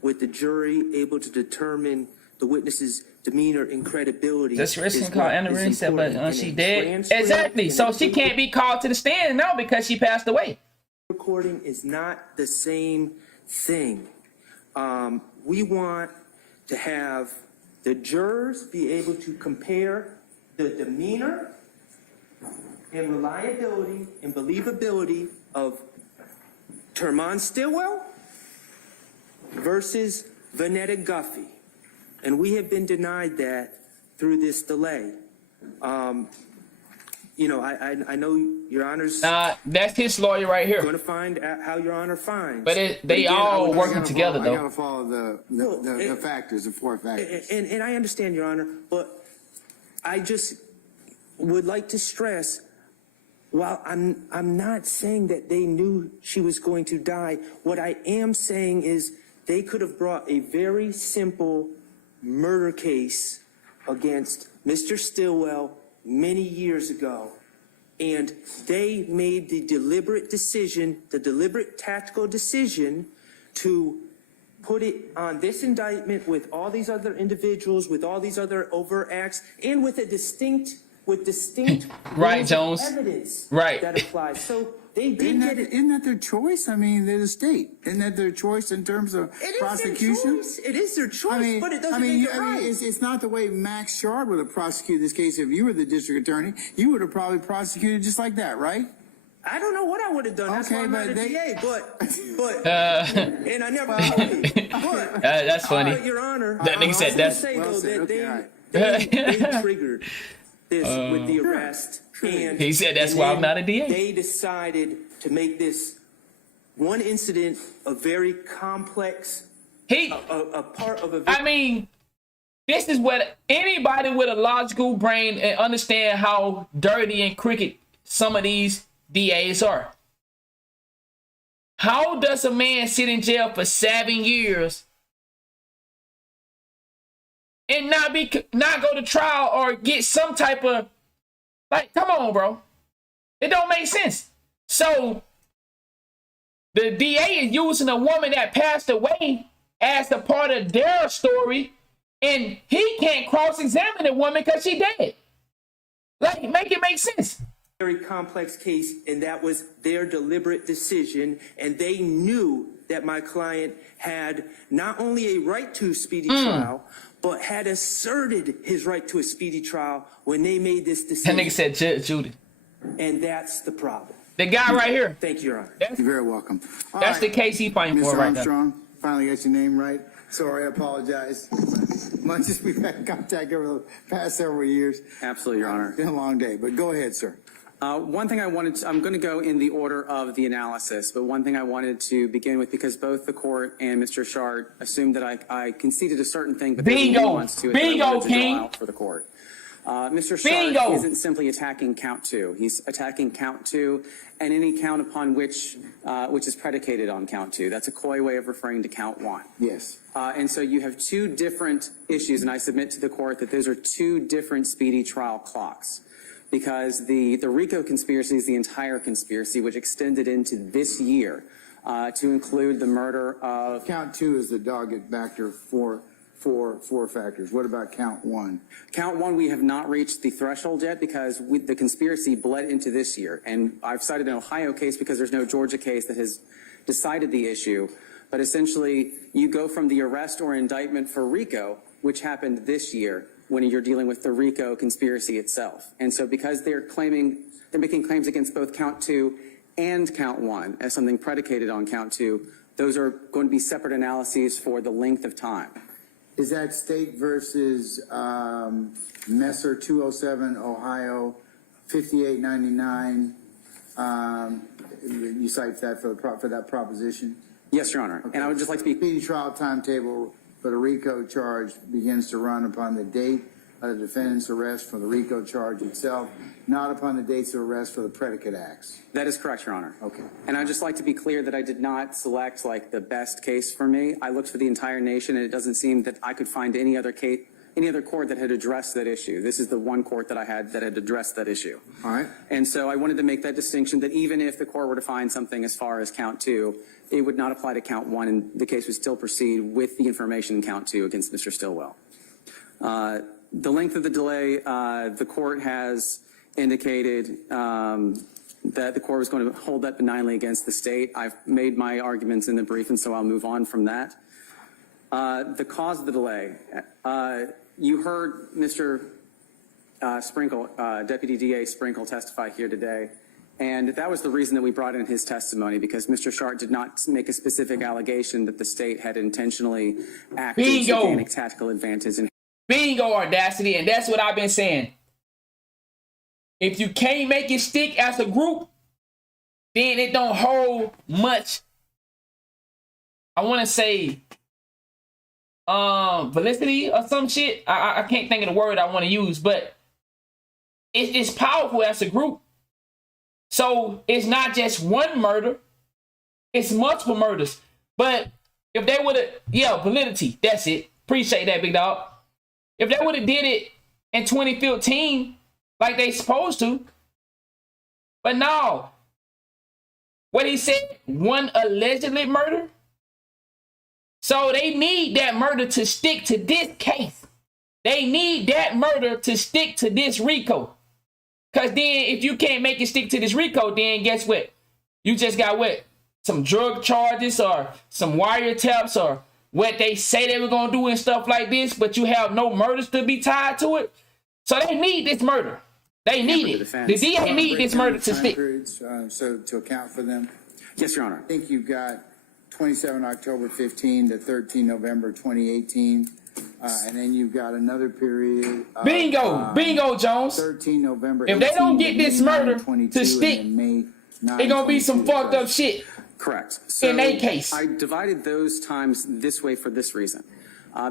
with the jury able to determine the witness's demeanor and credibility. That's risking called aneurysm, but she dead. Exactly. So she can't be called to the stand now because she passed away. Recording is not the same thing. We want to have the jurors be able to compare the demeanor and reliability and believability of Termon Stillwell versus Vanetta Guffey. And we have been denied that through this delay. You know, I know Your Honor's... that's his lawyer right here. Going to find out how Your Honor finds. But they all working together, though. I gotta follow the factors, the 4 factors. And I understand, Your Honor, but I just would like to stress, while I'm not saying that they knew she was going to die, what I am saying is they could have brought a very simple murder case against Mr. Stillwell many years ago, and they made the deliberate decision, the deliberate tactical decision to put it on this indictment with all these other individuals, with all these other overt acts, and with distinct right, Jones. evidence right. that applies. So they did get it. Isn't that their choice? I mean, they're the state. Isn't that their choice in terms of prosecution? It is their choice, but it doesn't make it right. It's not the way Max Shard would have prosecuted this case. If you were the district attorney, you would have probably prosecuted just like that, right? I don't know what I would have done. That's why I'm not a DA, but and I never but that's funny. But Your Honor, that nigga said that's say though that they triggered this with the arrest, and he said that's why I'm not a DA. They decided to make this one incident a very complex a part of a I mean, this is what anybody with a logical brain and understand how dirty and crooked some of these DAs are. How does a man sit in jail for 7 years and not go to trial or get some type of, like, come on, bro. It don't make sense. So the DA is using a woman that passed away as a part of their story, and he can't cross-examine the woman because she dead. Like, make it make sense. very complex case, and that was their deliberate decision, and they knew that my client had not only a right to a speedy trial, but had asserted his right to a speedy trial when they made this decision. That nigga said Judge Judy. And that's the problem. The guy right here. Thank you, Your Honor. You're very welcome. All That's right. the case he fighting for Mr. right now. Armstrong, finally got your name right. Sorry, I apologize. Much as we've had contact over the past several years. Absolutely, Your Honor. It's been a long day, but go ahead, sir. One thing I'm going to go in the order of the analysis, but one thing I wanted to begin with, because both the court and Mr. Shard assumed that I conceded a certain thing, but there's a nuance to it that I wanted to draw out for the court. Mr. Shard isn't simply attacking count 2. He's attacking count 2 and any count upon which is predicated on count 2. That's a coy way of referring to count 1. Yes. And so you have two different issues, and I submit to the court that those are two different speedy trial clocks. Because the RICO conspiracy is the entire conspiracy, which extended into this year to include the murder of... Count 2 is the dogged factor for four factors. What about count 1? Count 1, we have not reached the threshold yet because the conspiracy bled into this year. And I've cited an Ohio case because there's no Georgia case that has decided the issue. But essentially, you go from the arrest or indictment for RICO, which happened this year, when you're dealing with the RICO conspiracy itself. And so because they're making claims against both count 2 and count 1 as something predicated on count 2, those are going to be separate analyses for the length of time. Is that state versus Messer 207, Ohio, 5899? You cite that for that proposition? Yes, Your Honor. Okay. And I would just like to be... Speedy trial timetable for the RICO charge begins to run upon the date of the defendant's arrest for the RICO charge itself, not upon the dates of arrest for the predicate acts. That is correct, Your Honor. Okay. And I'd just like to be clear that I did not select like the best case for me. I looked for the entire nation, and it doesn't seem that I could find any other case, any other court that had addressed that issue. This is the one court that I had that had addressed that issue. All right. And so I wanted to make that distinction that even if the court were to find something as far as count 2, it would not apply to count 1, and the case would still proceed with the information in count 2 against Mr. Stillwell. The length of the delay, the court has indicated that the court was going to hold that benignly against the state. I've made my arguments in the brief, and so I'll move on from that. The cause of the delay. You heard Mr. Sprinkle, Deputy DA Sprinkle, testify here today. And that was the reason that we brought in his testimony, because Mr. Shart did not make a specific allegation that the state had intentionally acted to gain a tactical advantage. Bingo, Audacity, and that's what I've been saying. If you can't make it stick as a group, then it don't hold much. I want to say validity or some shit. I can't think of the word I want to use, but it's powerful as a group. So it's not just one murder, it's multiple murders. But if they would have, validity, that's it. Appreciate that, big dog. If they would have did it in 2015 like they supposed to, but no. What he said, one allegedly murder. So they need that murder to stick to this case. They need that murder to stick to this RICO. Because then if you can't make it stick to this RICO, then guess what? You just got what? Some drug charges or some wiretaps or what they say they were going to do and stuff like this, but you have no murders to be tied to it. So they need this murder. They need it. The DA need this murder to stick. So to account for them? Yes, Your Honor. I think you've got 27 October 15 to 13 November 2018. And then you've got another period. Bingo, Jones. 13 November. If they don't get this murder to stick, it's going to be some fucked up shit. Correct. So In a case. I divided those times this way for this reason.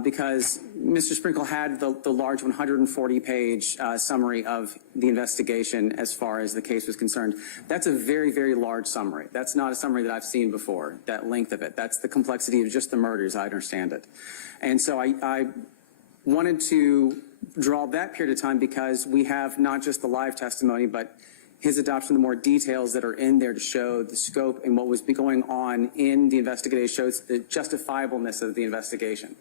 Because Mr. Sprinkle had the large 140-page summary of the investigation as far as the case was concerned. That's a very, very large summary. That's not a summary that I've seen before, that length of it. That's the complexity of just the murders, I understand it. And so I wanted to draw that period of time because we have not just the live testimony, but his adoption of the more details that are in there to show the scope and what was going on in the investigation, shows the justifiableness of the investigation.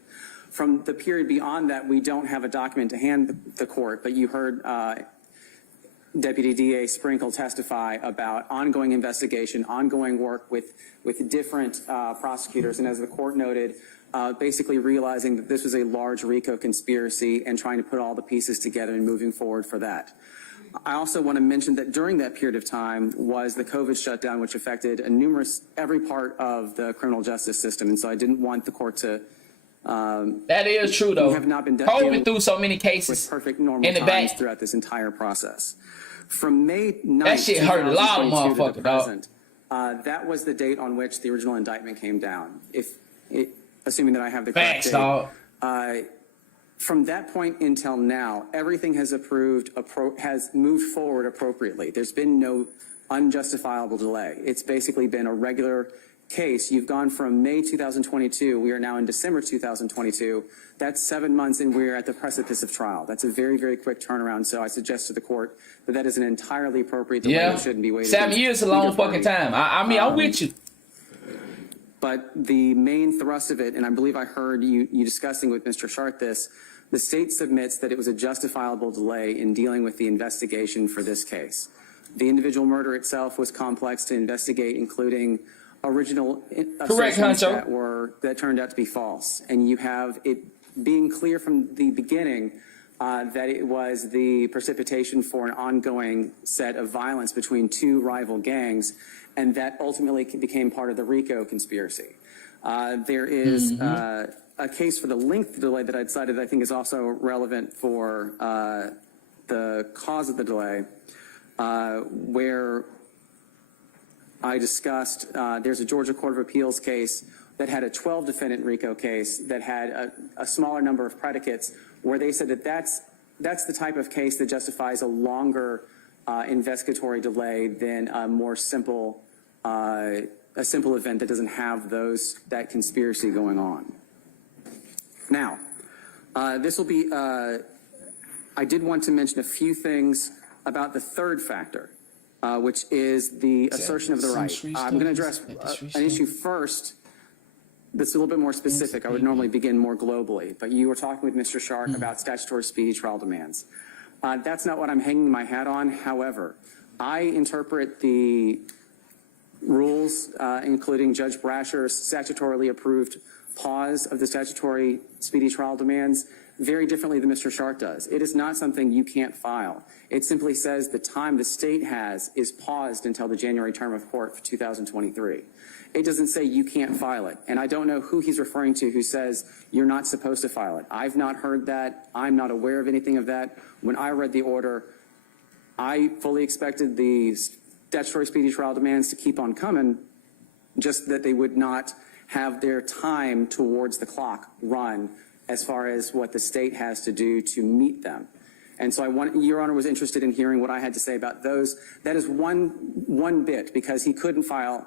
From the period beyond that, we don't have a document to hand the court, but you heard Deputy DA Sprinkle testify about ongoing investigation, ongoing work with different prosecutors, and as the court noted, basically realizing that this was a large RICO conspiracy and trying to put all the pieces together and moving forward for that. I also want to mention that during that period of time was the COVID shutdown, which affected every part of the criminal justice system, and so I didn't want the court to that is true, though. Have not been COVID through so many cases with perfect normal in the times back throughout this entire process. From May 9th, that shit hurt a lot of 2022 to motherfuckers, the dog. present, that was the date on which the original indictment came down. Assuming that I have the correct Facts, date. dog. From that point until now, everything has has moved forward appropriately. There's been no unjustifiable delay. It's basically been a regular case. You've gone from May 2022, we are now in December 2022. That's 7 months and we're at the precipice of trial. That's a very, very quick turnaround. So I suggest to the court that that is an entirely appropriate delay that shouldn't be waited. 7 years is a long fucking time. I mean, I'm with you. But the main thrust of it, and I believe I heard you discussing with Mr. Shart this, the state submits that it was a justifiable delay in dealing with the investigation for this case. The individual murder itself was complex to investigate, including original assertions that turned out to be false. And you have it being clear from the beginning that it was the precipitation for an ongoing set of violence between two rival gangs, and that ultimately became part of the RICO conspiracy. There is a case for the length of delay that I decided I think is also relevant for the cause of the delay, where I discussed there's a Georgia Court of Appeals case that had a 12-defendant RICO case that had a smaller number of predicates, where they said that that's the type of case that justifies a longer investigatory delay than a more simple event that doesn't have that conspiracy going on. Now, this will be. I did want to mention a few things about the third factor, which is the assertion of the right. I'm going to address an issue first that's a little bit more specific. I would normally begin more globally, but you were talking with Mr. Shark about statutory speedy trial demands. That's not what I'm hanging my hat on. However, I interpret the rules, including Judge Brasher's statutorily approved pause of the statutory speedy trial demands, very differently than Mr. Shark does. It is not something you can't file. It simply says the time the state has is paused until the January term of court for 2023. It doesn't say you can't file it. And I don't know who he's referring to who says you're not supposed to file it. I've not heard that. I'm not aware of anything of that. When I read the order, I fully expected the statutory speedy trial demands to keep on coming, just that they would not have their time towards the clock run as far as what the state has to do to meet them. And so Your Honor was interested in hearing what I had to say about those. That is one bit, because he couldn't file.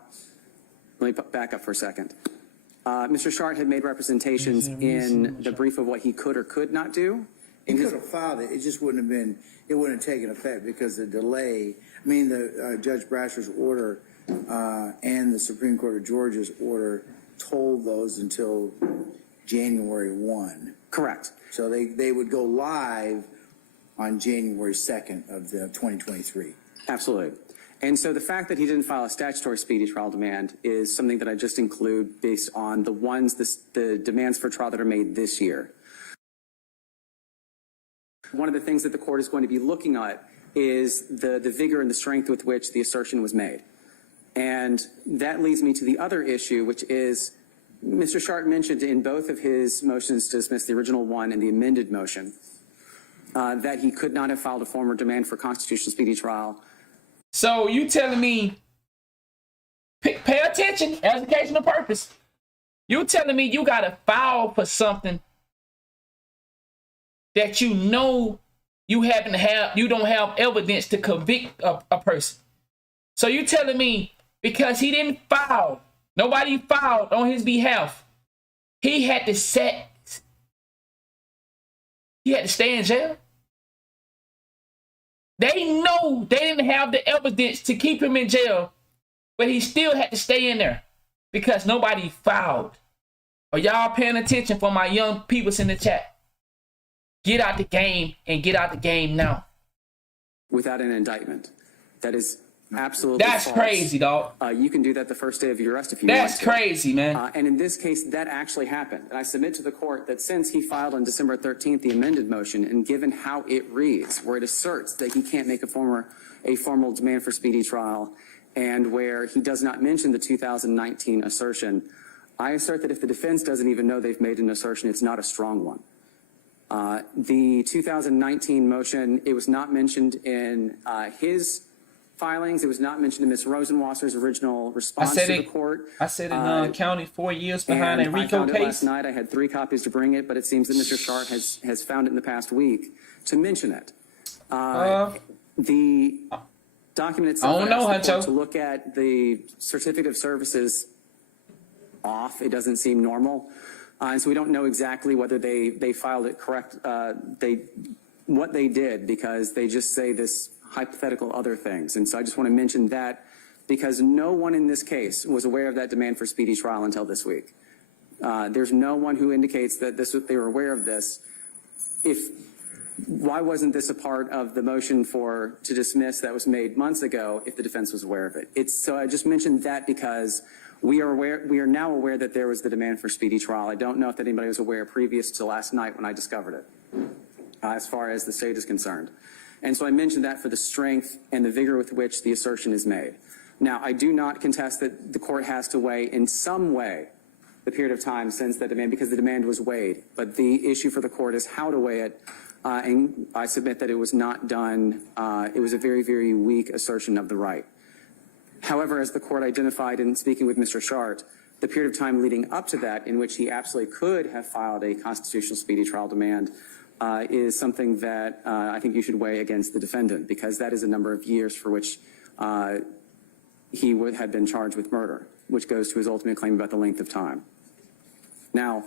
Let me back up for a second. Mr. Shart had made representations in the brief of what he could or could not do. He could have filed it. It just wouldn't have taken effect because the delay, Judge Brasher's order and the Supreme Court of Georgia's order told those until January 1. Correct. So they would go live on January 2nd of 2023. Absolutely. And so the fact that he didn't file a statutory speedy trial demand is something that I just include based on the demands for trial that are made this year. One of the things that the court is going to be looking at is the vigor and the strength with which the assertion was made. And that leads me to the other issue, which is Mr. Shart mentioned in both of his motions to dismiss, the original one and the amended motion, that he could not have filed a former demand for constitutional speedy trial. So you telling me, pick pay attention. Educational purpose. You telling me you got to file for something that you know you don't have evidence to convict a person. So you telling me because he didn't file, nobody filed on his behalf, he had to stay in jail? They know they didn't have the evidence to keep him in jail, but he still had to stay in there because nobody filed. Are y'all paying attention for my young peoples in the chat? Get out the game and get out the game now. Without an indictment. That is absolutely That's false. Crazy, dog. You can do that the first day of your arrest if you That's want to. crazy, man. And in this case, that actually happened. And I submit to the court that since he filed on December 13th the amended motion, and given how it reads, where it asserts that he can't make a formal demand for speedy trial, and where he does not mention the 2019 assertion, I assert that if the defense doesn't even know they've made an assertion, it's not a strong one. The 2019 motion, it was not mentioned in his filings. It was not mentioned in Ms. Rosenwasser's original response to the court. I said in County 4 years behind a RICO I found case. it last night. I had 3 copies to bring it, but it seems that Mr. Sharp has found it in the past week to mention it. The document itself asks the court to look at the certificate of services off. It doesn't seem normal. And so we don't know exactly whether they filed it correct, what they did, because they just say this hypothetical other things. And so I just want to mention that because no one in this case was aware of that demand for speedy trial until this week. There's no one who indicates that they were aware of this. Why wasn't this a part of the motion to dismiss that was made months ago if the defense was aware of it? So I just mentioned that because we are now aware that there was the demand for speedy trial. I don't know if anybody was aware previous to last night when I discovered it, as far as the state is concerned. And so I mentioned that for the strength and the vigor with which the assertion is made. Now, I do not contest that the court has to weigh in some way the period of time since that demand, because the demand was weighed. But the issue for the court is how to weigh it. And I submit that it was not done. It was a very, very weak assertion of the right. However, as the court identified in speaking with Mr. Shart, the period of time leading up to that in which he absolutely could have filed a constitutional speedy trial demand is something that I think you should weigh against the defendant, because that is a number of years for which he would have been charged with murder, which goes to his ultimate claim about the length of time. Now,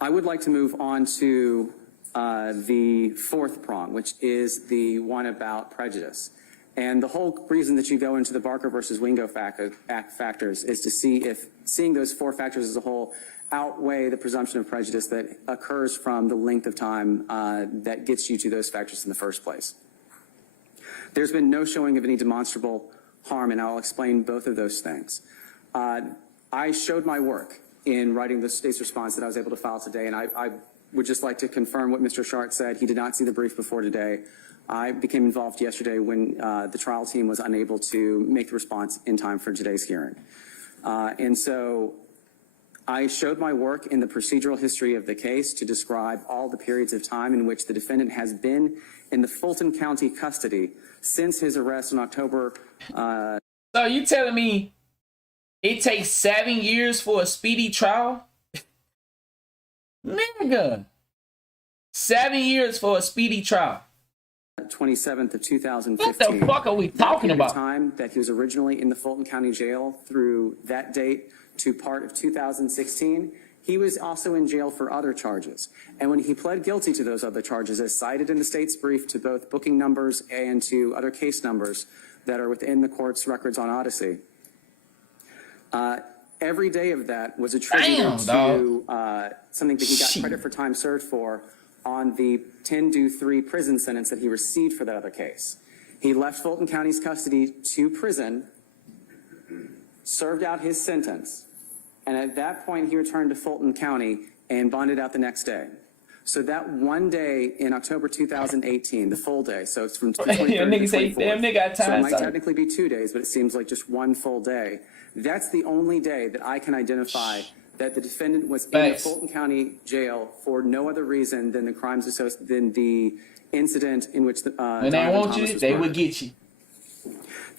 I would like to move on to the fourth prong, which is the one about prejudice. And the whole reason that you go into the Barker versus Wingo factors is to see if seeing those 4 factors as a whole outweigh the presumption of prejudice that occurs from the length of time that gets you to those factors in the first place. There's been no showing of any demonstrable harm, and I'll explain both of those things. I showed my work in writing the state's response that I was able to file today, and I would just like to confirm what Mr. Shart said. He did not see the brief before today. I became involved yesterday when the trial team was unable to make the response in time for today's hearing. And so I showed my work in the procedural history of the case to describe all the periods of time in which the defendant has been in the Fulton County custody since his arrest in October. So you telling me it takes 7 years for a speedy trial? Nigga. 7 years for a speedy trial. 27th of 2015. What the fuck are we talking about? Time that he was originally in the Fulton County Jail through that date to part of 2016. He was also in jail for other charges. And when he pled guilty to those other charges, as cited in the state's brief to both booking numbers and to other case numbers that are within the court's records on Odyssey, every day of that was attributed to something that he got credit for time served for on the 10-3 prison sentence that he received for that other case. He left Fulton County's custody to prison, served out his sentence, and at that point he returned to Fulton County and bonded out the next day. So that one day in October 2018, the full day, so it's from 23rd to 24th. So it might technically be 2 days, but it seems like just one full day. That's the only day that I can identify that the defendant was in the Fulton County Jail for no other reason than the crimes than the incident in which the when they want you, they will get you.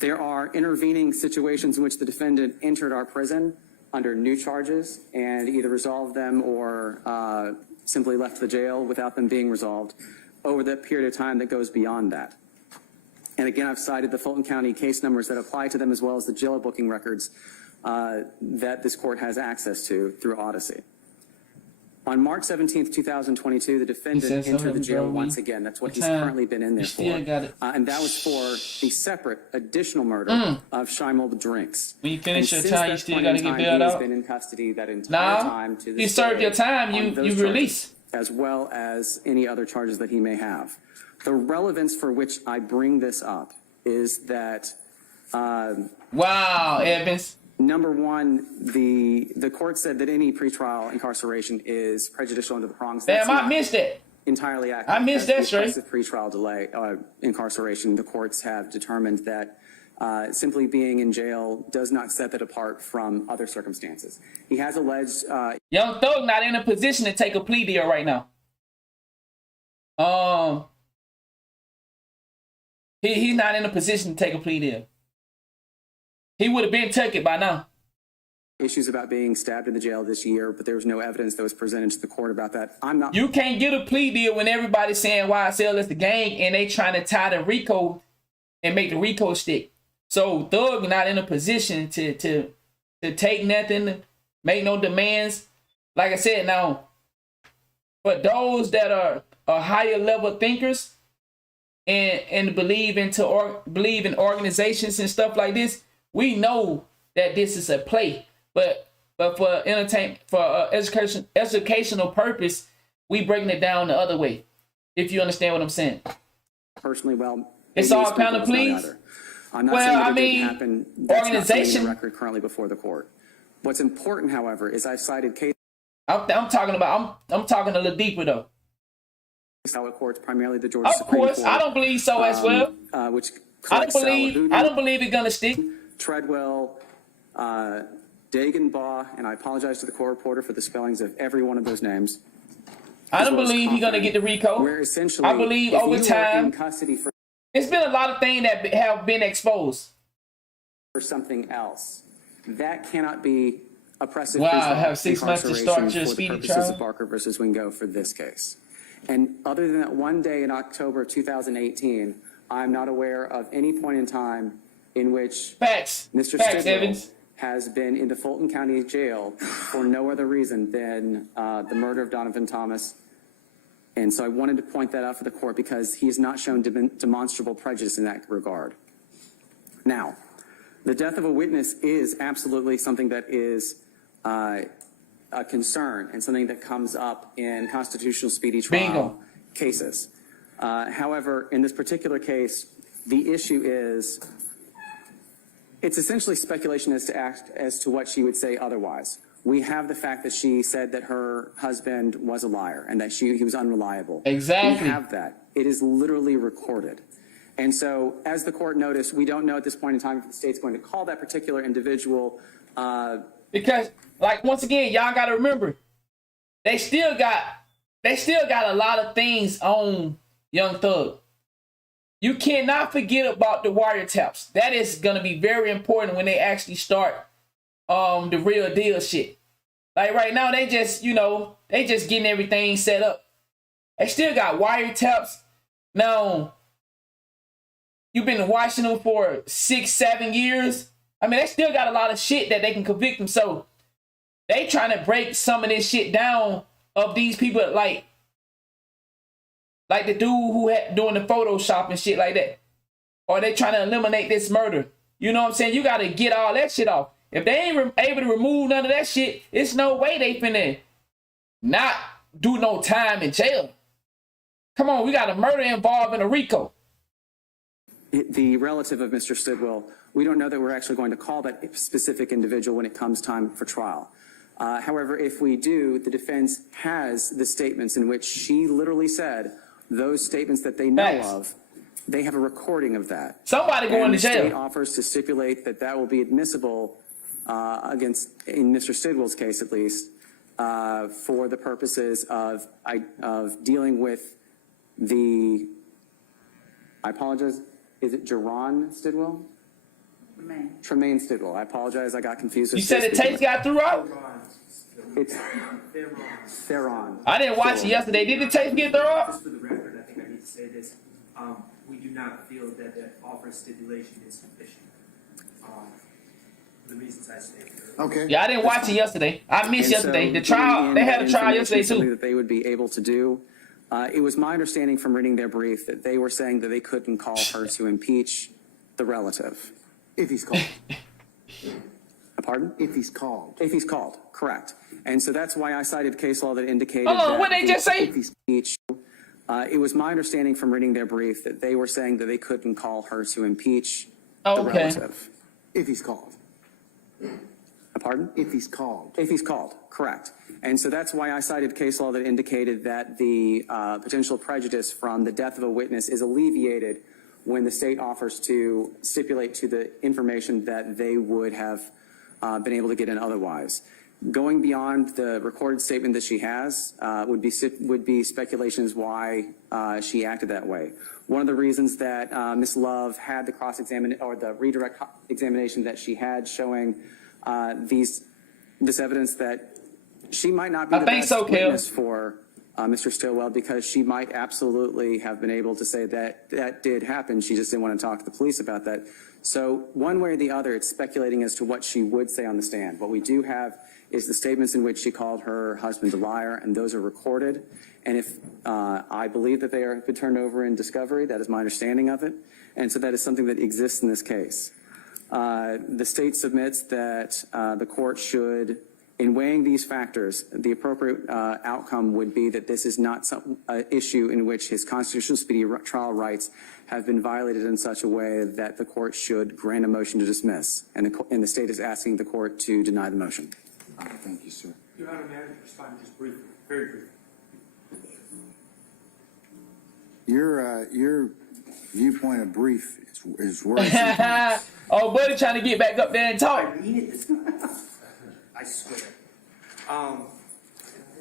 There are intervening situations in which the defendant entered our prison under new charges and either resolved them or simply left the jail without them being resolved over that period of time that goes beyond that. And again, I've cited the Fulton County case numbers that apply to them as well as the jail booking records that this court has access to through Odyssey. On March 17th, 2022, the defendant entered the jail once again. That's what he's currently been in there for. And that was for the separate additional murder of Shimel Drinks. When you finish your time, you still got to get bailed out? He's been in custody that entire time. To you served your time, you release. As well as any other charges that he may have. The relevance for which I bring this up is that... wow, Evans. Number one, the court said that any pretrial incarceration is prejudicial under the prongs. Damn, I missed that. Entirely accurate. I missed that straight. Pretrial delay, incarceration, the courts have determined that simply being in jail does not set that apart from other circumstances. He has alleged... Young Thug not in a position to take a plea deal right now. He's not in a position to take a plea deal. He would have been took it by now. Issues about being stabbed in the jail this year, but there was no evidence that was presented to the court about that. I'm not... You can't get a plea deal when everybody's saying YSL is the gang and they trying to tie the RICO and make the RICO stick. So Thug not in a position to take nothing, make no demands. Like I said, now, for those that are higher level thinkers and believe in organizations and stuff like this, we know that this is a play, but for entertainment, for educational purpose, we breaking it down the other way. If you understand what I'm saying. Personally, well, it's all pound of pleas. I'm not saying that it didn't happen. That's organization not the record currently before the court. What's important, however, is I've cited cases. I'm talking a little deeper though. Courts, primarily the Georgia Supreme Court. I don't believe so as well. Which I don't believe it's gonna stick. Treadwell, Dagenbaugh, and I apologize to the court reporter for the spellings of every one of those names. I don't believe he's gonna get the RICO. Where essentially, I believe over time, in custody for it's been a lot of things that have been exposed. For something else, that cannot be oppressive. Wow, have 6 months to start your speedy trial. Of Barker versus Wingo for this case. And other than that one day in October of 2018, I'm not aware of any point in time in which Mr. Stidwell has been in the Fulton County Jail for no other reason than the murder of Donovan Thomas. And so I wanted to point that out for the court because he has not shown demonstrable prejudice in that regard. Now, the death of a witness is absolutely something that is a concern and something that comes up in constitutional speedy trial cases. However, in this particular case, the issue is it's essentially speculation as to what she would say otherwise. We have the fact that she said that her husband was a liar and that he was unreliable. Exactly. We have that. It is literally recorded. And so, as the court noticed, we don't know at this point in time if the state's going to call that particular individual. Because, like, once again, y'all got to remember, they still got a lot of things on Young Thug. You cannot forget about the wiretaps. That is going to be very important when they actually start the real deal shit. Like right now, they just getting everything set up. They still got wiretaps. Now, you've been watching them for 6-7 years. I mean, they still got a lot of shit that they can convict them. So they trying to break some of this shit down of these people like the dude who had doing the Photoshop and shit like that. Or they trying to eliminate this murder. You know what I'm saying? You got to get all that shit off. If they ain't able to remove none of that shit, it's no way they finna not do no time in jail. Come on, we got a murder involved in a RICO. The relative of Mr. Stidwell, we don't know that we're actually going to call that specific individual when it comes time for trial. However, if we do, the defense has the statements in which she literally said those statements that they know of. They have a recording of that. Somebody going to jail. The state offers to stipulate that that will be admissible in Mr. Stidwell's case, at least, for the purposes of dealing with I apologize. Is it Jerron Stidwell? Tremaine Stidwell. I apologize. I got confused. You said the tapes got through out? It's Theron. I didn't watch it yesterday. Did the tapes get through out? Just for the record, I think I need to say this. We do not feel that that offer of stipulation is sufficient. The reasons I stated earlier. Okay. Yeah, I didn't watch it yesterday. I missed yesterday. The trial, they had a trial yesterday Something too. that they would be able to do. It was my understanding from reading their brief that they were saying that they couldn't call her to impeach the relative. If he's called. Pardon? If he's called. If he's called, correct. And so that's why I cited case law that indicated Hold on, that what they just say? if he's impeached, it was my understanding from reading their brief that they were saying that they couldn't call her to impeach the relative. If he's called. Pardon? If he's called. If he's called, correct. And so that's why I cited case law that indicated that the potential prejudice from the death of a witness is alleviated when the state offers to stipulate to the information that they would have been able to get in otherwise. Going beyond the recorded statement that she has would be speculations why she acted that way. One of the reasons that Ms. Love had the cross-examination or the redirect examination that she had showing this evidence that she might not be the best witness for Mr. Stillwell, because she might absolutely have been able to say that that did happen. She just didn't want to talk to the police about that. So one way or the other, it's speculating as to what she would say on the stand. What we do have is the statements in which she called her husband a liar, and those are recorded. And if I believe that they have been turned over in discovery, that is my understanding of it. And so that is something that exists in this case. The state submits that the court should, in weighing these factors, the appropriate outcome would be that this is not some issue in which his constitutional speedy trial rights have been violated in such a way that the court should grant a motion to dismiss. And the state is asking the court to deny the motion. Thank you, sir. Your Honor, may I respond just briefly, very briefly? Your viewpoint of brief is worse. Oh, buddy, trying to get back up there and talk. I swear.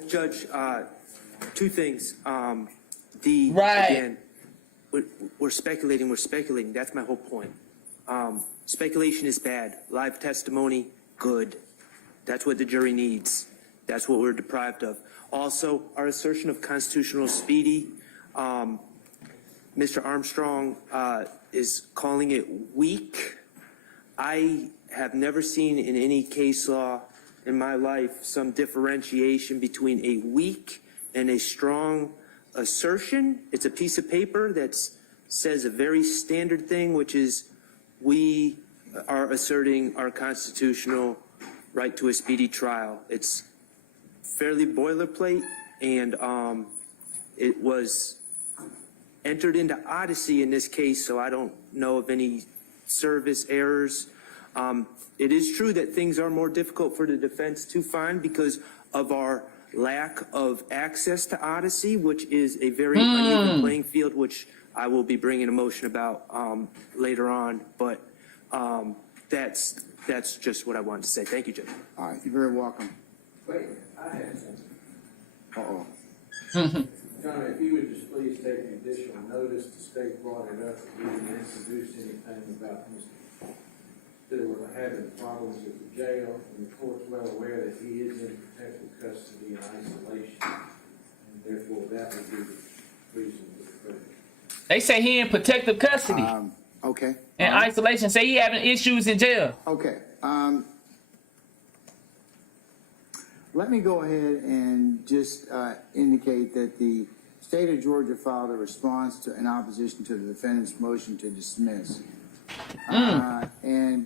Judge, two things. Again, we're speculating. That's my whole point. Speculation is bad. Live testimony, good. That's what the jury needs. That's what we're deprived of. Also, our assertion of constitutional speedy, Mr. Armstrong is calling it weak. I have never seen in any case law in my life some differentiation between a weak and a strong assertion. It's a piece of paper that says a very standard thing, which is we are asserting our constitutional right to a speedy trial. It's fairly boilerplate, and it was entered into Odyssey in this case, so I don't know of any service errors. It is true that things are more difficult for the defense to find because of our lack of access to Odyssey, which is a very uneven playing field, which I will be bringing a motion about later on. But that's just what I wanted to say. Thank you, Judge. All right, you're very welcome. Wait, I have something. Uh-oh. John, if you would just please take additional notice, the state brought it up, we didn't introduce anything about Mr. Stillwell having problems at the jail, and the court's well aware that he is in protective custody and isolation, and therefore that would be the reason for the verdict. They say he in protective custody. Okay. And isolation. Say he having issues in jail. Okay. Let me go ahead and just indicate that the state of Georgia filed a response to in opposition to the defendant's motion to dismiss. And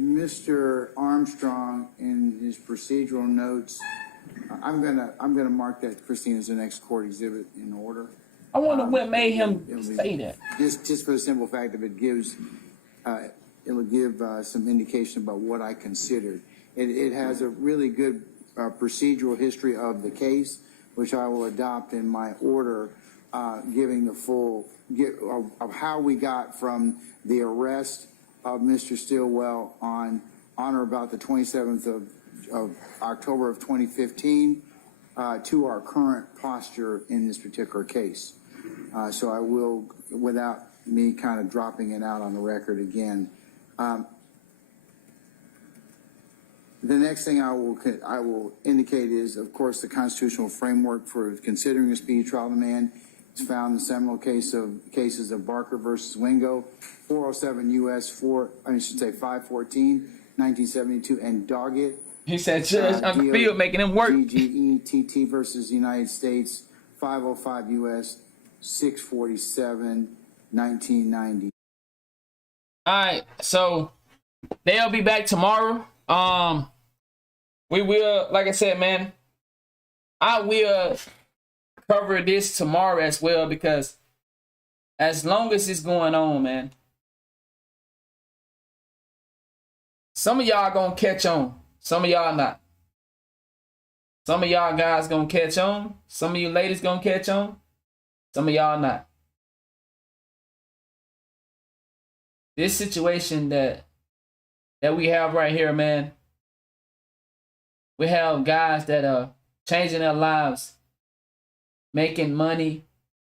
Mr. Armstrong, in his procedural notes, I'm gonna mark that, Christine, as the next court exhibit in order. I wonder what made him say that. Just for the simple fact that it gives, it will give some indication about what I considered. It has a really good procedural history of the case, which I will adopt in my order, giving the full of how we got from the arrest of Mr. Stillwell on or about the 27th of October of 2015 to our current posture in this particular case. So I will, without me kind of dropping it out on the record again, the next thing I will indicate is, of course, the constitutional framework for considering a speedy trial demand. It's found in the seminal cases of Barker versus Wingo, 407 U.S. 514, 1972, and Doggett. He said, Judge Uncle Phil making him work. GGETT versus United States, 505 U.S. 647, 1990. All right, so they'll be back tomorrow. We will, like I said, man, I will cover this tomorrow as well, because as long as it's going on, man, some of y'all gonna catch on, some of y'all not. Some of y'all guys gonna catch on, some of you ladies gonna catch on, some of y'all not. This situation that we have right here, man, we have guys that are changing their lives, making money,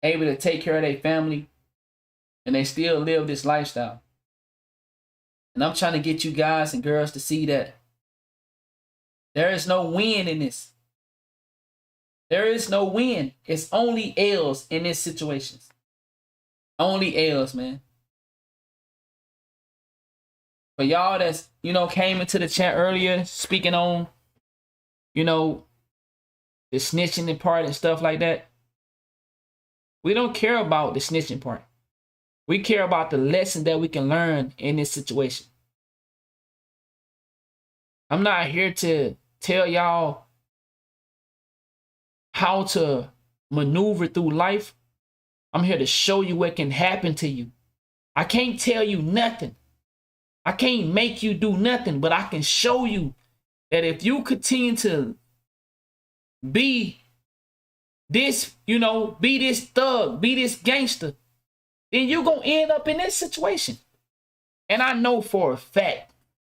able to take care of their family, and they still live this lifestyle. And I'm trying to get you guys and girls to see that there is no win in this. There is no win. It's only L's in this situation. Only L's, man. For y'all that's, came into the chat earlier speaking on, the snitching and part and stuff like that. We don't care about the snitching part. We care about the lesson that we can learn in this situation. I'm not here to tell y'all how to maneuver through life. I'm here to show you what can happen to you. I can't tell you nothing. I can't make you do nothing, but I can show you that if you continue to be this, be this thug, be this gangster, then you're going to end up in this situation. And I know for a fact,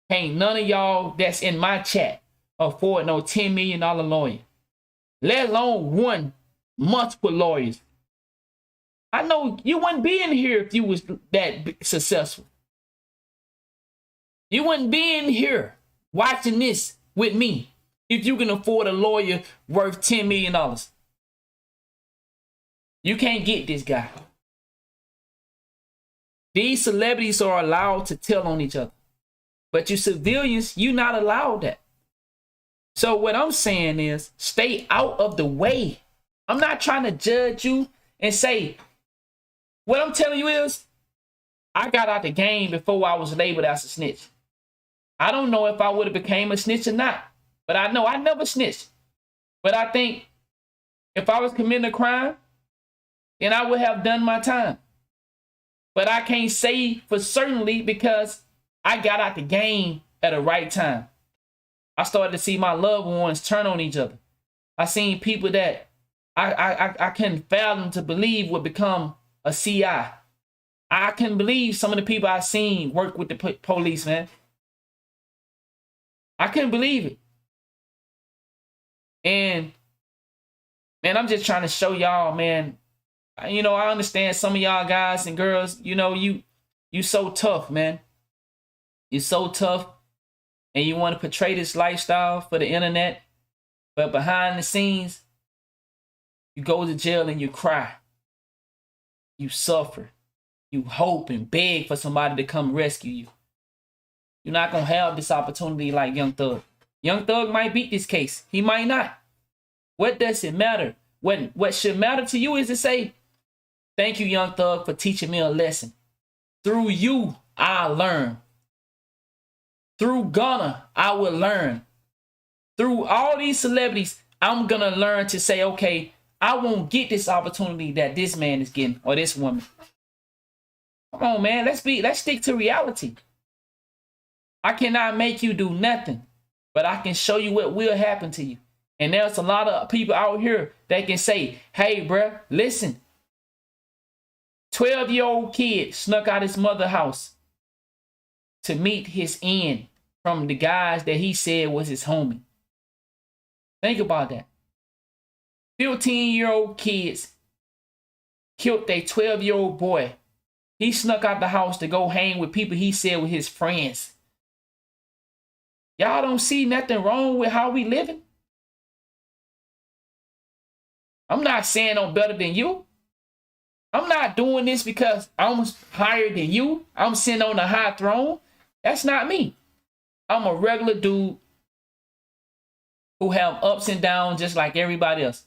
ain't none of y'all that's in my chat afford no $10 million lawyer, let alone one, multiple lawyers. I know you wouldn't be in here if you was that successful. You wouldn't be in here watching this with me if you can afford a lawyer worth $10 million. You can't get this guy. These celebrities are allowed to tell on each other. But you civilians, you're not allowed that. So what I'm saying is stay out of the way. I'm not trying to judge you and say, what I'm telling you is I got out the game before I was labeled as a snitch. I don't know if I would have became a snitch or not, but I know I never snitched. But I think if I was committing a crime, then I would have done my time. But I can't say for certainly because I got out the game at the right time. I started to see my loved ones turn on each other. I seen people that I couldn't fathom to believe would become a CI. I couldn't believe some of the people I seen work with the police, man. I couldn't believe it. And, man, I'm just trying to show y'all, man, I understand some of y'all guys and girls, you so tough, man. You're so tough and you want to portray this lifestyle for the internet, but behind the scenes, you go to jail and you cry. You suffer. You hope and beg for somebody to come rescue you. You're not going to have this opportunity like Young Thug. Young Thug might beat this case. He might not. What does it matter? What should matter to you is to say, thank you, Young Thug, for teaching me a lesson. Through you, I learn. Through Gunna, I will learn. Through all these celebrities, I'm going to learn to say, okay, I won't get this opportunity that this man is getting or this woman. Come on, man. Let's stick to reality. I cannot make you do nothing, but I can show you what will happen to you. And there's a lot of people out here that can say, hey, bruh, listen. 12-year-old kid snuck out his mother's house to meet his end from the guys that he said was his homie. Think about that. 15-year-old kids killed a 12-year-old boy. He snuck out the house to go hang with people he said were his friends. Y'all don't see nothing wrong with how we living? I'm not saying I'm better than you. I'm not doing this because I'm higher than you. I'm sitting on a high throne. That's not me. I'm a regular dude who have ups and downs just like everybody else.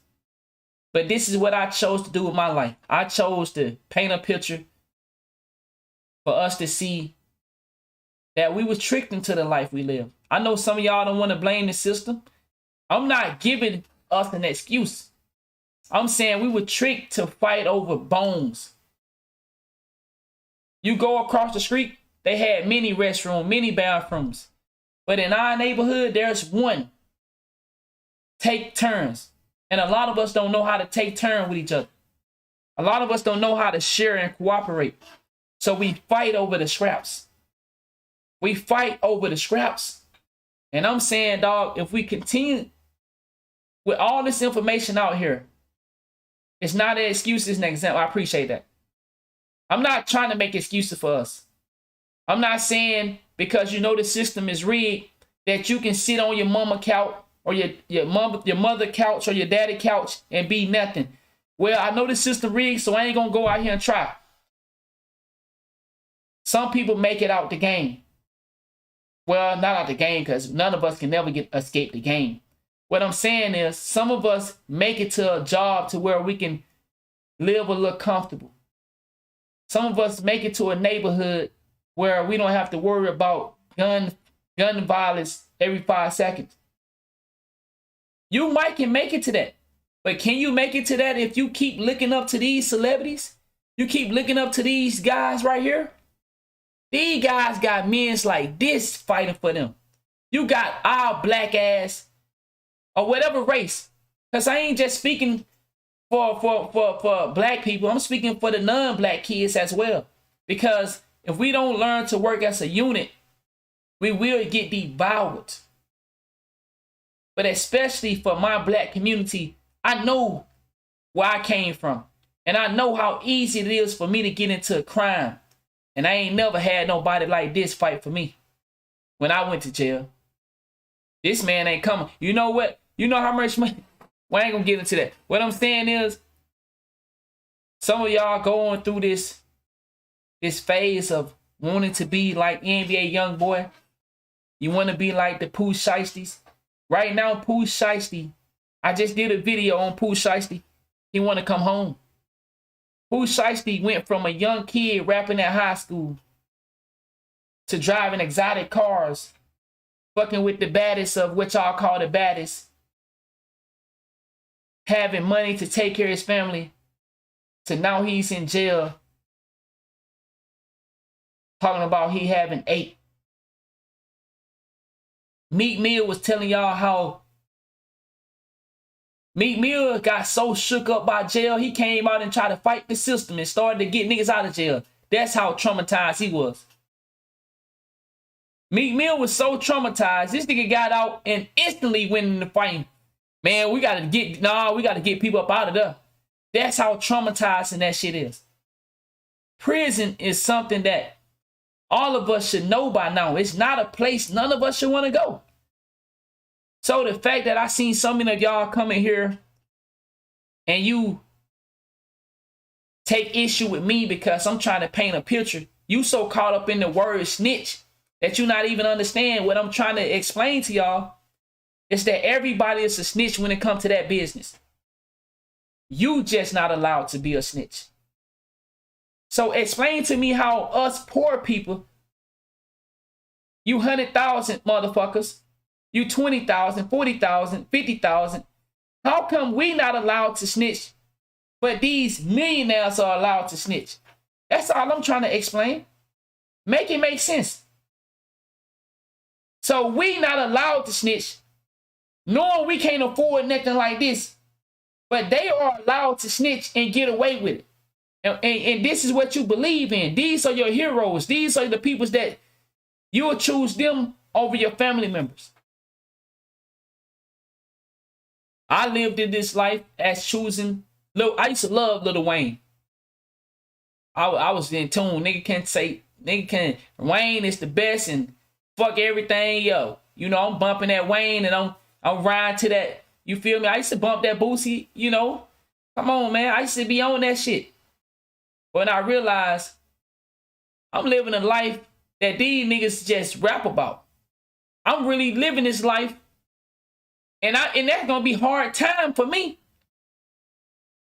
But this is what I chose to do with my life. I chose to paint a picture for us to see that we was tricked into the life we live. I know some of y'all don't want to blame the system. I'm not giving us an excuse. I'm saying we were tricked to fight over bones. You go across the street, they had many restrooms, many bathrooms. But in our neighborhood, there's one. Take turns. And a lot of us don't know how to take turns with each other. A lot of us don't know how to share and cooperate. So we fight over the scraps. We fight over the scraps. And I'm saying, dog, if we continue with all this information out here, it's not an excuse, it's an example. I appreciate that. I'm not trying to make excuses for us. I'm not saying because you know the system is rigged that you can sit on your mama couch or your mother couch or your daddy couch and be nothing. Well, I know the system rigged, so I ain't gonna go out here and try. Some people make it out the game. Well, not out the game because none of us can never escape the game. What I'm saying is some of us make it to a job to where we can live a little comfortable. Some of us make it to a neighborhood where we don't have to worry about gun violence every 5 seconds. You might can make it to that. But can you make it to that if you keep looking up to these celebrities? You keep looking up to these guys right here? These guys got men like this fighting for them. You got our black ass or whatever race. Because I ain't just speaking for black people. I'm speaking for the non-black kids as well. Because if we don't learn to work as a unit, we will get devoured. But especially for my black community, I know where I came from. And I know how easy it is for me to get into crime. And I ain't never had nobody like this fight for me when I went to jail. This man ain't coming. You know what? You know how much money? Well, I ain't gonna get into that. What I'm saying is, some of y'all going through this phase of wanting to be like NBA YoungBoy. You want to be like the Pooh Shiesties. Right now, Pooh Shiesty, I just did a video on Pooh Shiesty. He want to come home. Pooh Shiesty went from a young kid rapping at high school to driving exotic cars, fucking with the baddest of what y'all call the baddest, having money to take care of his family, to now he's in jail talking about he having 8. Meek Mill was telling y'all how Meek Mill got so shook up by jail, he came out and tried to fight the system and started to get niggas out of jail. That's how traumatized he was. Meek Mill was so traumatized, this nigga got out and instantly went in the fight. Man, we gotta get people up out of there. That's how traumatizing that shit is. Prison is something that all of us should know by now. It's not a place none of us should want to go. So the fact that I seen so many of y'all come in here and you take issue with me because I'm trying to paint a picture, you so caught up in the word snitch that you not even understand what I'm trying to explain to y'all. It's that everybody is a snitch when it comes to that business. You just not allowed to be a snitch. So explain to me how us poor people, you 100,000 motherfuckers, you 20,000, 40,000, 50,000, how come we not allowed to snitch, but these millionaires are allowed to snitch? That's all I'm trying to explain. Make it make sense. So we not allowed to snitch, knowing we can't afford nothing like this, but they are allowed to snitch and get away with it. And this is what you believe in. These are your heroes. These are the people that you will choose them over your family members. I lived in this life as choosing. Look, I used to love Lil Wayne. I was in tune. Wayne is the best and fuck everything, yo. You know, I'm bumping that Wayne and I'm riding to that. You feel me? I used to bump that Boosie, you know. Come on, man. I used to be on that shit. But I realized I'm living a life that these niggas just rap about. I'm really living this life. And that's gonna be hard time for me.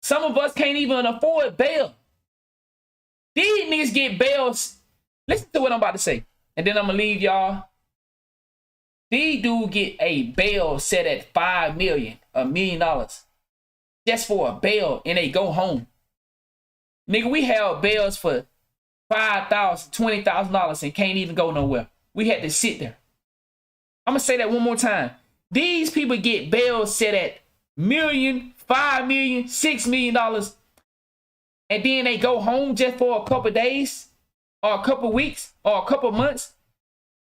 Some of us can't even afford bail. These niggas get bails. Listen to what I'm about to say. And then I'm gonna leave y'all. These dudes get a bail set at $5 million, $1 million. Just for a bail, and they go home. Nigga, we held bails for $5,000, $20,000 and can't even go nowhere. We had to sit there. I'm gonna say that one more time. These people get bails set at $1 million, $5 million, $6 million, and then they go home just for a couple days, or a couple weeks, or a couple months.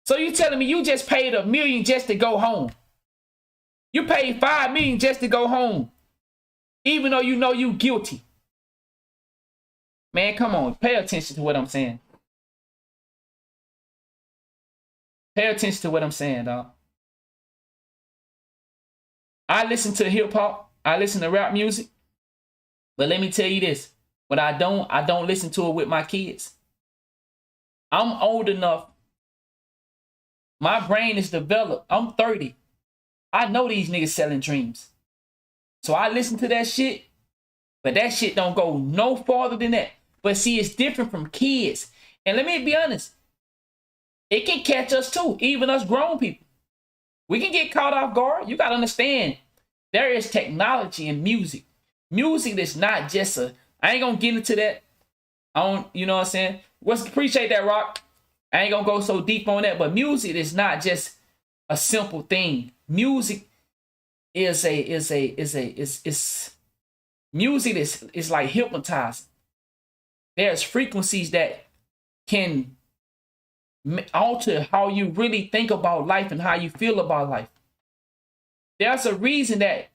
So you telling me you just paid $1 million just to go home? You paid $5 million just to go home, even though you know you guilty. Man, come on, pay attention to what I'm saying. Pay attention to what I'm saying, dog. I listen to hip hop. I listen to rap music. But let me tell you this. When I don't listen to it with my kids. I'm old enough. My brain is developed. I'm 30. I know these niggas selling dreams. So I listen to that shit. But that shit don't go no farther than that. But see, it's different from kids. And let me be honest. It can catch us too. Even us grown people. We can get caught off guard. You got to understand. There is technology in music. Music is not just a... I ain't going to get into that. You know what I'm saying? Appreciate that, Rock. I ain't going to go so deep on that. But music is not just a simple thing. Music music is like hypnotizing. There's frequencies that can alter how you really think about life and how you feel about life. There's a reason that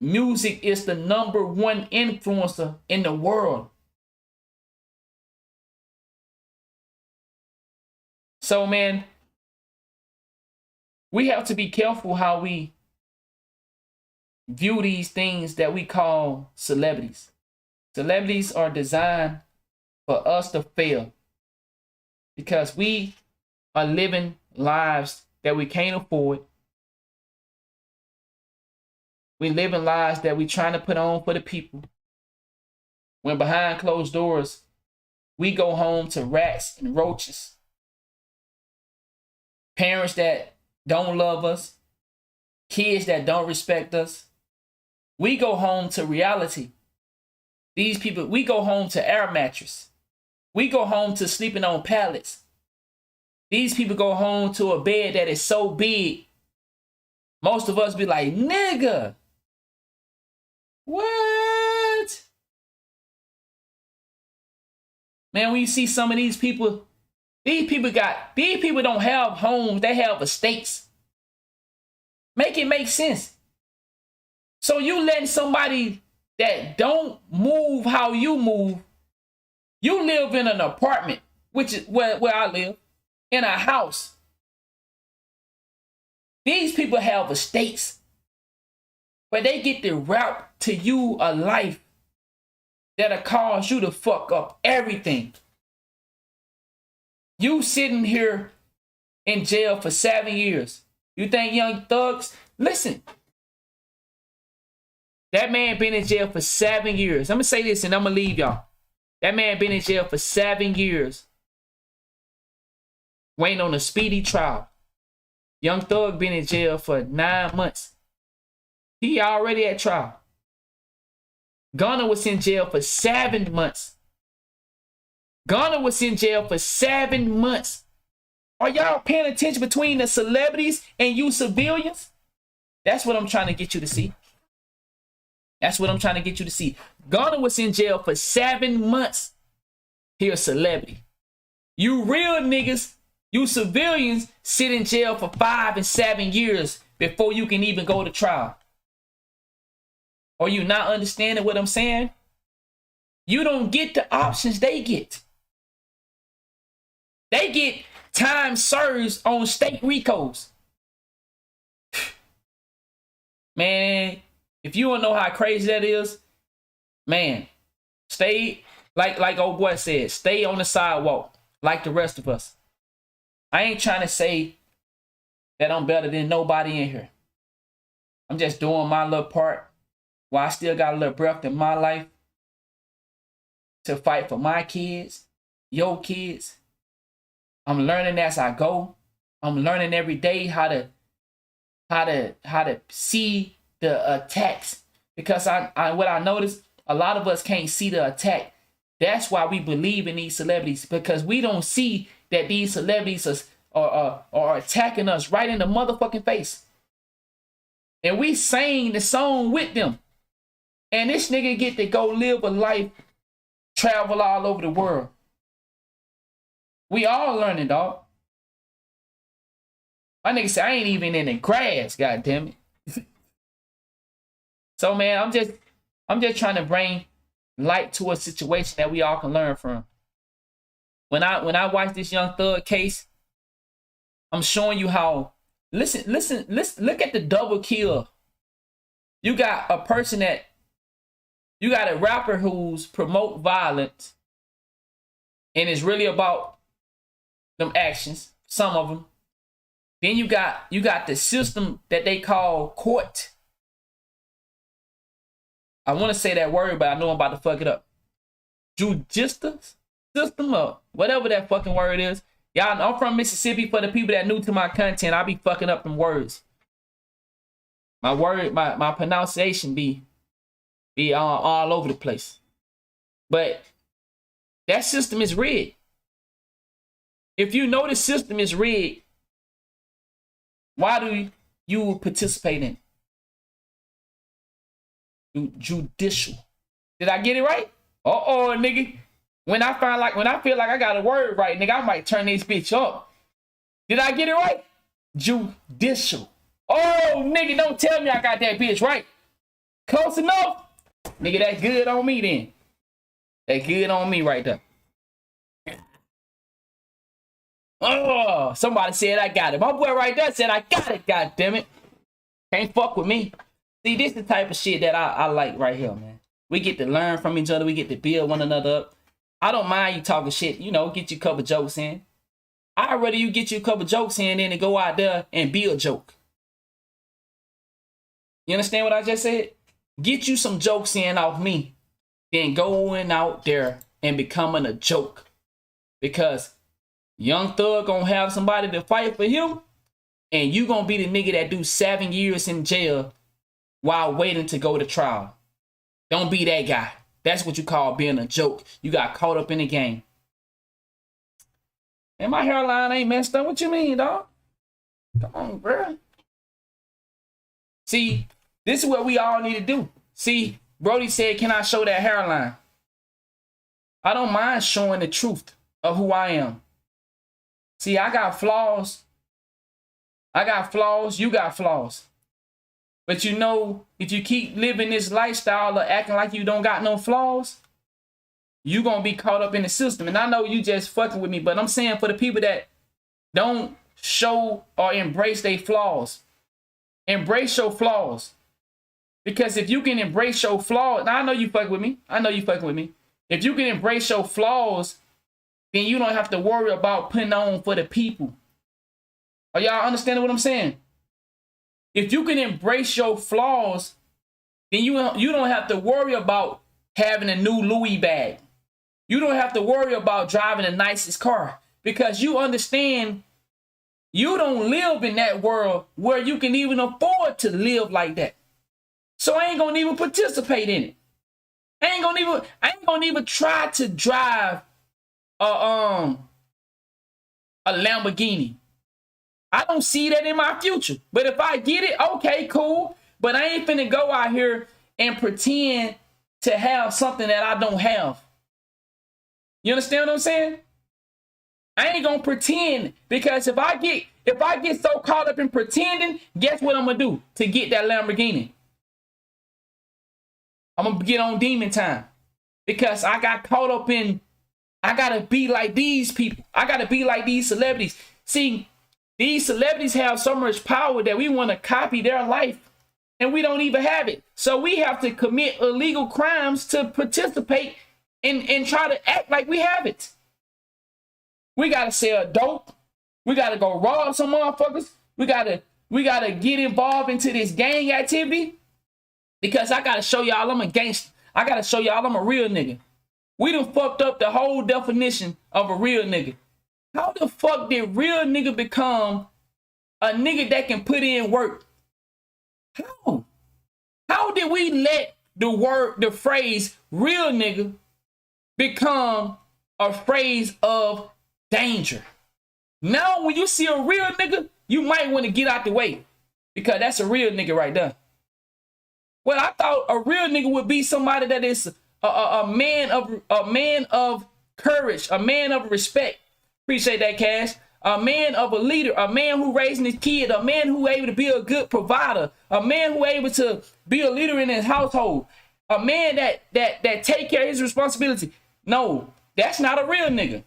music is the #1 influencer in the world. So, man, we have to be careful how we view these things that we call celebrities. Celebrities are designed for us to fail because we are living lives that we can't afford. We living lives that we trying to put on for the people. When behind closed doors, we go home to rats and roaches. Parents that don't love us. Kids that don't respect us. We go home to reality. These people, we go home to air mattress. We go home to sleeping on pallets. These people go home to a bed that is so big. Most of us be like, nigga, what? Man, when you see some of these people don't have homes, they have estates. Make it make sense. So you letting somebody that don't move how you move, you live in an apartment, which is where I live, in a house. These people have estates, but they get to route to you a life that'll cause you to fuck up everything. You sitting here in jail for 7 years. You think Young Thugs? Listen. That man been in jail for 7 years. I'm going to say this and I'm going to leave y'all. That man been in jail for 7 years. Waiting on a speedy trial. Young Thug been in jail for 9 months. He already at trial. Gunna was in jail for 7 months. Gunna was in jail for 7 months. Are y'all paying attention between the celebrities and you civilians? That's what I'm trying to get you to see. That's what I'm trying to get you to see. Gunna was in jail for 7 months. He a celebrity. You real niggas, you civilians sit in jail for 5 and 7 years before you can even go to trial. Are you not understanding what I'm saying? You don't get the options they get. They get time served on state RICOs. Man, if you don't know how crazy that is, man, stay, like old boy said, stay on the sidewalk like the rest of us. I ain't trying to say that I'm better than nobody in here. I'm just doing my little part while I still got a little breath in my life to fight for my kids, your kids. I'm learning as I go. I'm learning every day how to see the attacks, because what I noticed, a lot of us can't see the attack. That's why we believe in these celebrities, because we don't see that these celebrities are attacking us right in the motherfucking face. And we sang the song with them. And this nigga get to go live a life, travel all over the world. We all learning, dog. My nigga said, I ain't even in the grass, goddammit. So, man, I'm just trying to bring light to a situation that we all can learn from. When I watch this Young Thug case, I'm showing you how, listen, look at the double kill. You got a person you got a rapper who's promote violence and it's really about them actions, some of them. Then you got the system that they call court. I want to say that word, but I know I'm about to fuck it up. Judicial system, or whatever that fucking word is. Y'all, I'm from Mississippi. For the people that new to my content, I be fucking up them words. My pronunciation be all over the place. But that system is rigged. If you know the system is rigged, why do you participate in it? Judicial. Did I get it right? Uh-oh, nigga. When I feel like I got a word right, nigga, I might turn this bitch up. Did I get it right? Judicial. Oh, nigga, don't tell me I got that bitch right. Close enough? Nigga, that good on me then. That good on me right there. Oh, somebody said I got it. My boy right there said I got it, goddammit. Can't fuck with me. See, this is the type of shit that I like right here, man. We get to learn from each other. We get to build one another up. I don't mind you talking shit, get you a couple jokes in. I'd rather you get you a couple jokes in than to go out there and be a joke. You understand what I just said? Get you some jokes in off me, then going out there and becoming a joke. Because Young Thug gonna have somebody to fight for him, and you gonna be the nigga that do 7 years in jail while waiting to go to trial. Don't be that guy. That's what you call being a joke. You got caught up in the game. And my hairline ain't messed up. What you mean, dog? Come on, bro. See, this is what we all need to do. See, Brody said, can I show that hairline? I don't mind showing the truth of who I am. See, I got flaws. I got flaws. You got flaws. But if you keep living this lifestyle of acting like you don't got no flaws, you going to be caught up in the system. And I know you just fucking with me, but I'm saying for the people that don't show or embrace their flaws, embrace your flaws. Because if you can embrace your flaws, now I know you fucking with me. If you can embrace your flaws, then you don't have to worry about putting on for the people. Are y'all understanding what I'm saying? If you can embrace your flaws, then you don't have to worry about having a new Louis bag. You don't have to worry about driving the nicest car, because you understand you don't live in that world where you can even afford to live like that. So I ain't gonna even participate in it. I ain't gonna even try to drive a Lamborghini. I don't see that in my future. But if I get it, okay, cool. But I ain't finna go out here and pretend to have something that I don't have. You understand what I'm saying? I ain't gonna pretend, because if If I get so caught up in pretending, guess what I'm gonna do to get that Lamborghini? I'm gonna get on demon time because I got caught up in, I gotta be like these people. I gotta be like these celebrities. See, these celebrities have so much power that we want to copy their life and we don't even have it. So we have to commit illegal crimes to participate and try to act like we have it. We gotta sell dope. We gotta go rob some motherfuckers. We gotta get involved into this gang activity because I gotta show y'all I'm a gangster. I gotta show y'all I'm a real nigga. We done fucked up the whole definition of a real nigga. How the fuck did real nigga become a nigga that can put in work? How? How did we let the phrase real nigga become a phrase of danger? Now, when you see a real nigga, you might want to get out the way because that's a real nigga right there. Well, I thought a real nigga would be somebody that is a man of courage, a man of respect. Appreciate that, Cash. A man of a leader, a man who raising his kid, a man who able to be a good provider, a man who able to be a leader in his household, a man that take care of his responsibility. No, that's not a real nigga.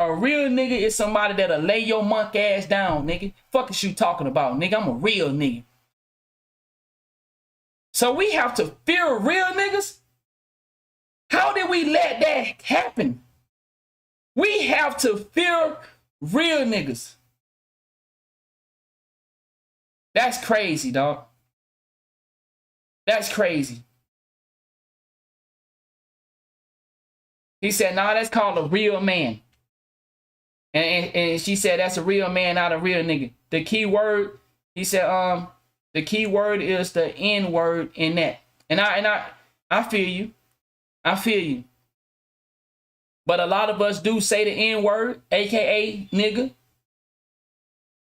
A real nigga is somebody that'll lay your monk ass down, nigga. Fuck is you talking about, nigga? I'm a real nigga. So we have to fear real niggas? How did we let that happen? We have to fear real niggas. That's crazy, dog. That's crazy. He said, nah, that's called a real man. And she said, that's a real man, not a real nigga. The key word, he said, the key word is the N word in that. And I feel you. I feel you. But a lot of us do say the N word, aka nigga.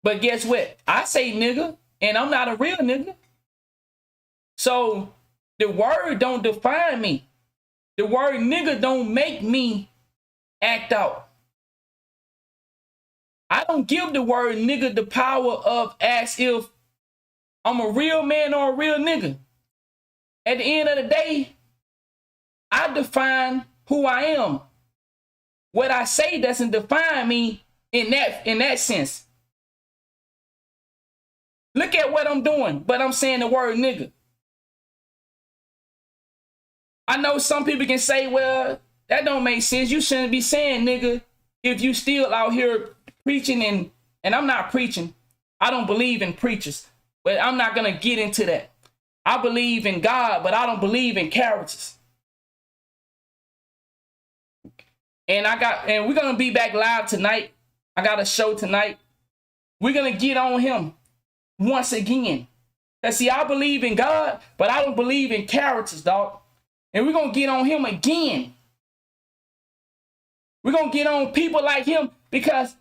But guess what? I say nigga, and I'm not a real nigga. So the word don't define me. The word nigga don't make me act out. I don't give the word nigga the power of as if I'm a real man or a real nigga. At the end of the day, I define who I am. What I say doesn't define me in that sense. Look at what I'm doing, but I'm saying the word nigga. I know some people can say, well, that don't make sense. You shouldn't be saying nigga if you still out here preaching and I'm not preaching. I don't believe in preachers, but I'm not going to get into that. I believe in God, but I don't believe in characters. And we're going to be back live tonight. I got a show tonight. We're going to get on him once again. Cause see, I believe in God, but I don't believe in characters, dog. And we're going to get on him again. We're going to get on people like him because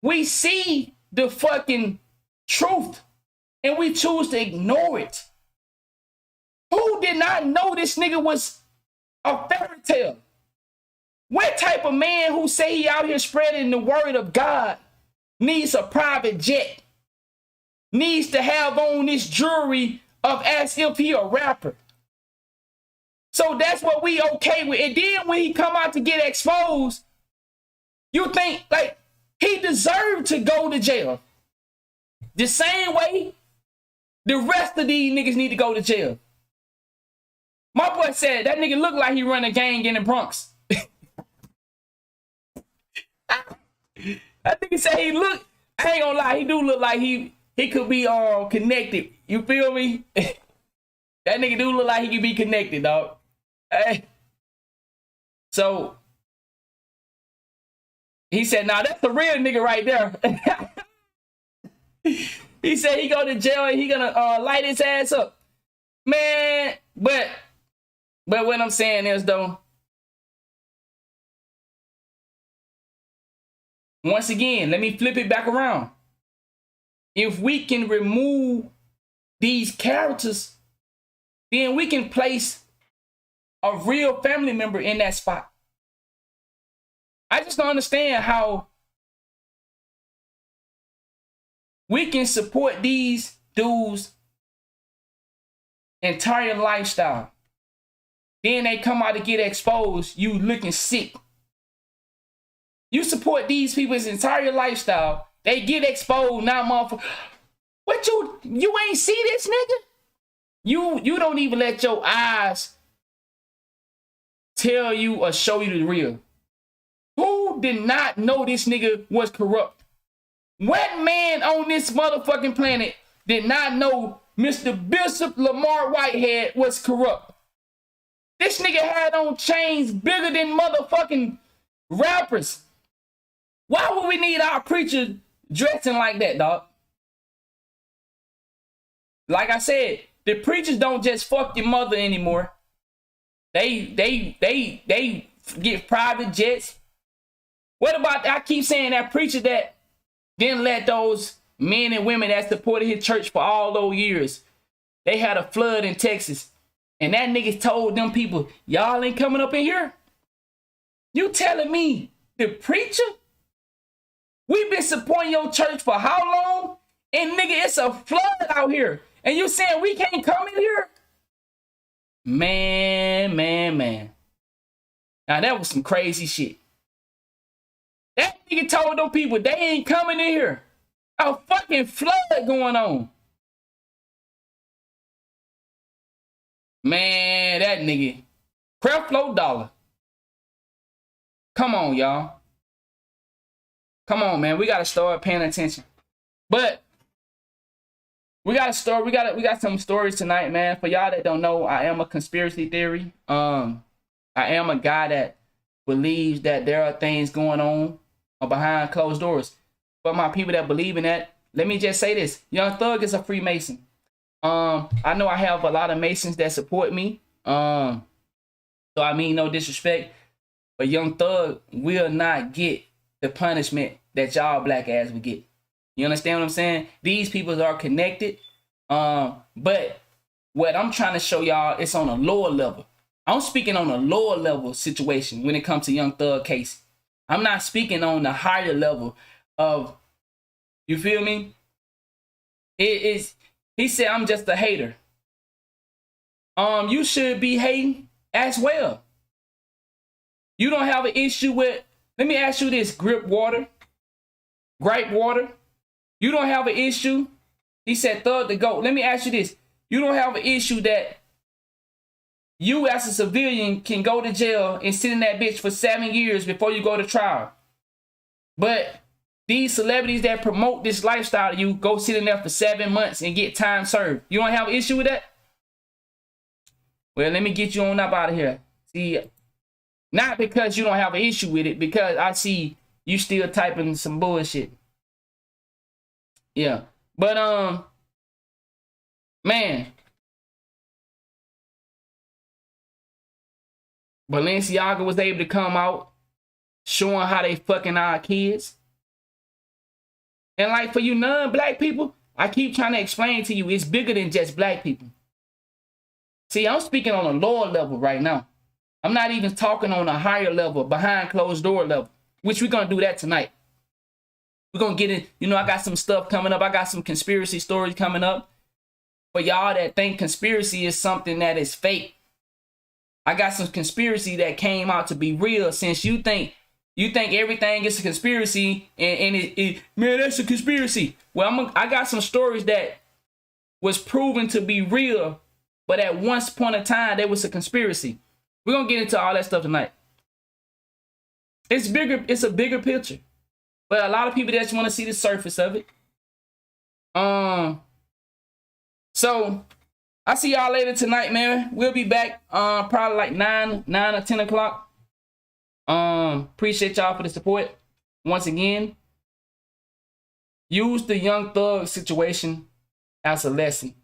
we see the fucking truth and we choose to ignore it. Who did not know this nigga was a fairy tale? What type of man who say he out here spreading the word of God needs a private jet, needs to have on this jewelry of as if he a rapper? So that's what we okay with. And then when he come out to get exposed, you think like he deserved to go to jail. The same way the rest of these niggas need to go to jail. My boy said that nigga look like he run a gang in the Bronx. I think he said he look, I ain't gonna lie, he do look like he could be connected. You feel me? That nigga do look like he could be connected, dog. Hey. So he said, nah, that's the real nigga right there. He said he go to jail and he gonna light his ass up. Man, but what I'm saying is though, once again, let me flip it back around. If we can remove these characters, then we can place a real family member in that spot. I just don't understand how we can support these dudes' entire lifestyle. Then they come out to get exposed, you looking sick. You support these people's entire lifestyle. They get exposed, now motherfucker. What you ain't see this nigga? You don't even let your eyes tell you or show you the real. Who did not know this nigga was corrupt? What man on this motherfucking planet did not know Mr. Bishop Lamar Whitehead was corrupt? This nigga had on chains bigger than motherfucking rappers. Why would we need our preacher dressing like that, dog? Like I said, the preachers don't just fuck your mother anymore. They get private jets. What about, I keep saying, that preacher that didn't let those men and women that supported his church for all those years, they had a flood in Texas, and that nigga told them people, y'all ain't coming up in here? You telling me the preacher? We've been supporting your church for how long? And nigga, it's a flood out here. And you saying we can't come in here? Man. Now that was some crazy shit. That nigga told them people they ain't coming in here. A fucking flood going on. Man, that nigga. Creflo Dollar. Come on, y'all. Come on, man. We gotta start paying attention. But we got some stories tonight, man. For y'all that don't know, I am a conspiracy theory. I am a guy that believes that there are things going on behind closed doors. For my people that believe in that, let me just say this. Young Thug is a Freemason. I know I have a lot of Masons that support me. So I mean no disrespect, but Young Thug will not get the punishment that y'all black ass would get. You understand what I'm saying? These people are connected. But what I'm trying to show y'all, it's on a lower level. I'm speaking on a lower level situation when it comes to Young Thug case. I'm not speaking on the higher level of, you feel me? He said, I'm just a hater. You should be hating as well. You don't have an issue with, let me ask you this, gripe water. You don't have an issue. He said, Thug the GOAT. Let me ask you this. You don't have an issue that you as a civilian can go to jail and sit in that bitch for 7 years before you go to trial. But these celebrities that promote this lifestyle, you go sit in there for 7 months and get time served. You don't have an issue with that? Well, let me get you on up out of here. See, not because you don't have an issue with it, because I see you still typing some bullshit. Yeah. But, man. Balenciaga was able to come out showing how they fucking our kids. And like for you non-black people, I keep trying to explain to you, it's bigger than just black people. See, I'm speaking on a lower level right now. I'm not even talking on a higher level, behind closed door level, which we're going to do that tonight. We're going to get in, you know, I got some stuff coming up. I got some conspiracy stories coming up. For y'all that think conspiracy is something that is fake, I got some conspiracy that came out to be real. Since you think everything is a conspiracy and man, that's a conspiracy. Well, I got some stories that was proven to be real, but at one point in time, there was a conspiracy. We're going to get into all that stuff tonight. It's bigger. It's a bigger picture. But a lot of people just want to see the surface of it. So I see y'all later tonight, man. We'll be back probably like 9 or 10 o'clock. Appreciate y'all for the support. Once again, use the Young Thug situation as a lesson.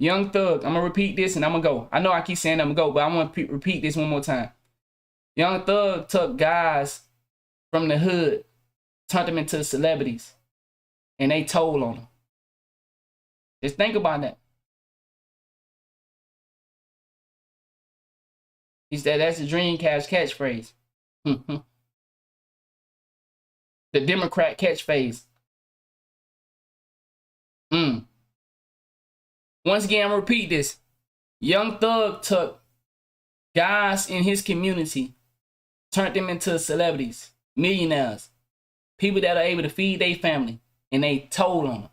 Young Thug, I'm going to repeat this and I'm going to go. I know I keep saying I'm going to go, but I'm going to repeat this one more time. Young Thug took guys from the hood, turned them into celebrities, and they told on them. Just think about that. He said that's the Dreamcast catchphrase. The Democrat catchphrase. Once again, I'm gonna repeat this. Young Thug took guys in his community, turned them into celebrities, millionaires, people that are able to feed their family, and they told on them.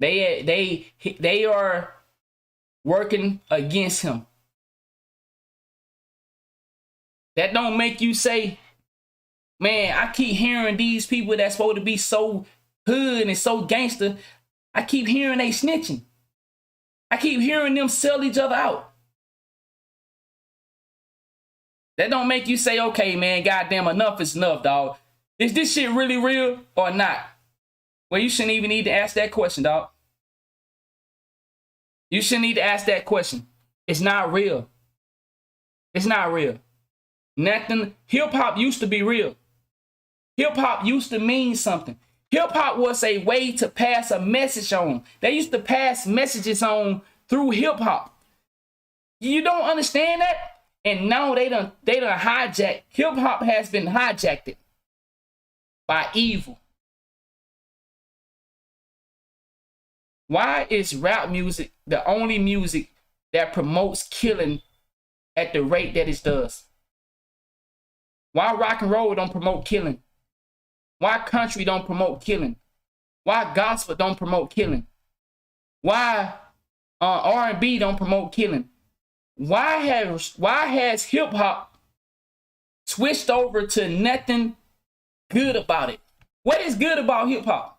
They are working against him. That don't make you say, man, I keep hearing these people that's supposed to be so hood and so gangster, I keep hearing they snitching. I keep hearing them sell each other out. That don't make you say, okay, man, goddamn, enough is enough, dog. Is this shit really real or not? Well, you shouldn't even need to ask that question, dog. You shouldn't need to ask that question. It's not real. It's not real. Nothing. Hip-hop used to be real. Hip-hop used to mean something. Hip-hop was a way to pass a message on. They used to pass messages on through hip-hop. You don't understand that? And now they done hijacked. Hip-hop has been hijacked by evil. Why is rap music the only music that promotes killing at the rate that it does? Why rock and roll don't promote killing? Why country don't promote killing? Why gospel don't promote killing? Why R&B don't promote killing? Why has hip hop switched over to nothing good about it? What is good about hip hop?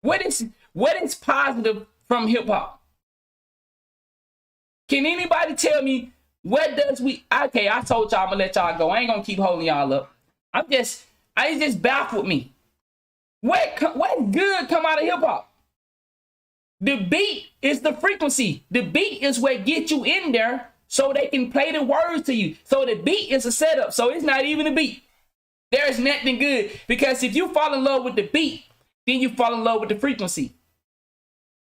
What is positive from hip hop? Can anybody tell me what does we? Okay, I told y'all I'm gonna let y'all go. I ain't gonna keep holding y'all up. It just baffled me. What good come out of hip hop? The beat is the frequency. The beat is what gets you in there so they can play the words to you. So the beat is a setup. So it's not even a beat. There's nothing good. Because if you fall in love with the beat, then you fall in love with the frequency.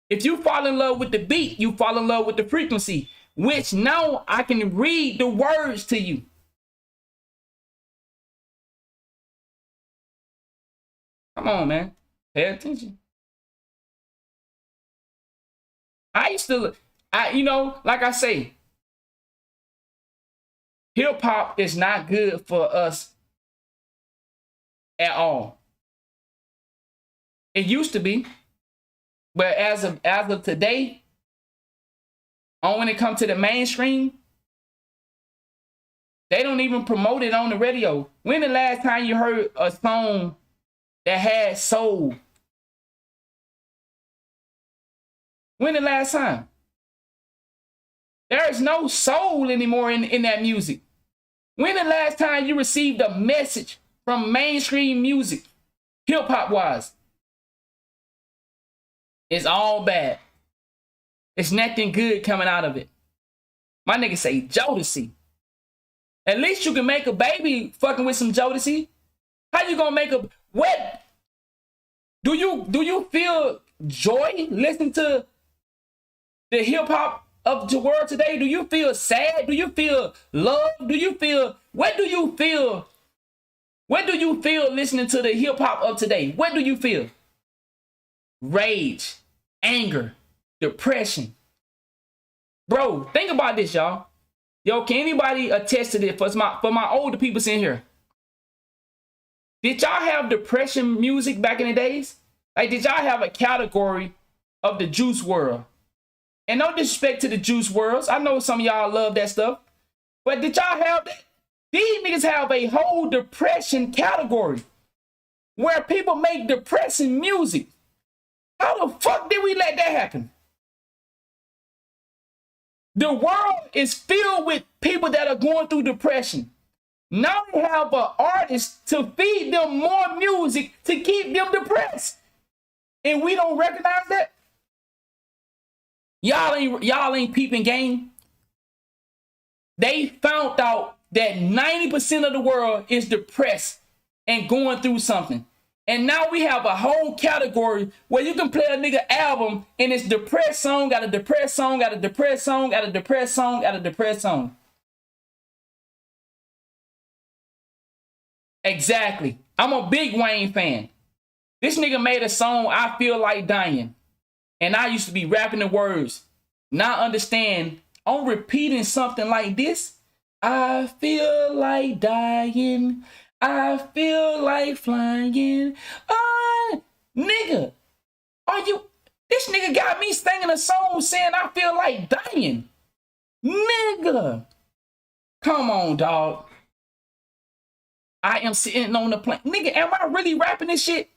If you fall in love with the beat, you fall in love with the frequency, which now I can read the words to you. Come on, man. Pay attention. Like I say, hip hop is not good for us at all. It used to be, but as of today, when it comes to the mainstream, they don't even promote it on the radio. When the last time you heard a song that had soul? When the last time? There is no soul anymore in that music. When the last time you received a message from mainstream music, hip-hop wise? It's all bad. It's nothing good coming out of it. My nigga say Jodeci. At least you can make a baby fucking with some Jodeci. How you gonna make a... What? Do you feel joy listening to the hip-hop of the world today? Do you feel sad? Do you feel love? Do you feel... What do you feel? What do you feel listening to the hip-hop of today? What do you feel? Rage, anger, depression. Bro, think about this, y'all. Yo, can anybody attest to this for my older people in here? Did y'all have depression music back in the days? Like, did y'all have a category of the Juice WRLD? And no disrespect to the Juice WRLDs. I know some of y'all love that stuff. But did y'all have that? These niggas have a whole depression category where people make depressing music. How the fuck did we let that happen? The world is filled with people that are going through depression. Now they have an artist to feed them more music to keep them depressed. And we don't recognize that? Y'all ain't peeping game. They found out that 90% of the world is depressed and going through something. And now we have a whole category where you can play a nigga album and it's depressed song, got a depressed song, got a depressed song, got a depressed song, got a depressed song. Exactly. I'm a big Wayne fan. This nigga made a song, I Feel Like Dying. And I used to be rapping the words. Now understand, I'm repeating something like this. I feel like dying. I feel like flying. Nigga, this nigga got me singing a song saying I feel like dying. Nigga, come on, dog. I am sitting on the plane. Nigga, am I really rapping this shit?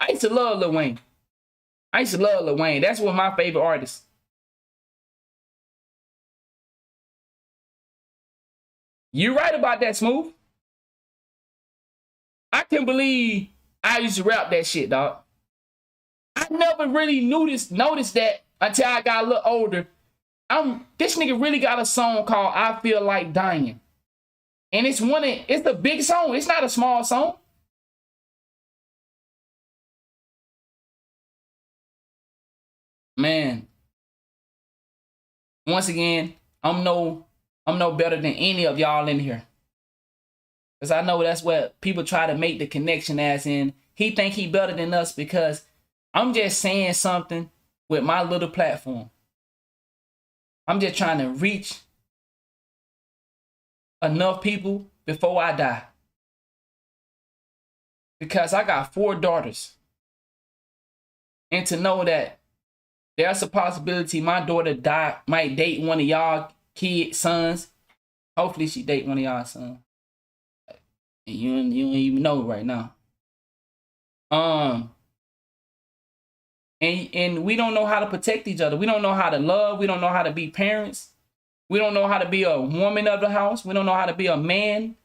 I used to love Lil Wayne. That's one of my favorite artists. You right about that, Smooth. I can't believe I used to rap that shit, dog. I never really noticed that until I got a little older. This nigga really got a song called I Feel Like Dying. And it's a big song. It's not a small song. Man. Once again, I'm no better than any of y'all in here. Because I know that's what people try to make the connection as in he think he better than us because I'm just saying something with my little platform. I'm just trying to reach enough people before I die. Because I got 4 daughters. And to know that there's a possibility my daughter might date one of y'all sons. Hopefully she date one of y'all sons. And you don't even know right now. And we don't know how to protect each other. We don't know how to love. We don't know how to be parents. We don't know how to be a woman of the house. We don't know how to be a man.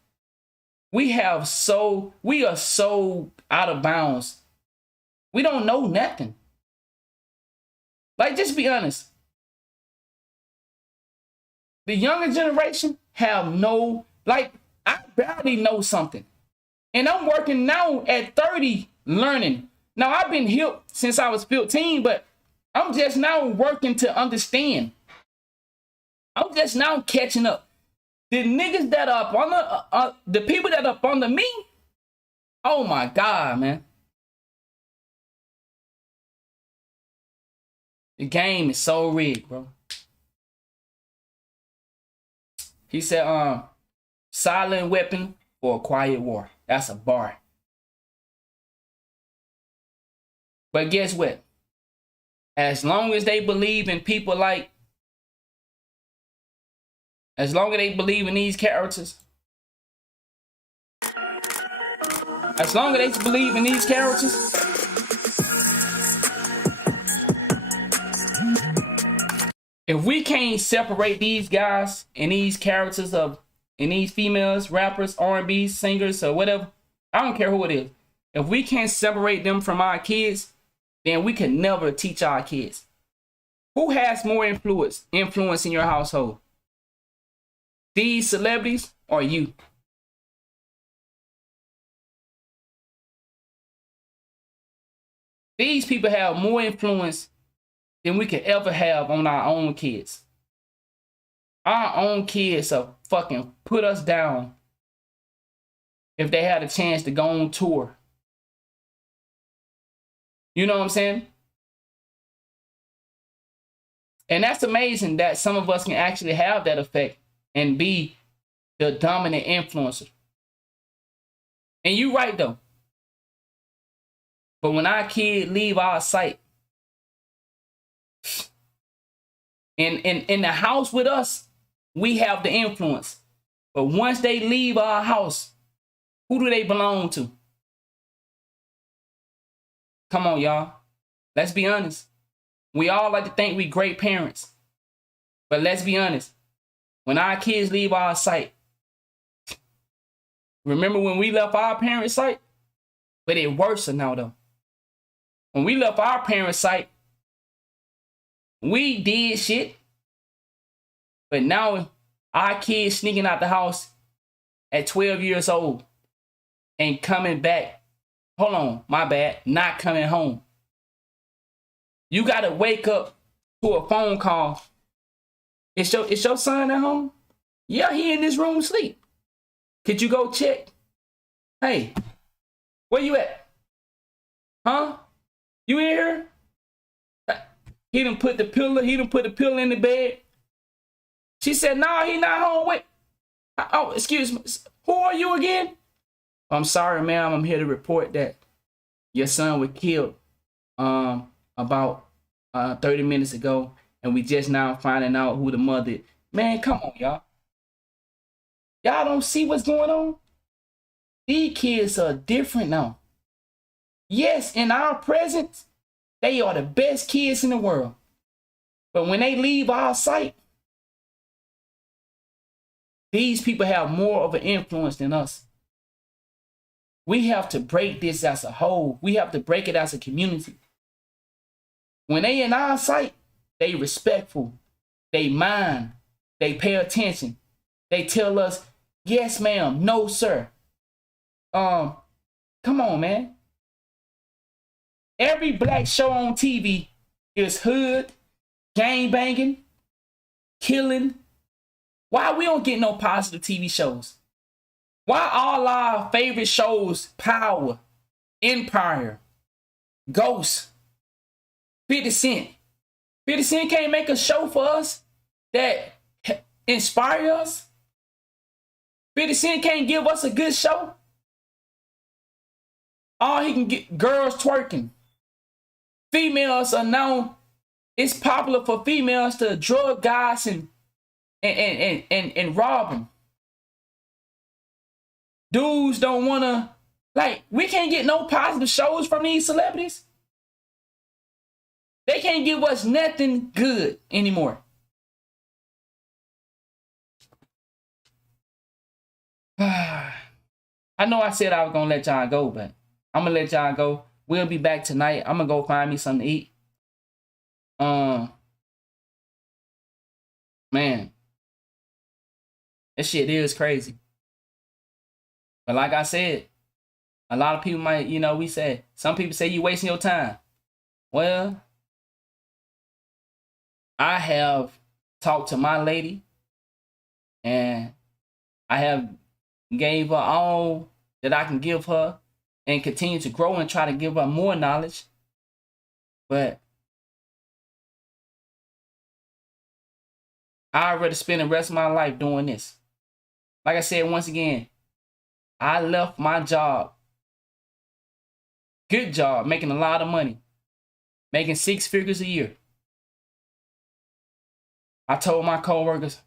We are so out of bounds. We don't know nothing. Like, just be honest. The younger generation have I barely know something. And I'm working now at 30 learning. Now, I've been hip since I was 15, but I'm just now working to understand. I'm just now catching up. The niggas that are up on the people that are up under me, oh my God, man. The game is so rigged, bro. He said, silent weapon for a quiet war. That's a bar. But guess what? As long as they believe in people like, as long as they believe in these characters, if we can't separate these guys and these characters and these females, rappers, R&B singers, or whatever, I don't care who it is. If we can't separate them from our kids, then we can never teach our kids. Who has more influence in your household? These celebrities or you? These people have more influence than we could ever have on our own kids. Our own kids will fucking put us down if they had a chance to go on tour. You know what I'm saying? And that's amazing that some of us can actually have that effect and be the dominant influencer. And you're right, though. But when our kids leave our sight, in the house with us, we have the influence. But once they leave our house, who do they belong to? Come on, y'all. Let's be honest. We all like to think we great parents. But let's be honest. When our kids leave our sight, remember when we left our parents' sight? But it's worse now, though. When we left our parents' sight, we did shit. But now our kids sneaking out the house at 12 years old and coming back. Hold on, my bad. Not coming home. You got to wake up to a phone call. Is your son at home? Yeah, he in this room asleep. Could you go check? Hey, where you at? Huh? You in here? He done put the pillow in the bed. She said, no, he not home with. Oh, excuse me. Who are you again? I'm sorry, ma'am. I'm here to report that your son was killed about 30 minutes ago, and we just now finding out who the mother is. Man, come on, y'all. Y'all don't see what's going on? These kids are different now. Yes, in our presence, they are the best kids in the world. But when they leave our sight, these people have more of an influence than us. We have to break this as a whole. We have to break it as a community. When they in our sight, they respectful. They mind. They pay attention. They tell us, yes, ma'am, no, sir. Come on, man. Every black show on TV is hood, gang banging, killing. Why we don't get no positive TV shows? Why all our favorite shows, Power, Empire, Ghost, 50 Cent? 50 Cent can't make a show for us that inspire us? 50 Cent can't give us a good show? All he can get, girls twerking. Females are known, it's popular for females to drug guys and rob them. Dudes don't want to, like, we can't get no positive shows from these celebrities. They can't give us nothing good anymore. I know I said I was going to let y'all go, but I'm going to let y'all go. We'll be back tonight. I'm going to go find me something to eat. Man, that shit is crazy. But like I said, a lot of people might, we said, some people say you wasting your time. Well, I have talked to my lady and I have gave her all that I can give her and continue to grow and try to give her more knowledge. But I'd rather spend the rest of my life doing this. Like I said, once again, I left my job, good job, making a lot of money, making 6 figures a year. I told my coworkers,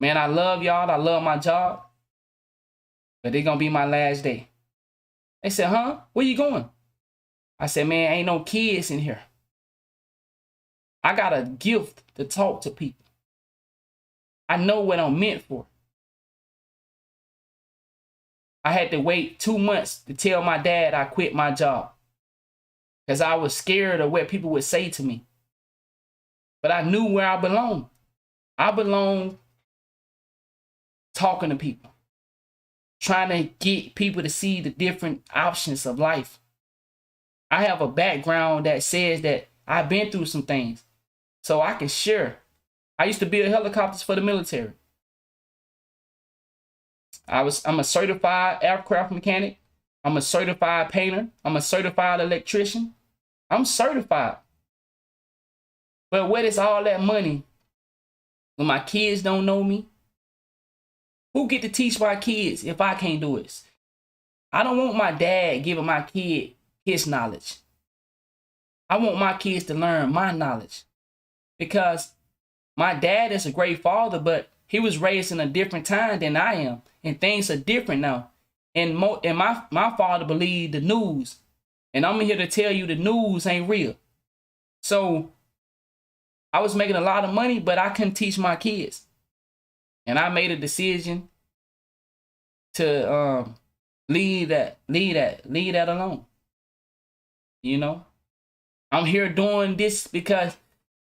man, I love y'all. I love my job, but it's going to be my last day. They said, huh? Where you going? I said, man, ain't no kids in here. I got a gift to talk to people. I know what I'm meant for. I had to wait 2 months to tell my dad I quit my job because I was scared of what people would say to me. But I knew where I belonged. I belonged talking to people, trying to get people to see the different options of life. I have a background that says that I've been through some things, so I can share. I used to build helicopters for the military. I'm a certified aircraft mechanic. I'm a certified painter. I'm a certified electrician. I'm certified. But what is all that money when my kids don't know me? Who get to teach my kids if I can't do it? I don't want my dad giving my kid his knowledge. I want my kids to learn my knowledge. Because my dad is a great father, but he was raised in a different time than I am. And things are different now. And my father believed the news. And I'm here to tell you the news ain't real. So I was making a lot of money, but I couldn't teach my kids. And I made a decision to leave that alone. You know? I'm here doing this because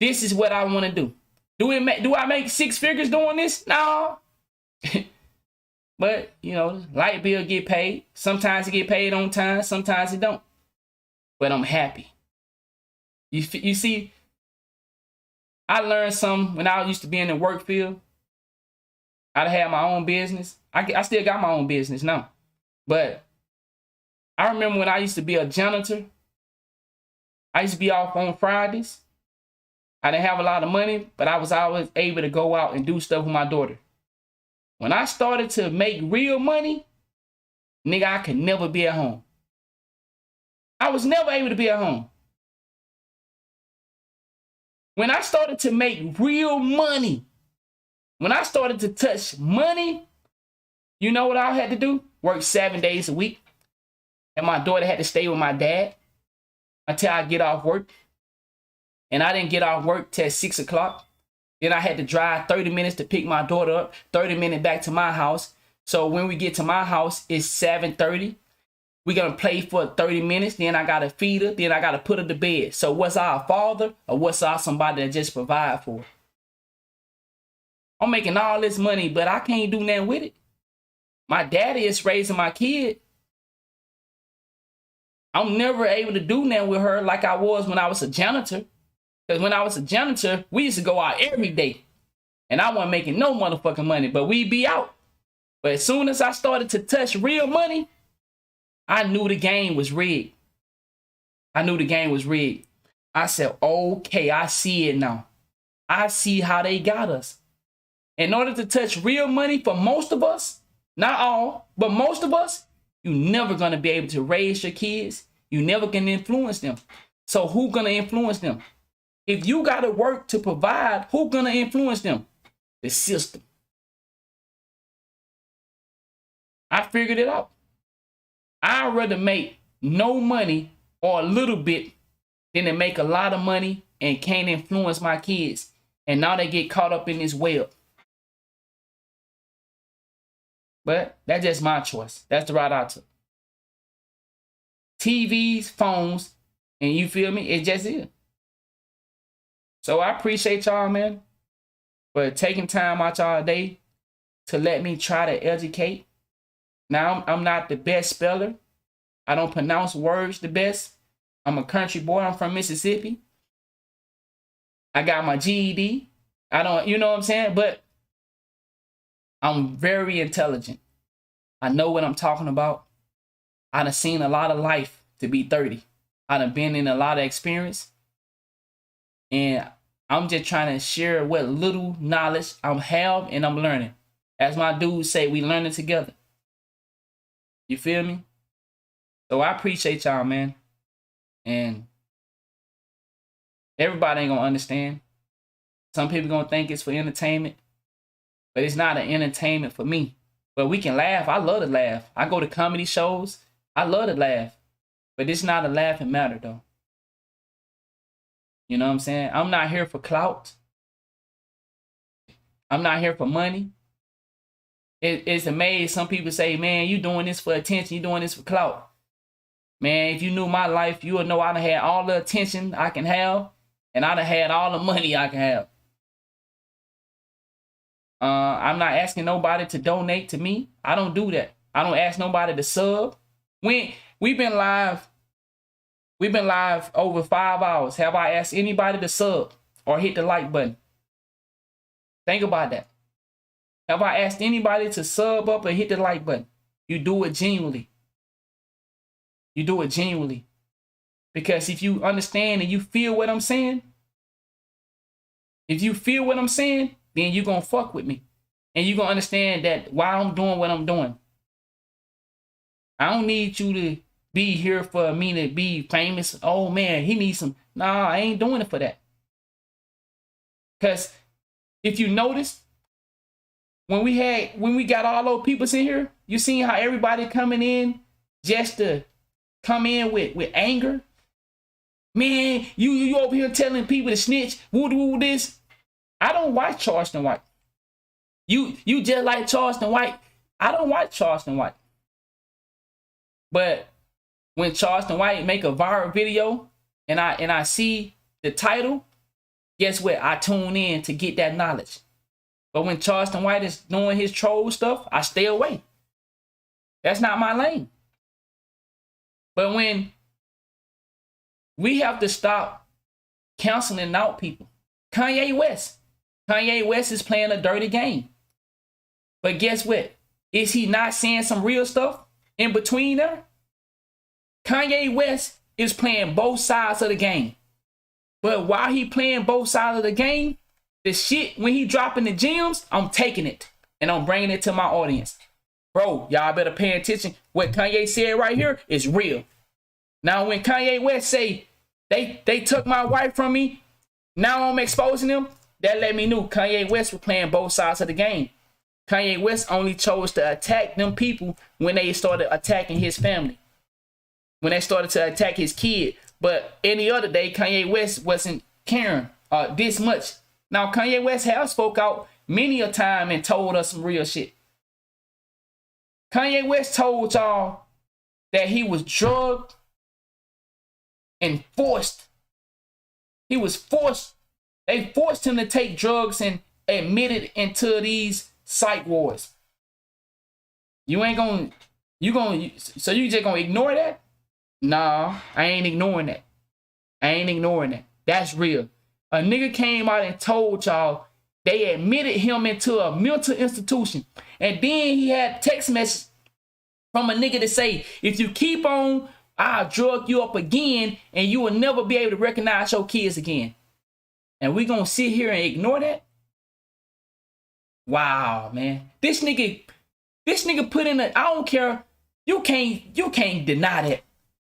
this is what I want to do. Do I make 6 figures doing this? No. But, light bill get paid. Sometimes it get paid on time. Sometimes it don't. But I'm happy. You see, I learned something when I used to be in the work field. I had my own business. I still got my own business now. But I remember when I used to be a janitor. I used to be off on Fridays. I didn't have a lot of money, but I was always able to go out and do stuff with my daughter. When I started to make real money, nigga, I could never be at home. I was never able to be at home. When I started to make real money, when I started to touch money, you know what I had to do? Work 7 days a week. And my daughter had to stay with my dad until I get off work. And I didn't get off work till 6 o'clock. Then I had to drive 30 minutes to pick my daughter up, 30 minutes back to my house. So when we get to my house, it's 7:30. We're going to play for 30 minutes. Then I got to feed her. Then I got to put her to bed. So what's our father or what's our somebody that just provide for her? I'm making all this money, but I can't do nothing with it. My daddy is raising my kid. I'm never able to do nothing with her like I was when I was a janitor. Because when I was a janitor, we used to go out every day. And I wasn't making no motherfucking money, but we'd be out. But as soon as I started to touch real money, I knew the game was rigged. I knew the game was rigged. I said, okay, I see it now. I see how they got us. In order to touch real money for most of us, not all, but most of us, you're never going to be able to raise your kids. You never can influence them. So who's going to influence them? If you got to work to provide, who's going to influence them? The system. I figured it out. I'd rather make no money or a little bit than to make a lot of money and can't influence my kids. And now they get caught up in this web. But that's just my choice. That's the route I took. TVs, phones, and you feel me? It just is. So I appreciate y'all, man, for taking time out y'all day to let me try to educate. Now, I'm not the best speller. I don't pronounce words the best. I'm a country boy. I'm from Mississippi. I got my GED. I don't, you know what I'm saying? But I'm very intelligent. I know what I'm talking about. I done seen a lot of life to be 30. I done been in a lot of experience. And I'm just trying to share what little knowledge I have and I'm learning. As my dudes say, we learning together. You feel me? So I appreciate y'all, man. And everybody ain't gonna understand. Some people gonna think it's for entertainment, but it's not an entertainment for me. But we can laugh. I love to laugh. I go to comedy shows. I love to laugh. But it's not a laughing matter, though. You know what I'm saying? I'm not here for clout. I'm not here for money. It's amazing. Some people say, man, you doing this for attention. You doing this for clout. Man, if you knew my life, you would know I done had all the attention I can have, and I done had all the money I can have. I'm not asking nobody to donate to me. I don't do that. I don't ask nobody to sub. We've been live over 5 hours. Have I asked anybody to sub or hit the like button? Think about that. Have I asked anybody to sub up or hit the like button? You do it genuinely. You do it genuinely. Because if you understand and you feel what I'm saying, then you're going to fuck with me. And you're going to understand that why I'm doing what I'm doing. I don't need you to be here for me to be famous. Oh, man, he needs some. Nah, I ain't doing it for that. Because if you notice, when we got all those people in here, you seen how everybody coming in just to come in with anger? Man, you over here telling people to snitch, woo this. I don't watch Charleston White. You just like Charleston White. I don't watch Charleston White. But when Charleston White make a viral video and I see the title, guess what? I tune in to get that knowledge. But when Charleston White is doing his troll stuff, I stay away. That's not my lane. But when we have to stop canceling out people. Kanye West is playing a dirty game. But guess what? Is he not saying some real stuff in between there? Kanye West is playing both sides of the game. But while he playing both sides of the game, the shit, when he dropping the gems, I'm taking it and I'm bringing it to my audience. Bro, y'all better pay attention. What Kanye said right here is real. Now, when Kanye West say, they took my wife from me, now I'm exposing them, that let me know Kanye West was playing both sides of the game. Kanye West only chose to attack them people when they started attacking his family. When they started to attack his kid. But any other day, Kanye West wasn't caring this much. Now, Kanye West has spoke out many a time and told us some real shit. Kanye West told y'all that he was drugged and forced. He was forced. They forced him to take drugs and admitted into these psych wards. So you just gonna ignore that? Nah, I ain't ignoring that. That's real. A nigga came out and told y'all they admitted him into a mental institution. And then he had text message from a nigga to say, if you keep on, I'll drug you up again and you will never be able to recognize your kids again. And we gonna sit here and ignore that? Wow, man. This nigga put in I don't care. You can't deny that.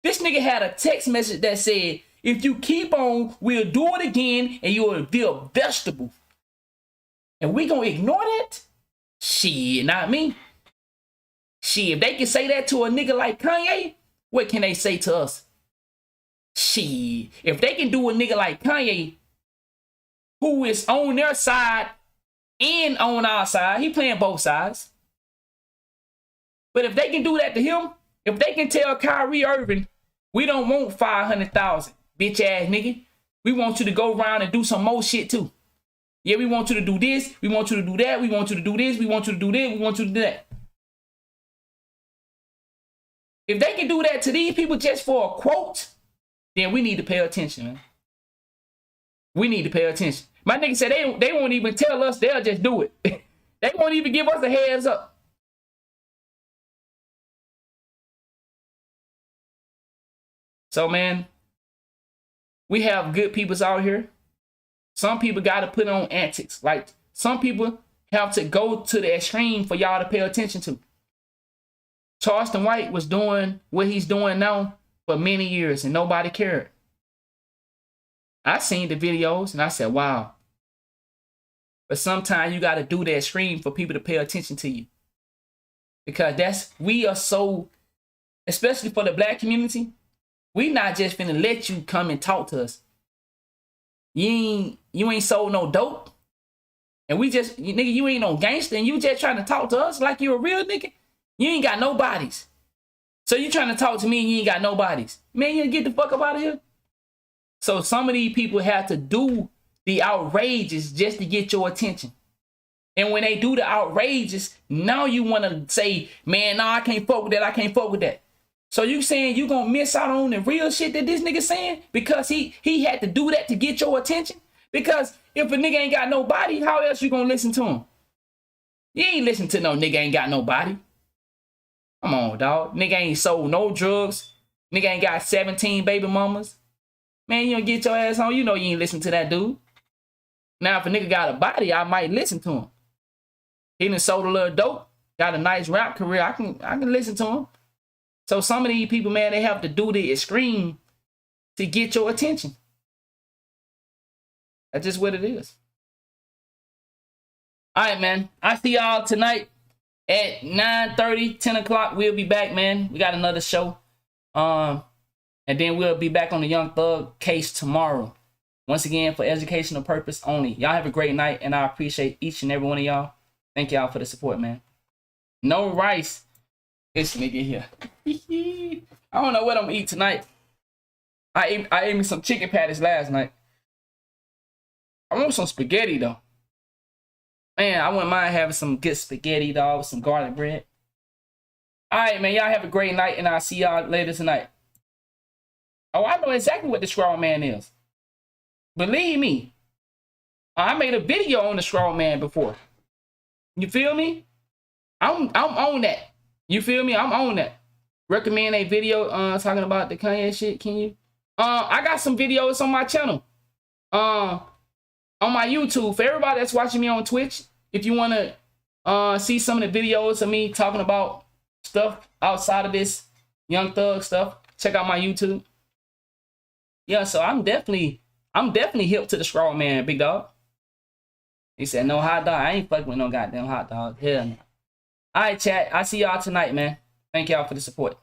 This nigga had a text message that said, if you keep on, we'll do it again and you'll be a vegetable. And we gonna ignore that? Shit, not me. Shit, if they can say that to a nigga like Kanye, what can they say to us? Shit, if they can do a nigga like Kanye, who is on their side and on our side, he playing both sides. But if they can do that to him, if they can tell Kyrie Irving, we don't want 500,000, bitch ass nigga. We want you to go around and do some more shit too. Yeah, we want you to do this. We want you to do that. We want you to do this. We want you to do this. We want you to do that. If they can do that to these people just for a quote, then we need to pay attention, man. We need to pay attention. My nigga said they won't even tell us. They'll just do it. They won't even give us a heads up. So, man, we have good peoples out here. Some people got to put on antics. Like, some people have to go to the extreme for y'all to pay attention to. Charleston White was doing what he's doing now for many years, and nobody cared. I seen the videos, and I said, wow. But sometimes you got to do the extreme for people to pay attention to you. Because we are so, especially for the black community, we not just finna let you come and talk to us. You ain't sold no dope. And we just, nigga, you ain't no gangster and you just trying to talk to us like you a real nigga. You ain't got no bodies. So you trying to talk to me and you ain't got no bodies. Man, you get the fuck up out of here. So some of these people have to do the outrageous just to get your attention. And when they do the outrageous, now you want to say, man, nah, I can't fuck with that. I can't fuck with that. So you saying you gonna miss out on the real shit that this nigga saying because he had to do that to get your attention? Because if a nigga ain't got no body, how else you gonna listen to him? You ain't listen to no nigga ain't got no body. Come on, dog. Nigga ain't sold no drugs. Nigga ain't got 17 baby mamas. Man, you don't get your ass on. You know you ain't listen to that dude. Now, if a nigga got a body, I might listen to him. He done sold a little dope. Got a nice rap career. I can listen to him. So some of these people, man, they have to do the extreme to get your attention. That's just what it is. All right, man. I see y'all tonight at 9:30, 10 o'clock. We'll be back, man. We got another show. And then we'll be back on the Young Thug case tomorrow. Once again, for educational purpose only. Y'all have a great night, and I appreciate each and every one of y'all. Thank y'all for the support, man. No rice. This nigga here. I don't know what I'm gonna eat tonight. I ate me some chicken patties last night. I want some spaghetti though. Man, I wouldn't mind having some good spaghetti dog with some garlic bread. Alright, man, y'all have a great night and I'll see y'all later tonight. Oh, I know exactly what the straw man is. Believe me. I made a video on the straw man before. You feel me? I'm on that. You feel me? I'm on that. Recommend a video talking about the Kanye shit, can you? I got some videos on my channel. on my YouTube. For everybody that's watching me on Twitch, if you want to see some of the videos of me talking about stuff outside of this Young Thug stuff, check out my YouTube. Yeah, so I'm definitely hip to the straw man, big dog. He said, no hot dog. I ain't fucking with no goddamn hot dog. Hell no. All right, chat. I see y'all tonight, man. Thank y'all for the support.